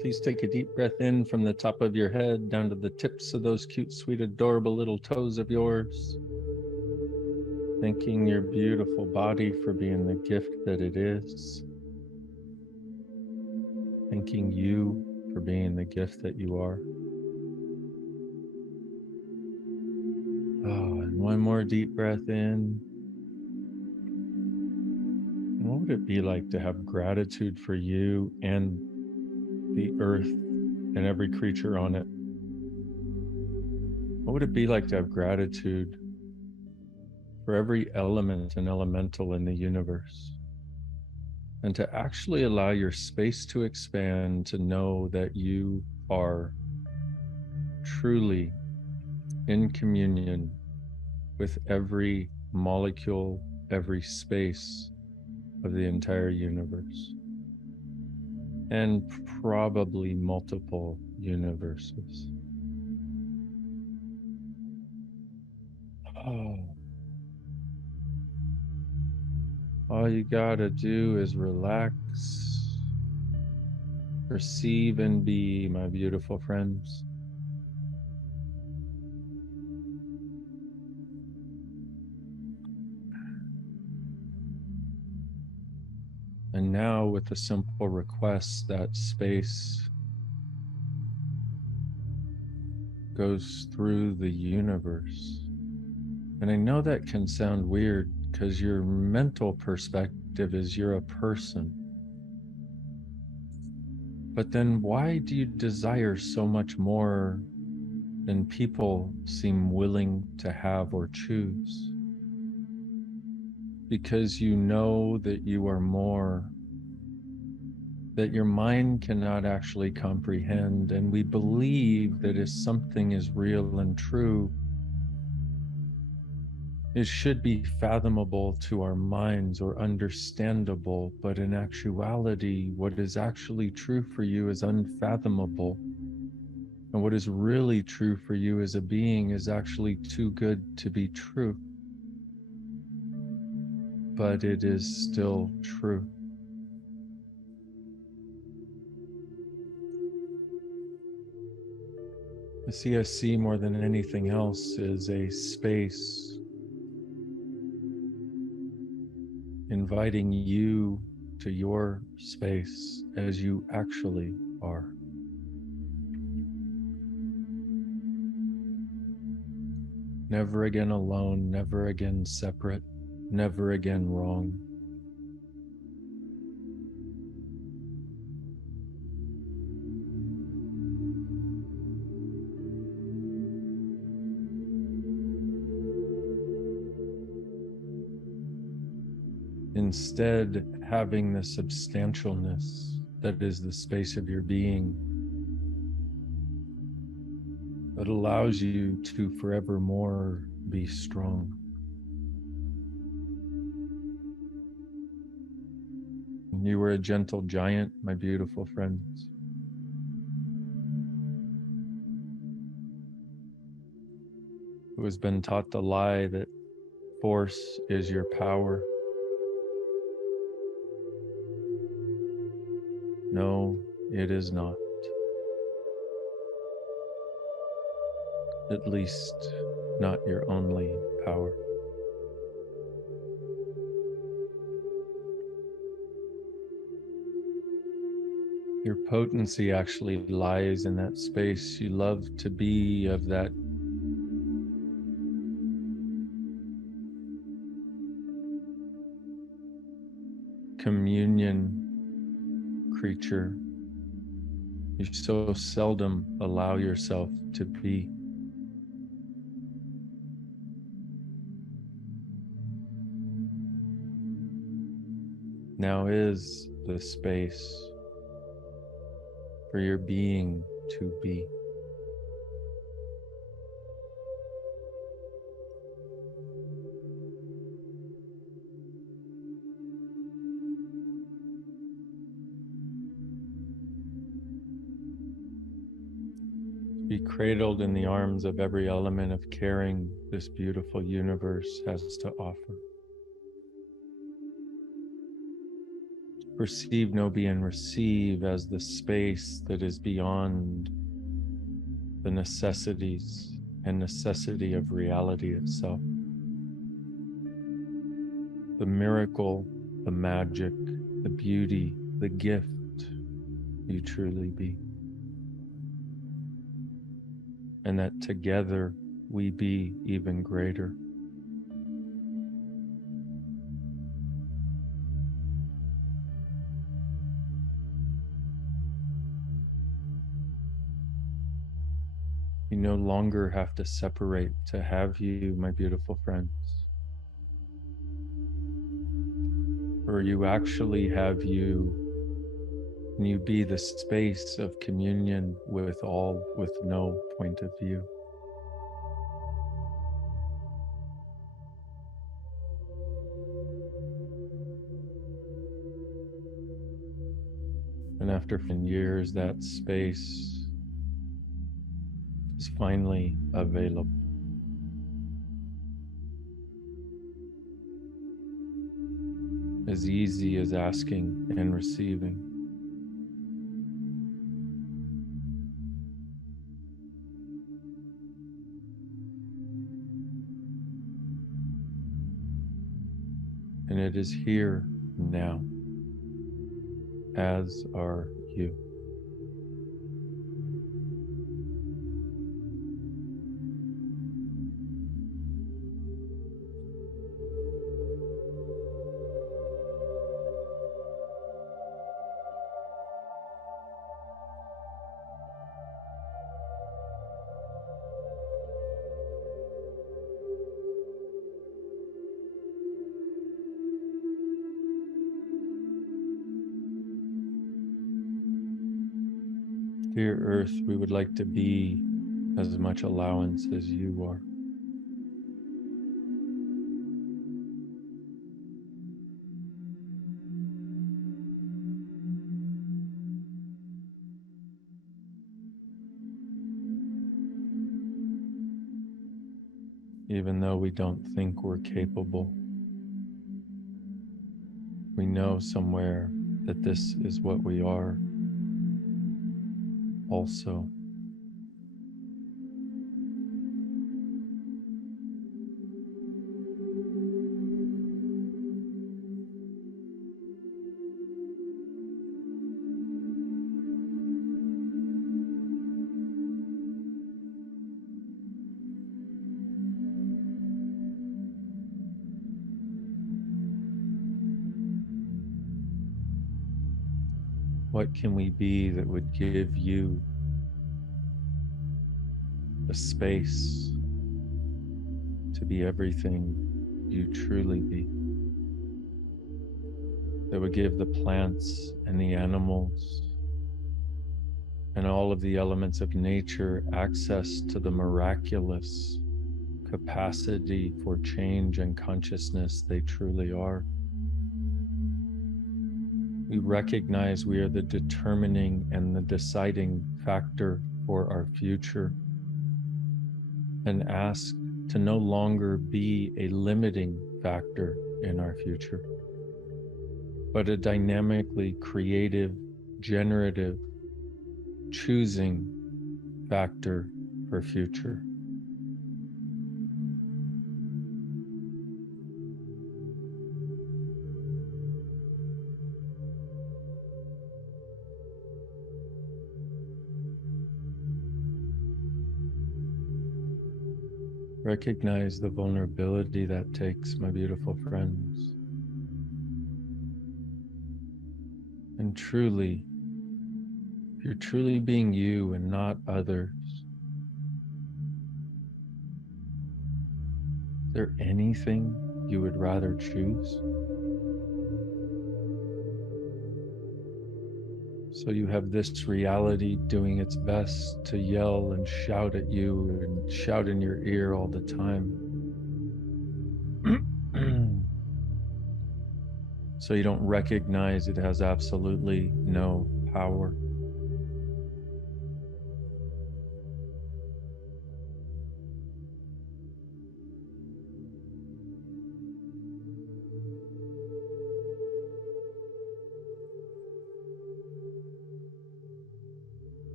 Please take a deep breath in from the top of your head down to the tips of those cute, sweet, adorable little toes of yours. Thanking your beautiful body for being the gift that it is. Thanking you for being the gift that you are. Oh, and one more deep breath in. And what would it be like to have gratitude for you and the earth and every creature on it? What would it be like to have gratitude for every element and elemental in the universe? And to actually allow your space to expand, to know that you are truly in communion with every molecule, every space of the entire universe, and probably multiple universes. Oh. All you gotta do is relax, perceive and be, my beautiful friends. And now, with a simple request, that space goes through the universe. And I know that can sound weird because your mental perspective is you're a person. But then why do you desire so much more than people seem willing to have or choose? Because you know that you are more, that your mind cannot actually comprehend. And we believe that if something is real and true, it should be fathomable to our minds or understandable, but in actuality, what is actually true for you is unfathomable. And what is really true for you as a being is actually too good to be true. But it is still true. The CSC, more than anything else, is a space inviting you to your space as you actually are. Never again alone, never again separate, never again wrong. Instead, having the substantialness that is the space of your being that allows you to forevermore be strong. You were a gentle giant, my beautiful friends. Who has been taught the lie that force is your power. No, it is not. At least, not your only power. Your potency actually lies in that space. You love to be of that communion creature you so seldom allow yourself to be. Now is the space for your being to be. Be cradled in the arms of every element of caring this beautiful universe has to offer. perceive, know, be, and receive as the space that is beyond the necessities and necessity of reality itself. The miracle, the magic, the beauty, the gift you truly be. And that together we be even greater. You no longer have to separate to have you, my beautiful friends. Or you actually have you, and you be the space of communion with all, with no point of view. And after years, that space is finally available. As easy as asking and receiving. And it is here now, as are you. Dear Earth, we would like to be as much allowance as you are. Even though we don't think we're capable, we know somewhere that this is what we are also. What can we be that would give you the space to be everything you truly be? That would give the plants and the animals and all of the elements of nature access to the miraculous capacity for change and consciousness they truly are. We recognize we are the determining and the deciding factor for our future, and ask to no longer be a limiting factor in our future, but a dynamically creative, generative, choosing factor for future. Recognize the vulnerability that takes, my beautiful friends. And truly, if you're truly being you and not others, is there anything you would rather choose? So you have this reality doing its best to yell and shout at you and shout in your ear all the time. So you don't recognize it has absolutely no power.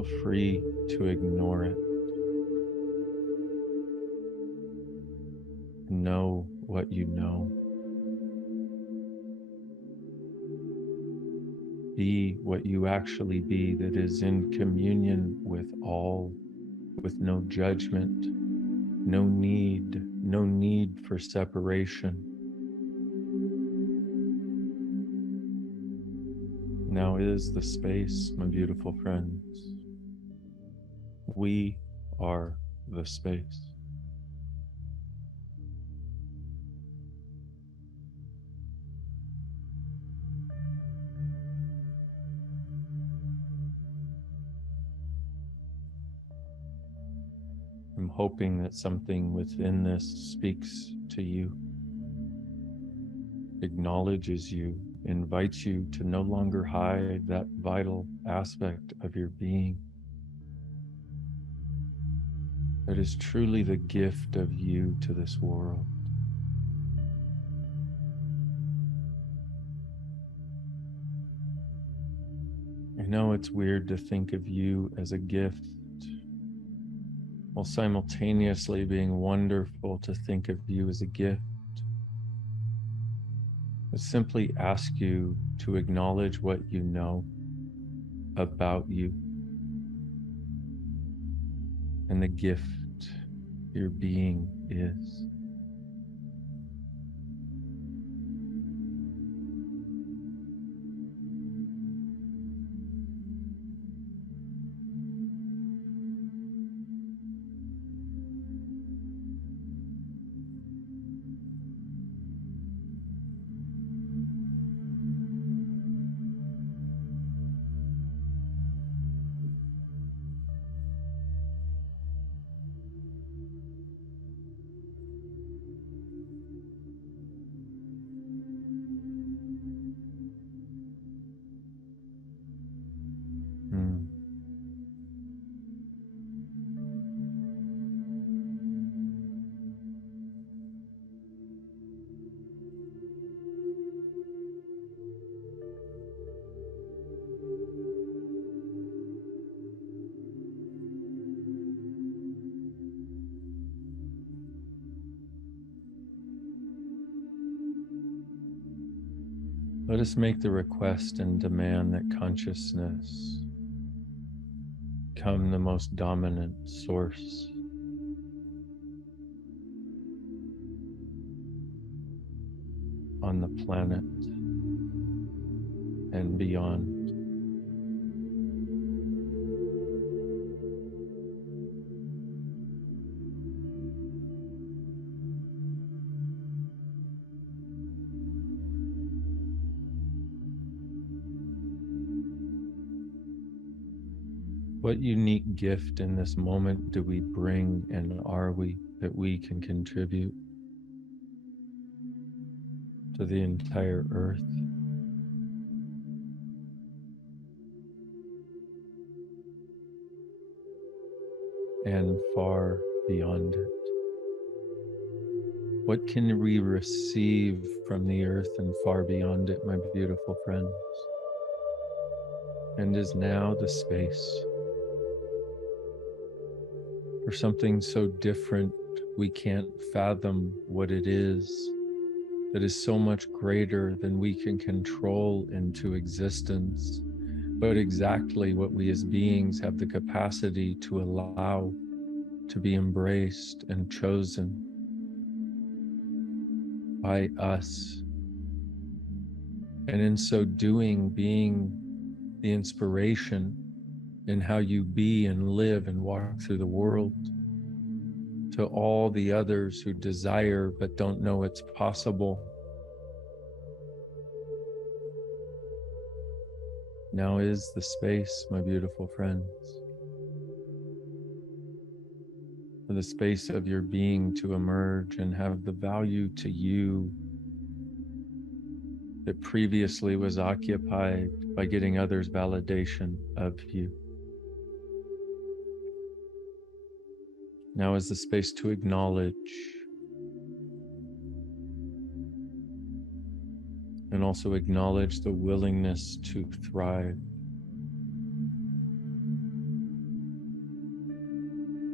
Feel free to ignore it. Know what you know. Be what you actually be, that is in communion with all, with no judgment, no need for separation. Now is the space, my beautiful friends. We are the space. I'm hoping that something within this speaks to you, acknowledges you, invites you to no longer hide that vital aspect of your being that is truly the gift of you to this world. I know it's weird to think of you as a gift, while simultaneously being wonderful to think of you as a gift. I simply ask you to acknowledge what you know about you and the gift your being is. Hmm. Let us make the request and demand that consciousness become the most dominant source on the planet and beyond. What unique gift in this moment do we bring, and are we, that we can contribute to the entire earth? And far beyond it? What can we receive from the earth and far beyond it, my beautiful friends? And is now the space for something so different we can't fathom what it is, that is so much greater than we can control into existence, but exactly what we as beings have the capacity to allow to be embraced and chosen by us. And in so doing, being the inspiration in how you be and live and walk through the world to all the others who desire but don't know it's possible. Now is the space, my beautiful friends, for the space of your being to emerge and have the value to you that previously was occupied by getting others' validation of you. Now is the space to acknowledge and also acknowledge the willingness to thrive.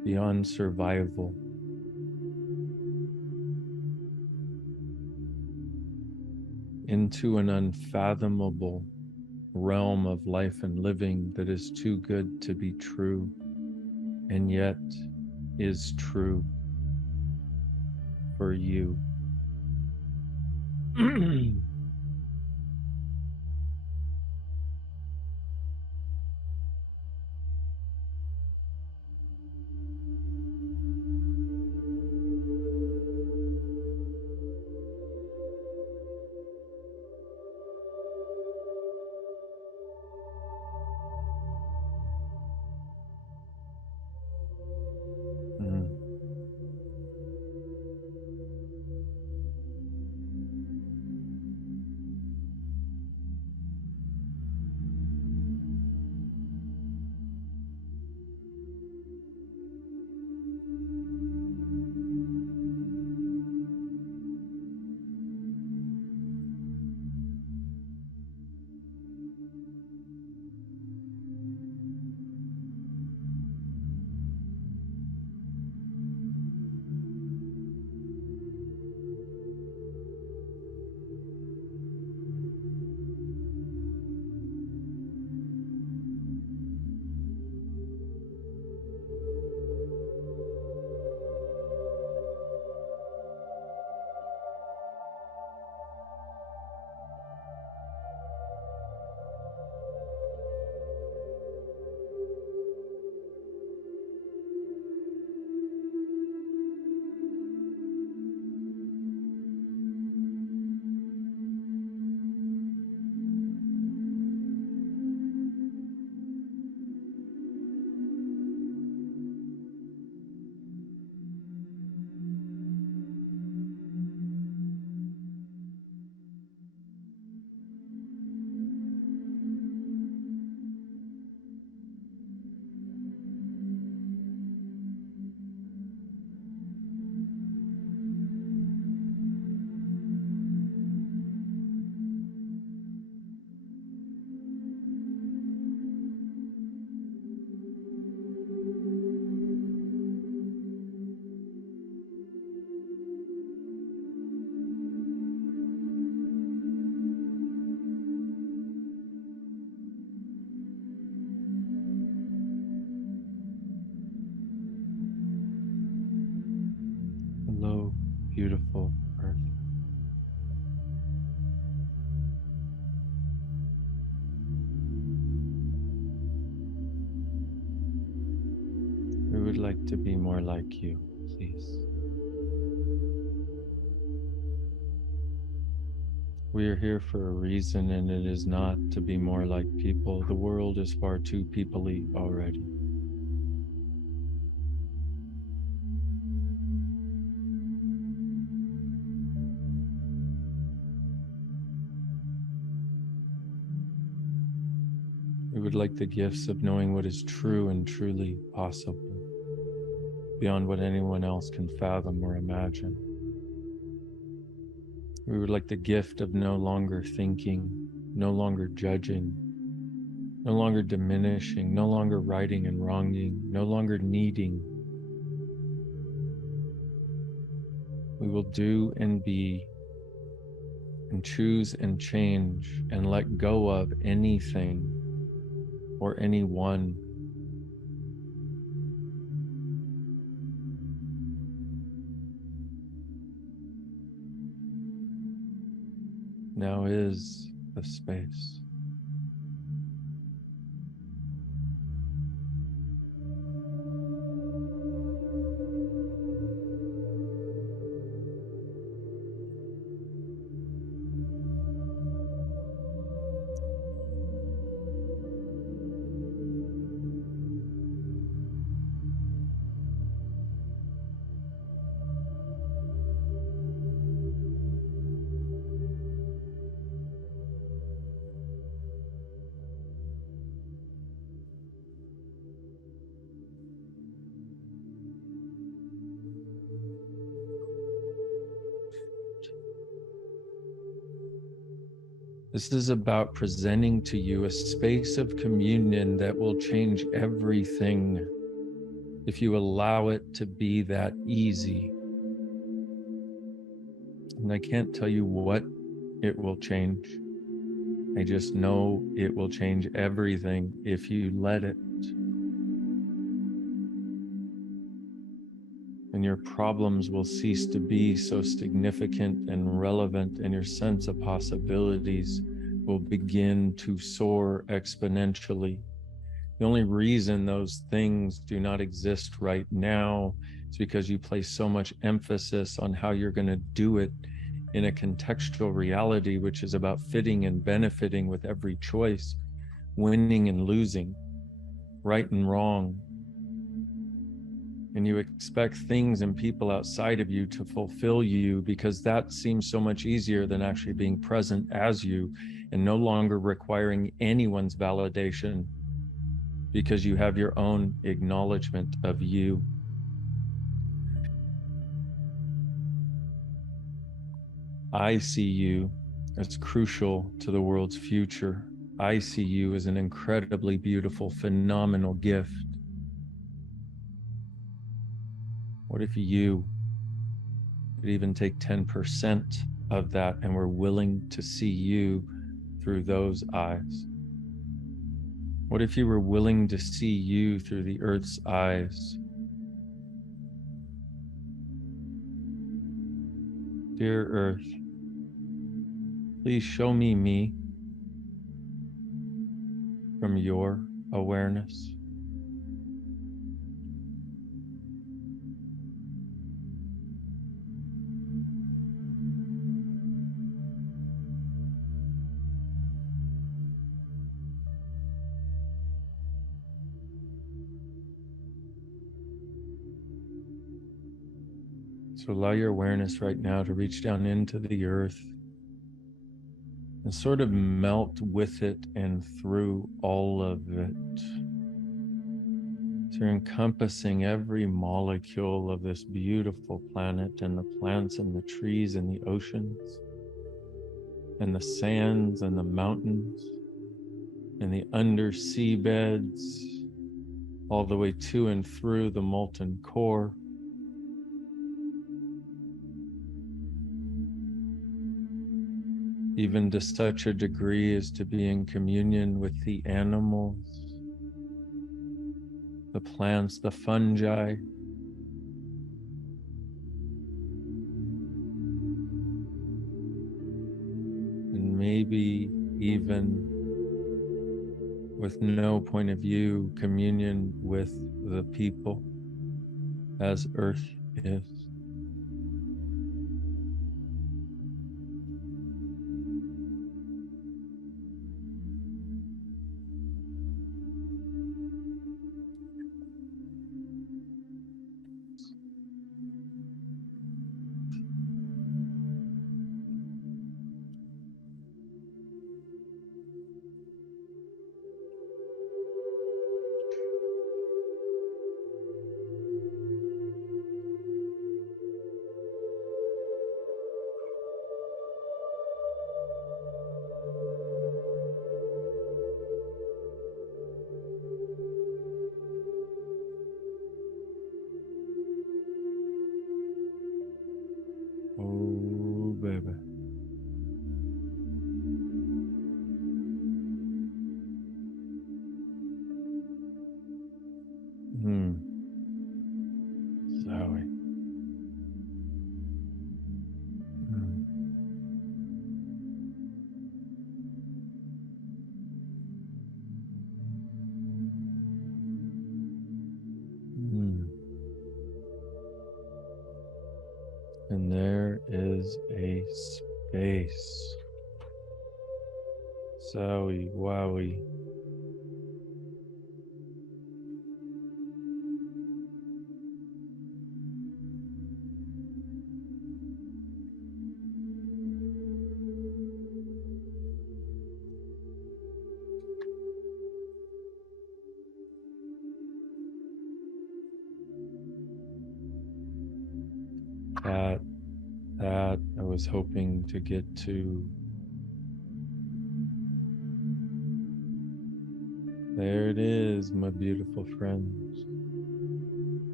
beyond survival, into an unfathomable realm of life and living that is too good to be true, and yet is true for you. Mm. Hello, beautiful Earth. We would like to be more like you, please. We are here for a reason, and it is not to be more like people. The world is far too people-y already. We would like the gifts of knowing what is true and truly possible, beyond what anyone else can fathom or imagine. We would like the gift of no longer thinking, no longer judging, no longer diminishing, no longer righting and wronging, no longer needing. We will do and be and choose and change and let go of anything or anyone. Now is the space. This is about presenting to you a space of communion that will change everything if you allow it to be that easy. And I can't tell you what it will change. I just know it will change everything if you let it. And your problems will cease to be so significant and relevant, and your sense of possibilities will begin to soar exponentially. The only reason those things do not exist right now is because you place so much emphasis on how you're going to do it in a contextual reality, which is about fitting and benefiting with every choice, winning and losing, right and wrong. And you expect things and people outside of you to fulfill you because that seems so much easier than actually being present as you and no longer requiring anyone's validation, because you have your own acknowledgement of you. I see you as crucial to the world's future. I see you as an incredibly beautiful, phenomenal gift. What if you could even take 10% of that and were willing to see you through those eyes? What if you were willing to see you through the earth's eyes? Dear Earth, please show me from your awareness. So allow your awareness right now to reach down into the earth and sort of melt with it and through all of it. So you're encompassing every molecule of this beautiful planet, and the plants and the trees and the oceans and the sands and the mountains and the undersea beds, all the way to and through the molten core. Even to such a degree as to be in communion with the animals, the plants, the fungi, and maybe even with no point of view, communion with the people as Earth is. Oh, baby. Zoe. And there is a space. Zowie, wowie. That I was hoping to get to. There it is, my beautiful friends.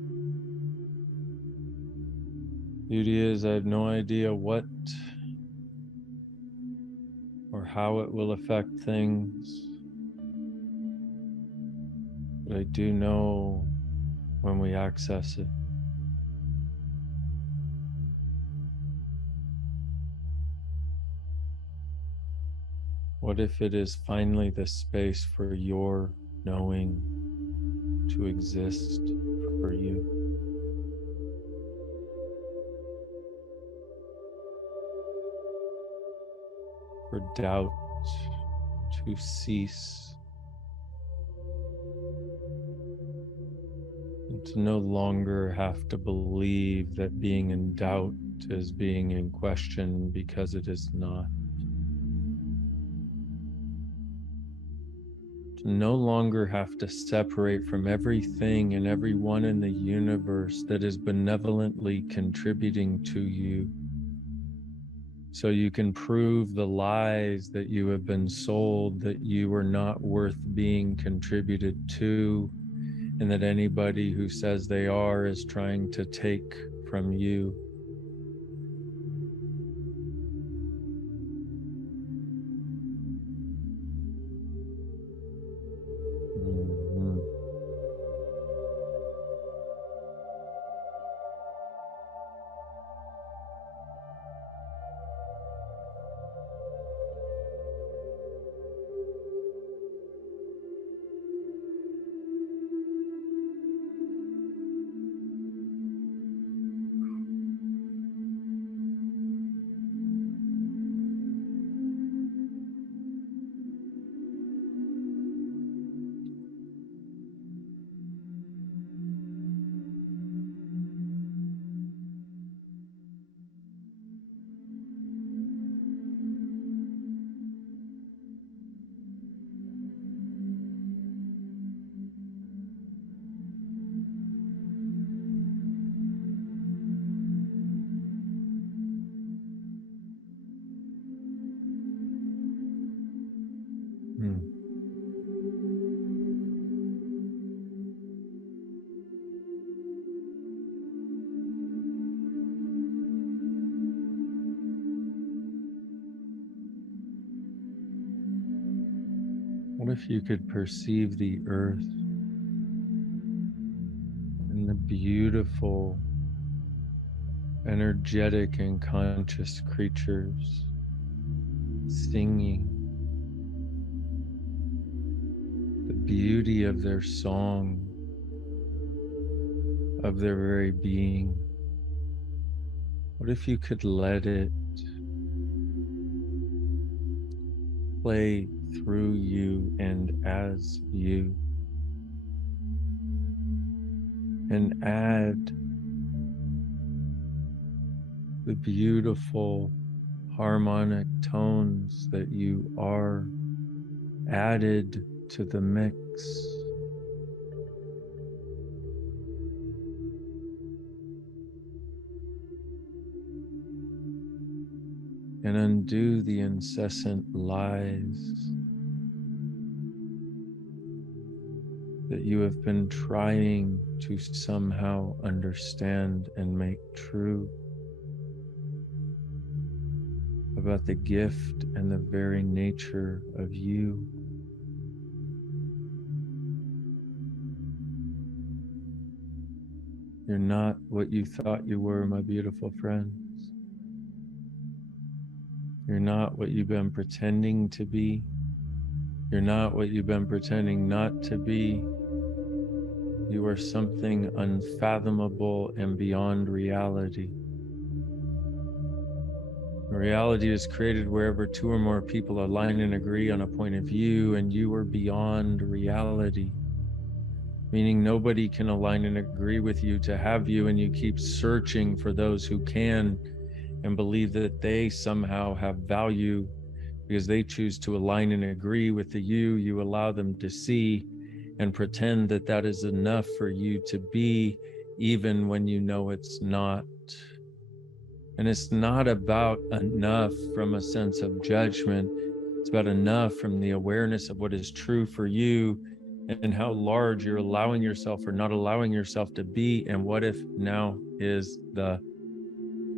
Beauty is, I have no idea what or how it will affect things, but I do know when we access it. What if it is finally the space for your knowing to exist for you? For doubt to cease, and to no longer have to believe that being in doubt is being in question, because it is not. To no longer have to separate from everything and everyone in the universe that is benevolently contributing to you, so you can prove the lies that you have been sold, that you are not worth being contributed to, and that anybody who says they are is trying to take from you. Mhm. Hmm. What if you could perceive the earth and the beautiful, energetic, and conscious creatures singing, the beauty of their song, of their very being? What if you could let it play through you and as you, and add the beautiful harmonic tones that you are added to the mix, and undo the incessant lies that you have been trying to somehow understand and make true about the gift and the very nature of you. You're not what you thought you were, my beautiful friends. You're not what you've been pretending to be. You're not what you've been pretending not to be. You are something unfathomable and beyond reality. Reality is created wherever two or more people align and agree on a point of view, and you are beyond reality, meaning nobody can align and agree with you to have you, and you keep searching for those who can and believe that they somehow have value because they choose to align and agree with the you allow them to see, and pretend that that is enough for you to be, even when you know it's not. And it's not about enough from a sense of judgment. It's about enough from the awareness of what is true for you, and how large you're allowing yourself or not allowing yourself to be. And what if now is the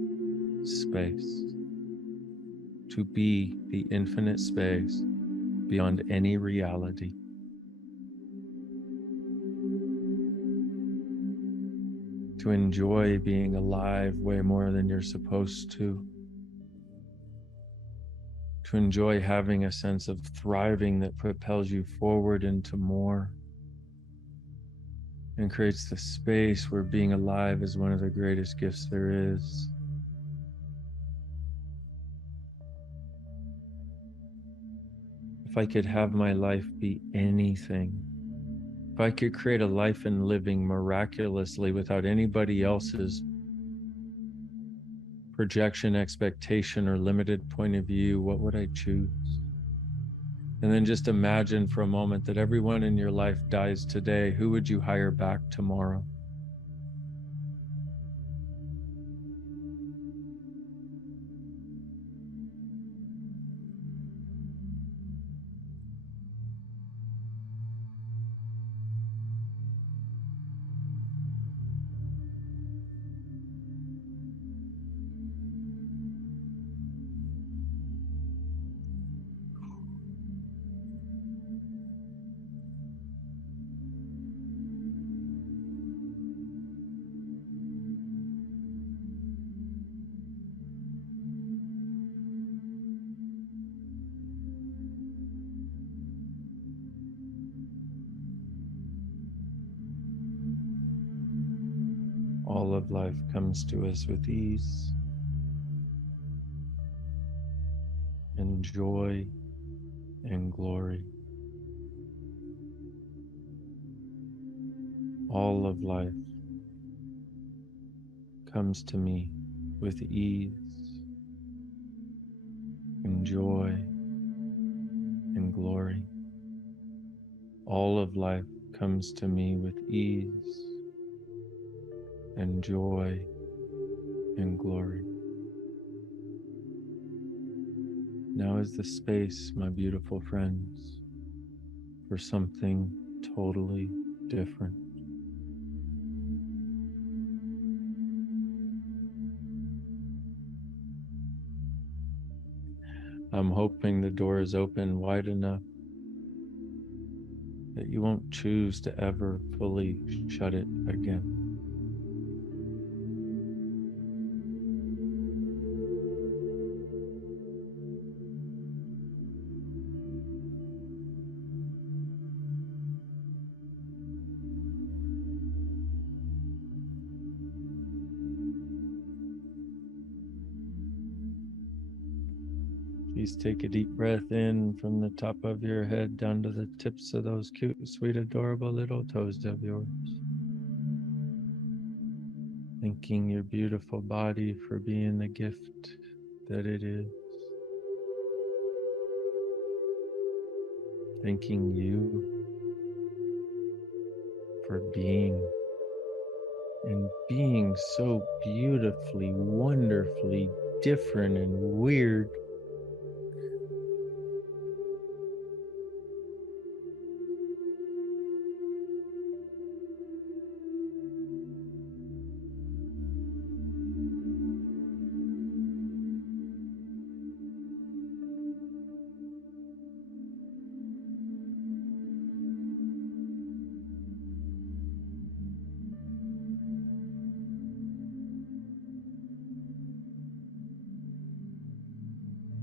space, to be the infinite space beyond any reality. To enjoy being alive way more than you're supposed to. To enjoy having a sense of thriving that propels you forward into more and creates the space where being alive is one of the greatest gifts there is. If I could have my life be anything, if I could create a life and living miraculously without anybody else's projection, expectation, or limited point of view, what would I choose? And then just imagine for a moment that everyone in your life dies today. Who would you hire back tomorrow? All of life comes to us with ease and joy and glory. All of life comes to me with ease and joy and glory. All of life comes to me with ease and joy and glory. Now is the space, my beautiful friends, for something totally different. I'm hoping the door is open wide enough that you won't choose to ever fully shut it again. Please take a deep breath in from the top of your head down to the tips of those cute, sweet, adorable little toes of yours. Thanking your beautiful body for being the gift that it is. Thanking you for being and being so beautifully, wonderfully different and weird.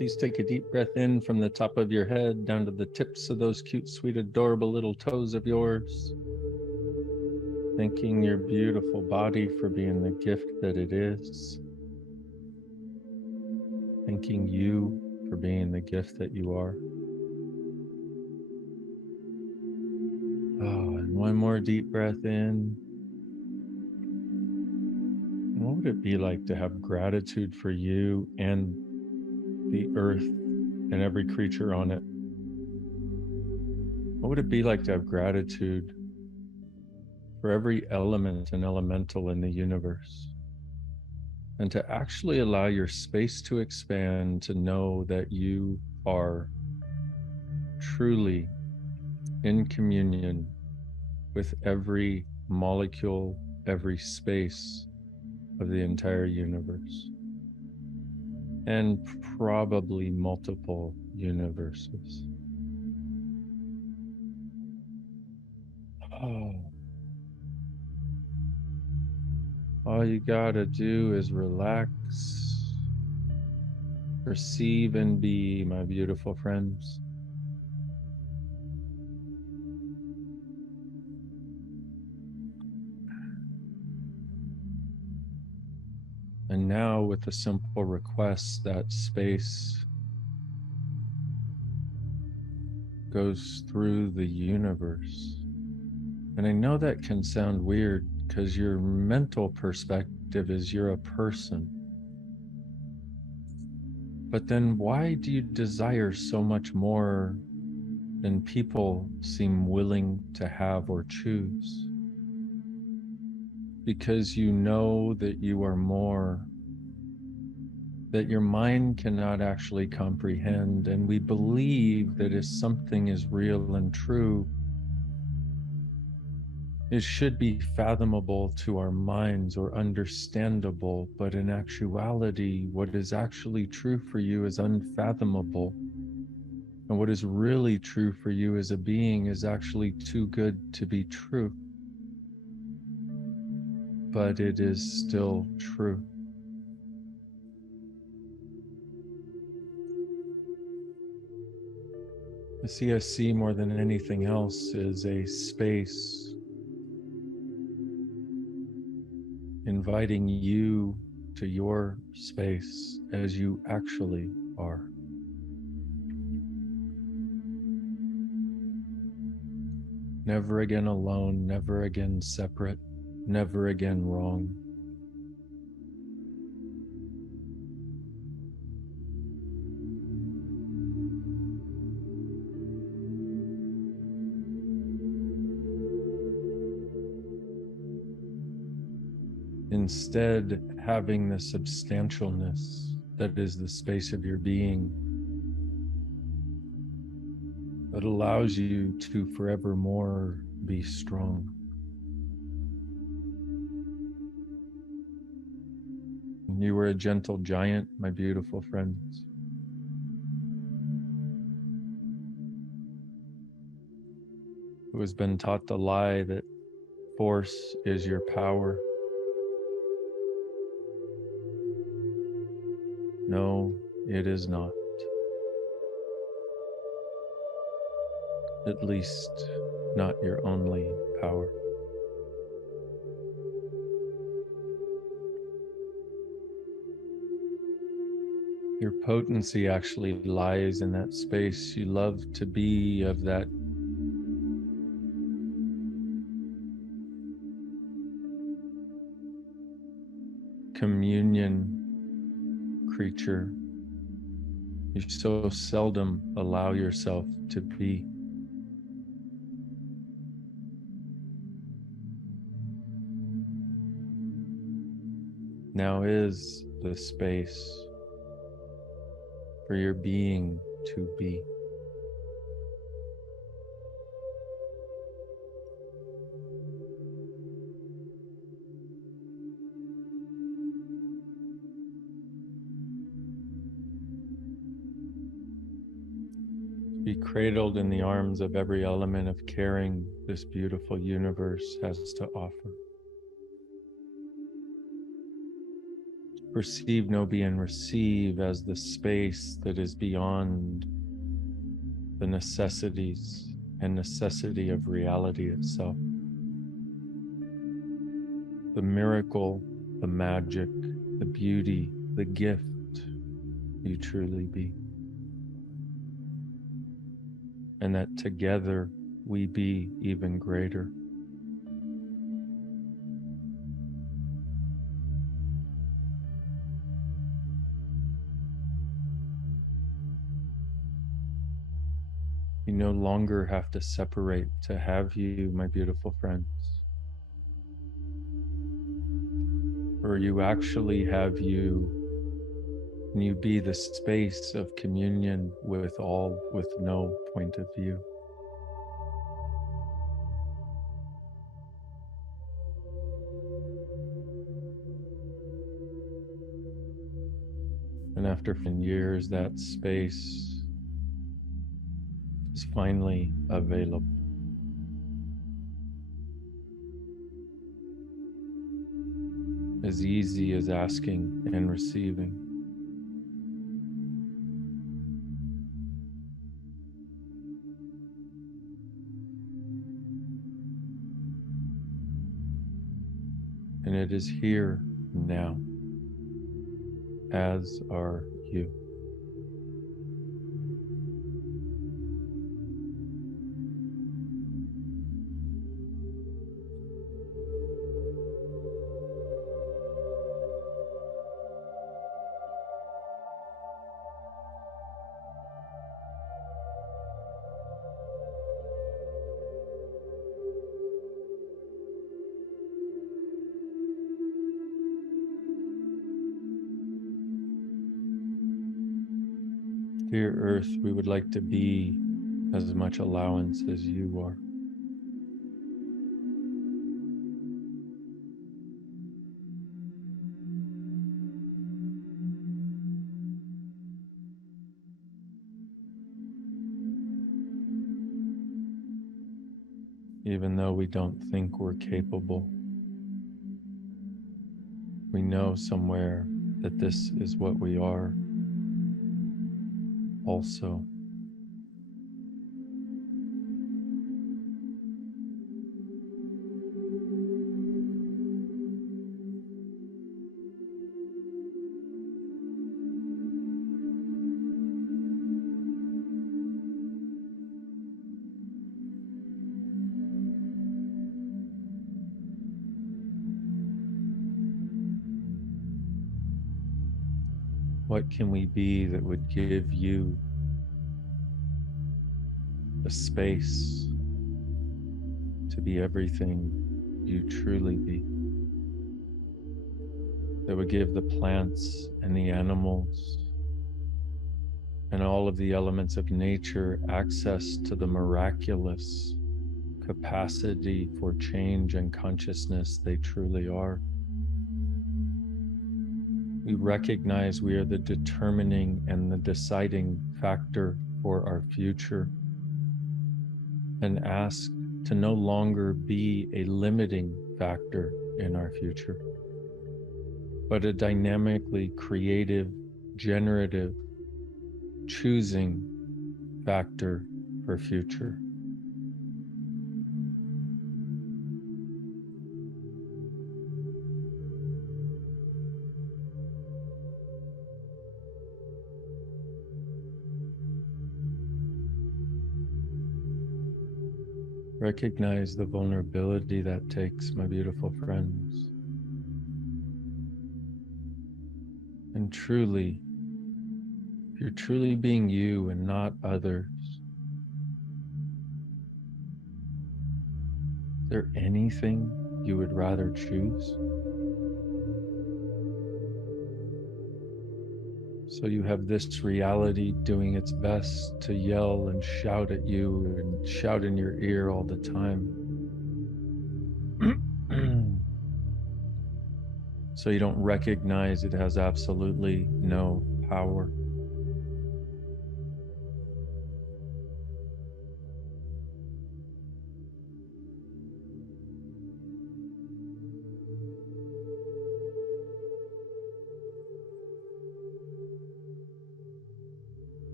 Please take a deep breath in from the top of your head down to the tips of those cute, sweet, adorable little toes of yours. Thanking your beautiful body for being the gift that it is. Thanking you for being the gift that you are. Oh, and one more deep breath in. And what would it be like to have gratitude for you and the earth and every creature on it? What would it be like to have gratitude for every element and elemental in the universe? And to actually allow your space to expand, to know that you are truly in communion with every molecule, every space of the entire universe, and probably multiple universes. Oh. All you gotta do is relax, receive and be, my beautiful friends. And now, with a simple request, that space goes through the universe. And I know that can sound weird because your mental perspective is you're a person. But then why do you desire so much more than people seem willing to have or choose? Because you know that you are more, that your mind cannot actually comprehend. And we believe that if something is real and true, it should be fathomable to our minds or understandable, but in actuality, what is actually true for you is unfathomable. And what is really true for you as a being is actually too good to be true. But it is still true. The CSC, more than anything else, is a space inviting you to your space as you actually are. Never again alone, never again separate, never again wrong. Instead, having the substantialness that is the space of your being that allows you to forevermore be strong. You were a gentle giant, my beautiful friends. Who has been taught the lie that force is your power. No, it is not. At least, not your only power. Your potency actually lies in that space. You love to be of that communion creature. You so seldom allow yourself to be. Now is the space for your being to be. Be cradled in the arms of every element of caring this beautiful universe has to offer. Perceive, know, be, and receive as the space that is beyond the necessities and necessity of reality itself. The miracle, the magic, the beauty, the gift you truly be. And that together we be even greater. You no longer have to separate to have you, my beautiful friends. Or you actually have you, and you be the space of communion with all, with no point of view. And after years, that space is finally available. As easy as asking and receiving. And it is here now, as are you. Dear Earth, we would like to be as much allowance as you are. Even though we don't think we're capable, we know somewhere that this is what we are also. What can we be that would give you the space to be everything you truly be? That would give the plants and the animals and all of the elements of nature access to the miraculous capacity for change and consciousness they truly are. We recognize we are the determining and the deciding factor for our future, and ask to no longer be a limiting factor in our future, but a dynamically creative, generative, choosing factor for future. Recognize the vulnerability that takes, my beautiful friends. And truly, if you're truly being you and not others, is there anything you would rather choose? So you have this reality doing its best to yell and shout at you and shout in your ear all the time. So you don't recognize it has absolutely no power.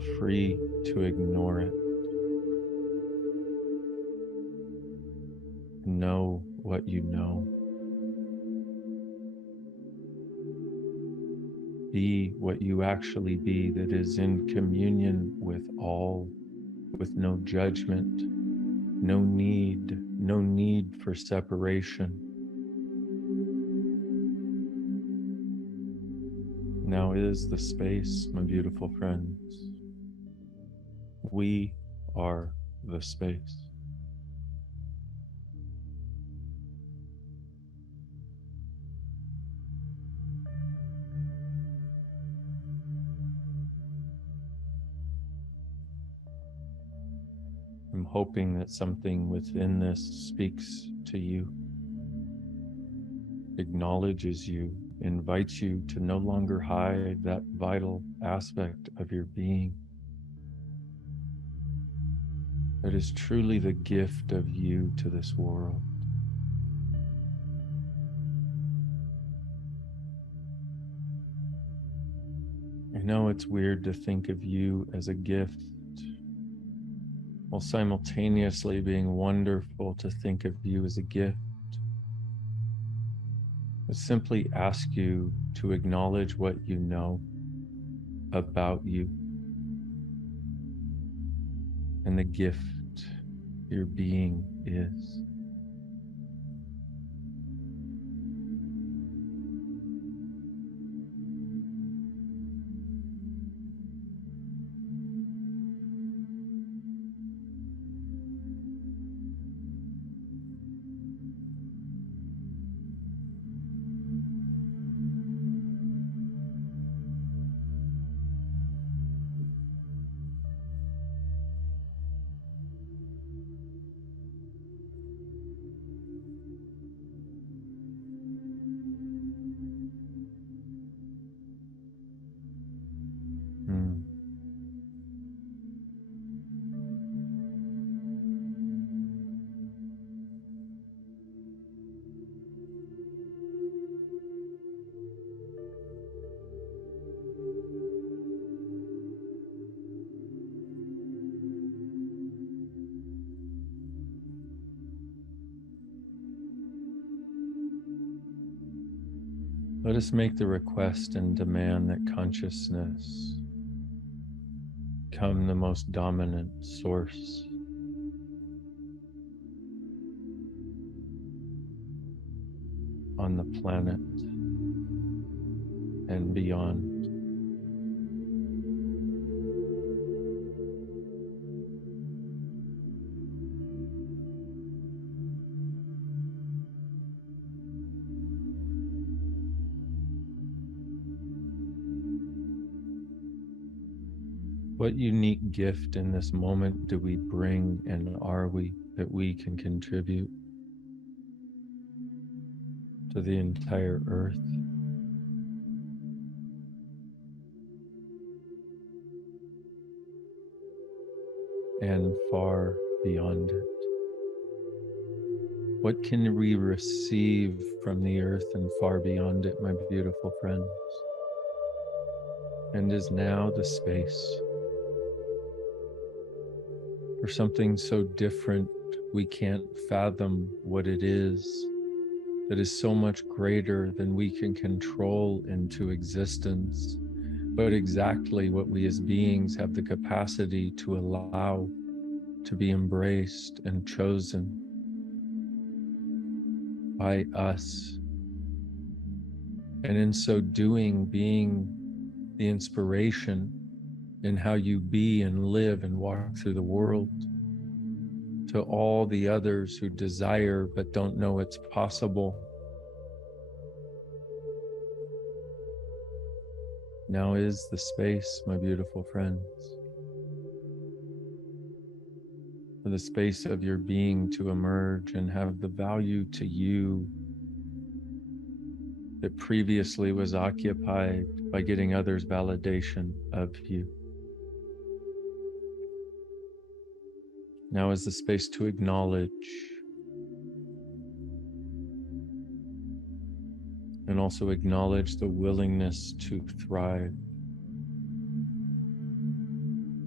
free to ignore it. Know what you know. Be what you actually be, that is in communion with all, with no judgment, no need for separation. Now is the space, my beautiful friends. We are the space. I'm hoping that something within this speaks to you, acknowledges you, invites you to no longer hide that vital aspect of your being that is truly the gift of you to this world. I know it's weird to think of you as a gift, while simultaneously being wonderful to think of you as a gift. I simply ask you to acknowledge what you know about you and the gift your being is. Mm. Let us make the request and demand that consciousness become the most dominant source on the planet and beyond. What unique gift in this moment do we bring, and are we, that we can contribute to the entire earth? And far beyond it? What can we receive from the earth and far beyond it, my beautiful friends? And is now the space for something so different we can't fathom what it is, that is so much greater than we can control into existence, but exactly what we as beings have the capacity to allow to be embraced and chosen by us. And in so doing, being the inspiration in how you be and live and walk through the world to all the others who desire but don't know it's possible. Now is the space, my beautiful friends, for the space of your being to emerge and have the value to you that previously was occupied by getting others' validation of you. Now is the space to acknowledge and also acknowledge the willingness to thrive.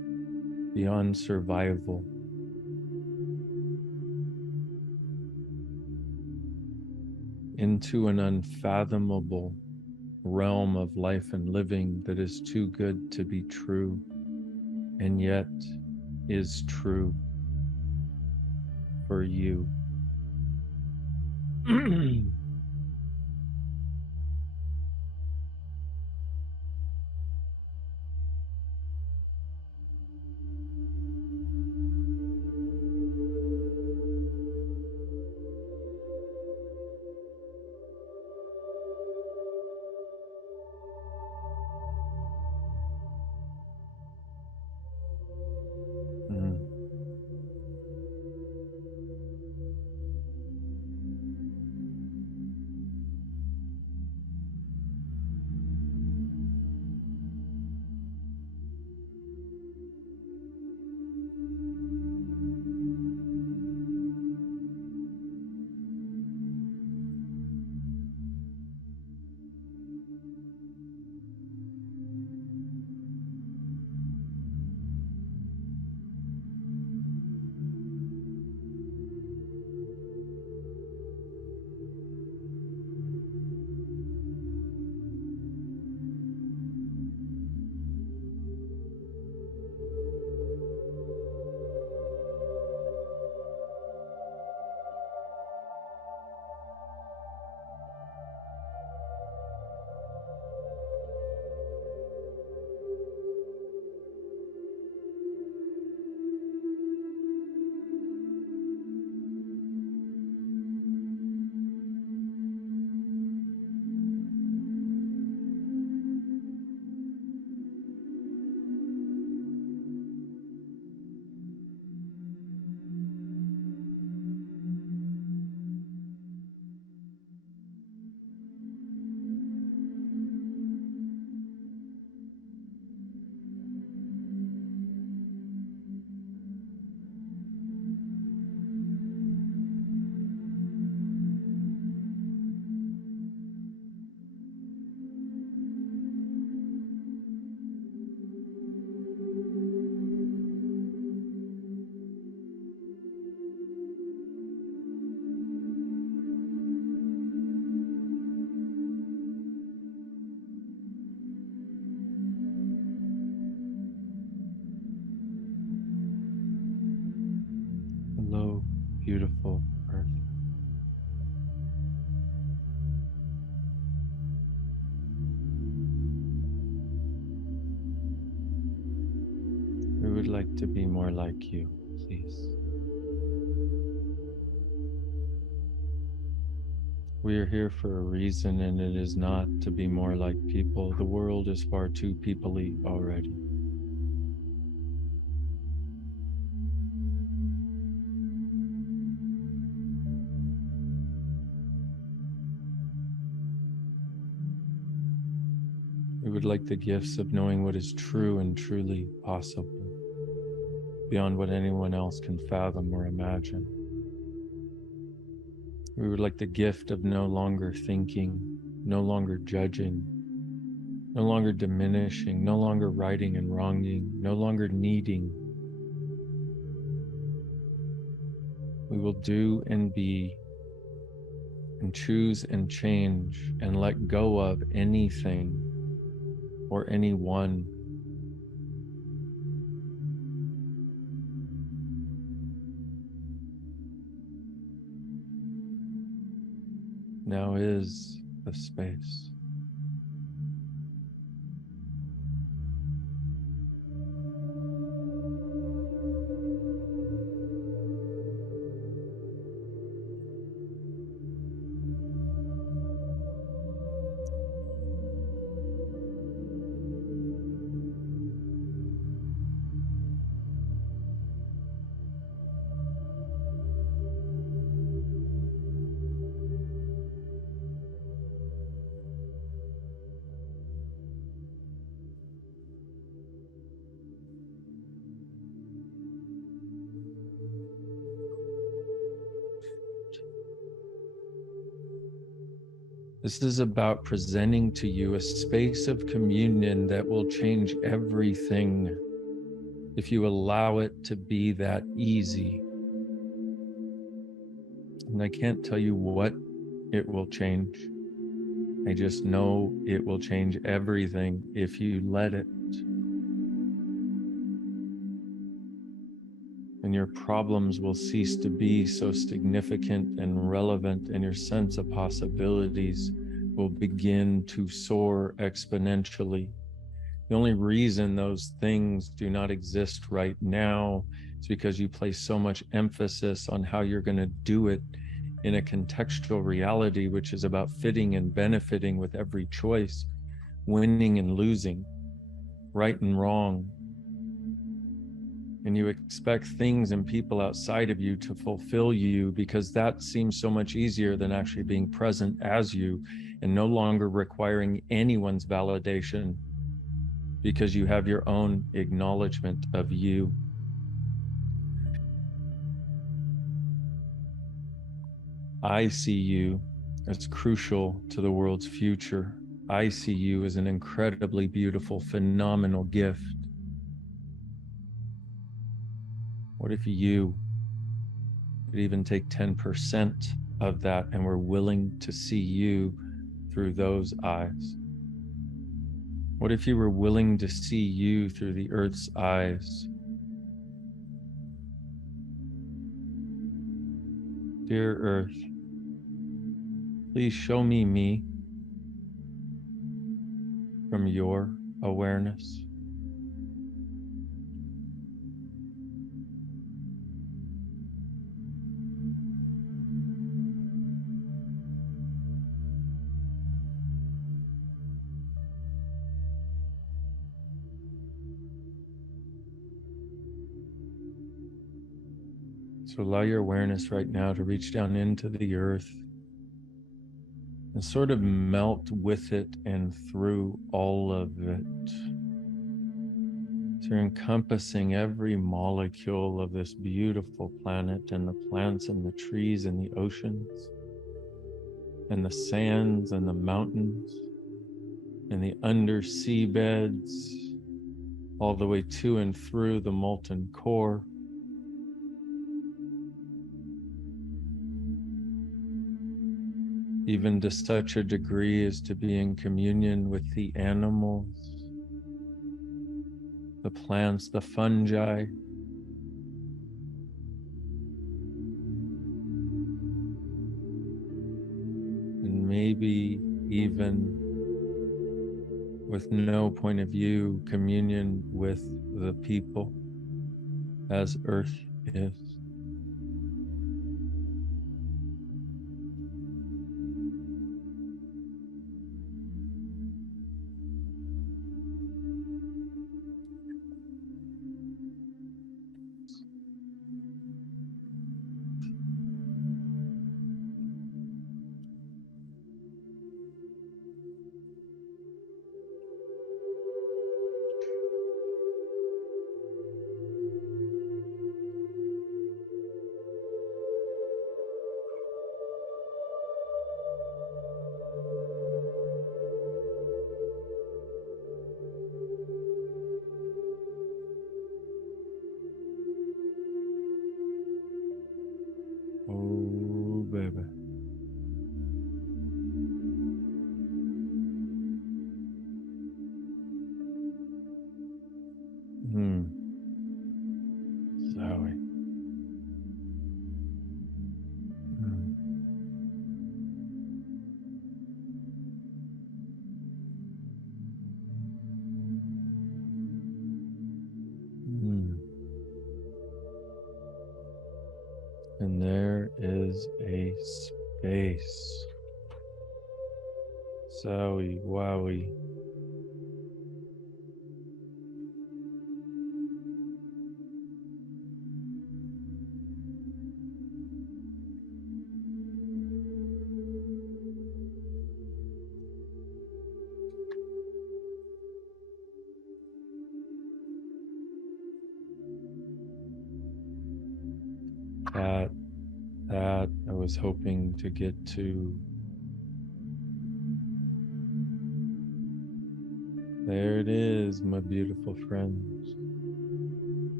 beyond survival, into an unfathomable realm of life and living that is too good to be true, and yet is true for you. Mm. Hello, beautiful Earth. We would like to be more like you, please. We are here for a reason, and it is not to be more like people. The world is far too people-y already. We would like the gifts of knowing what is true and truly possible, beyond what anyone else can fathom or imagine. We would like the gift of no longer thinking, no longer judging, no longer diminishing, no longer righting and wronging, no longer needing. We will do and be and choose and change and let go of anything or anyone. Now is the space. This is about presenting to you a space of communion that will change everything. if you allow it to be that easy. And I can't tell you what it will change. I just know it will change everything if you let it. And your problems will cease to be so significant and relevant, and your sense of possibilities will begin to soar exponentially. The only reason those things do not exist right now is because you place so much emphasis on how you're going to do it in a contextual reality, which is about fitting and benefiting with every choice, winning and losing, right and wrong. And you expect things and people outside of you to fulfill you because that seems so much easier than actually being present as you and no longer requiring anyone's validation because you have your own acknowledgement of you. I see you as crucial to the world's future. I see you as an incredibly beautiful, phenomenal gift. What if you could even take 10% of that and were willing to see you through those eyes? What if you were willing to see you through the earth's eyes? Dear Earth, please show me from your awareness. So allow your awareness right now to reach down into the earth and sort of melt with it and through all of it. So you're encompassing every molecule of this beautiful planet and the plants and the trees and the oceans and the sands and the mountains and the undersea beds, all the way to and through the molten core. Even to such a degree as to be in communion with the animals, the plants, the fungi, and maybe even with no point of view, communion with the people as Earth is. Oh, baby. Zoe. And there is a space. Zowie, wowie. That I was hoping to get to. There it is, my beautiful friends.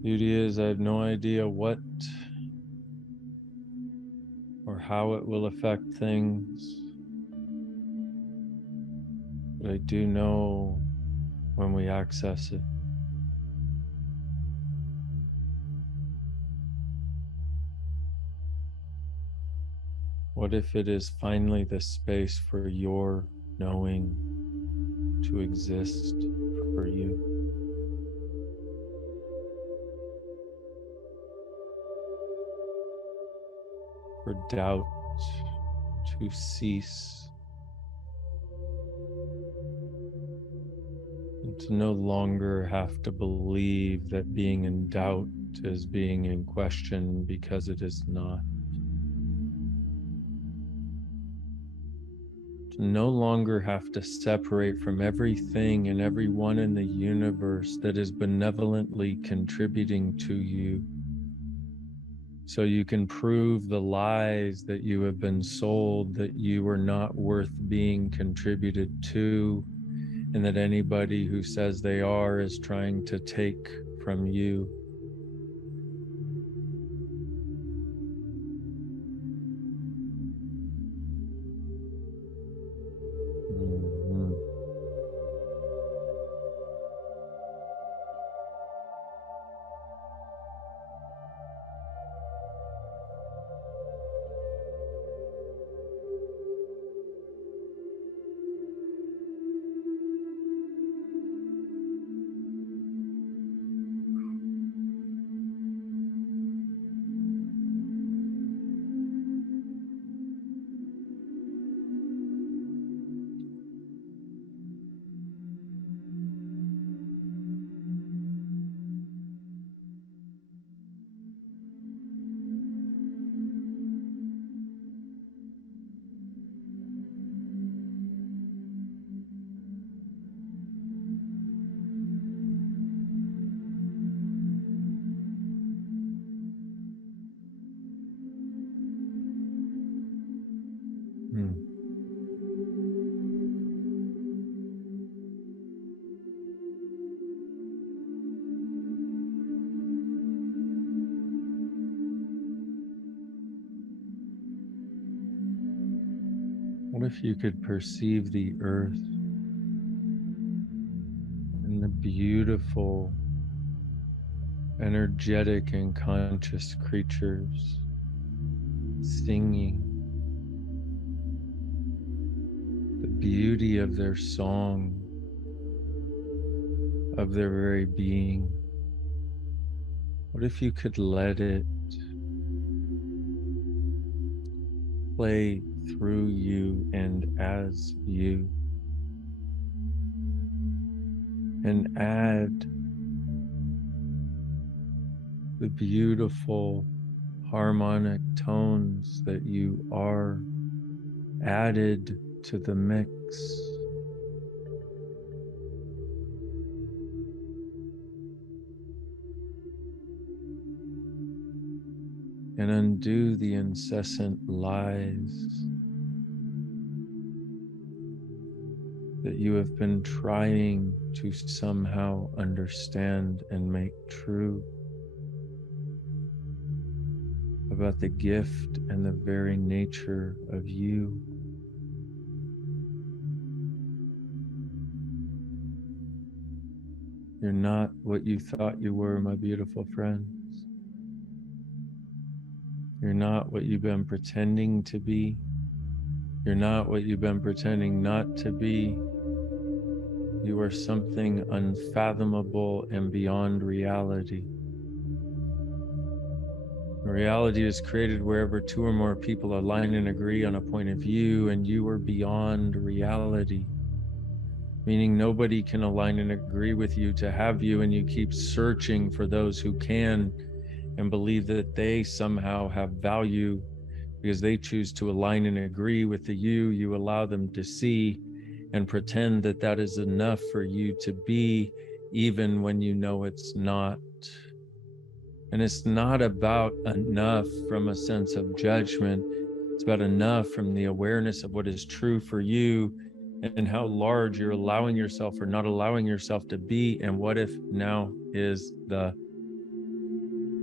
Beauty is, I have no idea what or how it will affect things, but I do know when we access it. What if it is finally the space for your knowing to exist for you? For doubt to cease, and to no longer have to believe that being in doubt is being in question, because it is not. To no longer have to separate from everything and everyone in the universe that is benevolently contributing to you, so you can prove the lies that you have been sold, that you are not worth being contributed to, and that anybody who says they are is trying to take from you. Mhm. Hmm. What if you could perceive the earth and the beautiful, energetic, and conscious creatures singing, the beauty of their song, of their very being? What if you could let it play through you and as you, and add the beautiful harmonic tones that you are added to the mix, and undo the incessant lies that you have been trying to somehow understand and make true about the gift and the very nature of you. You're not what you thought you were, my beautiful friends. You're not what you've been pretending to be. You're not what you've been pretending not to be. You are something unfathomable and beyond reality. Reality is created wherever two or more people align and agree on a point of view, and you are beyond reality, meaning nobody can align and agree with you to have you, and you keep searching for those who can and believe that they somehow have value because they choose to align and agree with the you allow them to see, and pretend that that is enough for you to be, even when you know it's not. And it's not about enough from a sense of judgment. It's about enough from the awareness of what is true for you, and how large you're allowing yourself or not allowing yourself to be. And what if now is the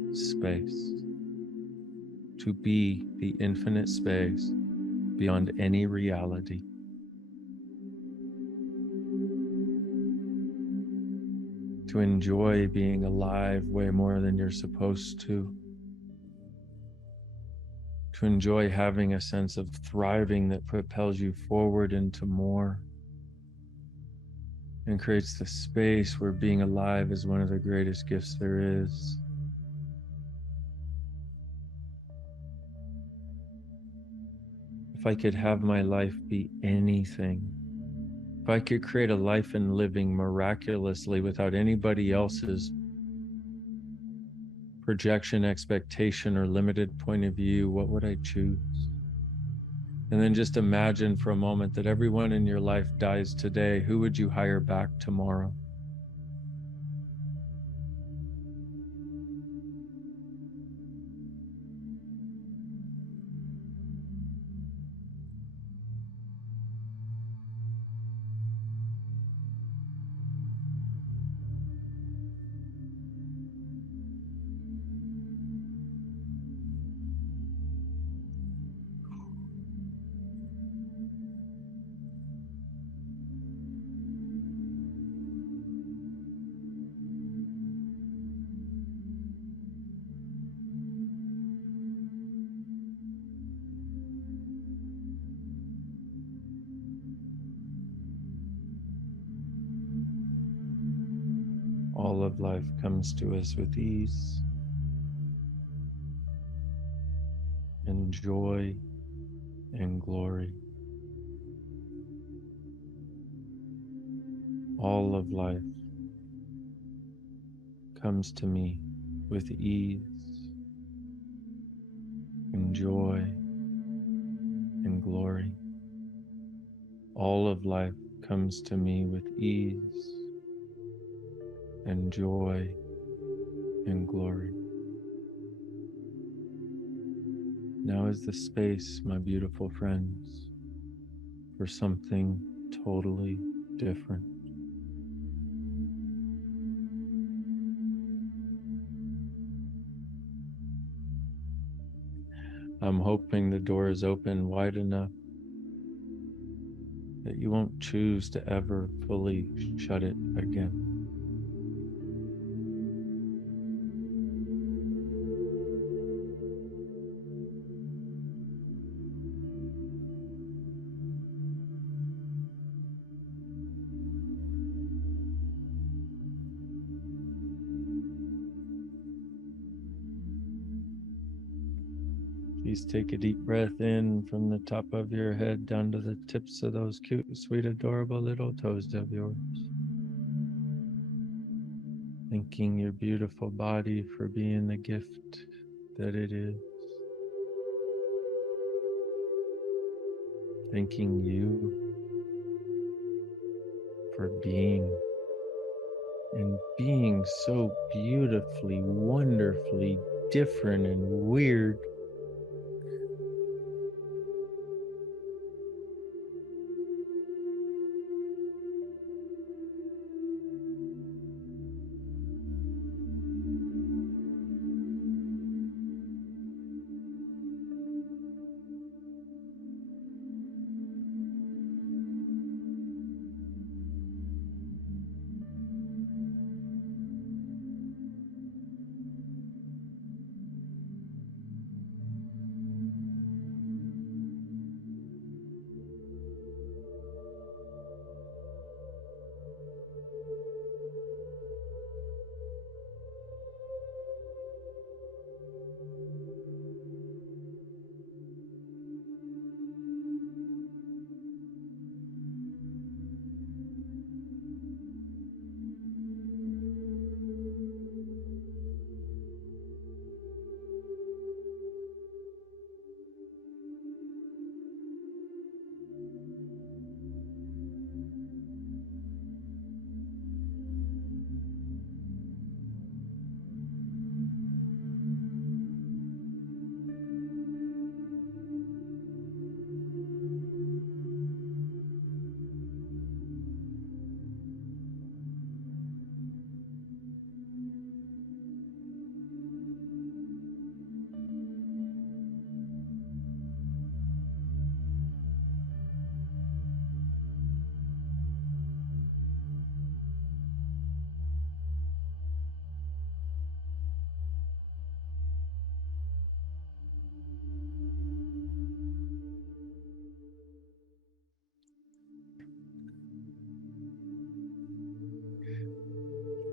space, to be the infinite space beyond any reality. To enjoy being alive way more than you're supposed to enjoy having a sense of thriving that propels you forward into more and creates the space where being alive is one of the greatest gifts there is. If I could have my life be anything, if I could create a life and living miraculously without anybody else's projection, expectation, or limited point of view, what would I choose? And then just imagine for a moment that everyone in your life dies today. Who would you hire back tomorrow? All of life comes to us with ease and joy and glory. All of life comes to me with ease and joy and glory. All of life comes to me with ease and joy and glory. Now is the space, my beautiful friends, for something totally different. I'm hoping the door is open wide enough that you won't choose to ever fully shut it again. Please take a deep breath in from the top of your head down to the tips of those cute, sweet, adorable little toes of yours. Thanking your beautiful body for being the gift that it is. Thanking you for being and being so beautifully, wonderfully different and weird.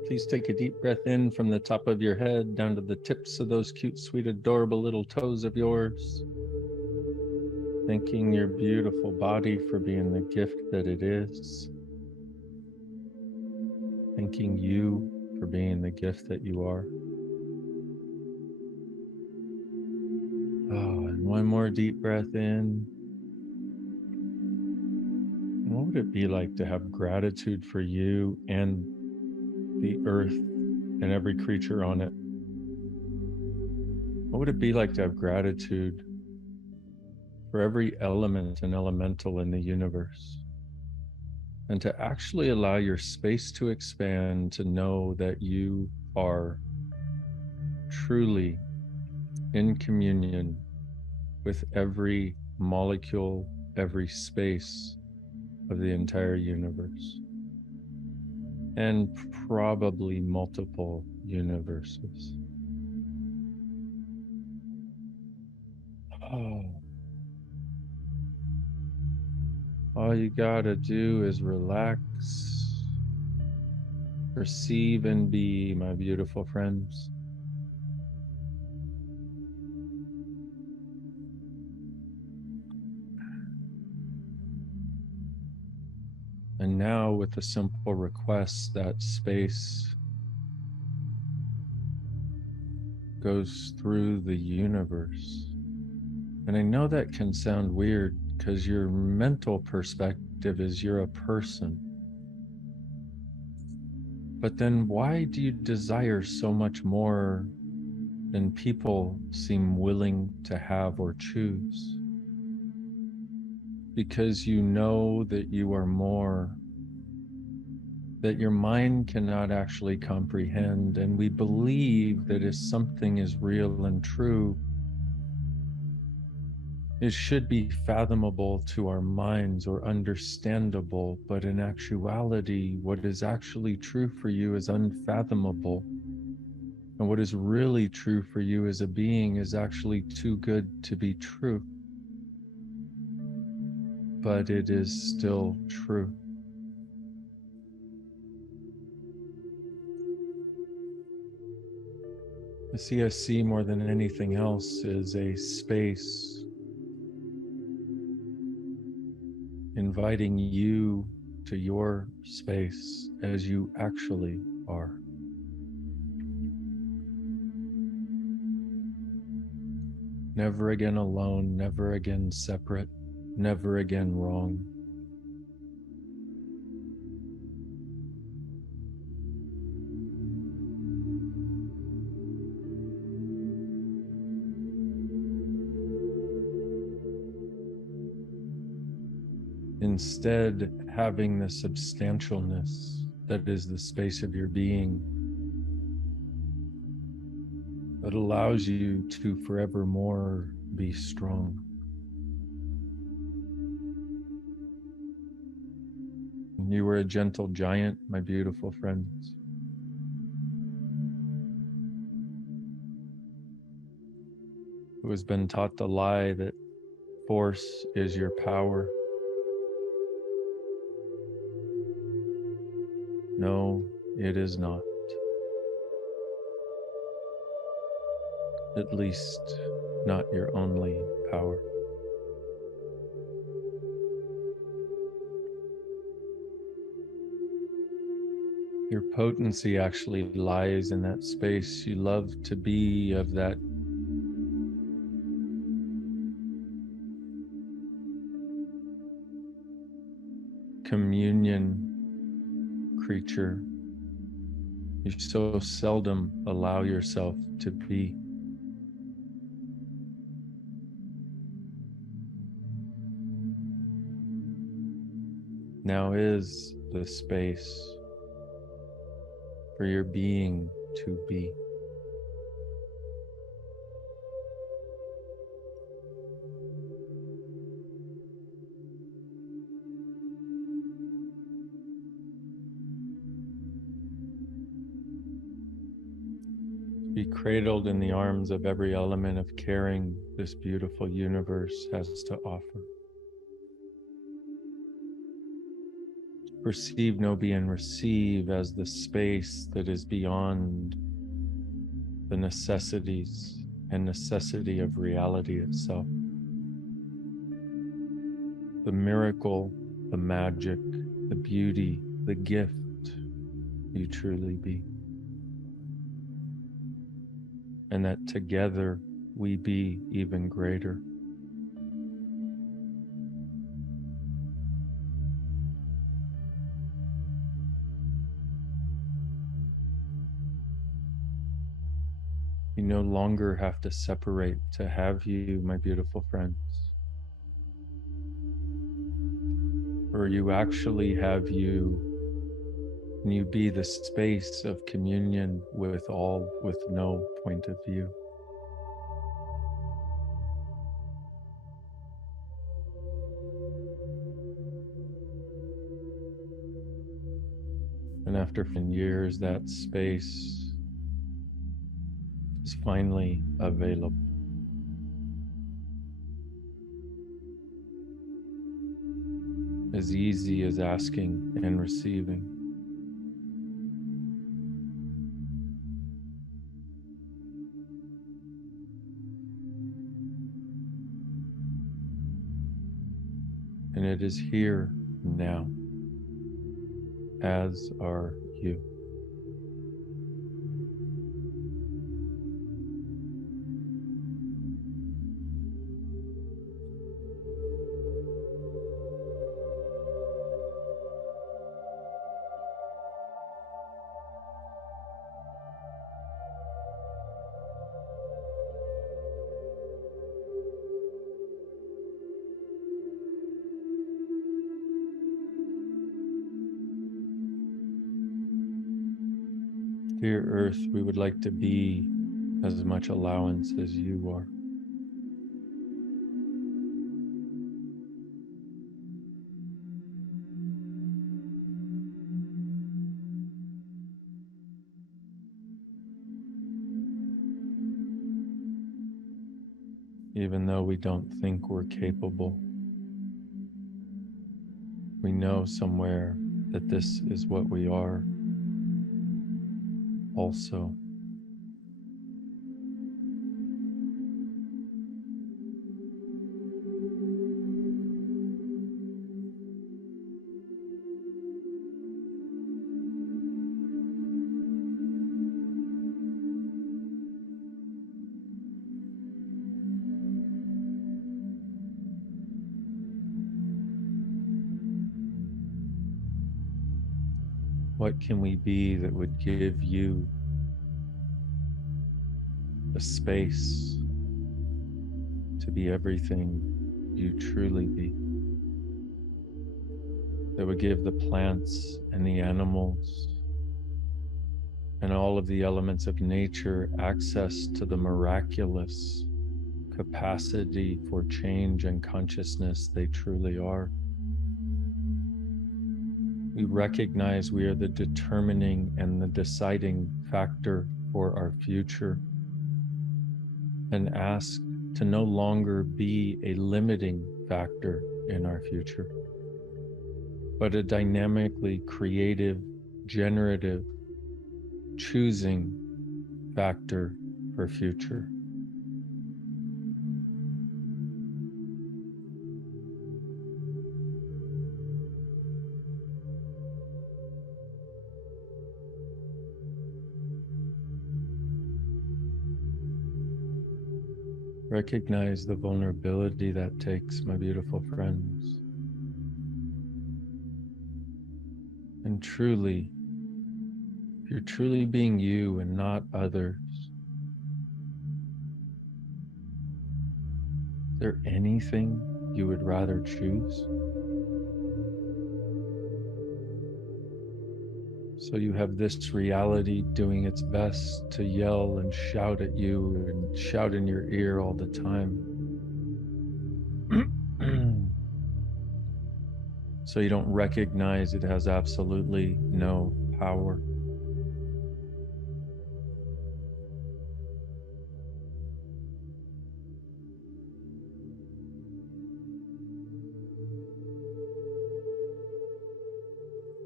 Please take a deep breath in from the top of your head down to the tips of those cute, sweet, adorable little toes of yours. Thanking your beautiful body for being the gift that it is. Thanking you for being the gift that you are. Oh, and one more deep breath in. And what would it be like to have gratitude for you and the earth and every creature on it? What would it be like to have gratitude for every element and elemental in the universe? And to actually allow your space to expand, to know that you are truly in communion with every molecule, every space of the entire universe, and probably multiple universes. Oh. All you gotta do is relax, perceive and be, my beautiful friends. And now, with a simple request, that space goes through the universe. And I know that can sound weird because your mental perspective is you're a person. But then why do you desire so much more than people seem willing to have or choose? Because you know that you are more, that your mind cannot actually comprehend, and we believe that if something is real and true, it should be fathomable to our minds or understandable, but in actuality, what is actually true for you is unfathomable. And what is really true for you as a being is actually too good to be true. But it is still true. The CSC, more than anything else, is a space inviting you to your space as you actually are. Never again alone, never again separate, never again wrong. Instead, having the substantialness that is the space of your being that allows you to forevermore be strong. You were a gentle giant, my beautiful friends. Who has been taught the lie that force is your power. No, it is not. At least, not your only power. Your potency actually lies in that space you love to be, of that communion creature you so seldom allow yourself to be. Now is the space for your being to be. Be cradled in the arms of every element of caring this beautiful universe has to offer. Perceive, know, be, and receive as the space that is beyond the necessities and necessity of reality itself. The miracle, the magic, the beauty, the gift you truly be. And that together we be even greater. You no longer have to separate to have you, my beautiful friends. Or you actually have you, and you be the space of communion with all, with no point of view. And after years, that space is finally available. As easy as asking and receiving. And it is here now, as are you. Dear Earth, we would like to be as much allowance as you are. Even though we don't think we're capable, we know somewhere that this is what we are also. What can we be that would give you the space to be everything you truly be? That would give the plants and the animals and all of the elements of nature access to the miraculous capacity for change and consciousness they truly are. We recognize we are the determining and the deciding factor for our future, and ask to no longer be a limiting factor in our future, but a dynamically creative, generative, choosing factor for future. Recognize the vulnerability that takes, my beautiful friends. And truly, if you're truly being you and not others, is there anything you would rather choose? So you have this reality doing its best to yell and shout at you and shout in your ear all the time. So you don't recognize it has absolutely no power.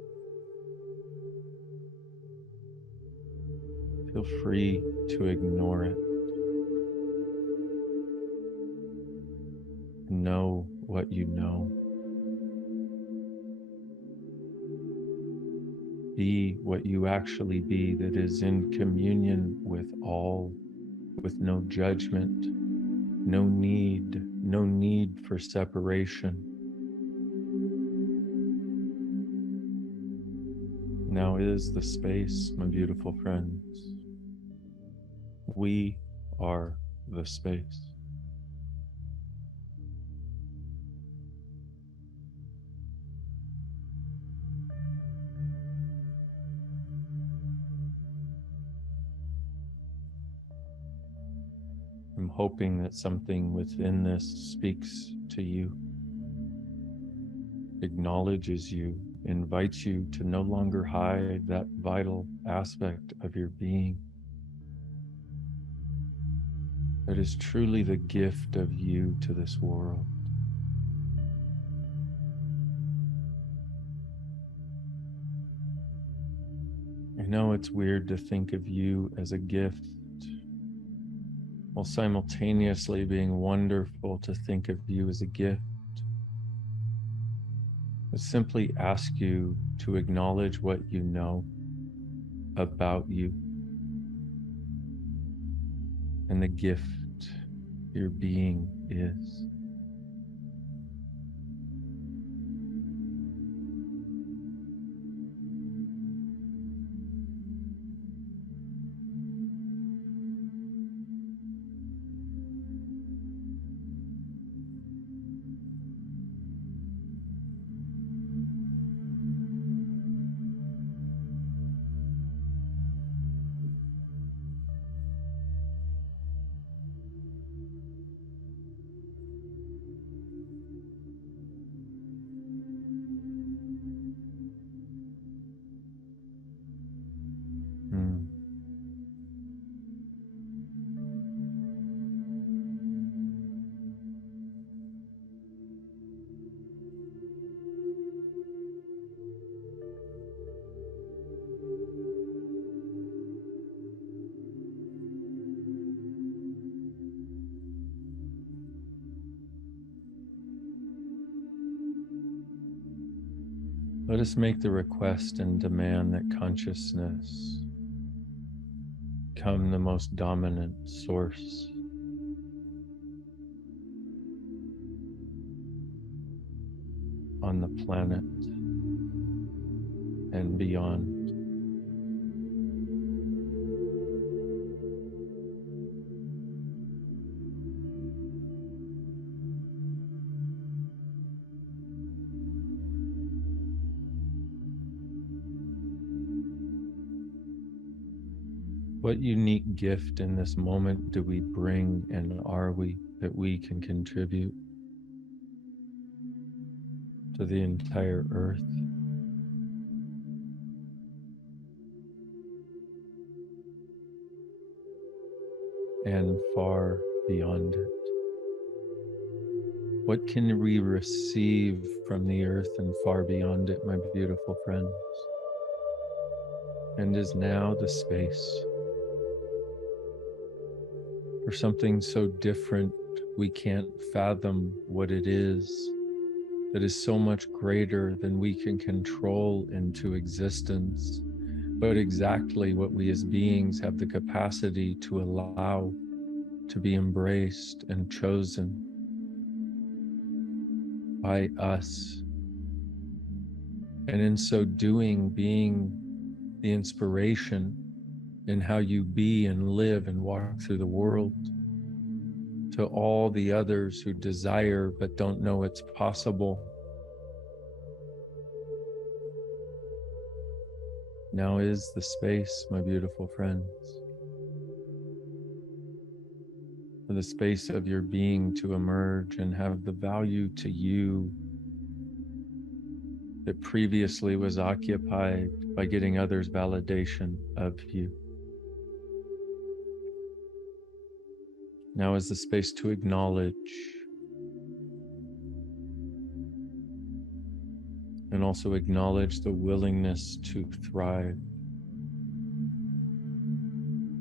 Feel free to ignore it. Know what you know. Be what you actually be, that is in communion with all, with no judgment, no need for separation. Now is the space, my beautiful friends. We are the space. I'm hoping that something within this speaks to you, acknowledges you, invites you to no longer hide that vital aspect of your being that is truly the gift of you to this world. I know it's weird to think of you as a gift, while simultaneously being wonderful to think of you as a gift. But simply ask you to acknowledge what you know about you and the gift your being is. Hmm. Let us make the request and demand that consciousness become the most dominant source on the planet and beyond. What unique gift in this moment do we bring, and are we, that we can contribute to the entire earth? And far beyond it? What can we receive from the earth and far beyond it, my beautiful friends? And is now the space for something so different we can't fathom what it is, that is so much greater than we can control into existence, but exactly what we as beings have the capacity to allow to be embraced and chosen by us. And in so doing, being the inspiration in how you be and live and walk through the world to all the others who desire but don't know it's possible. Now is the space, my beautiful friends, for the space of your being to emerge and have the value to you that previously was occupied by getting others' validation of you. Now is the space to acknowledge and also acknowledge the willingness to thrive.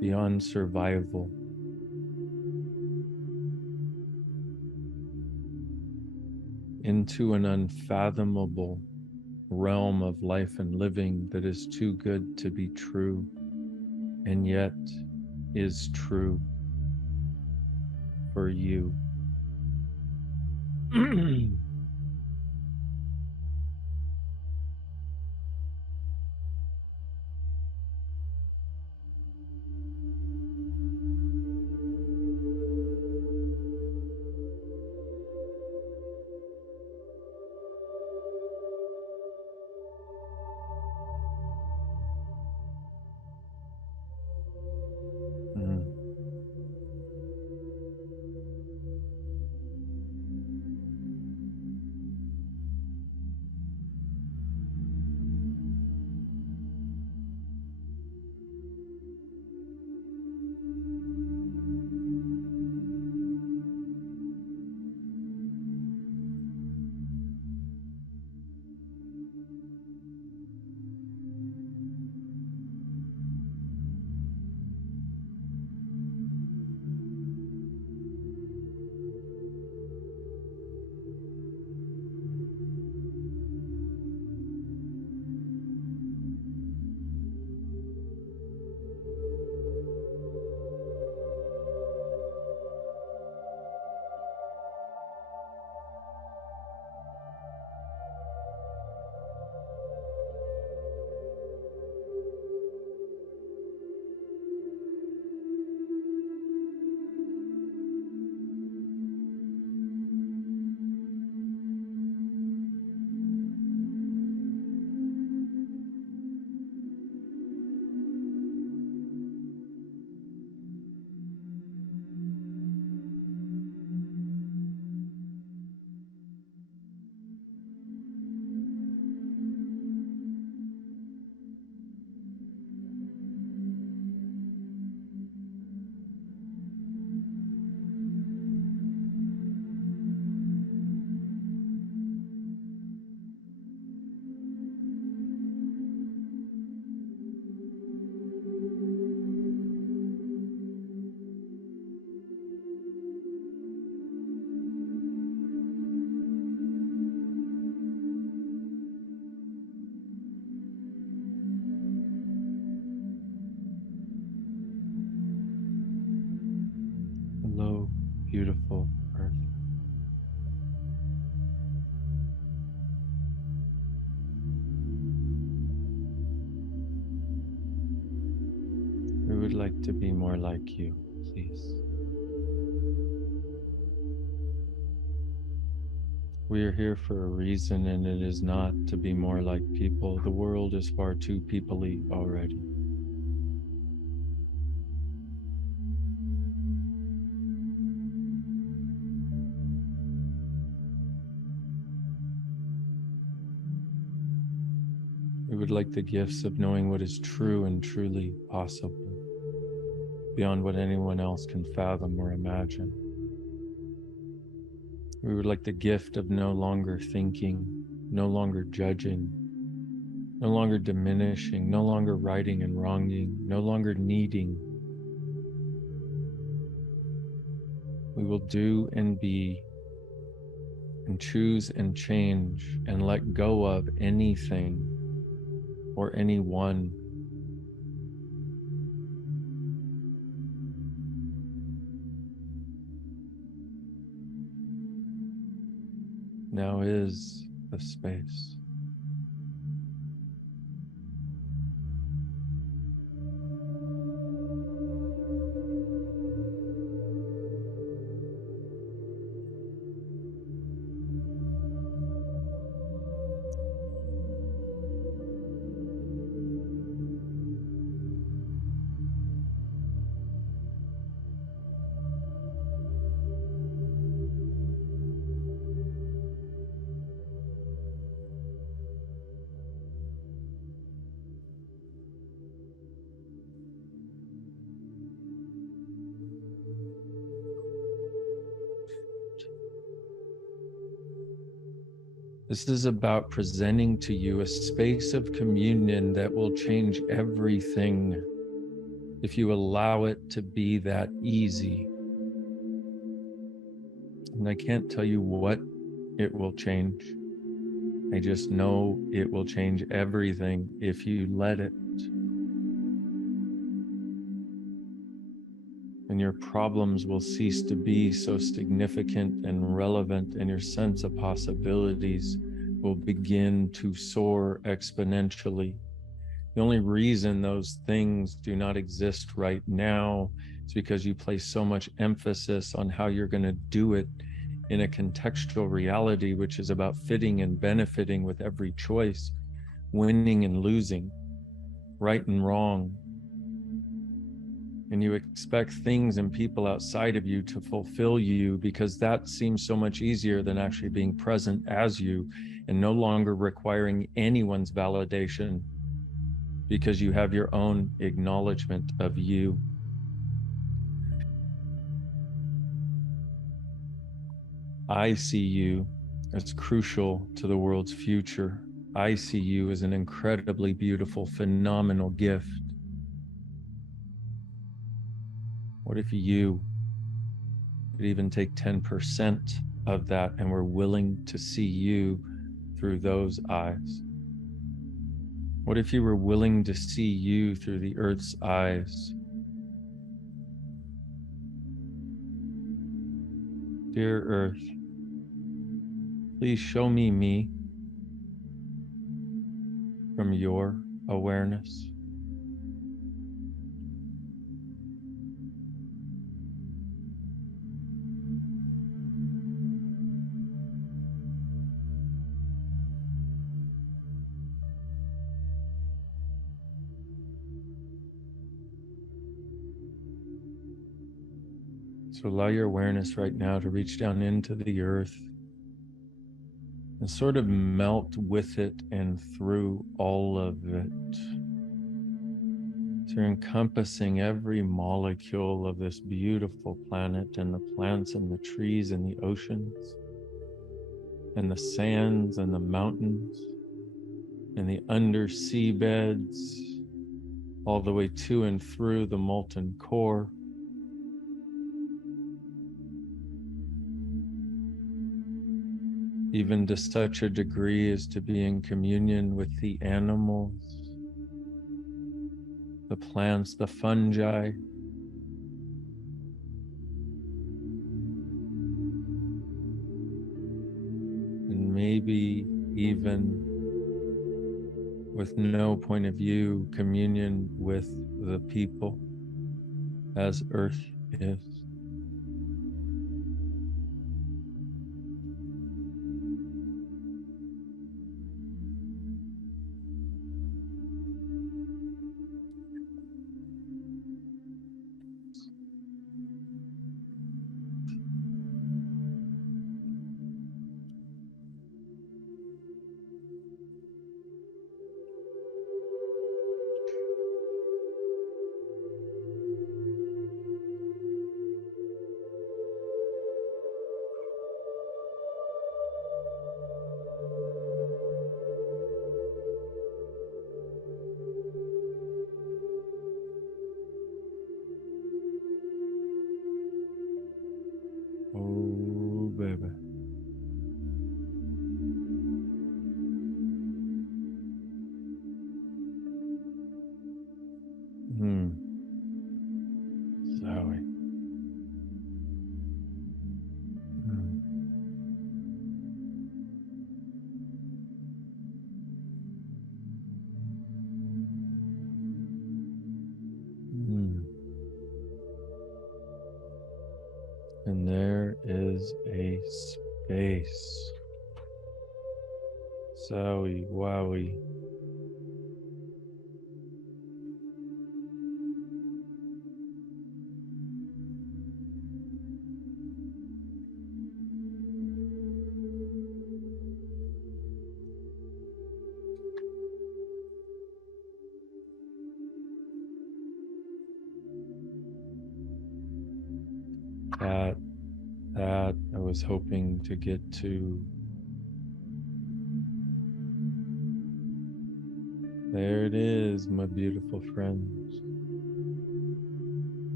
beyond survival, into an unfathomable realm of life and living that is too good to be true, and yet is true for you. Mm. Hello, beautiful Earth. We would like to be more like you, please. We are here for a reason, and it is not to be more like people. The world is far too people-y already. We would like the gifts of knowing what is true and truly possible, beyond what anyone else can fathom or imagine. We would like the gift of no longer thinking, no longer judging, no longer diminishing, no longer righting and wronging, no longer needing. We will do and be and choose and change and let go of anything or anyone. Now is the space. This is about presenting to you a space of communion that will change everything. if you allow it to be that easy. And I can't tell you what it will change. I just know it will change everything if you let it. And your problems will cease to be so significant and relevant, and your sense of possibilities will begin to soar exponentially. The only reason those things do not exist right now is because you place so much emphasis on how you're going to do it in a contextual reality, which is about fitting and benefiting with every choice, winning and losing, right and wrong. And you expect things and people outside of you to fulfill you because that seems so much easier than actually being present as you and no longer requiring anyone's validation because you have your own acknowledgement of you. I see you as crucial to the world's future. I see you as an incredibly beautiful, phenomenal gift. What if you could even take 10% of that and were willing to see you through those eyes? What if you were willing to see you through the earth's eyes? Dear Earth, please show me from your awareness. So allow your awareness right now to reach down into the earth and sort of melt with it and through all of it. So you're encompassing every molecule of this beautiful planet, and the plants and the trees and the oceans and the sands and the mountains and the undersea beds, all the way to and through the molten core. Even to such a degree as to be in communion with the animals, the plants, the fungi, and maybe even with no point of view, communion with the people as Earth is. Oh, baby. Zoe. And there is a space. Zowie, wowie. That I was hoping to get to. There it is, my beautiful friends.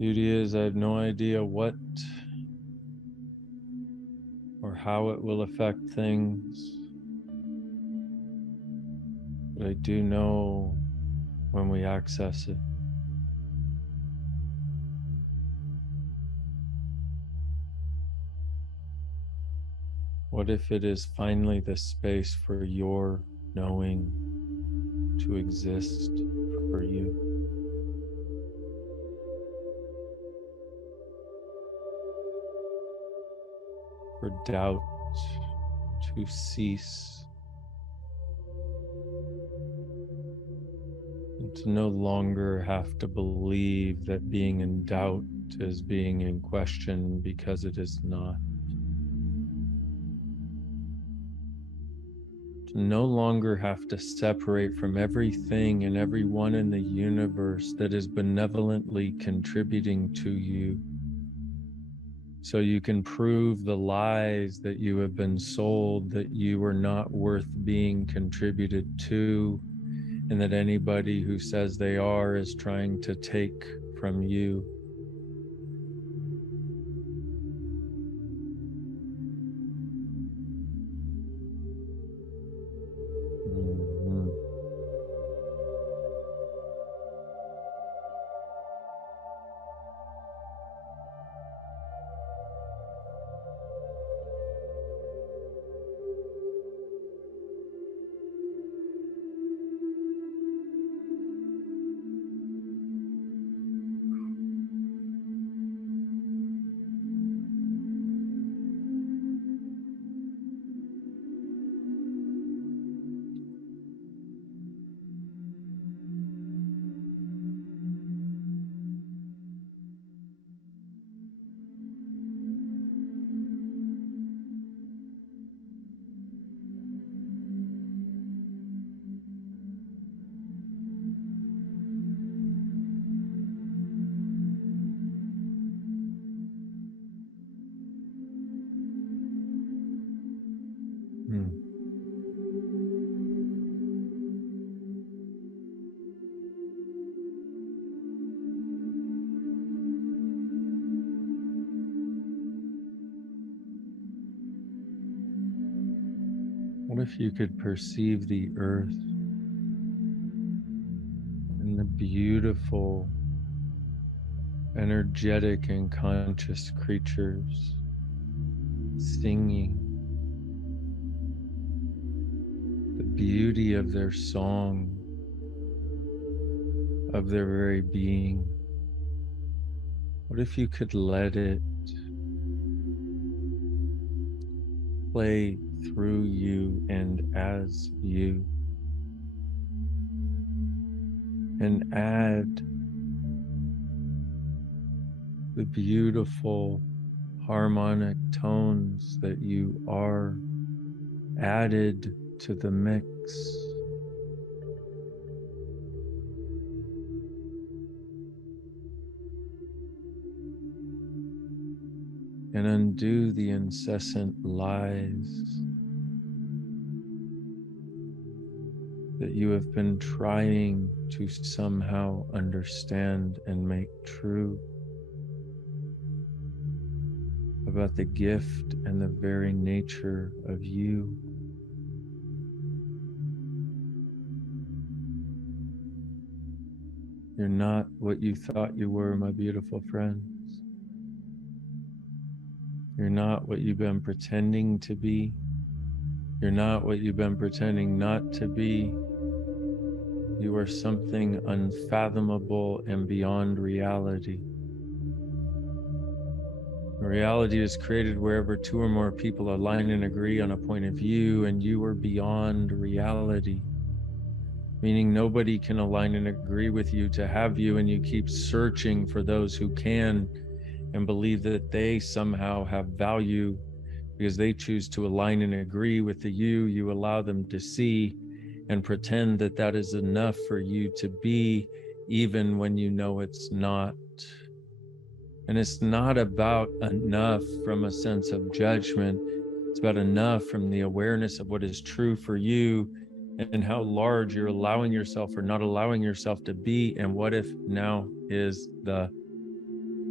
Beauty is, I have no idea what or how it will affect things, but I do know when we access it. What if it is finally the space for your knowing to exist for you? For doubt to cease, and to no longer have to believe that being in doubt is being in question, because it is not. To no longer have to separate from everything and everyone in the universe that is benevolently contributing to you, so you can prove the lies that you have been sold, that you are not worth being contributed to, and that anybody who says they are is trying to take from you. Mhm. Mm. What if you could perceive the earth and the beautiful, energetic, and conscious creatures singing, the beauty of their song, of their very being? What if you could let it play through you and as you, and add the beautiful harmonic tones that you are added to the mix, and undo the incessant lies that you have been trying to somehow understand and make true about the gift and the very nature of you. You're not what you thought you were, my beautiful friends. You're not what you've been pretending to be. You're not what you've been pretending not to be. You are something unfathomable and beyond reality. Reality is created wherever two or more people align and agree on a point of view, and you are beyond reality, meaning nobody can align and agree with you to have you, and you keep searching for those who can and believe that they somehow have value because they choose to align and agree with the you allow them to see, and pretend that that is enough for you to be, even when you know it's not. And it's not about enough from a sense of judgment. It's about enough from the awareness of what is true for you and how large you're allowing yourself or not allowing yourself to be. And what if now is the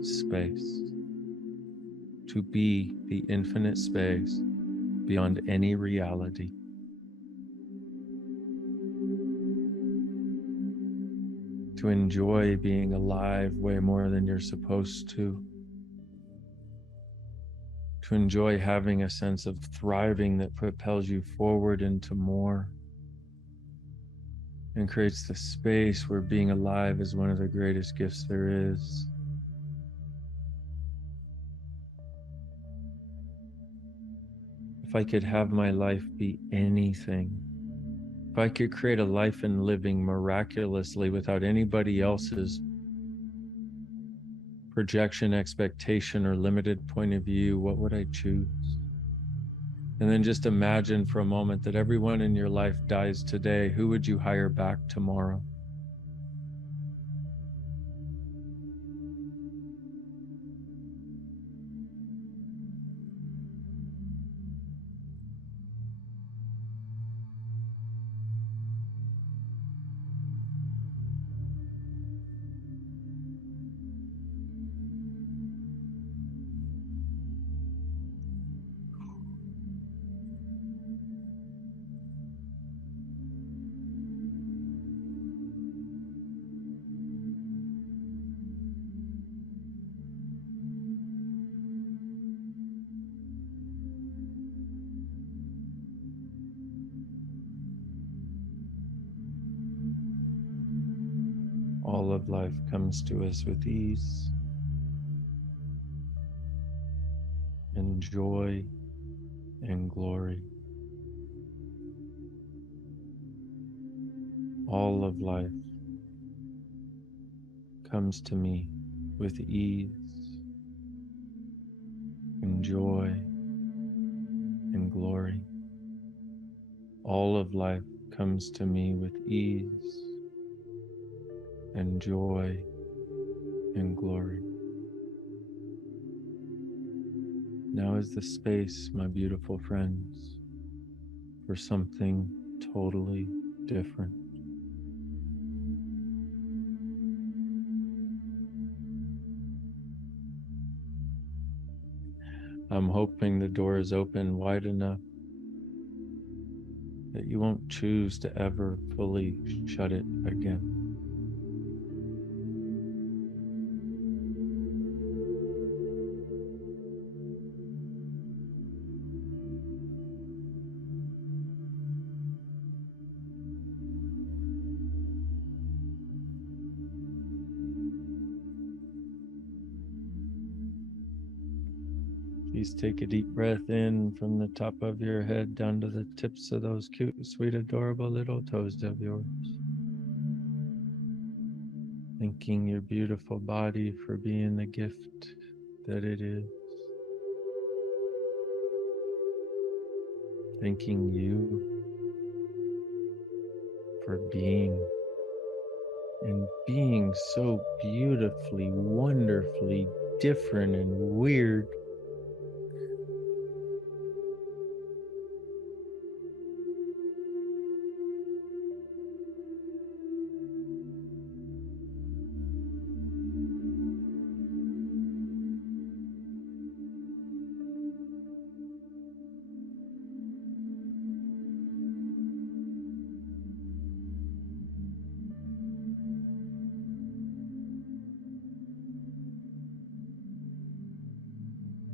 space, to be the infinite space beyond any reality. To enjoy being alive way more than you're supposed to. To enjoy having a sense of thriving that propels you forward into more and creates the space where being alive is one of the greatest gifts there is. If I could have my life be anything, if I could create a life and living miraculously without anybody else's projection, expectation, or limited point of view, what would I choose? And then just imagine for a moment that everyone in your life dies today. Who would you hire back tomorrow? All of life comes to us with ease and joy and glory. All of life comes to me with ease and joy and glory. All of life comes to me with ease and joy and glory. Now is the space, my beautiful friends, for something totally different. I'm hoping the door is open wide enough that you won't choose to ever fully shut it again. Please take a deep breath in from the top of your head down to the tips of those cute, sweet, adorable little toes of yours. Thanking your beautiful body for being the gift that it is. Thanking you for being and being so beautifully, wonderfully different and weird.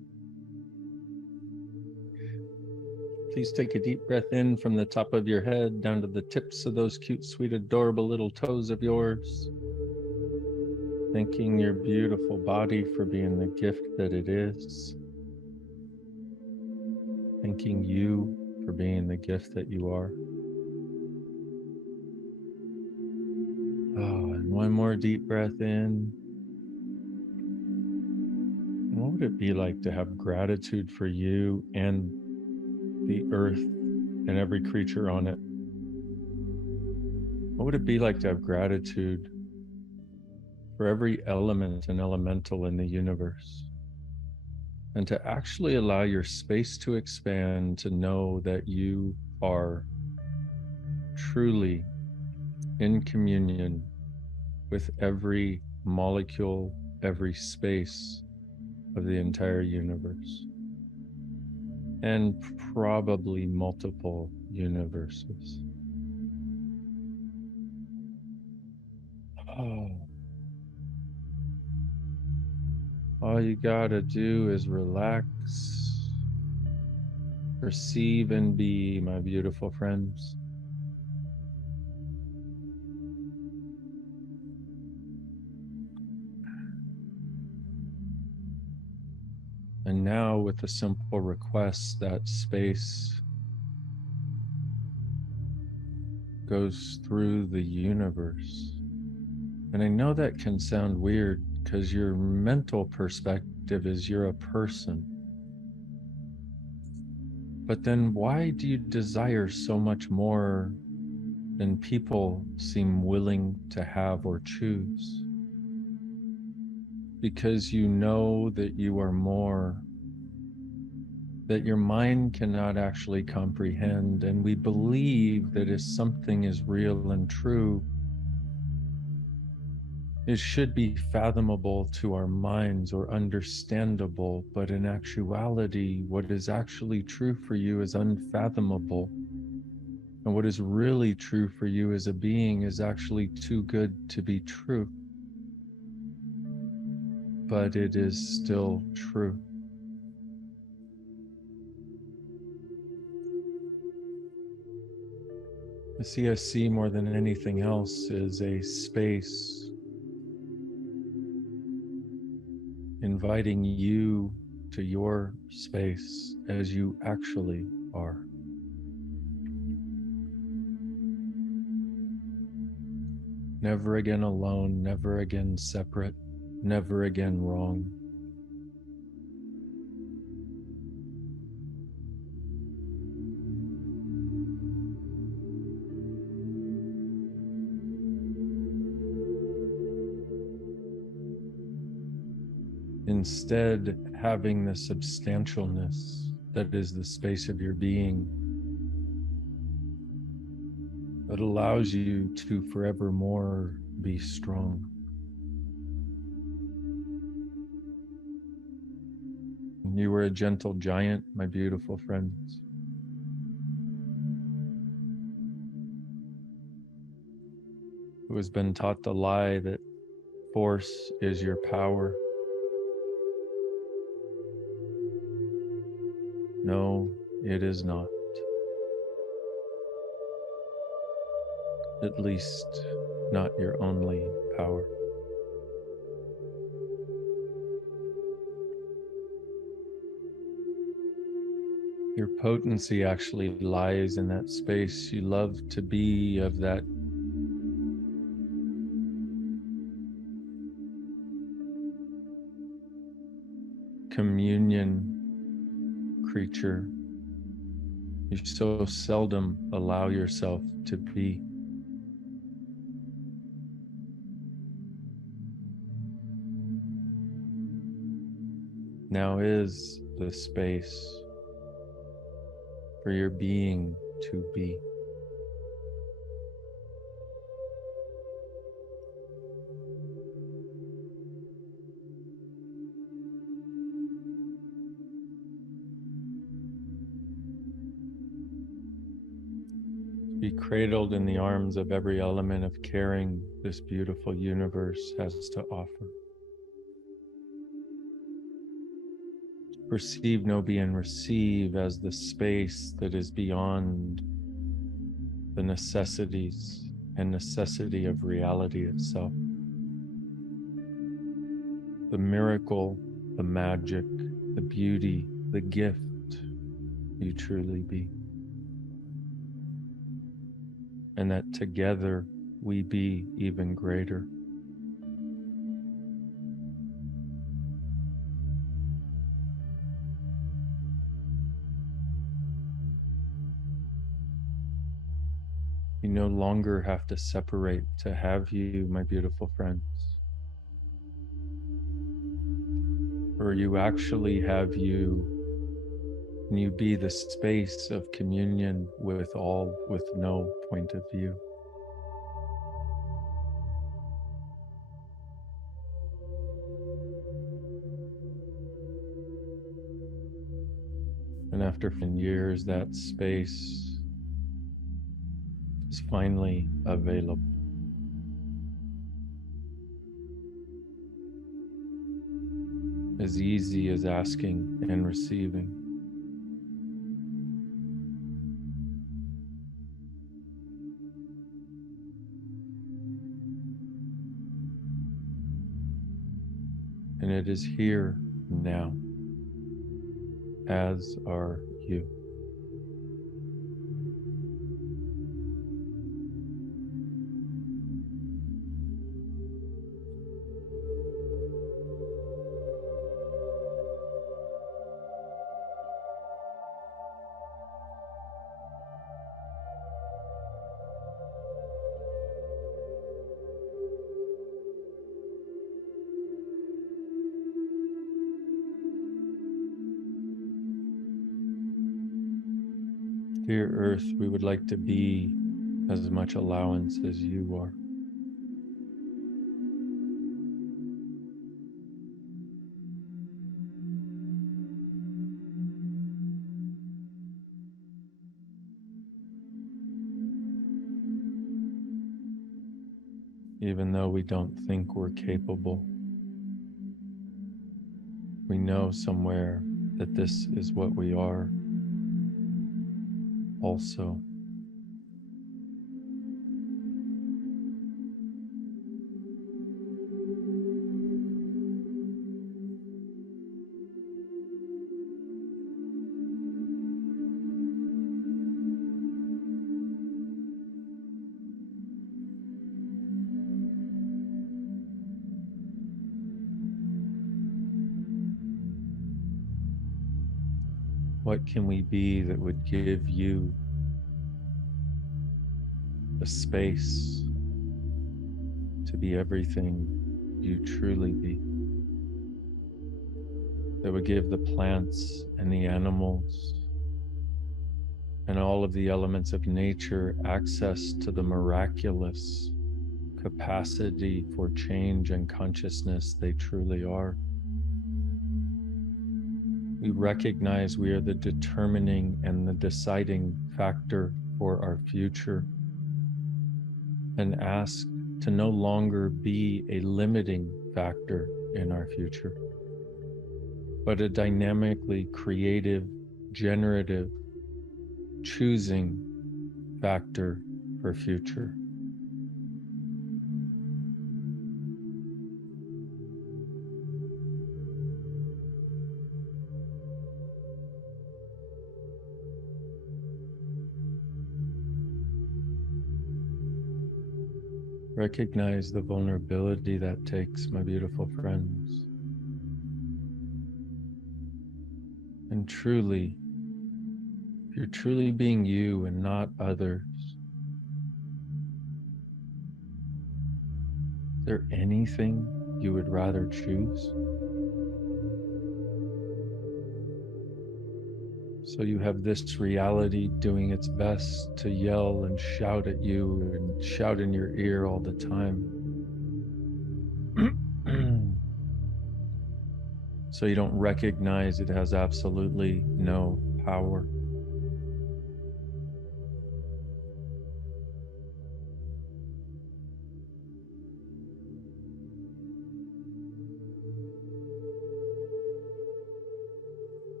Please take a deep breath in from the top of your head down to the tips of those cute, sweet, adorable little toes of yours. Thanking your beautiful body for being the gift that it is. Thanking you for being the gift that you are. Oh, and one more deep breath in. And what would it be like to have gratitude for you and the earth and every creature on it? What would it be like to have gratitude for every element and elemental in the universe? And to actually allow your space to expand, to know that you are truly in communion with every molecule, every space of the entire universe, and probably multiple universes. Oh. All you gotta do is relax, receive and be, my beautiful friends. And now, with a simple request, that space goes through the universe. And I know that can sound weird because your mental perspective is you're a person. But then why do you desire so much more than people seem willing to have or choose? Because you know that you are more, that your mind cannot actually comprehend. And we believe that if something is real and true, it should be fathomable to our minds or understandable, but in actuality, what is actually true for you is unfathomable. And what is really true for you as a being is actually too good to be true. But it is still true. The CSC, more than anything else, is a space inviting you to your space as you actually are. Never again alone, never again separate, never again wrong. Instead, having the substantialness that is the space of your being that allows you to forevermore be strong. You were a gentle giant, my beautiful friends. Who has been taught the lie that force is your power. No, it is not. At least, not your only power. Your potency actually lies in that space. You love to be of that communion creature. You so seldom allow yourself to be. Now is the space for your being to be. Be cradled in the arms of every element of caring this beautiful universe has to offer. Perceive, know, be, and receive as the space that is beyond the necessities and necessity of reality itself. The miracle, the magic, the beauty, the gift you truly be. And that together we be even greater. You no longer have to separate to have you, my beautiful friends. Or you actually have you, and you be the space of communion with all, with no point of view. And after years, that space is finally available. As easy as asking and receiving. And it is here now, as are you. Dear Earth, we would like to be as much allowance as you are. Even though we don't think we're capable, we know somewhere that this is what we are also. What can we be that would give you the space to be everything you truly be? That would give the plants and the animals and all of the elements of nature access to the miraculous capacity for change and consciousness they truly are. We recognize we are the determining and the deciding factor for our future, and ask to no longer be a limiting factor in our future, but a dynamically creative, generative, choosing factor for future. Recognize the vulnerability that takes, my beautiful friends. And truly, if you're truly being you and not others, is there anything you would rather choose? So you have this reality doing its best to yell and shout at you and shout in your ear all the time. So you don't recognize it has absolutely no power.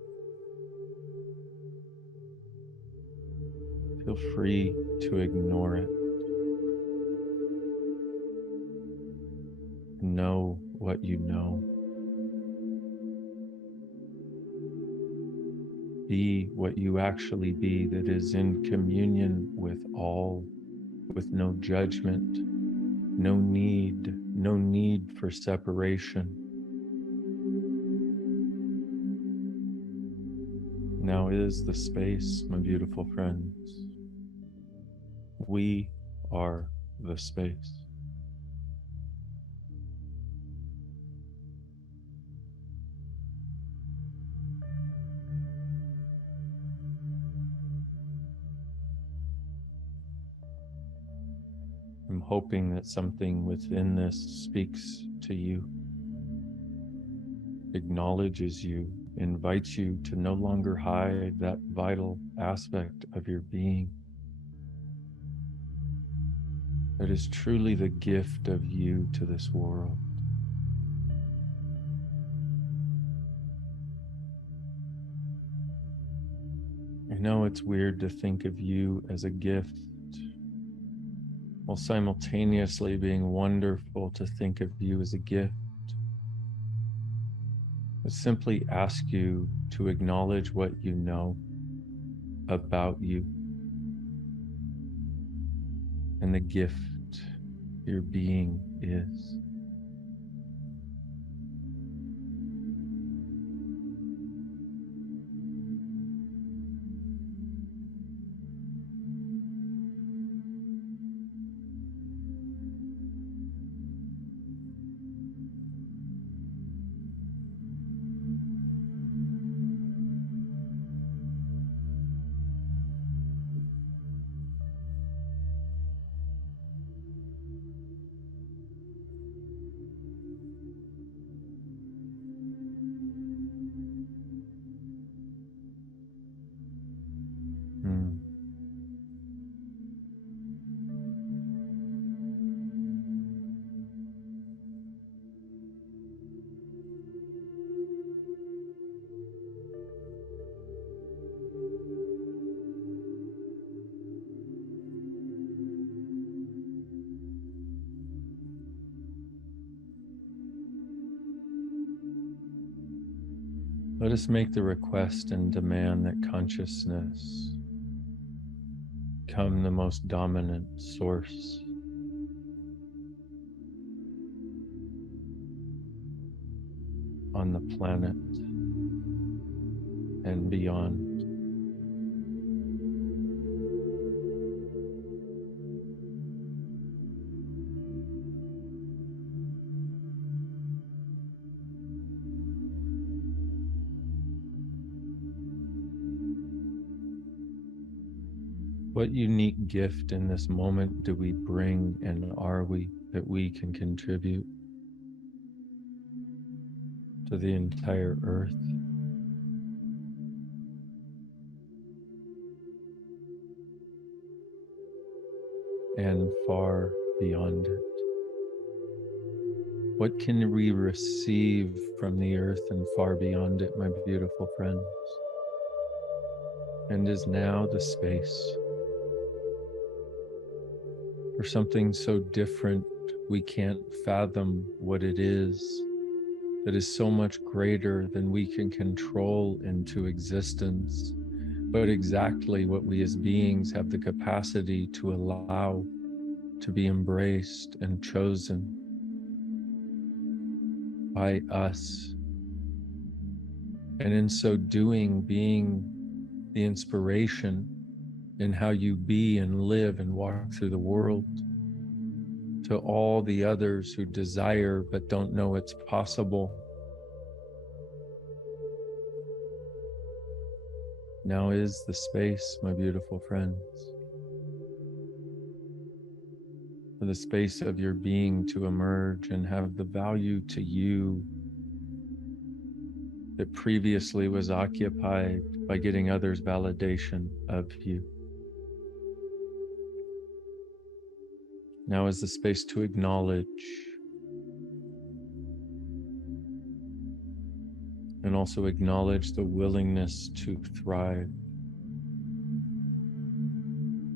Feel free to ignore it. Know what you know. Be what you actually be, that is in communion with all, with no judgment, no need for separation. Now is the space, my beautiful friends. We are the space. I'm hoping that something within this speaks to you, acknowledges you, invites you to no longer hide that vital aspect of your being that is truly the gift of you to this world. I know it's weird to think of you as a gift, while simultaneously being wonderful to think of you as a gift. I simply ask you to acknowledge what you know about you and the gift your being is. Hmm. Let us make the request and demand that consciousness become the most dominant source on the planet and beyond. What unique gift in this moment do we bring, and are we, that we can contribute to the entire earth and far beyond it? What can we receive from the earth and far beyond it, my beautiful friends? And is now the space for something so different we can't fathom what it is, that is so much greater than we can control into existence, but exactly what we as beings have the capacity to allow to be embraced and chosen by us. And in so doing, being the inspiration in how you be and live and walk through the world to all the others who desire but don't know it's possible. Now is the space, my beautiful friends, for the space of your being to emerge and have the value to you that previously was occupied by getting others' validation of you. Now is the space to acknowledge and also acknowledge the willingness to thrive.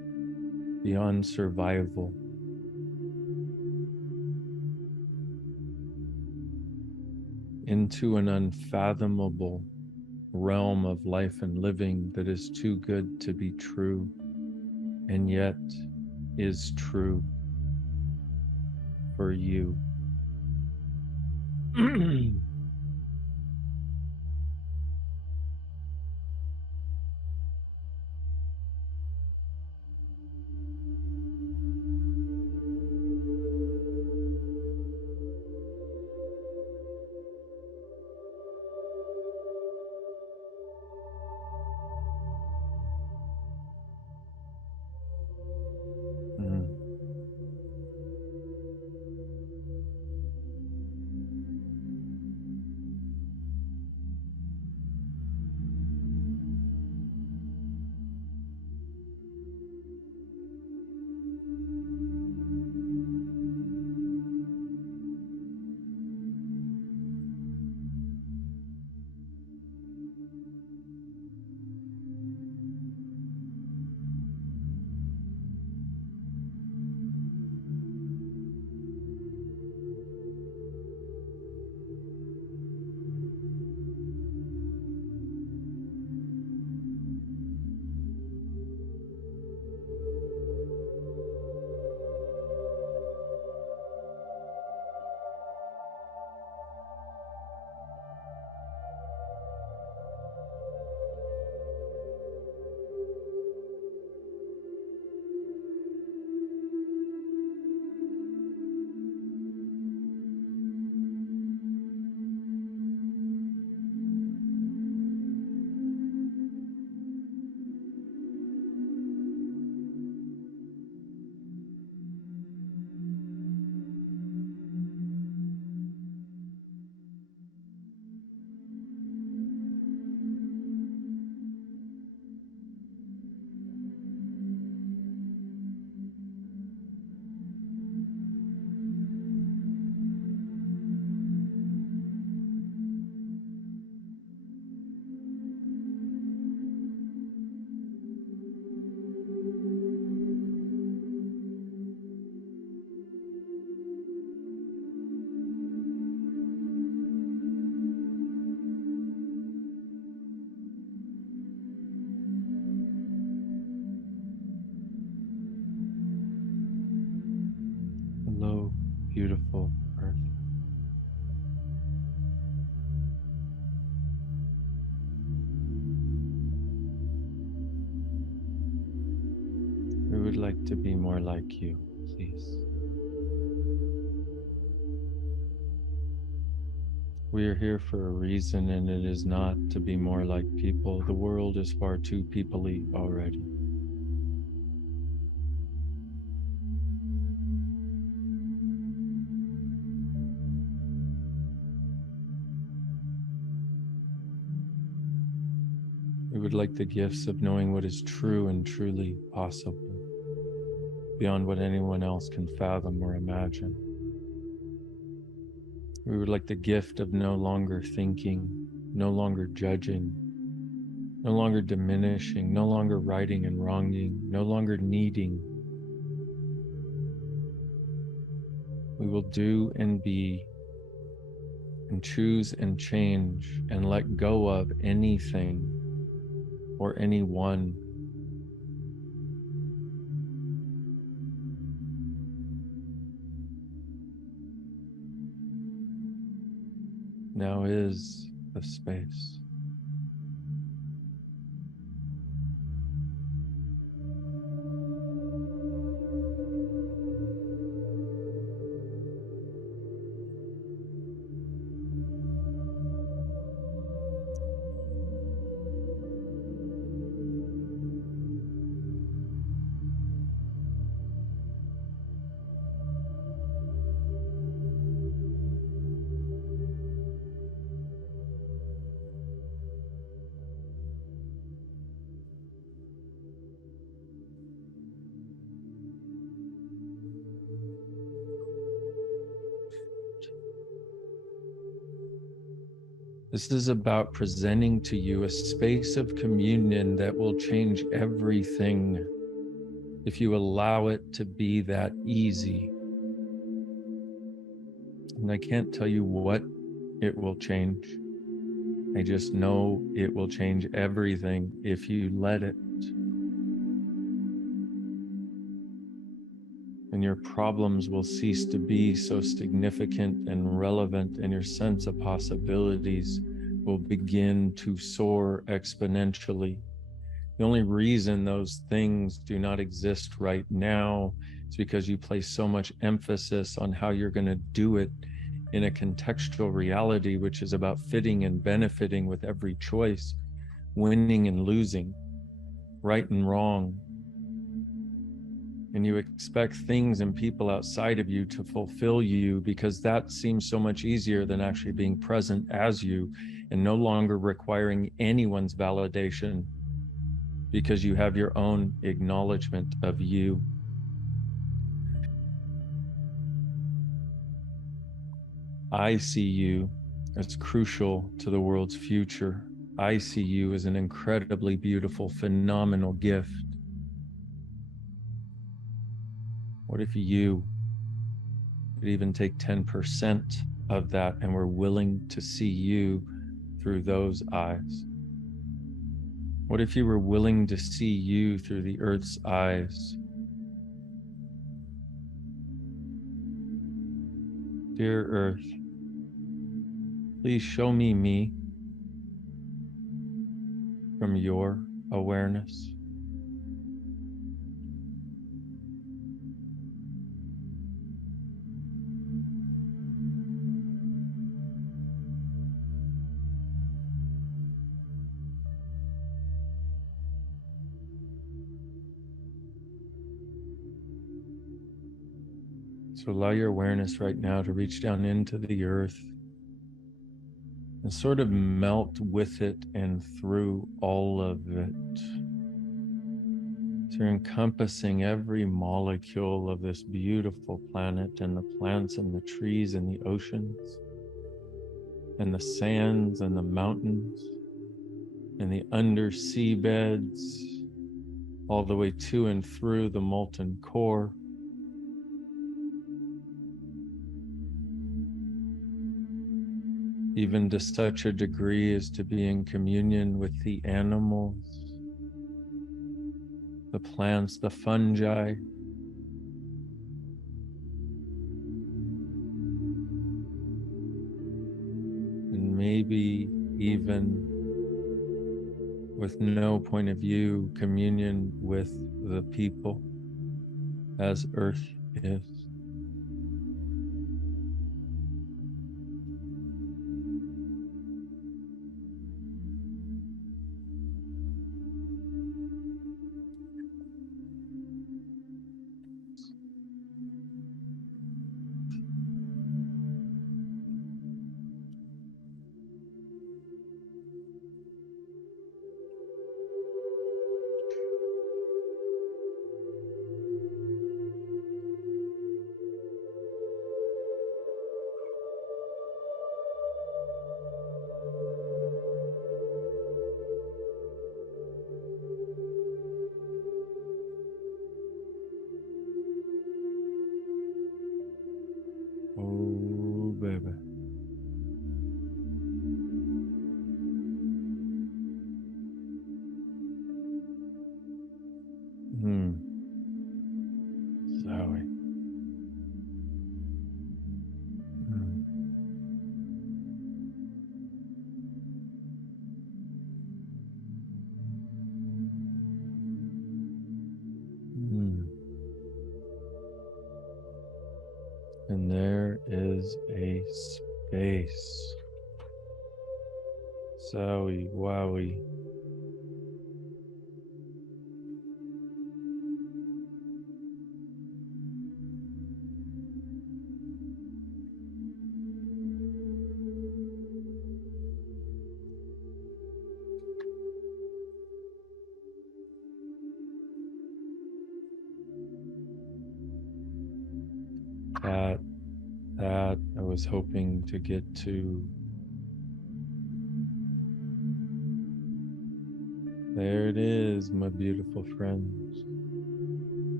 beyond survival, into an unfathomable realm of life and living that is too good to be true, and yet is true for you. Mm. Hello, beautiful Earth. We would like to be more like you, please. We are here for a reason, and it is not to be more like people. The world is far too people-y already. We would like the gifts of knowing what is true and truly possible, beyond what anyone else can fathom or imagine. We would like the gift of no longer thinking, no longer judging, no longer diminishing, no longer righting and wronging, no longer needing. We will do and be and choose and change and let go of anything or anyone. Now is the space. This is about presenting to you a space of communion that will change everything. if you allow it to be that easy. And I can't tell you what it will change. I just know it will change everything if you let it. And your problems will cease to be so significant and relevant, and your sense of possibilities will begin to soar exponentially. The only reason those things do not exist right now is because you place so much emphasis on how you're going to do it in a contextual reality, which is about fitting and benefiting with every choice, winning and losing, right and wrong. And you expect things and people outside of you to fulfill you because that seems so much easier than actually being present as you and no longer requiring anyone's validation because you have your own acknowledgement of you. I see you as crucial to the world's future. I see you as an incredibly beautiful, phenomenal gift. What if you could even take 10% of that and were willing to see you through those eyes? What if you were willing to see you through the earth's eyes? Dear Earth, please show me from your awareness. So allow your awareness right now to reach down into the earth and sort of melt with it and through all of it. So you're encompassing every molecule of this beautiful planet and the plants and the trees and the oceans and the sands and the mountains and the undersea beds, all the way to and through the molten core. Even to such a degree as to be in communion with the animals, the plants, the fungi, and maybe even with no point of view, communion with the people as Earth is. Oh, baby. Zoe. And there is a space. Zowie, wowie. That I was hoping to get to. There it is, my beautiful friends.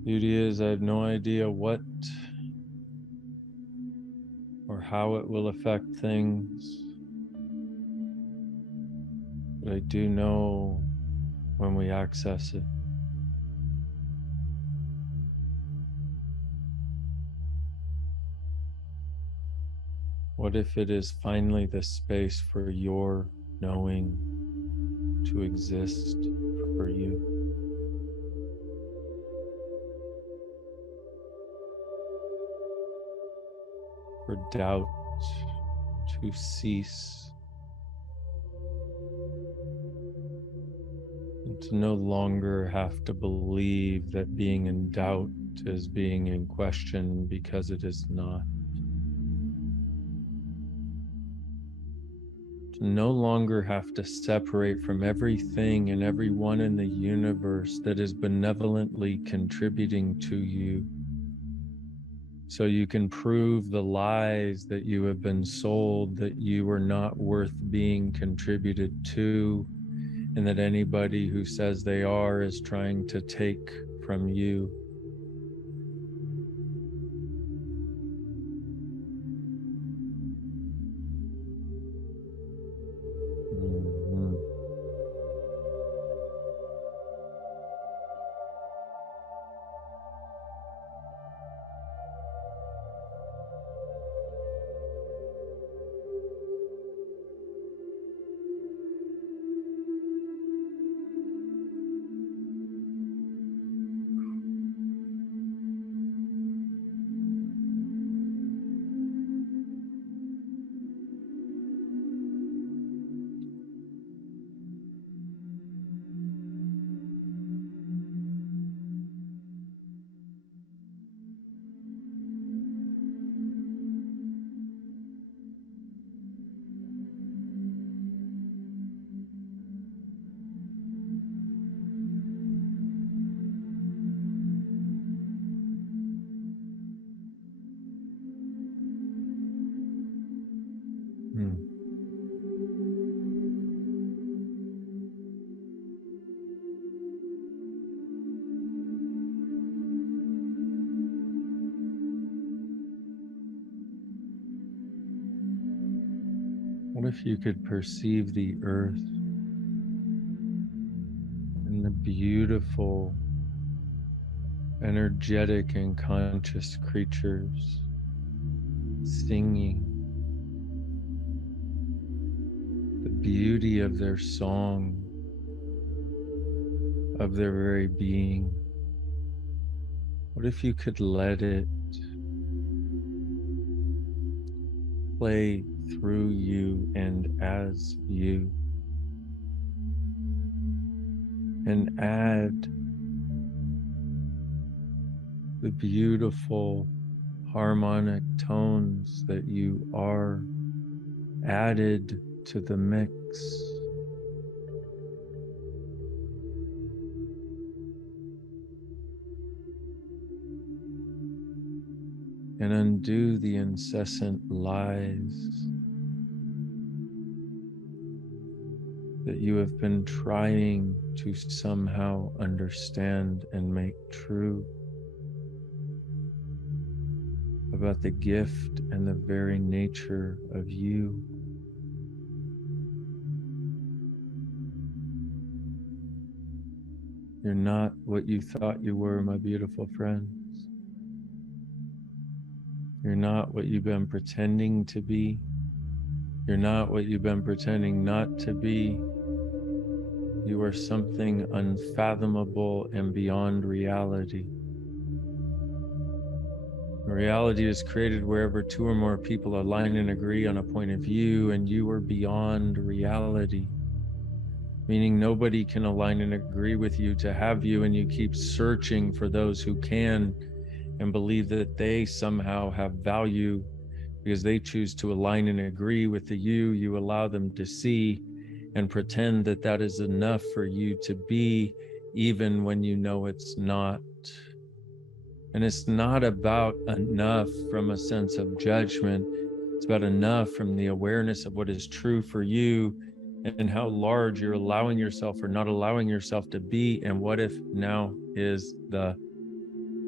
Beauty is, I have no idea what or how it will affect things, but I do know when we access it. What if it is finally the space for your knowing to exist for you? For doubt to cease, and to no longer have to believe that being in doubt is being in question, because it is not. To no longer have to separate from everything and everyone in the universe that is benevolently contributing to you, so you can prove the lies that you have been sold, that you are not worth being contributed to, and that anybody who says they are is trying to take from you. Mhm. Hmm. What if you could perceive the earth and the beautiful, energetic, and conscious creatures singing, the beauty of their song, of their very being? What if you could let it play through you and as you, and add the beautiful harmonic tones that you are added to the mix, and undo the incessant lies that you have been trying to somehow understand and make true about the gift and the very nature of you. You're not what you thought you were, my beautiful friends. You're not what you've been pretending to be. You're not what you've been pretending not to be. You are something unfathomable and beyond reality. Reality is created wherever two or more people align and agree on a point of view, and you are beyond reality, meaning nobody can align and agree with you to have you, and you keep searching for those who can and believe that they somehow have value because they choose to align and agree with the you allow them to see, and pretend that that is enough for you to be, even when you know it's not. And it's not about enough from a sense of judgment. It's about enough from the awareness of what is true for you, and how large you're allowing yourself or not allowing yourself to be. And what if now is the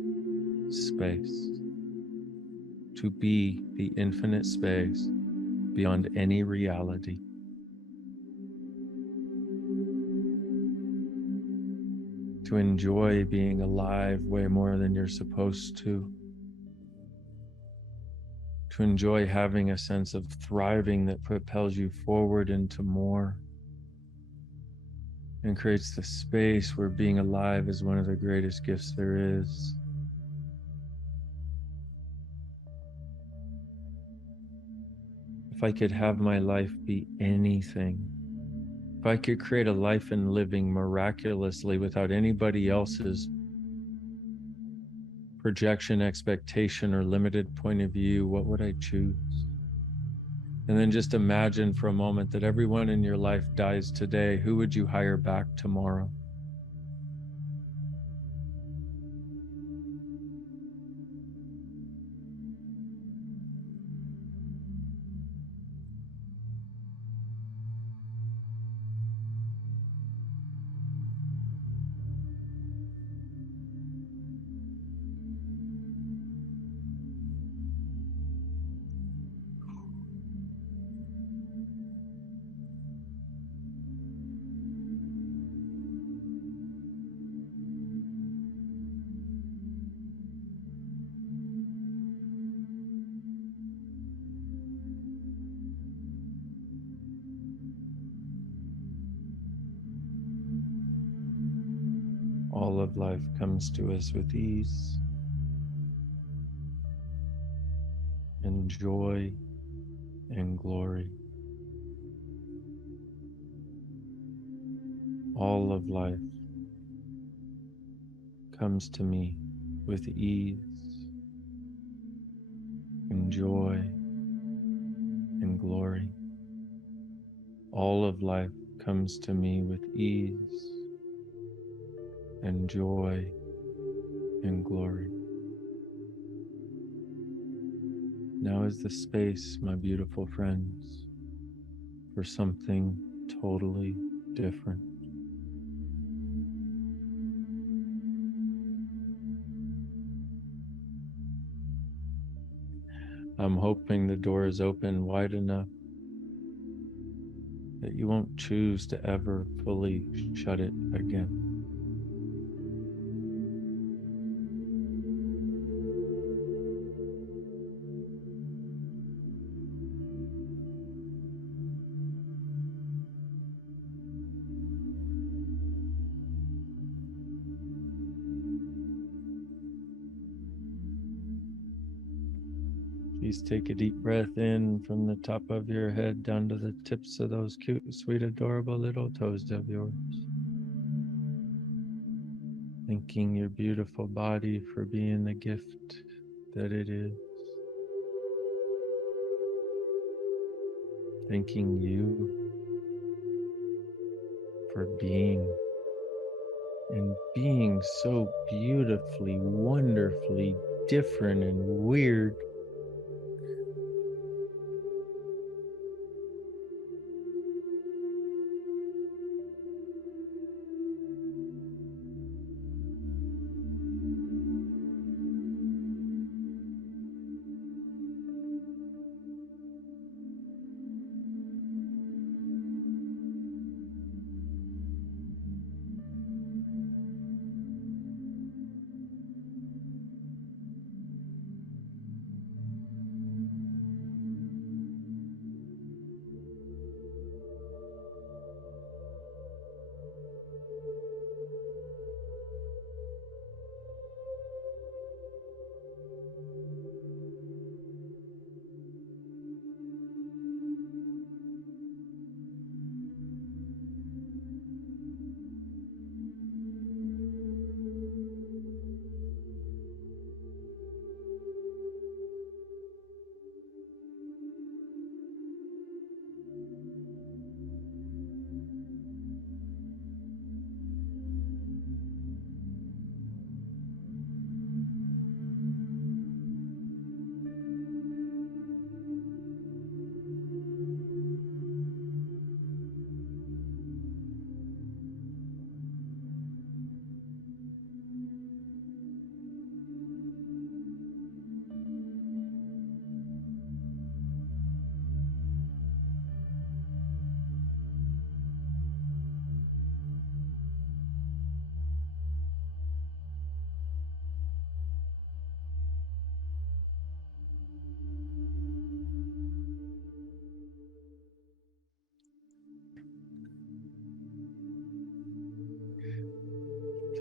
space, to be the infinite space beyond any reality. To enjoy being alive way more than you're supposed to enjoy having a sense of thriving that propels you forward into more and creates the space where being alive is one of the greatest gifts there is. If I could have my life be anything, if I could create a life and living miraculously without anybody else's projection, expectation, or limited point of view, what would I choose? And then just imagine for a moment that everyone in your life dies today. Who would you hire back tomorrow? All of life comes to us with ease and joy and glory. All of life comes to me with ease and joy and glory. All of life comes to me with ease and joy and glory. Now is the space, my beautiful friends, for something totally different. I'm hoping the door is open wide enough that you won't choose to ever fully shut it again. Please take a deep breath in from the top of your head down to the tips of those cute, sweet, adorable little toes of yours. Thanking your beautiful body for being the gift that it is. Thanking you for being and being so beautifully, wonderfully different and weird.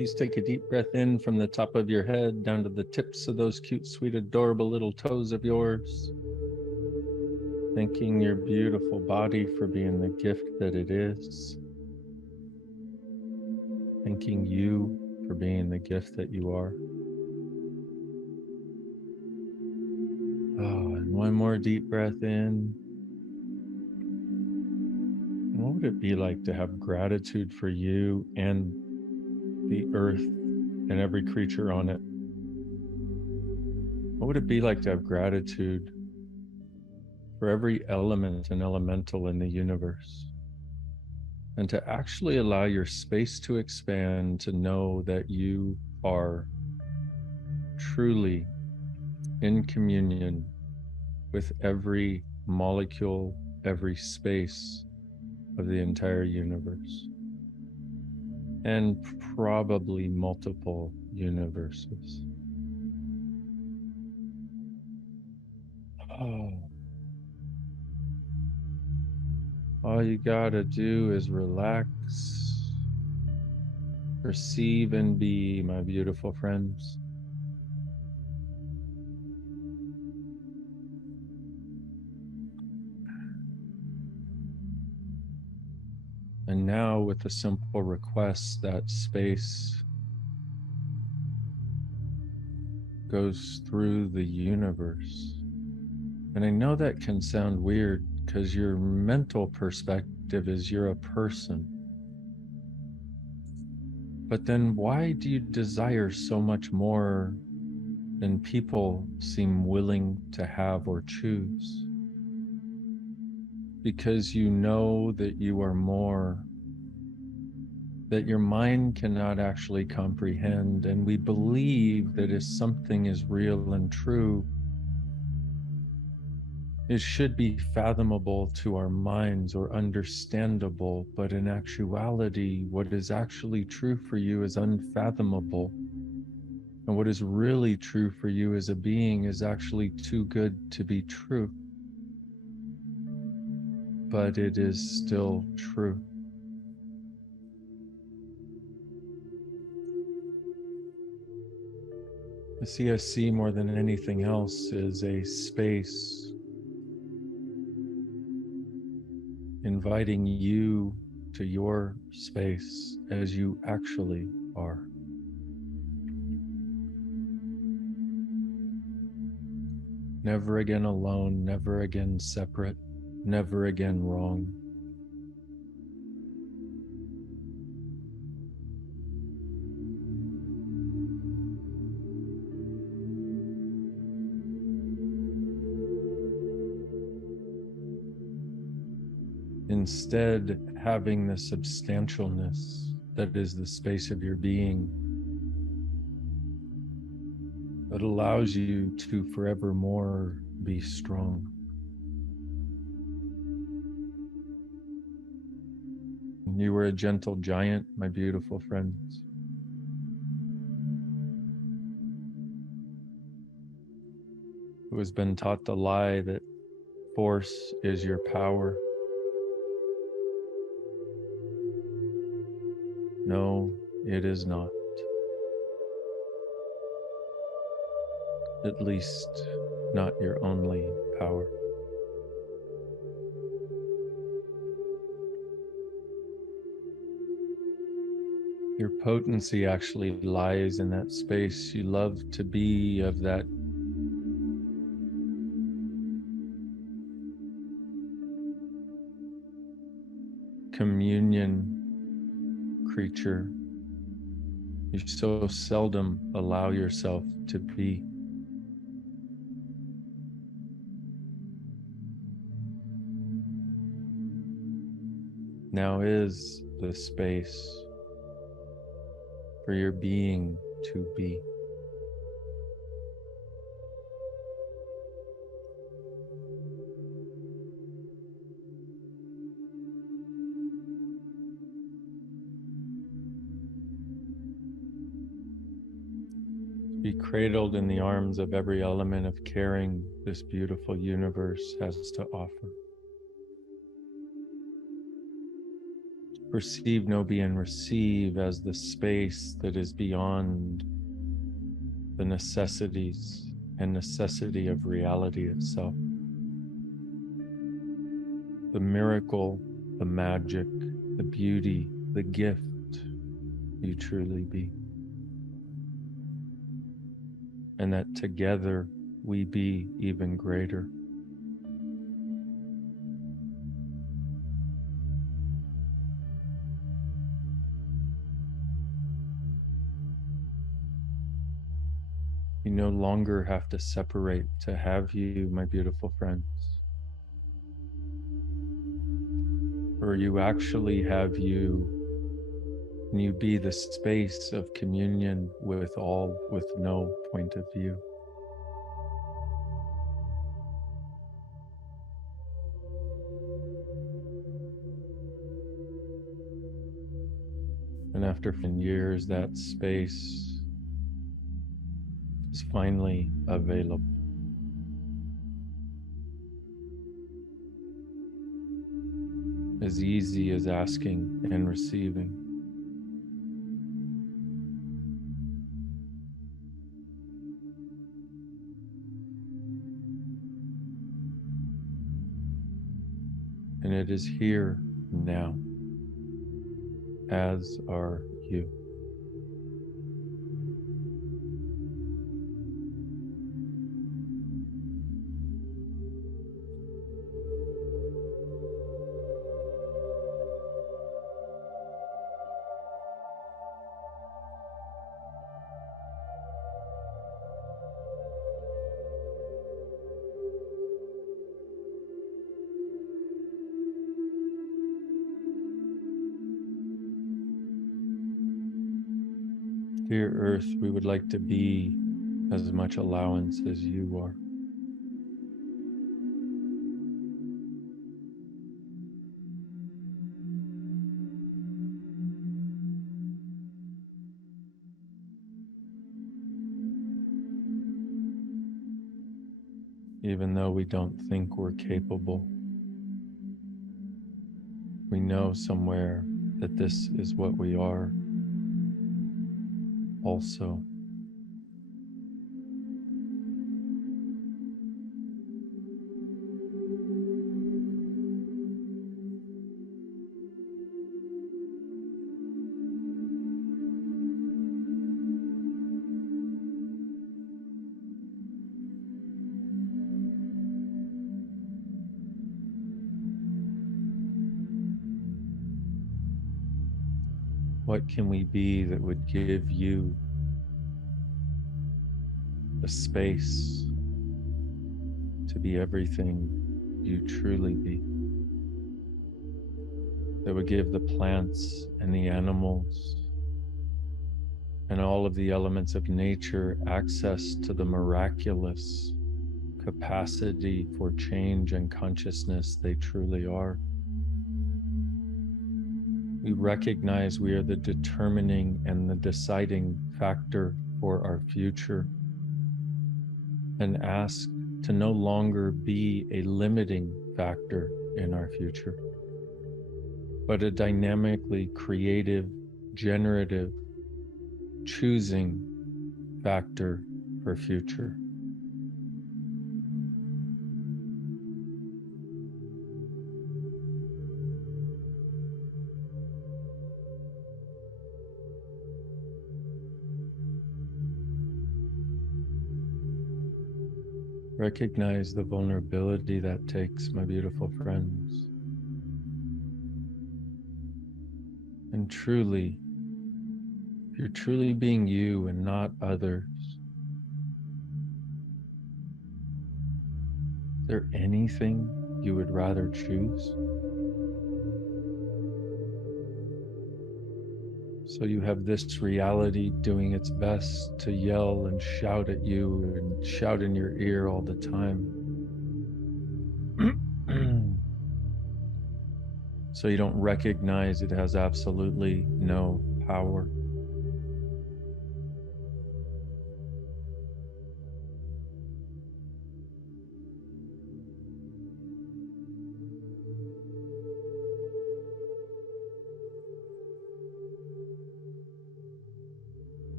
Please take a deep breath in from the top of your head down to the tips of those cute, sweet, adorable little toes of yours. Thanking your beautiful body for being the gift that it is. Thanking you for being the gift that you are. Oh, and one more deep breath in. And what would it be like to have gratitude for you and the earth and every creature on it? What would it be like to have gratitude for every element and elemental in the universe? And to actually allow your space to expand, to know that you are truly in communion with every molecule, every space of the entire universe, and probably multiple universes. Oh. All you gotta do is relax, receive, and be, my beautiful friends. And now, with a simple request, that space goes through the universe. And I know that can sound weird because your mental perspective is you're a person. But then why do you desire so much more than people seem willing to have or choose? Because you know that you are more, that your mind cannot actually comprehend. And we believe that if something is real and true, it should be fathomable to our minds or understandable, but in actuality, what is actually true for you is unfathomable. And what is really true for you as a being is actually too good to be true. But it is still true. The CSC, more than anything else, is a space inviting you to your space as you actually are. Never again alone, never again separate, never again wrong. Instead, having the substantialness that is the space of your being that allows you to forevermore be strong. You were a gentle giant, my beautiful friends. Who has been taught the lie that force is your power. No, it is not. At least, not your only power. Your potency actually lies in that space you love to be, of that communion creature you so seldom allow yourself to be. Now is the space for your being to be. Be cradled in the arms of every element of caring this beautiful universe has to offer. Perceive, know, be, and receive as the space that is beyond the necessities and necessity of reality itself. The miracle, the magic, the beauty, the gift you truly be. And that together we be even greater. You no longer have to separate to have you, my beautiful friends. Or you actually have you, and you be the space of communion with all, with no point of view. And after years, that space is finally available. As easy as asking and receiving. And it is here now, as are you. Dear Earth, we would like to be as much allowance as you are. Even though we don't think we're capable, we know somewhere that this is what we are also. What can we be that would give you the space to be everything you truly be? That would give the plants and the animals and all of the elements of nature access to the miraculous capacity for change and consciousness they truly are. We recognize we are the determining and the deciding factor for our future, and ask to no longer be a limiting factor in our future, but a dynamically creative, generative, choosing factor for future. Recognize the vulnerability that takes, my beautiful friends. And truly, if you're truly being you and not others, is there anything you would rather choose? So you have this reality doing its best to yell and shout at you and shout in your ear all the time. So you don't recognize it has absolutely no power.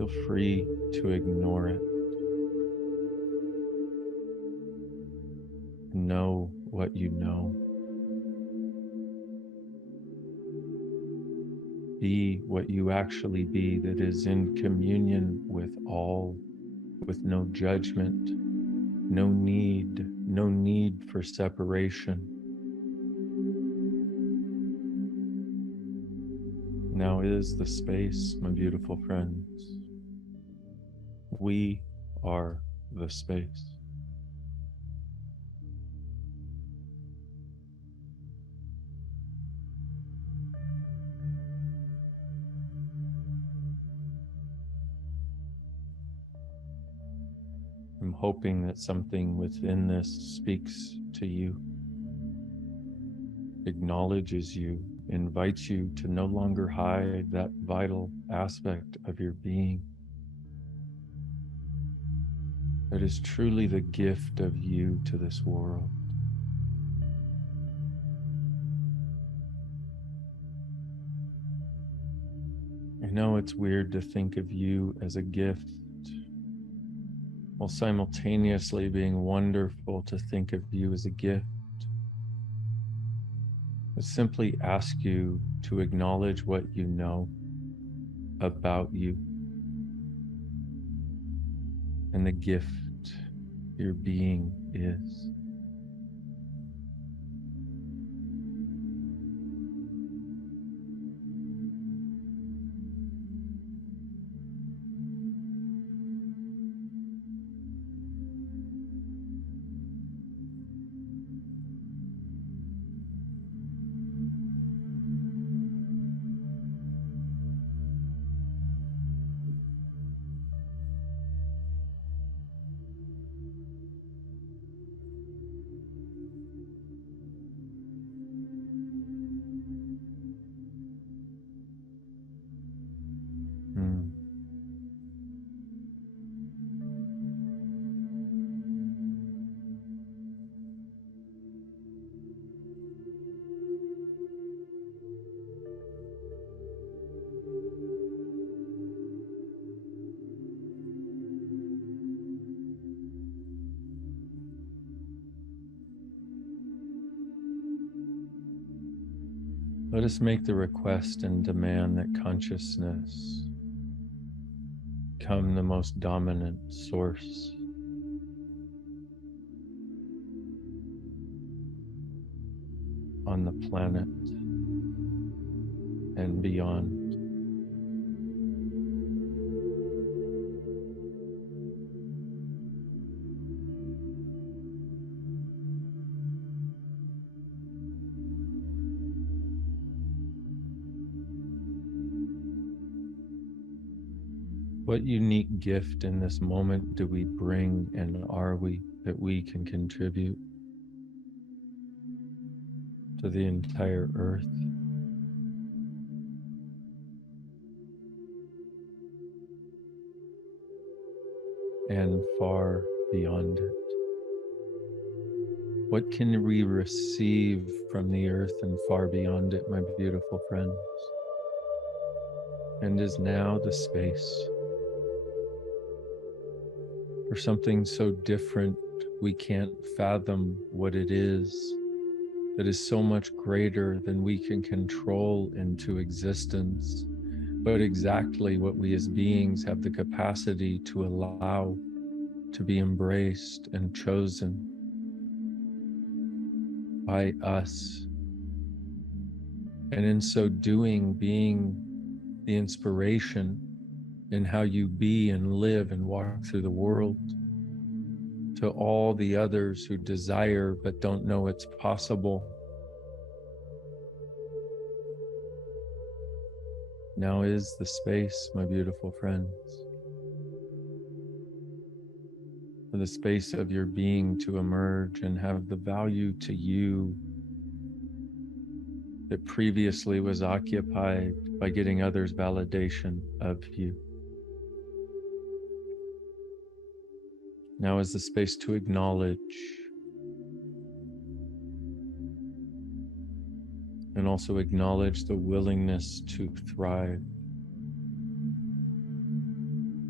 Feel free to ignore it. Know what you know. Be what you actually be, that is in communion with all, with no judgment, no need for separation. Now is the space, my beautiful friends. We are the space. I'm hoping that something within this speaks to you, acknowledges you, invites you to no longer hide that vital aspect of your being that is truly the gift of you to this world. I know it's weird to think of you as a gift, while simultaneously being wonderful to think of you as a gift. I simply ask you to acknowledge what you know about you and the gift your being is. Mm. Let us make the request and demand that consciousness become the most dominant source on the planet and beyond. What unique gift in this moment do we bring, and are we, that we can contribute to the entire earth? And far beyond it? What can we receive from the earth and far beyond it, my beautiful friends? And is now the space for something so different we can't fathom what it is, that is so much greater than we can control into existence, but exactly what we as beings have the capacity to allow to be embraced and chosen by us. And in so doing, being the inspiration in how you be and live and walk through the world to all the others who desire but don't know it's possible. Now is the space, my beautiful friends, for the space of your being to emerge and have the value to you that previously was occupied by getting others' validation of you. Now is the space to acknowledge and also acknowledge the willingness to thrive.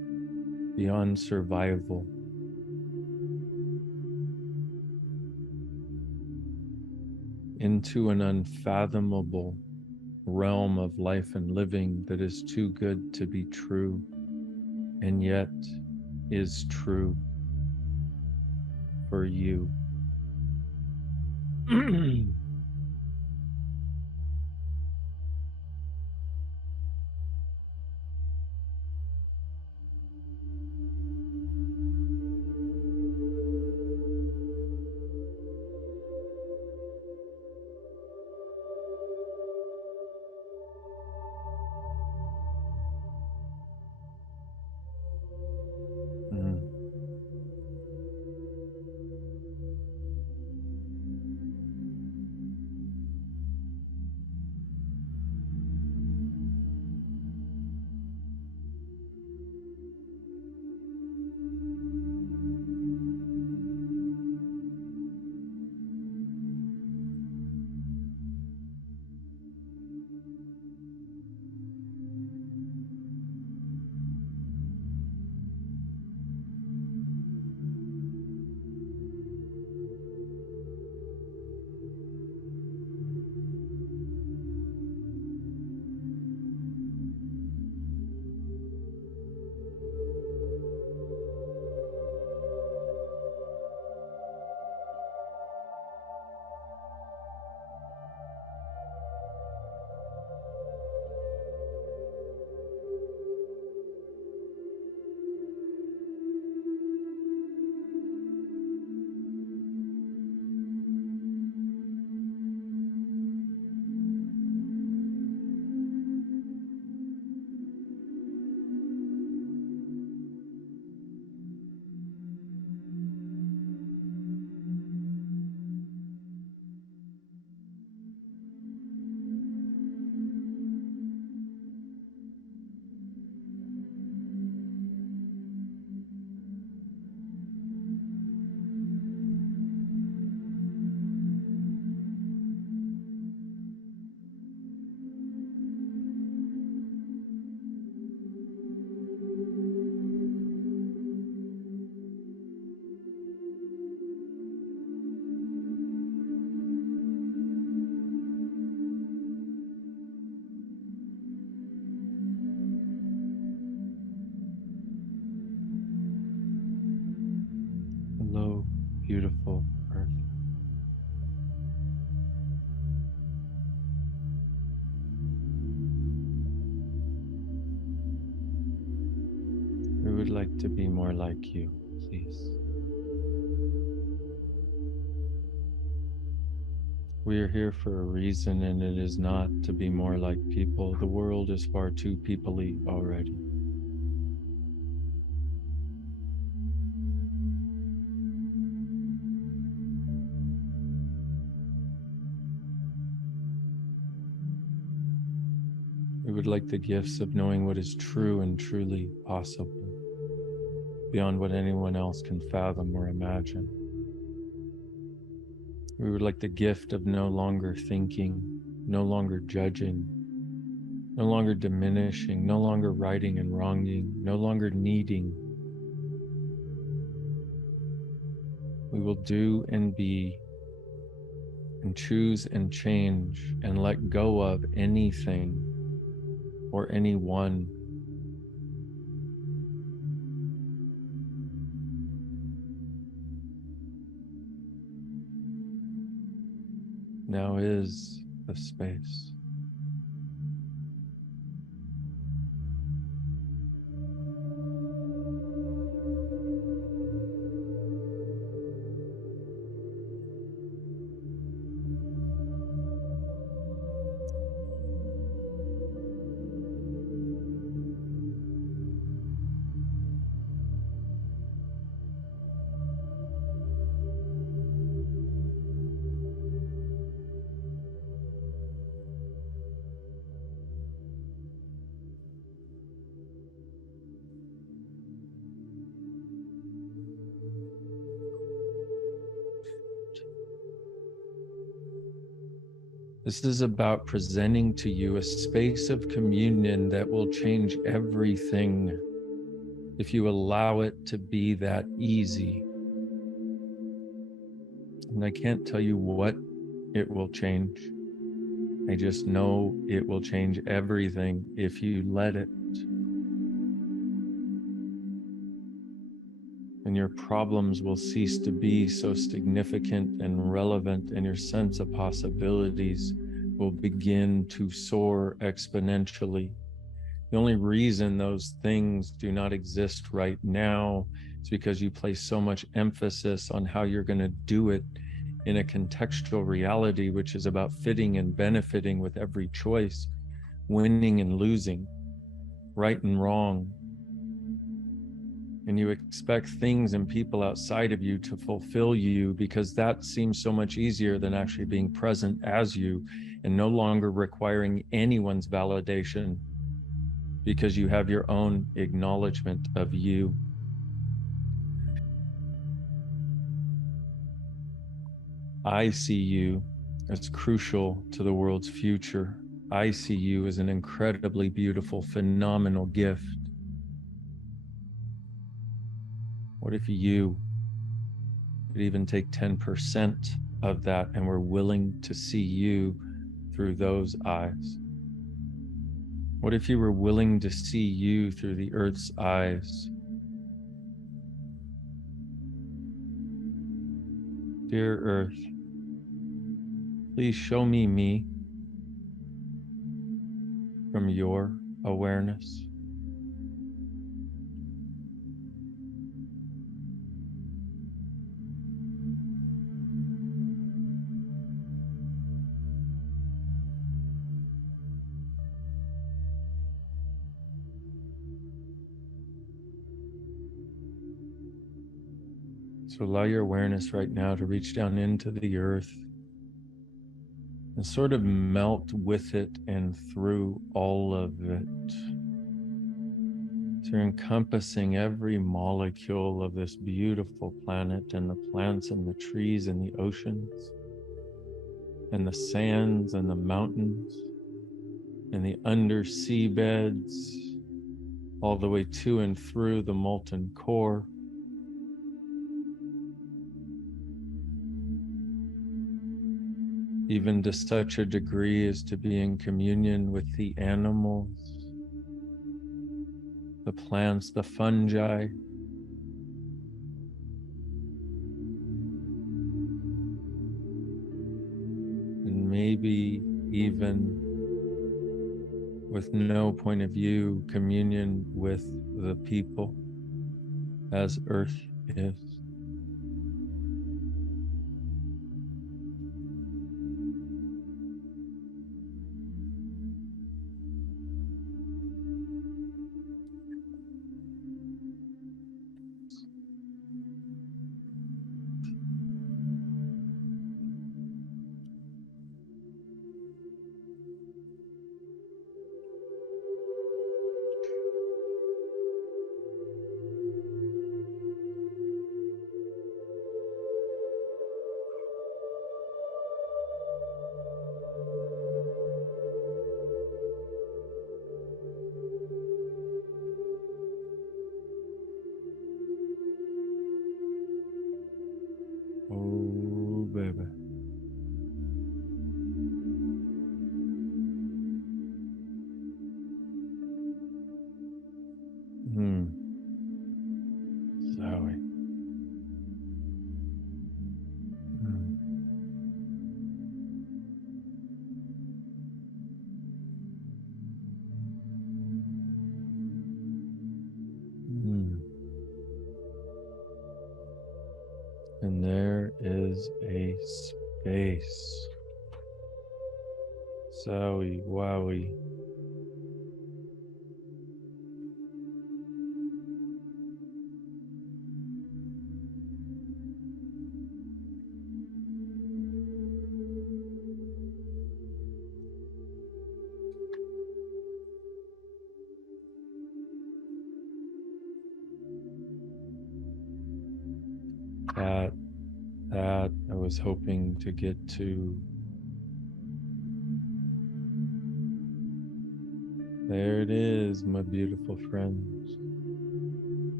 beyond survival, into an unfathomable realm of life and living that is too good to be true, and yet is true for you. Mm. Hello, beautiful Earth. We would like to be more like you, please. We are here for a reason, and it is not to be more like people. The world is far too people-y already. We would like the gifts of knowing what is true and truly possible, beyond what anyone else can fathom or imagine. We would like the gift of no longer thinking, no longer judging, no longer diminishing, no longer righting and wronging, no longer needing. We will do and be and choose and change and let go of anything or anyone. Now is the space. This is about presenting to you a space of communion that will change everything. if you allow it to be that easy. And I can't tell you what it will change. I just know it will change everything if you let it. And your problems will cease to be so significant and relevant, and your sense of possibilities will begin to soar exponentially. The only reason those things do not exist right now is because you place so much emphasis on how you're going to do it in a contextual reality, which is about fitting and benefiting with every choice, winning and losing, right and wrong. And you expect things and people outside of you to fulfill you because that seems so much easier than actually being present as you and no longer requiring anyone's validation because you have your own acknowledgement of you. I see you as crucial to the world's future. I see you as an incredibly beautiful, phenomenal gift. What if you could even take 10% of that and were willing to see you through those eyes? What if you were willing to see you through the earth's eyes? Dear Earth, please show me from your awareness. So allow your awareness right now to reach down into the earth and sort of melt with it and through all of it. So you're encompassing every molecule of this beautiful planet, and the plants and the trees and the oceans and the sands and the mountains and the undersea beds, all the way to and through the molten core. Even to such a degree as to be in communion with the animals, the plants, the fungi, and maybe even with no point of view, communion with the people as Earth is. Oh, baby. Zoe. And there is a space. Zowie, wowie. That I was hoping to get to. There it is, my beautiful friends.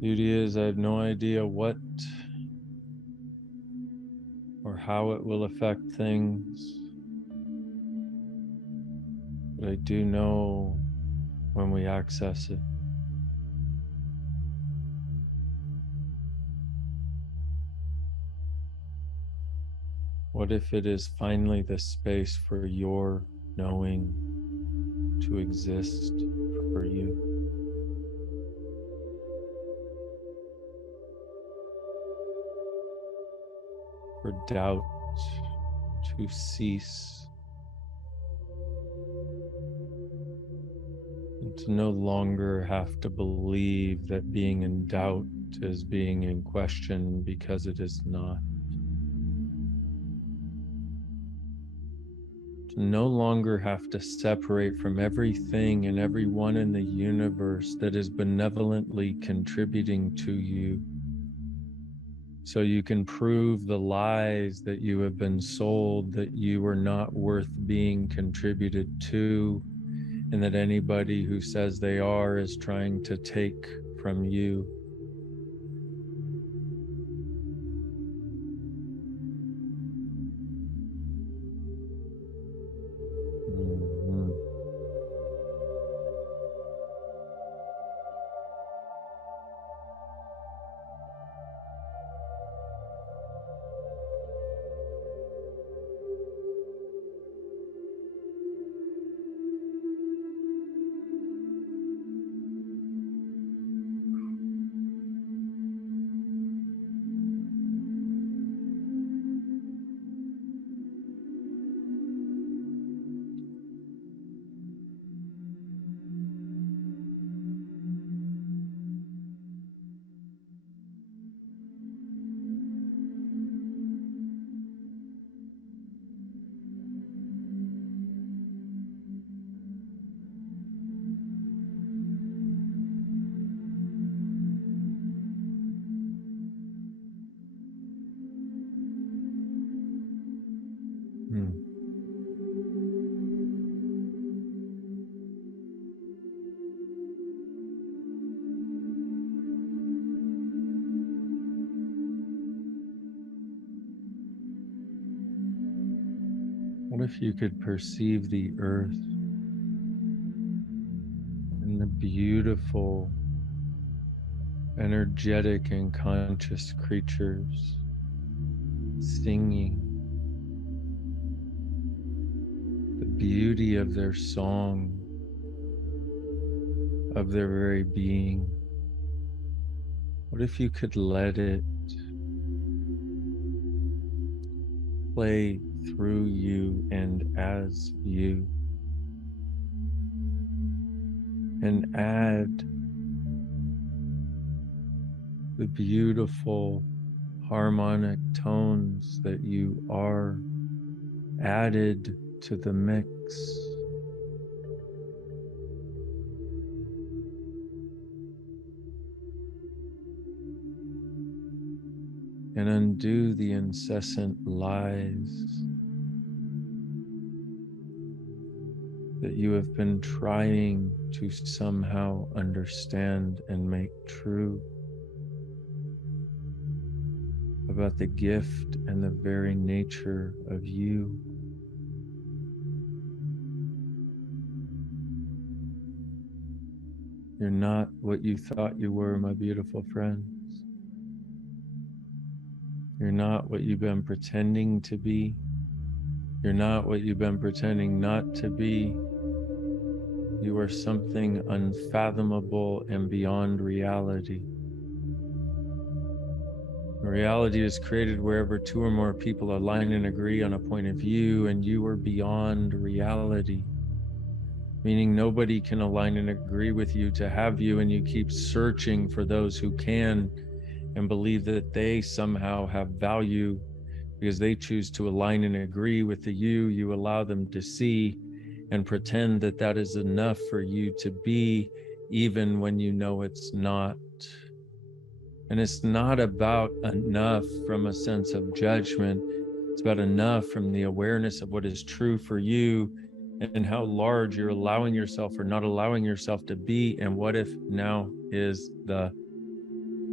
Beauty is, I have no idea what or how it will affect things, but I do know when we access it. What if it is finally the space for your knowing to exist for you? For doubt to cease, and to no longer have to believe that being in doubt is being in question, because it is not. To no longer have to separate from everything and everyone in the universe that is benevolently contributing to you, so you can prove the lies that you have been sold, that you are not worth being contributed to, and that anybody who says they are is trying to take from you. Mhm. Hmm. What if you could perceive the earth and the beautiful, energetic, and conscious creatures singing, the beauty of their song, of their very being? What if you could let it play through you and as you, and add the beautiful harmonic tones that you are added to the mix, and undo the incessant lies that you have been trying to somehow understand and make true about the gift and the very nature of you. You're not what you thought you were, my beautiful friends. You're not what you've been pretending to be. You're not what you've been pretending not to be. You are something unfathomable and beyond reality. Reality is created wherever two or more people align and agree on a point of view, and you are beyond reality, meaning nobody can align and agree with you to have you, and you keep searching for those who can and believe that they somehow have value because they choose to align and agree with the you allow them to see, and pretend that that is enough for you to be, even when you know it's not. And it's not about enough from a sense of judgment. It's about enough from the awareness of what is true for you and how large you're allowing yourself or not allowing yourself to be. And what if now is the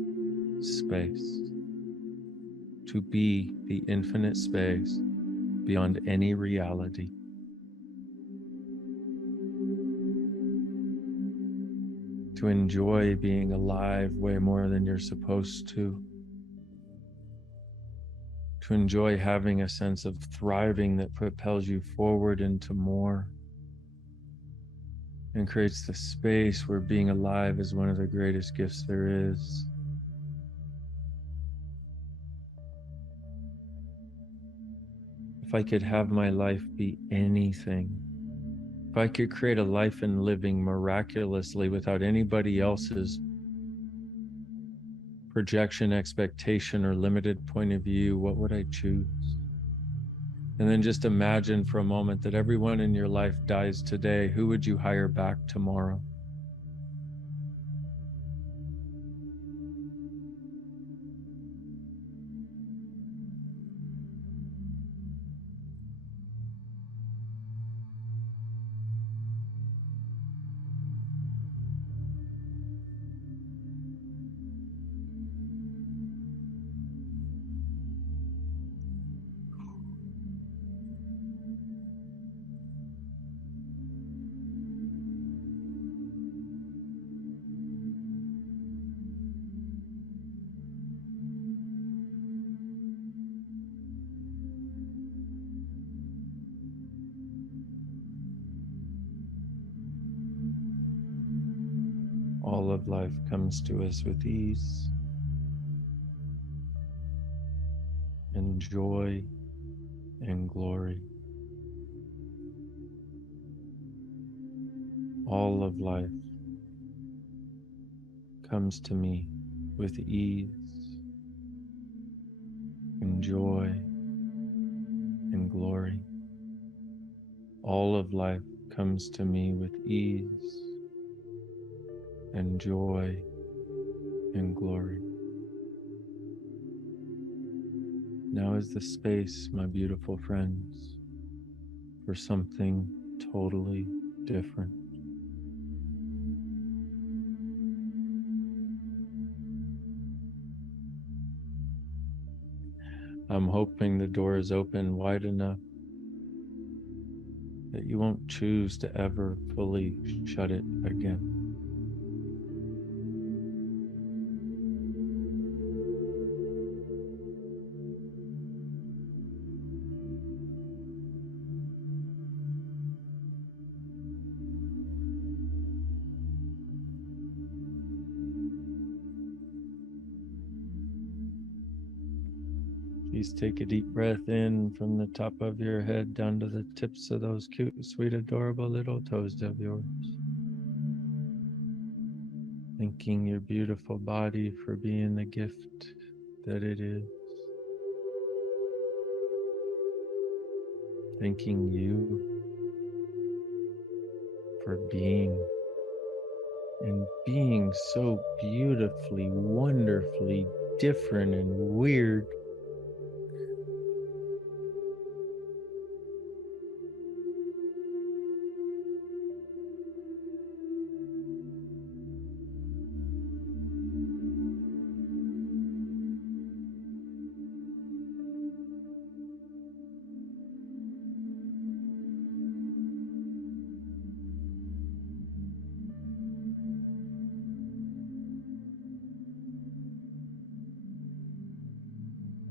space, to be the infinite space beyond any reality. To enjoy being alive way more than you're supposed to. To enjoy having a sense of thriving that propels you forward into more and creates the space where being alive is one of the greatest gifts there is. If I could have my life be anything, if I could create a life and living miraculously without anybody else's projection, expectation, or limited point of view, what would I choose? And then just imagine for a moment that everyone in your life dies today. Who would you hire back tomorrow? All of life comes to us with ease and joy and glory. All of life comes to me with ease and joy and glory. All of life comes to me with ease and joy and glory. Now is the space, my beautiful friends, for something totally different. I'm hoping the door is open wide enough that you won't choose to ever fully shut it again. Please take a deep breath in from the top of your head down to the tips of those cute, sweet, adorable little toes of yours. Thanking your beautiful body for being the gift that it is. Thanking you for being and being so beautifully, wonderfully different and weird.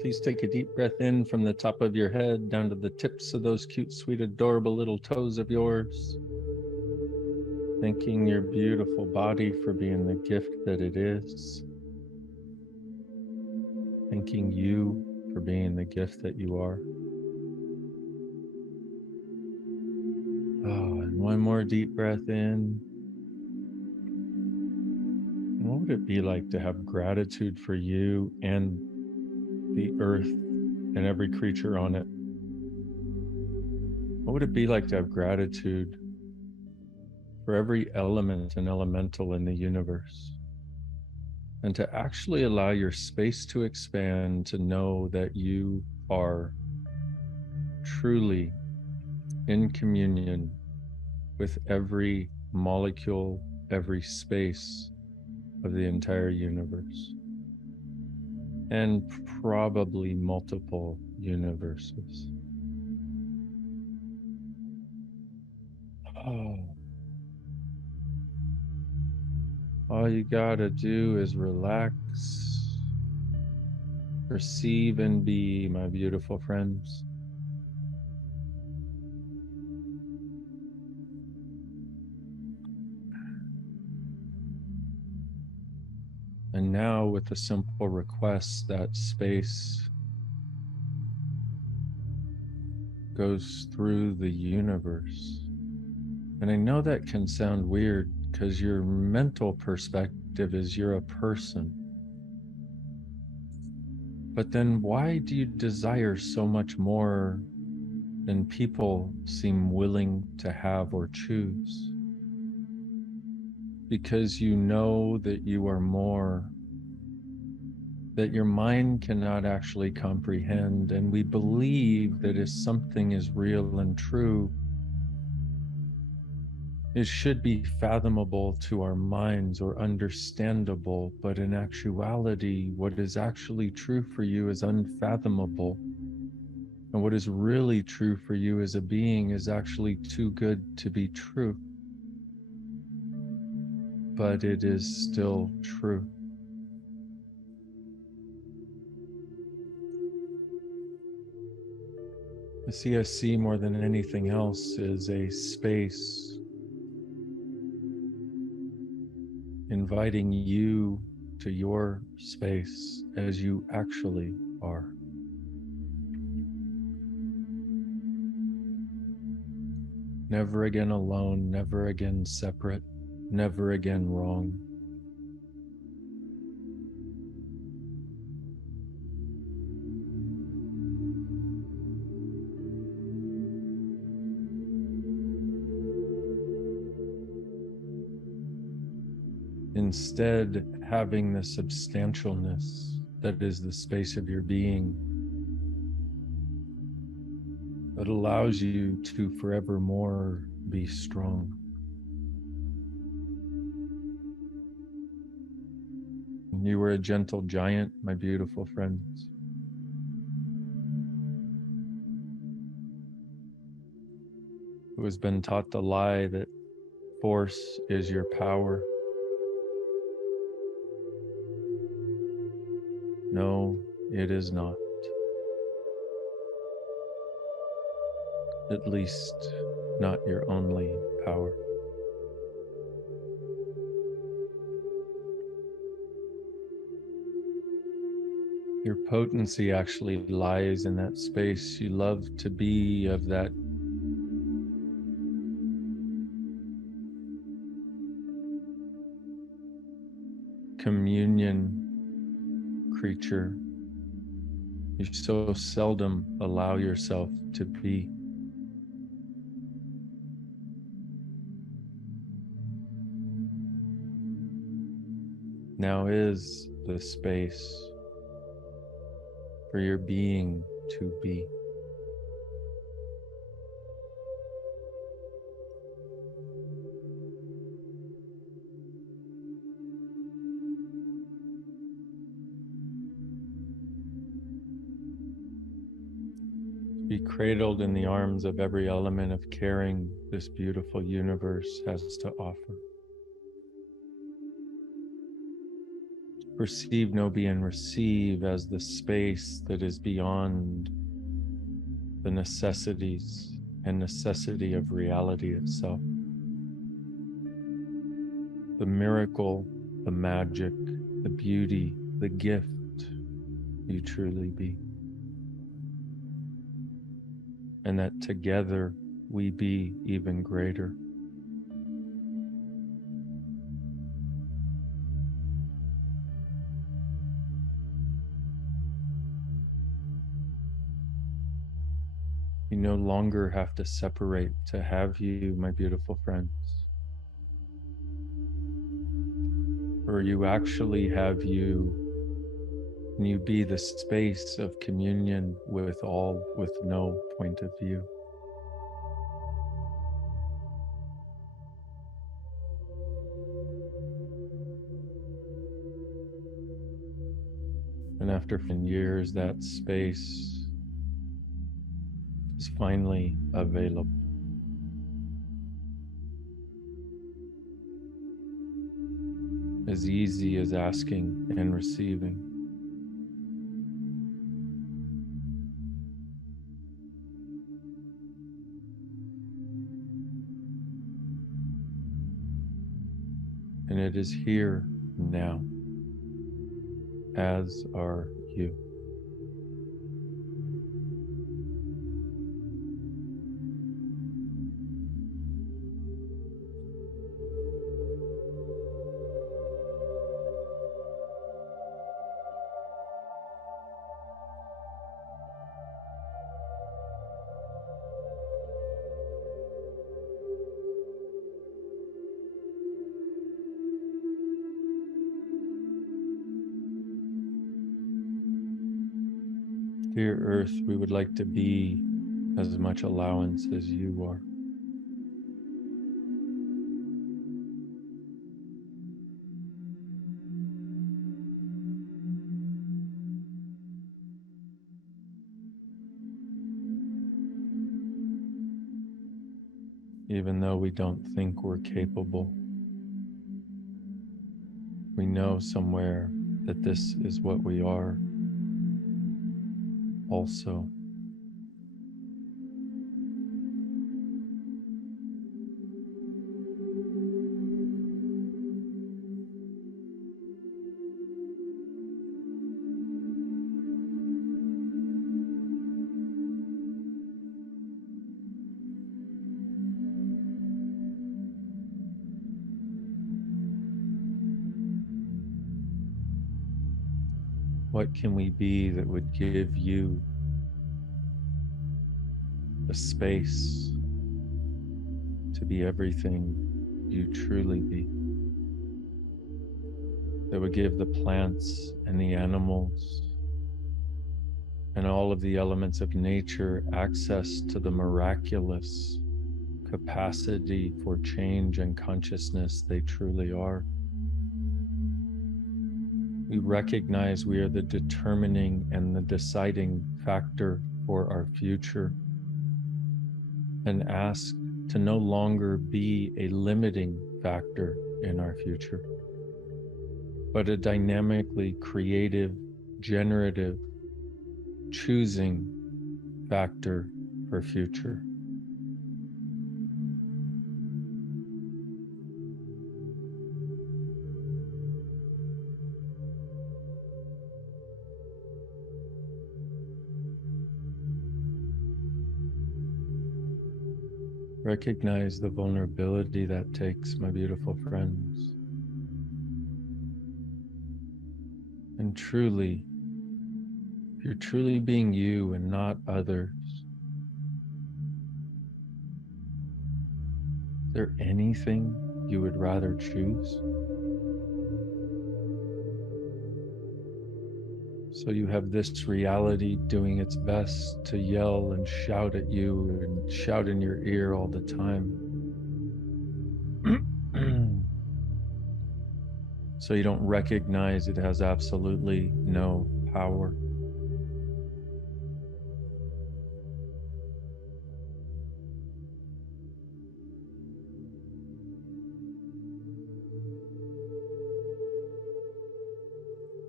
Please take a deep breath in from the top of your head down to the tips of those cute, sweet, adorable little toes of yours. Thanking your beautiful body for being the gift that it is. Thanking you for being the gift that you are. Oh, and one more deep breath in. And what would it be like to have gratitude for you and the earth and every creature on it? What would it be like to have gratitude for every element and elemental in the universe? And to actually allow your space to expand, to know that you are truly in communion with every molecule, every space of the entire universe, and probably multiple universes. Oh. All you gotta do is relax, perceive and be, my beautiful friends. And now, with a simple request, that space goes through the universe. And I know that can sound weird because your mental perspective is you're a person. But then why do you desire so much more than people seem willing to have or choose? Because you know that you are more, that your mind cannot actually comprehend. And we believe that if something is real and true, it should be fathomable to our minds or understandable, but in actuality, what is actually true for you is unfathomable. And what is really true for you as a being is actually too good to be true. But it is still true. The CSC, more than anything else, is a space inviting you to your space as you actually are. Never again alone, never again separate, never again wrong. Instead, having the substantialness that is the space of your being that allows you to forevermore be strong. You were a gentle giant, my beautiful friends. Who has been taught the lie that force is your power. No, it is not. At least, not your only power. Your potency actually lies in that space. You love to be of that communion creature you so seldom allow yourself to be. Now is the space for your being to be. Be cradled in the arms of every element of caring this beautiful universe has to offer. perceive, know, be, and receive as the space that is beyond the necessities and necessity of reality itself. The miracle, the magic, the beauty, the gift you truly be. And that together we be even greater. You no longer have to separate to have you, my beautiful friends. Or you actually have you, and you be the space of communion with all, with no point of view. And after years, that space is finally available. As easy as asking and receiving. And it is here now, as are you. Dear Earth, we would like to be as much allowance as you are. Even though we don't think we're capable, we know somewhere that this is what we are also. What can we be that would give you the space to be everything you truly be? That would give the plants and the animals and all of the elements of nature access to the miraculous capacity for change and consciousness they truly are. We recognize we are the determining and the deciding factor for our future, and ask to no longer be a limiting factor in our future, but a dynamically creative, generative, choosing factor for future. Recognize the vulnerability that takes, my beautiful friends. And truly, if you're truly being you and not others, is there anything you would rather choose? So you have this reality doing its best to yell and shout at you and shout in your ear all the time. So you don't recognize it has absolutely no power.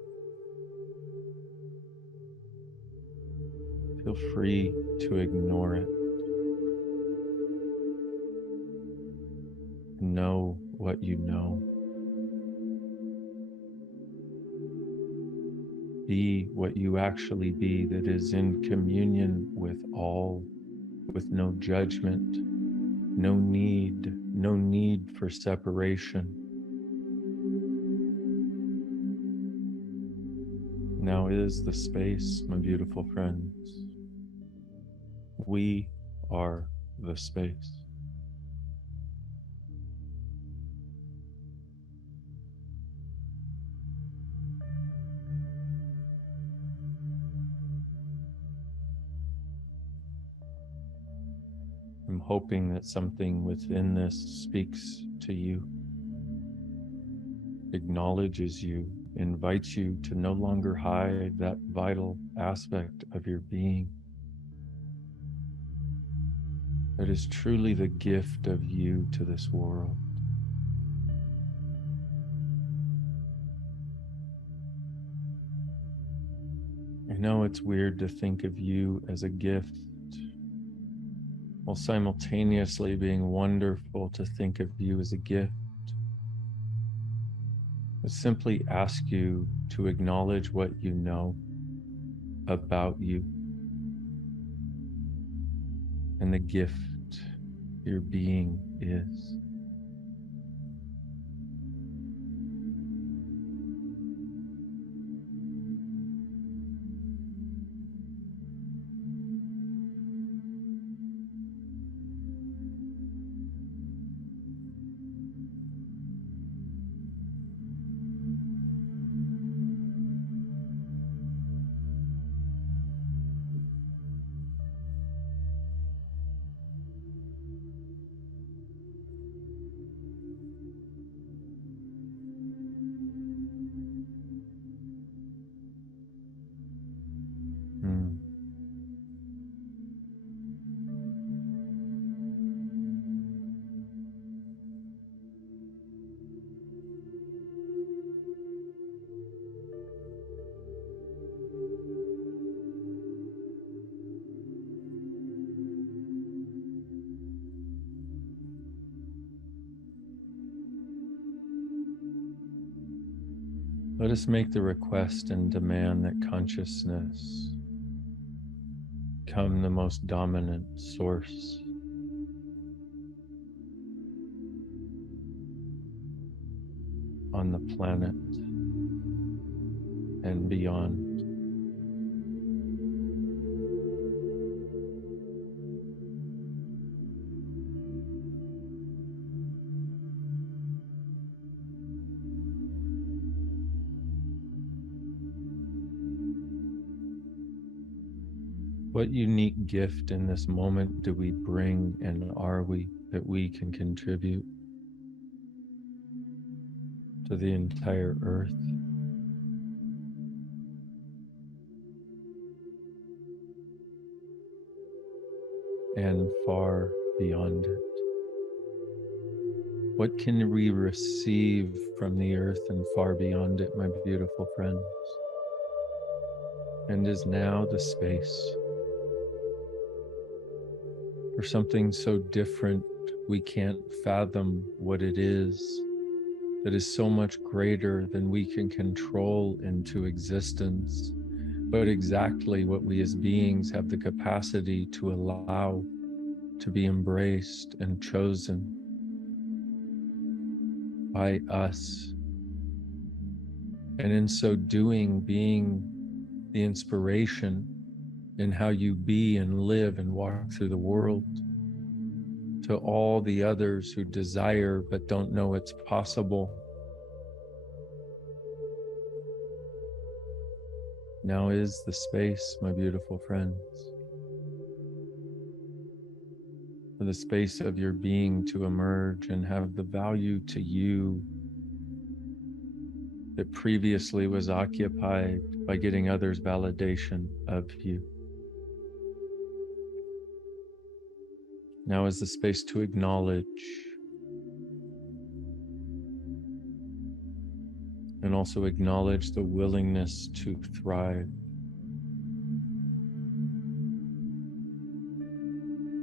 Feel free to ignore it. Know what you know. Be what you actually be, that is in communion with all, with no judgment, no need for separation. Now is the space, my beautiful friends. We are the space. I'm hoping that something within this speaks to you, acknowledges you, invites you to no longer hide that vital aspect of your being that is truly the gift of you to this world. I know it's weird to think of you as a gift, while simultaneously being wonderful to think of you as a gift. I simply ask you to acknowledge what you know about you and the gift your being is. Hmm. Let us make the request and demand that consciousness become the most dominant source on the planet and beyond. What unique gift in this moment do we bring, and are we, that we can contribute to the entire earth? And far beyond it? What can we receive from the earth and far beyond it, my beautiful friends? And is now the space for something so different we can't fathom what it is, that is so much greater than we can control into existence, but exactly what we as beings have the capacity to allow to be embraced and chosen by us. And in so doing, being the inspiration in how you be and live and walk through the world to all the others who desire but don't know it's possible. Now is the space, my beautiful friends, for the space of your being to emerge and have the value to you that previously was occupied by getting others' validation of you. Now is the space to acknowledge and also acknowledge the willingness to thrive.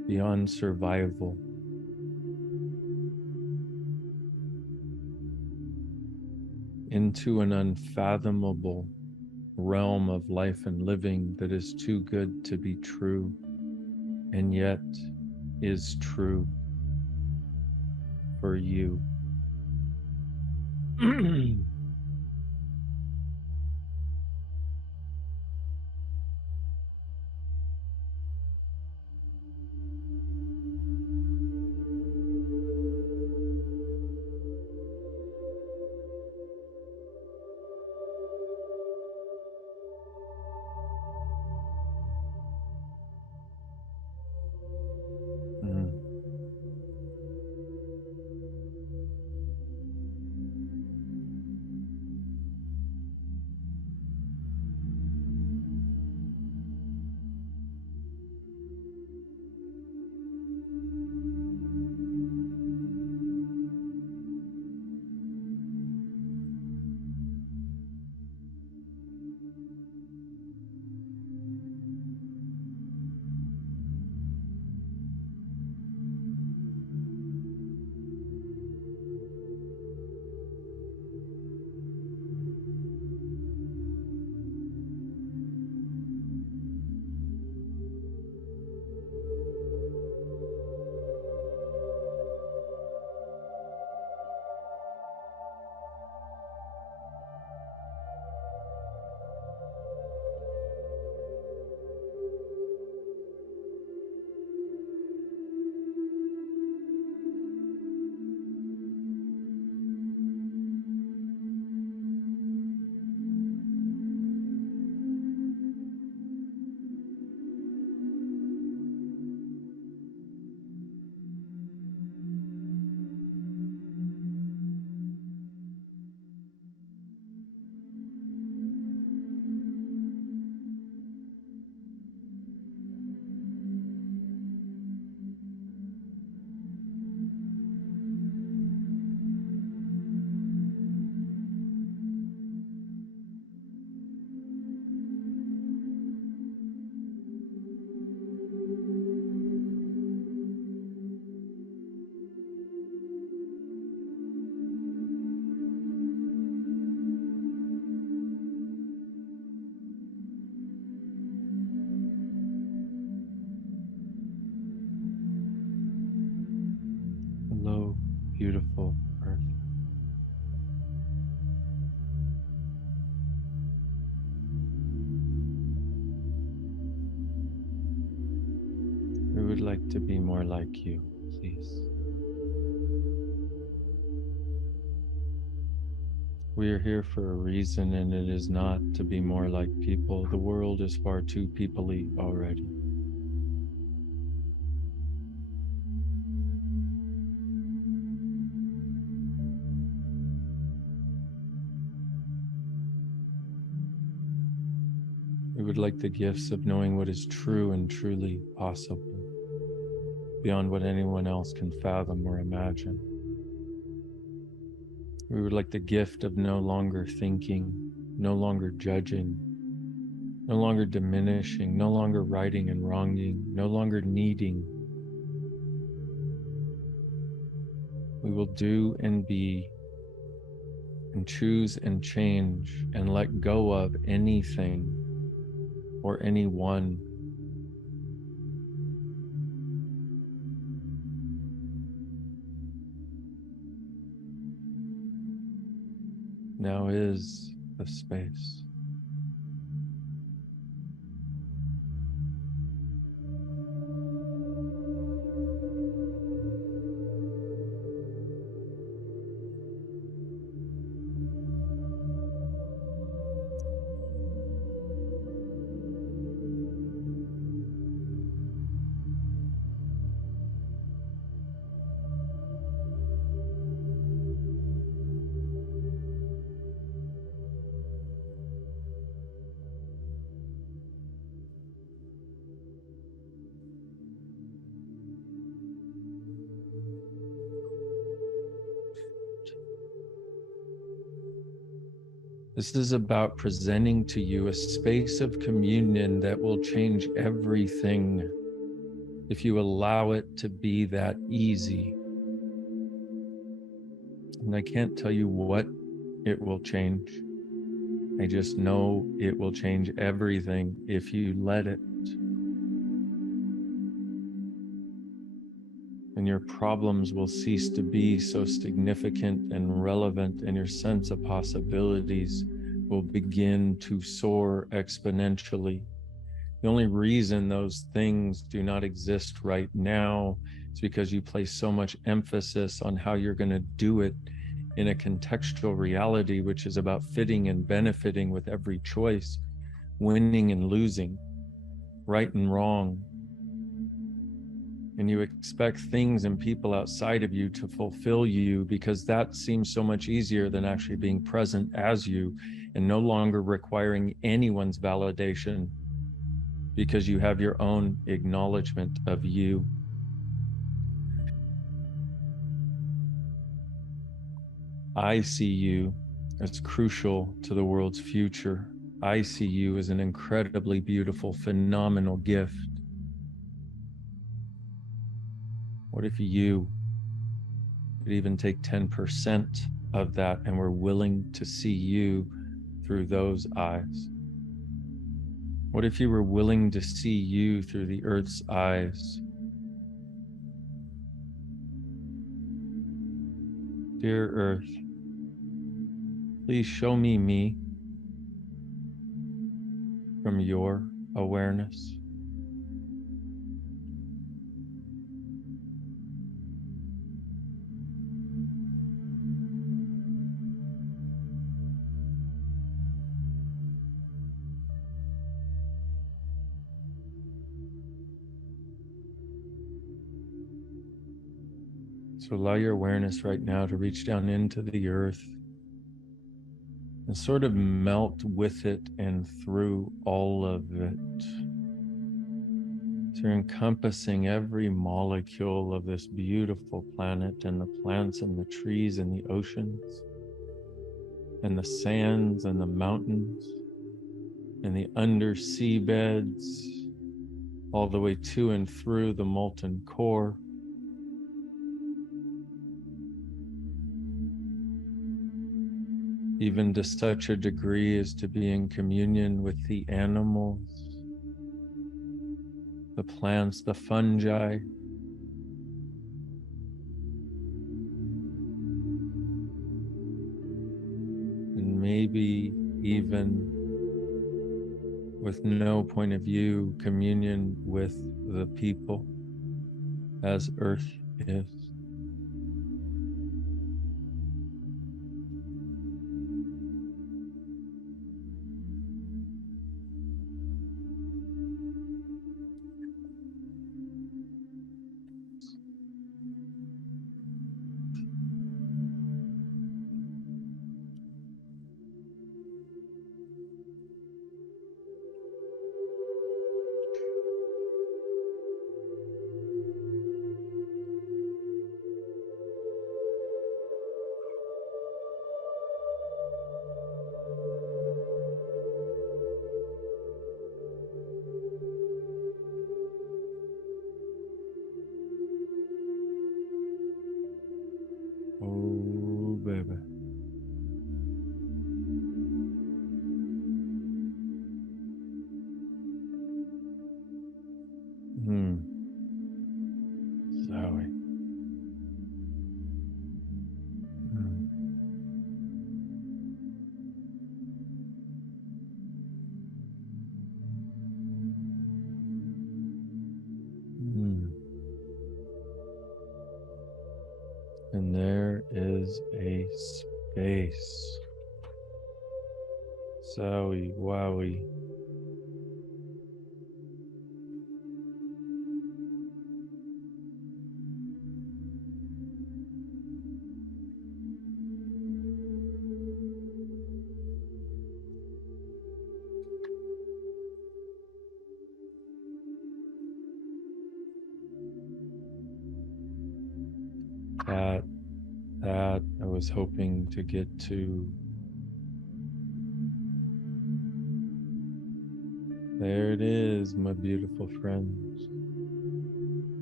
beyond survival, into an unfathomable realm of life and living that is too good to be true, and yet is true for you. Mm. Hello, beautiful Earth. We would like to be more like you, please. We are here for a reason, and it is not to be more like people. The world is far too people-y already. We would like the gifts of knowing what is true and truly possible, beyond what anyone else can fathom or imagine. We would like the gift of no longer thinking, no longer judging, no longer diminishing, no longer righting and wronging, no longer needing. We will do and be and choose and change and let go of anything or anyone. Now is the space. This is about presenting to you a space of communion that will change everything if you allow it to be that easy. And I can't tell you what it will change. I just know it will change everything if you let it. And your problems will cease to be so significant and relevant, and your sense of possibilities will begin to soar exponentially. The only reason those things do not exist right now is because you place so much emphasis on how you're going to do it in a contextual reality, which is about fitting and benefiting with every choice, winning and losing, right and wrong. And you expect things and people outside of you to fulfill you because that seems so much easier than actually being present as you and no longer requiring anyone's validation, because you have your own acknowledgement of you. I see you as crucial to the world's future. I see you as an incredibly beautiful, phenomenal gift. What if you could even take 10% of that and were willing to see you through those eyes? What if you were willing to see you through the earth's eyes? Dear Earth, please show me from your awareness. So allow your awareness right now to reach down into the earth and sort of melt with it and through all of it. So you're encompassing every molecule of this beautiful planet, and the plants and the trees and the oceans and the sands and the mountains and the undersea beds, all the way to and through the molten core. Even to such a degree as to be in communion with the animals, the plants, the fungi, and maybe even with no point of view, communion with the people as Earth is. Oh, baby. Zoe. And there is a space. Zowie, wowie. That I was hoping to get to. There it is, my beautiful friends.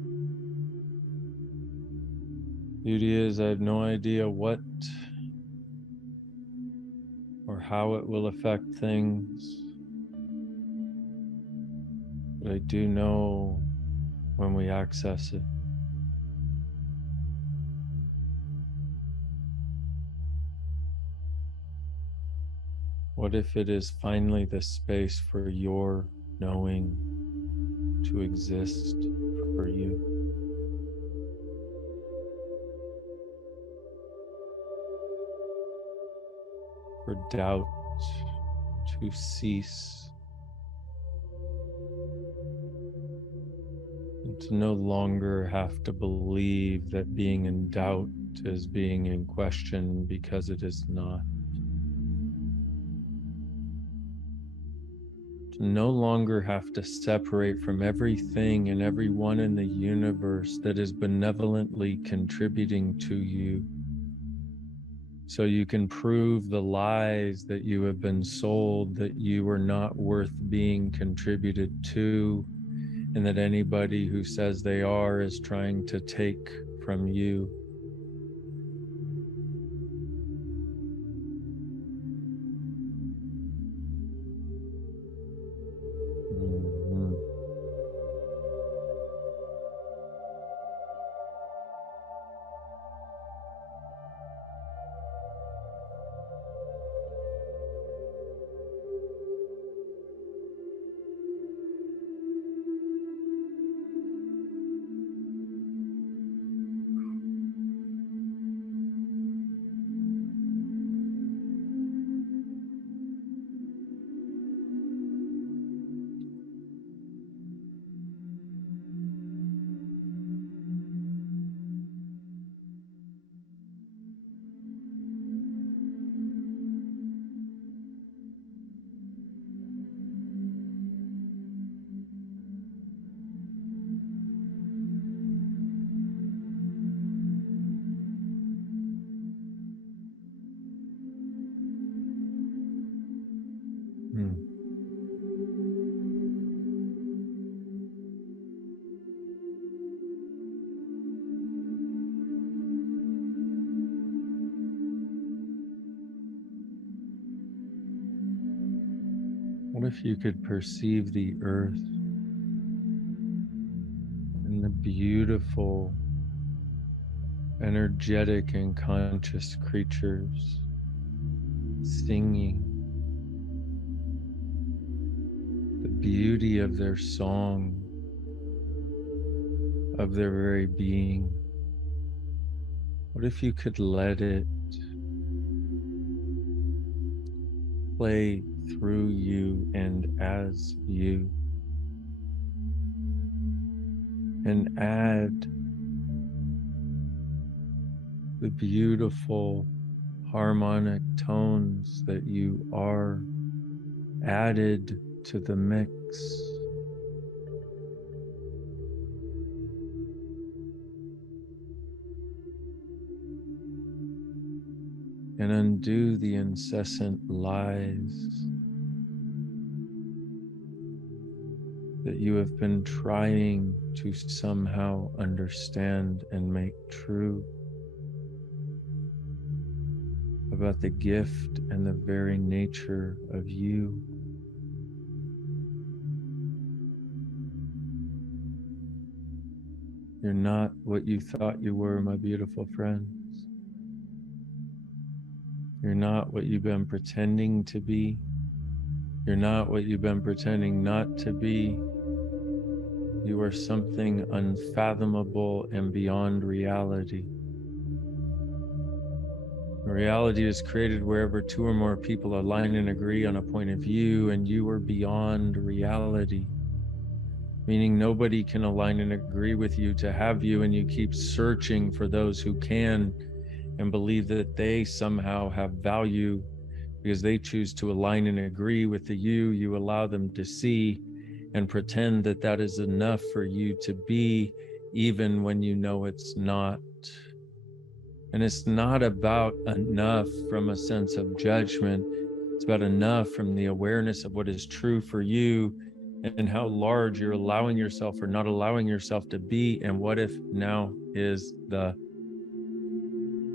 Beauty is, I have no idea what or how it will affect things, but I do know when we access it. What if it is finally the space for your knowing to exist for you? For doubt to cease, and to no longer have to believe that being in doubt is being in question, because it is not. To no longer have to separate from everything and everyone in the universe that is benevolently contributing to you, so you can prove the lies that you have been sold, that you are not worth being contributed to, and that anybody who says they are is trying to take from you. Mhm. Hmm. What if you could perceive the earth and the beautiful, energetic, and conscious creatures singing, the beauty of their song, of their very being? What if you could let it play through you and as you, and add the beautiful harmonic tones that you are added to the mix, and undo the incessant lies that you have been trying to somehow understand and make true about the gift and the very nature of you. You're not what you thought you were, my beautiful friends. You're not what you've been pretending to be. You're not what you've been pretending not to be. You are something unfathomable and beyond reality. Reality is created wherever two or more people align and agree on a point of view, and you are beyond reality, meaning nobody can align and agree with you to have you, and you keep searching for those who can and believe that they somehow have value because they choose to align and agree with the you allow them to see, and pretend that that is enough for you to be, even when you know it's not. And it's not about enough from a sense of judgment. It's about enough from the awareness of what is true for you, and how large you're allowing yourself or not allowing yourself to be. And what if now is the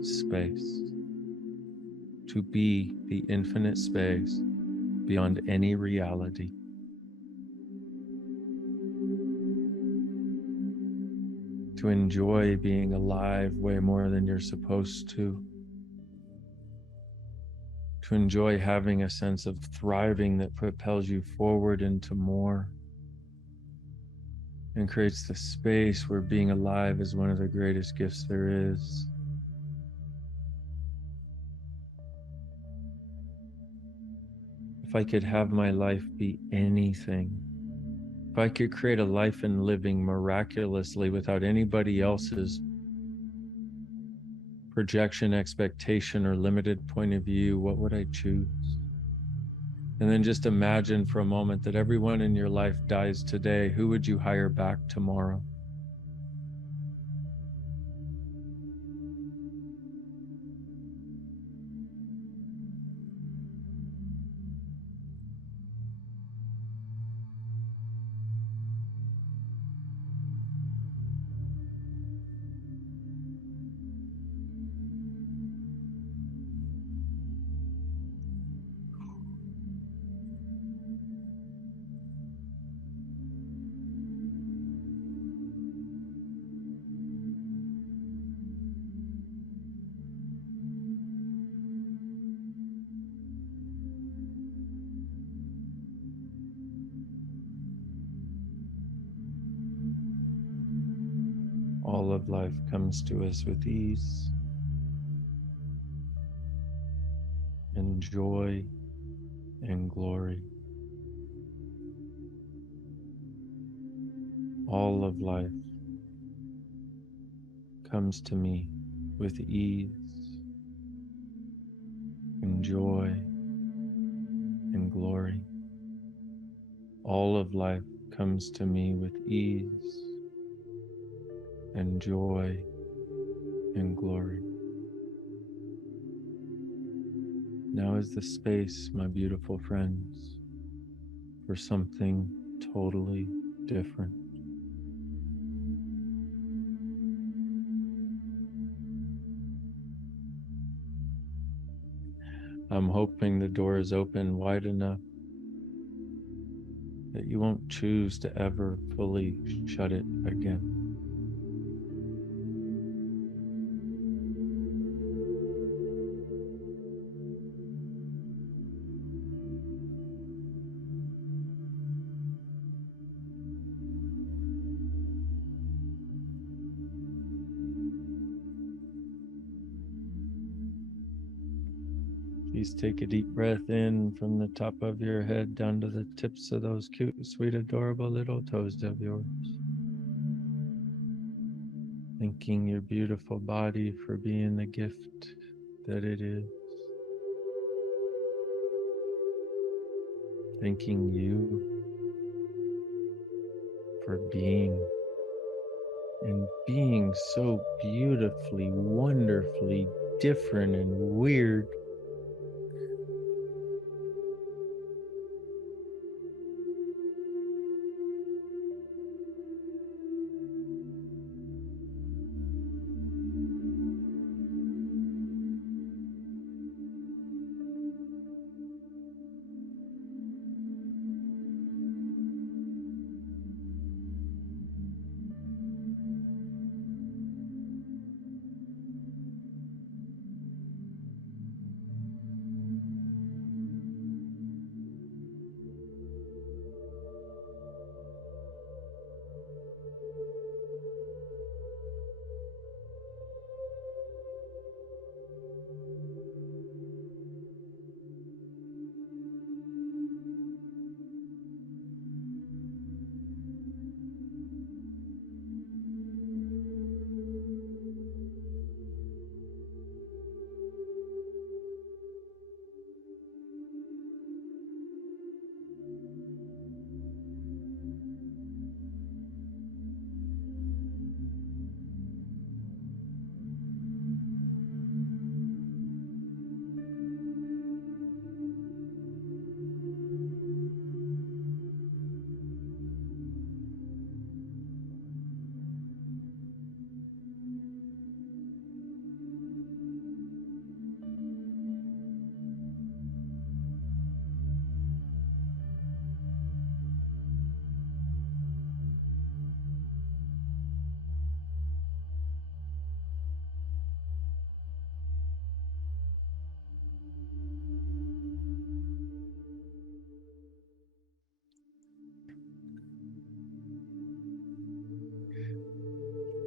space, to be the infinite space beyond any reality. To enjoy being alive way more than you're supposed to. To enjoy having a sense of thriving that propels you forward into more and creates the space where being alive is one of the greatest gifts there is. If I could have my life be anything, if I could create a life and living miraculously without anybody else's projection, expectation, or limited point of view, what would I choose? And then just imagine for a moment that everyone in your life dies today. Who would you hire back tomorrow? All of life comes to us with ease and joy and glory. All of life comes to me with ease and joy and glory. All of life comes to me with ease and joy and glory. Now is the space, my beautiful friends, for something totally different. I'm hoping the door is open wide enough that you won't choose to ever fully shut it again. Please take a deep breath in from the top of your head down to the tips of those cute, sweet, adorable little toes of yours. Thanking your beautiful body for being the gift that it is. Thanking you for being and being so beautifully, wonderfully different and weird.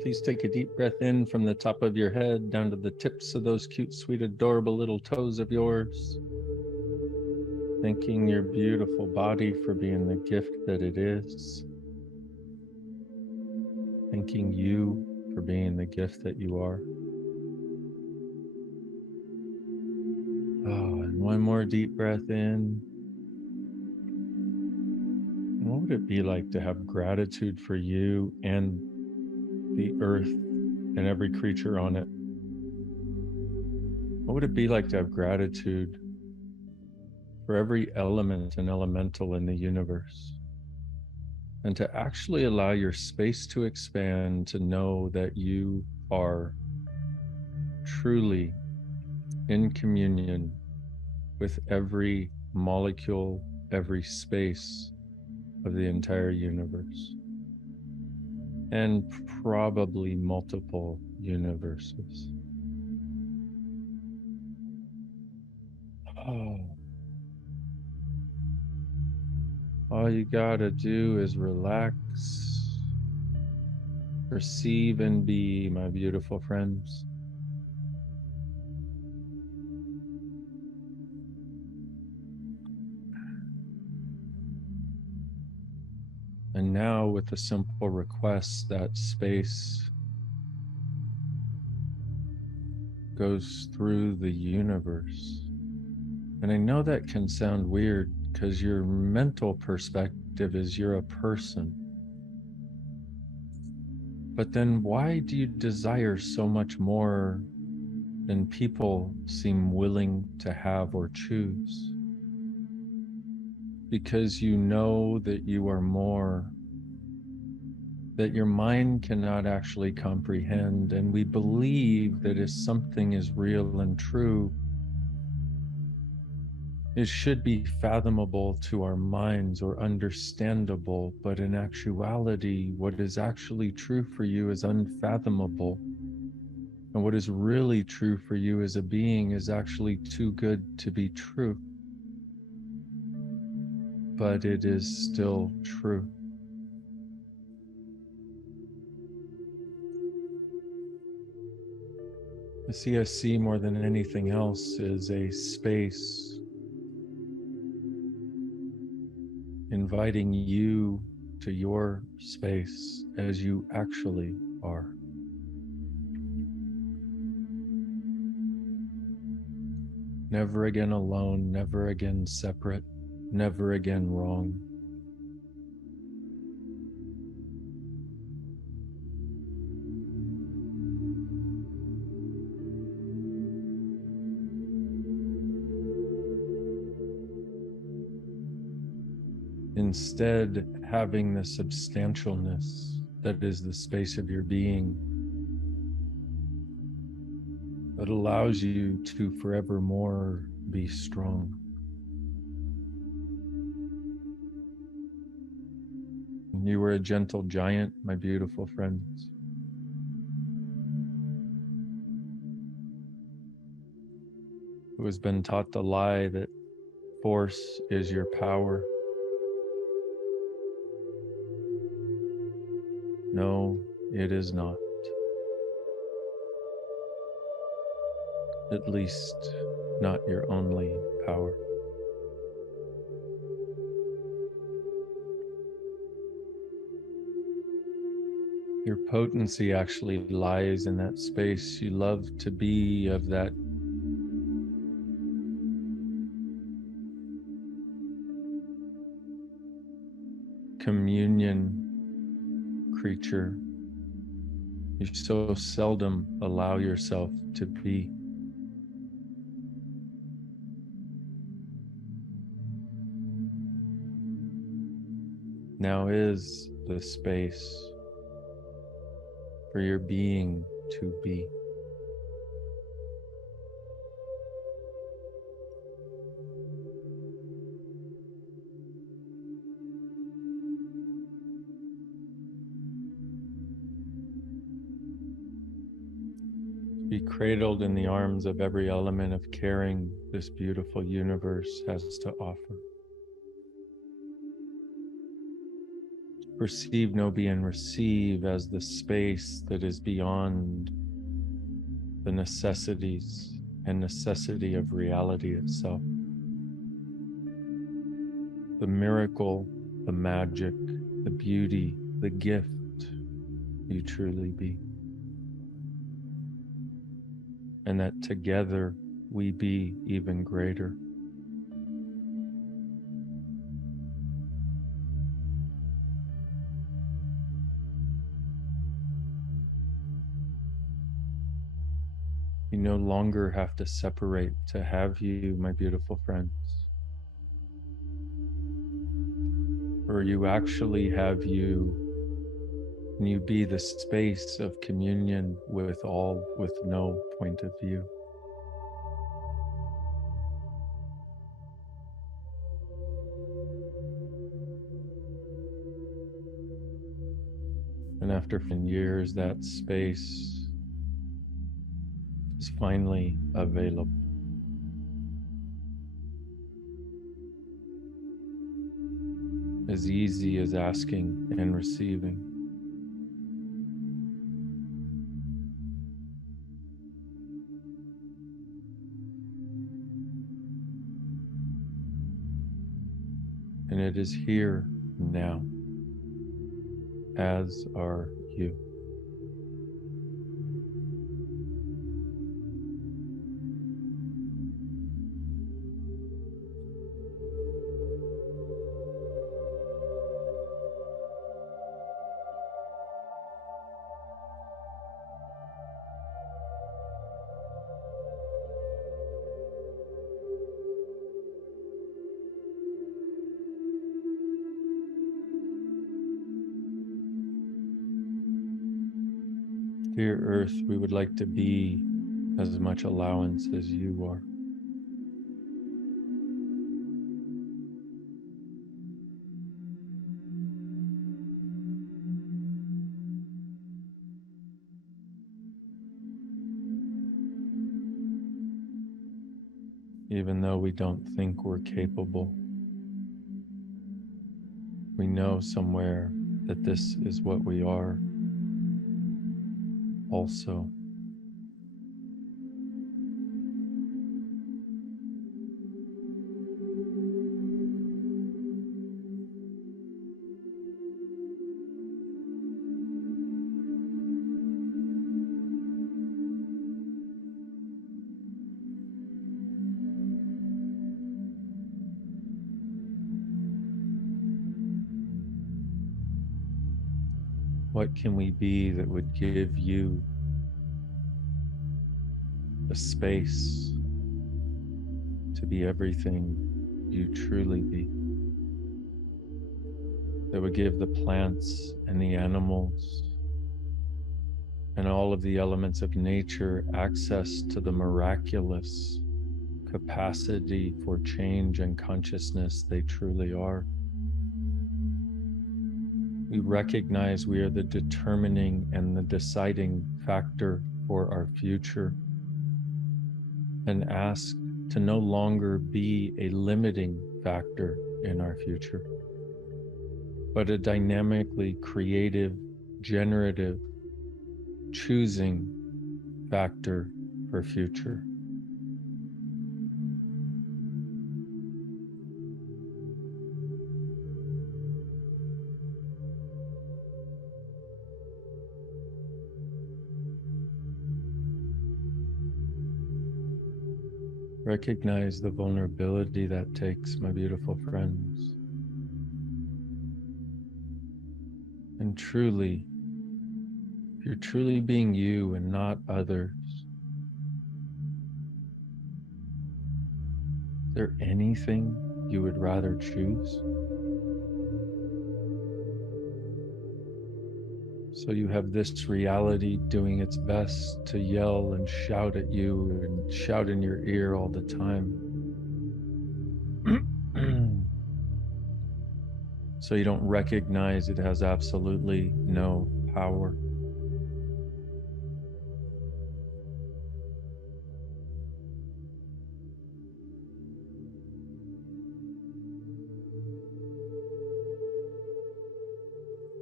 Please take a deep breath in from the top of your head down to the tips of those cute, sweet, adorable little toes of yours. Thanking your beautiful body for being the gift that it is. Thanking you for being the gift that you are. Oh, and one more deep breath in. And what would it be like to have gratitude for you and the earth and every creature on it? What would it be like to have gratitude for every element and elemental in the universe? And to actually allow your space to expand, to know that you are truly in communion with every molecule, every space of the entire universe, and probably multiple universes. Oh. All you gotta do is relax, receive and be, my beautiful friends. And now, with a simple request, that space goes through the universe. And I know that can sound weird because your mental perspective is you're a person. But then why do you desire so much more than people seem willing to have or choose? Because you know that you are more, that your mind cannot actually comprehend. And we believe that if something is real and true, it should be fathomable to our minds or understandable, but in actuality, what is actually true for you is unfathomable. And what is really true for you as a being is actually too good to be true. But it is still true. The CSC, more than anything else, is a space inviting you to your space as you actually are. Never again alone, never again separate, never again wrong. Instead, having the substantialness that is the space of your being that allows you to forevermore be strong. You were a gentle giant, my beautiful friends. Who has been taught the lie that force is your power. No, it is not. At least, not your only power. Your potency actually lies in that space. You love to be of that communion creature. You so seldom allow yourself to be. Now is the space for your being to be. Be cradled in the arms of every element of caring this beautiful universe has to offer. Perceive, know, be, and receive as the space that is beyond the necessities and necessity of reality itself. The miracle, the magic, the beauty, the gift you truly be. And that together we be even greater. You no longer have to separate to have you, my beautiful friends. Or you actually have you, and you be the space of communion with all, with no point of view. And after years, that space is finally available. As easy as asking and receiving. And it is here now, as are you. Dear Earth, we would like to be as much allowance as you are. Even though we don't think we're capable, we know somewhere that this is what we are also. What can we be that would give you the space to be everything you truly be? That would give the plants and the animals and all of the elements of nature access to the miraculous capacity for change and consciousness they truly are. We recognize we are the determining and the deciding factor for our future, and ask to no longer be a limiting factor in our future, but a dynamically creative, generative, choosing factor for future. Recognize the vulnerability that takes, my beautiful friends. And truly, if you're truly being you and not others, is there anything you would rather choose? So you have this reality doing its best to yell and shout at you and shout in your ear all the time. So you don't recognize it has absolutely no power.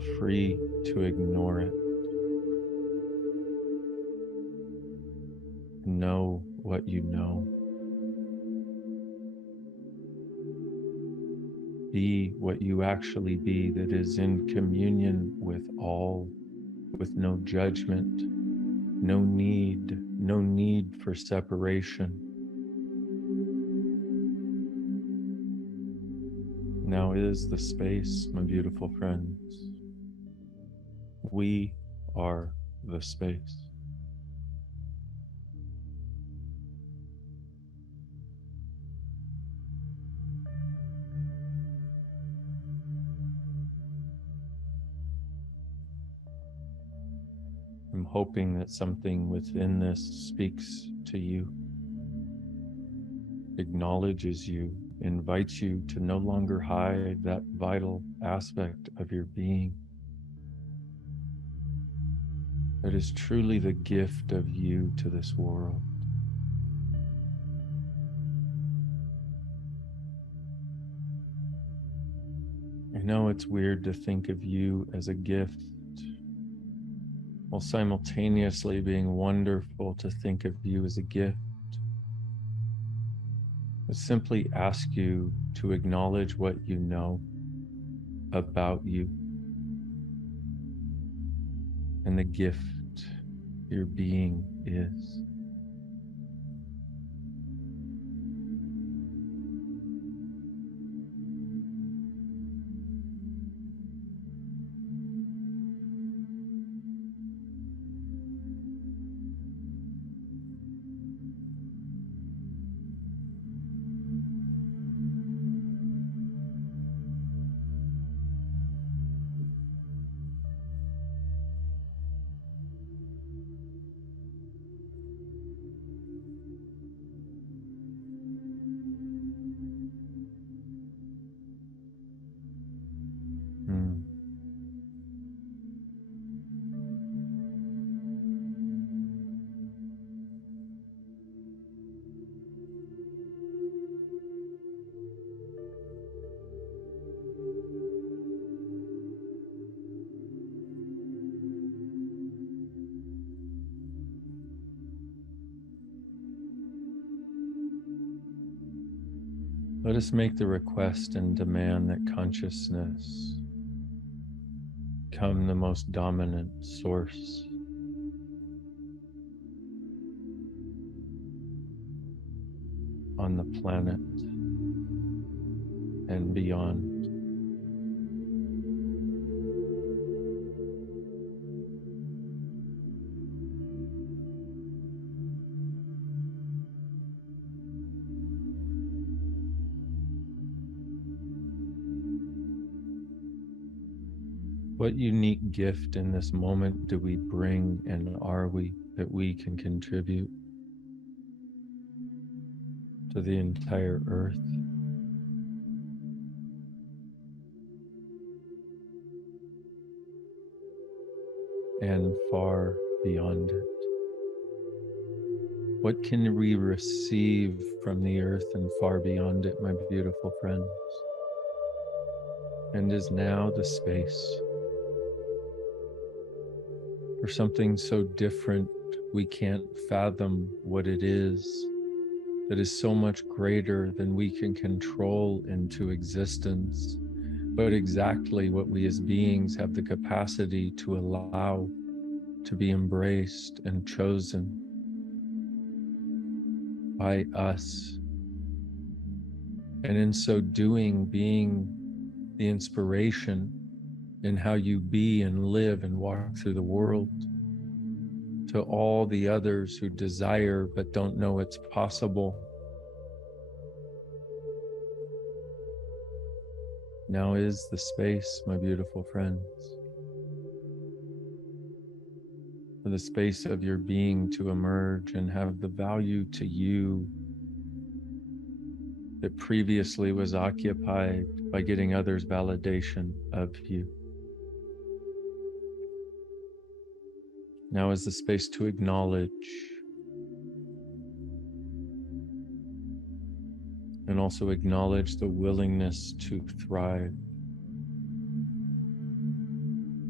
free to ignore it. Know what you know. Be what you actually be, that is in communion with all, with no judgment, no need for separation. Now is the space, my beautiful friends. We are the space. I'm hoping that something within this speaks to you, acknowledges you, invites you to no longer hide that vital aspect of your being that is truly the gift of you to this world. I know it's weird to think of you as a gift, while simultaneously being wonderful to think of you as a gift. I simply ask you to acknowledge what you know about you and the gift your being is. Mm. Let us make the request and demand that consciousness become the most dominant source on the planet and beyond. What unique gift in this moment do we bring, and are we, that we can contribute to the entire earth? And far beyond it? What can we receive from the earth and far beyond it, my beautiful friends? And is now the space for something so different we can't fathom what it is, that is so much greater than we can control into existence, but exactly what we as beings have the capacity to allow to be embraced and chosen by us. And in so doing, being the inspiration in how you be and live and walk through the world to all the others who desire but don't know it's possible. Now is the space, my beautiful friends, for the space of your being to emerge and have the value to you that previously was occupied by getting others' validation of you. Now is the space to acknowledge and also acknowledge the willingness to thrive.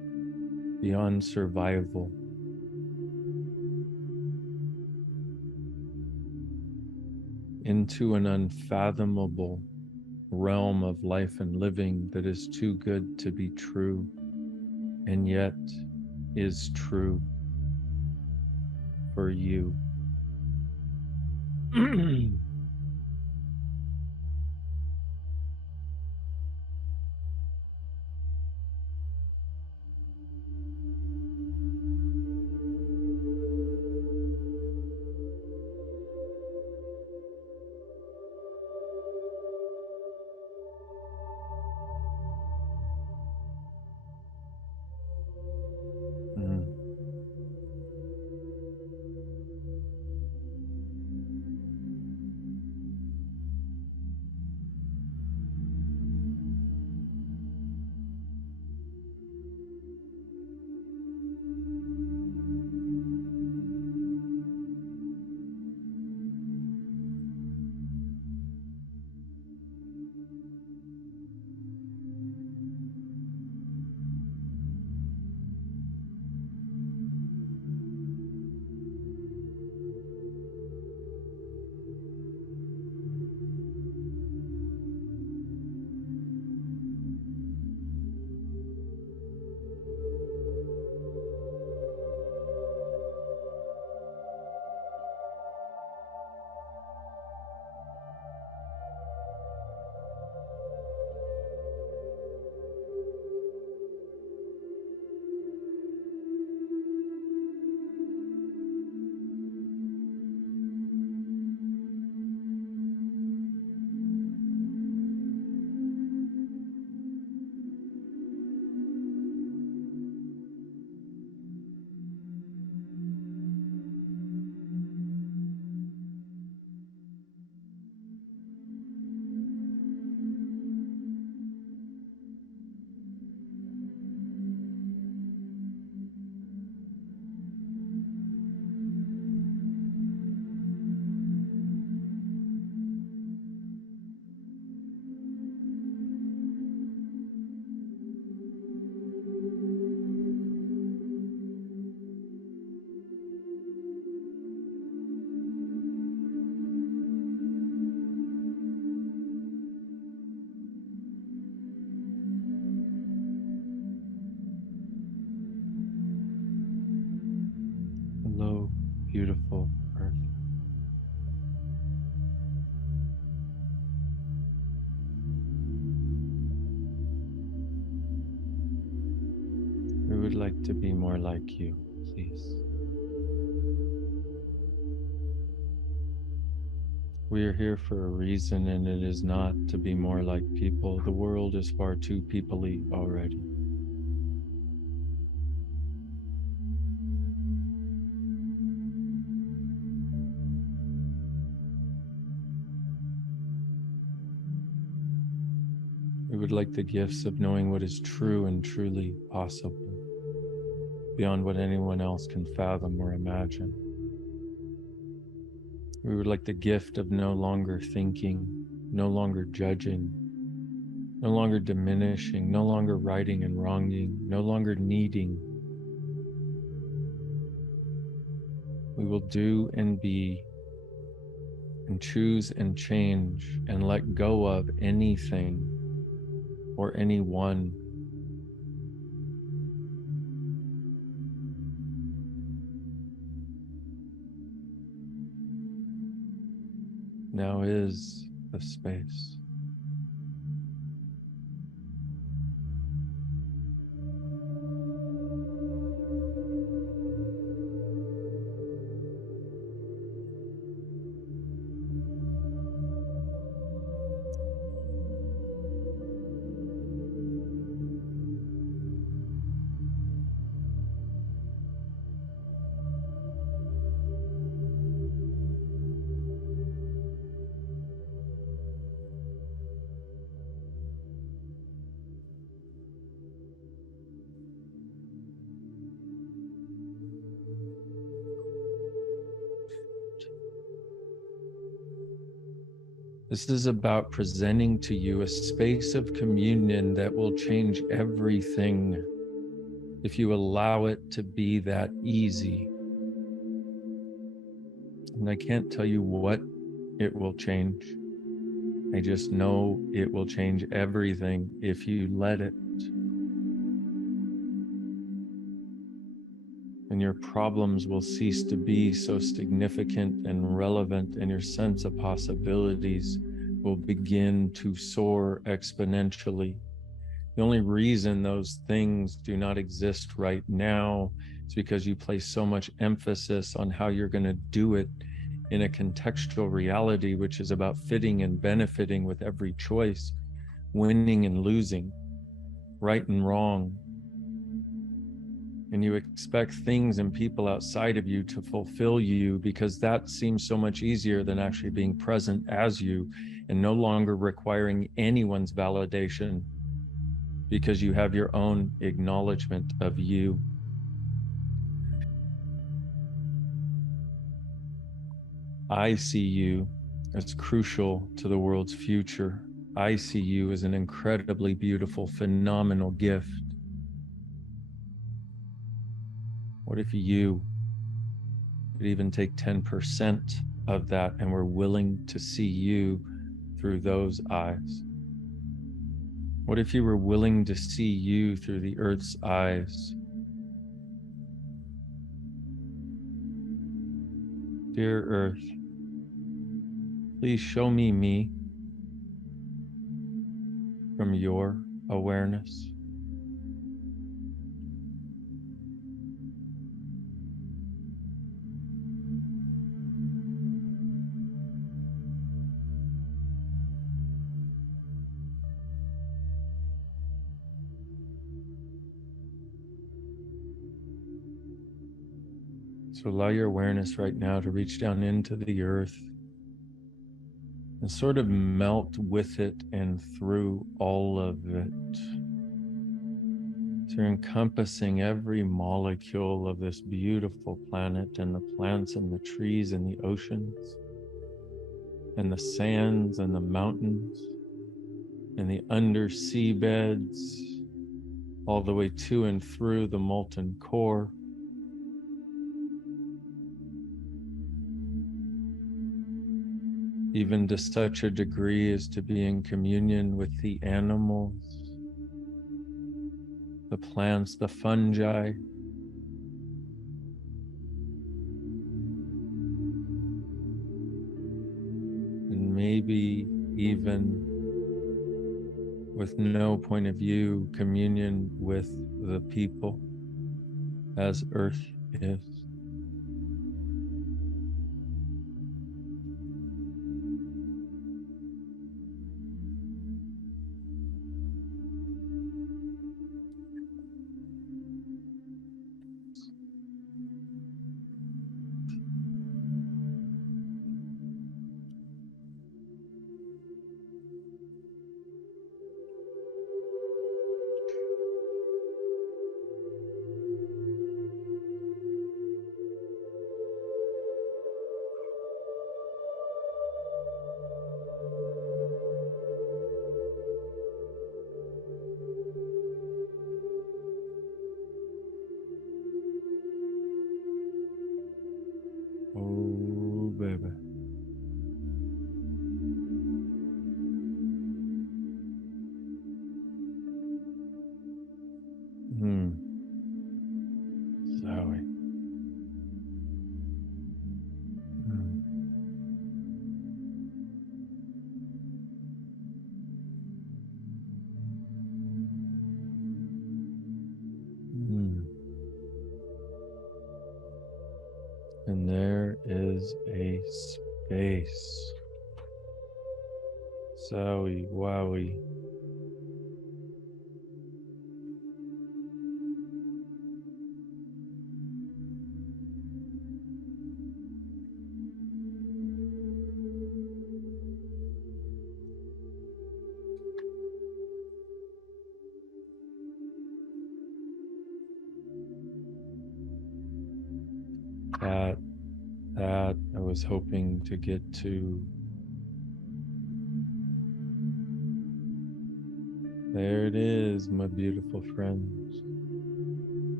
beyond survival, into an unfathomable realm of life and living that is too good to be true, and yet is true for you. Mm. Hello, beautiful Earth. We would like to be more like you, please. We are here for a reason, and it is not to be more like people. The world is far too people-y already. We would like the gifts of knowing what is true and truly possible, beyond what anyone else can fathom or imagine. We would like the gift of no longer thinking, no longer judging, no longer diminishing, no longer righting and wronging, no longer needing. We will do and be and choose and change and let go of anything or anyone. Now is the space. This is about presenting to you a space of communion that will change everything. if you allow it to be that easy. And I can't tell you what it will change. I just know it will change everything if you let it. And your problems will cease to be so significant and relevant, and your sense of possibilities will begin to soar exponentially. The only reason those things do not exist right now is because you place so much emphasis on how you're going to do it in a contextual reality, which is about fitting and benefiting with every choice, winning and losing, right and wrong. And you expect things and people outside of you to fulfill you because that seems so much easier than actually being present as you and no longer requiring anyone's validation because you have your own acknowledgement of you. I see you as crucial to the world's future. I see you as an incredibly beautiful, phenomenal gift. What if you could even take 10% of that and were willing to see you through those eyes? What if you were willing to see you through the earth's eyes? Dear Earth, please show me from your awareness. So allow your awareness right now to reach down into the earth and sort of melt with it and through all of it. So you're encompassing every molecule of this beautiful planet and the plants and the trees and the oceans and the sands and the mountains and the undersea beds, all the way to and through the molten core. Even to such a degree as to be in communion with the animals, the plants, the fungi, and maybe even with no point of view, communion with the people as Earth is. Oh, baby. Zoe. And there is a space. Zowie, wowie. That I was hoping to get to. There it is, my beautiful friends.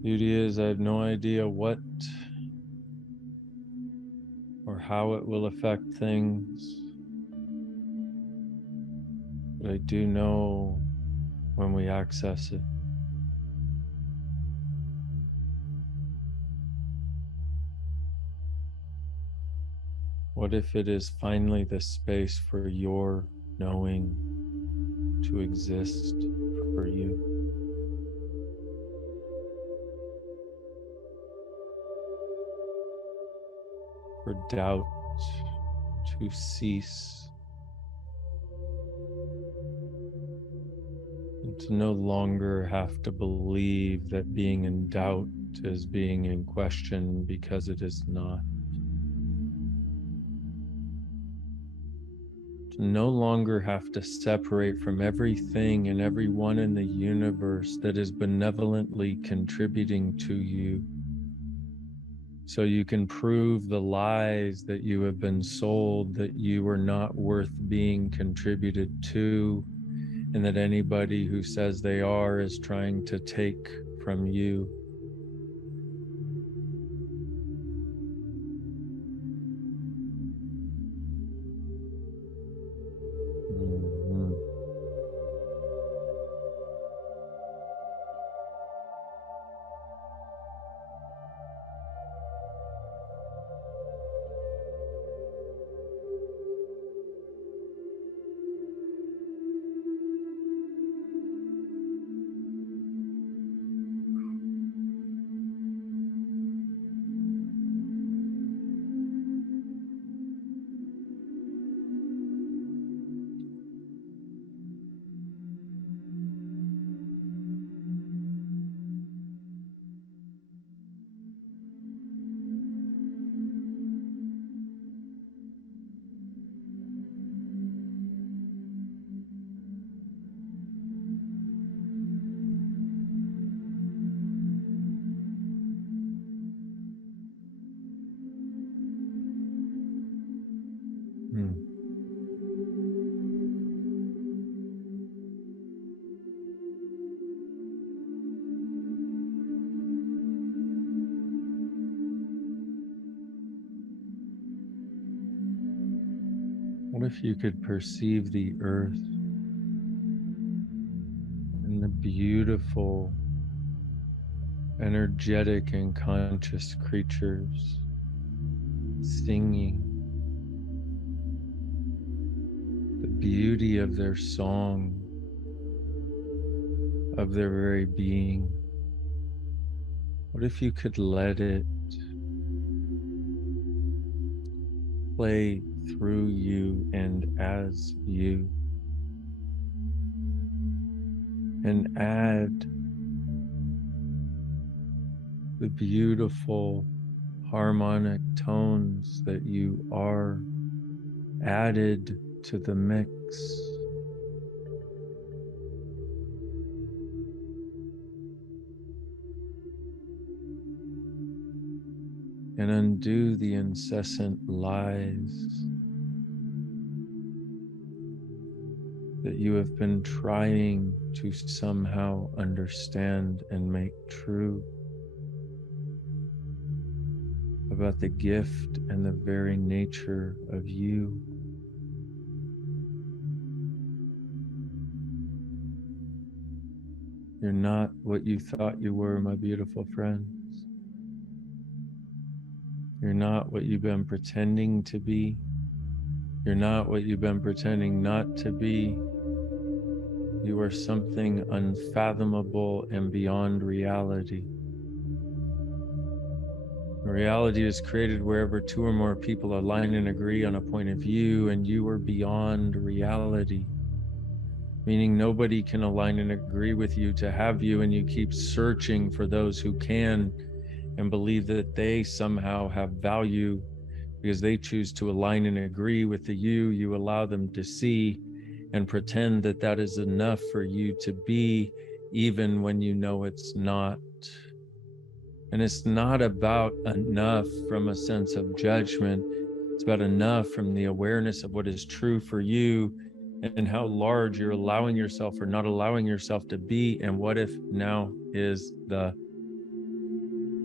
Beauty is, I have no idea what or how it will affect things, but I do know when we access it. What if it is finally the space for your knowing to exist for you? For doubt to cease, and to no longer have to believe that being in doubt is being in question, because it is not. To no longer have to separate from everything and everyone in the universe that is benevolently contributing to you, so you can prove the lies that you have been sold, that you are not worth being contributed to, and that anybody who says they are is trying to take from you. Mhm. Hmm. What if you could perceive the earth and the beautiful, energetic, and conscious creatures singing, the beauty of their song, of their very being? What if you could let it play through you and as you, and add the beautiful harmonic tones that you are added to the mix, and undo the incessant lies that you have been trying to somehow understand and make true about the gift and the very nature of you. You're not what you thought you were, my beautiful friends. You're not what you've been pretending to be. You're not what you've been pretending not to be. You are something unfathomable and beyond reality. Reality is created wherever two or more people align and agree on a point of view, and you are beyond reality, meaning nobody can align and agree with you to have you, and you keep searching for those who can and believe that they somehow have value because they choose to align and agree with the you allow them to see, and pretend that that is enough for you to be, even when you know it's not. And it's not about enough from a sense of judgment. It's about enough from the awareness of what is true for you and how large you're allowing yourself or not allowing yourself to be. And what if now is the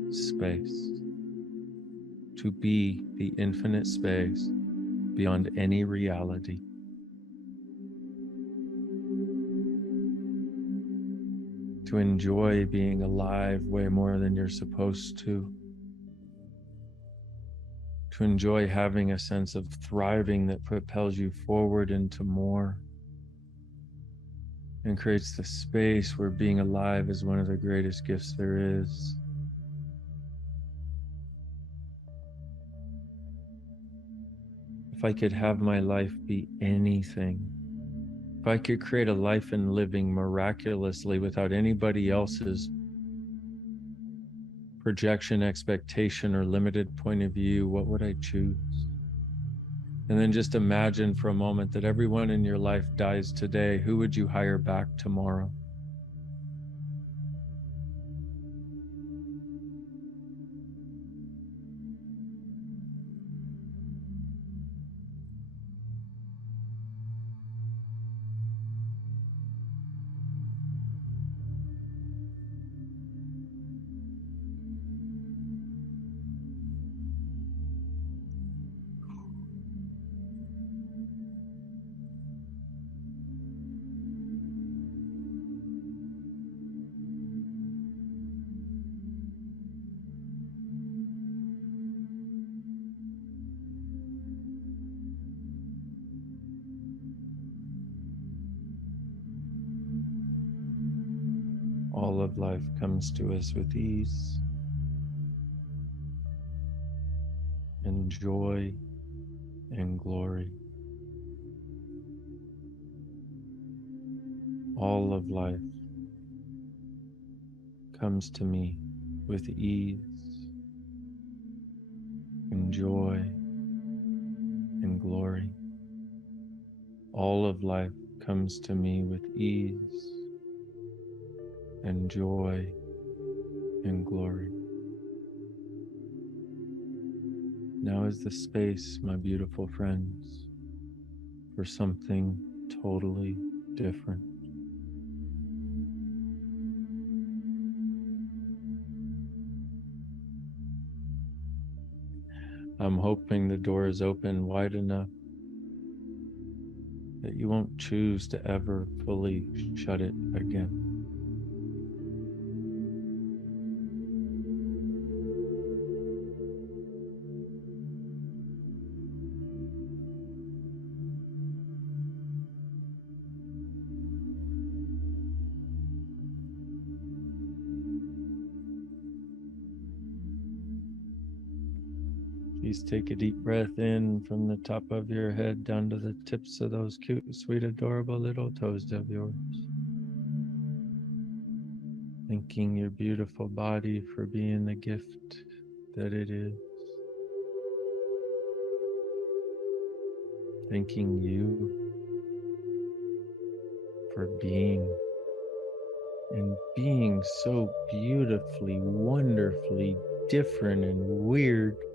space, to be the infinite space beyond any reality. To enjoy being alive way more than you're supposed to enjoy having a sense of thriving that propels you forward into more and creates the space where being alive is one of the greatest gifts there is. If I could have my life be anything, if I could create a life and living miraculously without anybody else's projection, expectation, or limited point of view, what would I choose? And then just imagine for a moment that everyone in your life dies today. Who would you hire back tomorrow? All of life comes to us with ease and joy and glory. All of life comes to me with ease and joy and glory. All of life comes to me with ease and joy and glory. Now is the space, my beautiful friends, for something totally different. I'm hoping the door is open wide enough that you won't choose to ever fully shut it again. Please take a deep breath in from the top of your head down to the tips of those cute, sweet, adorable little toes of yours. Thanking your beautiful body for being the gift that it is. Thanking you for being and being so beautifully, wonderfully different and weird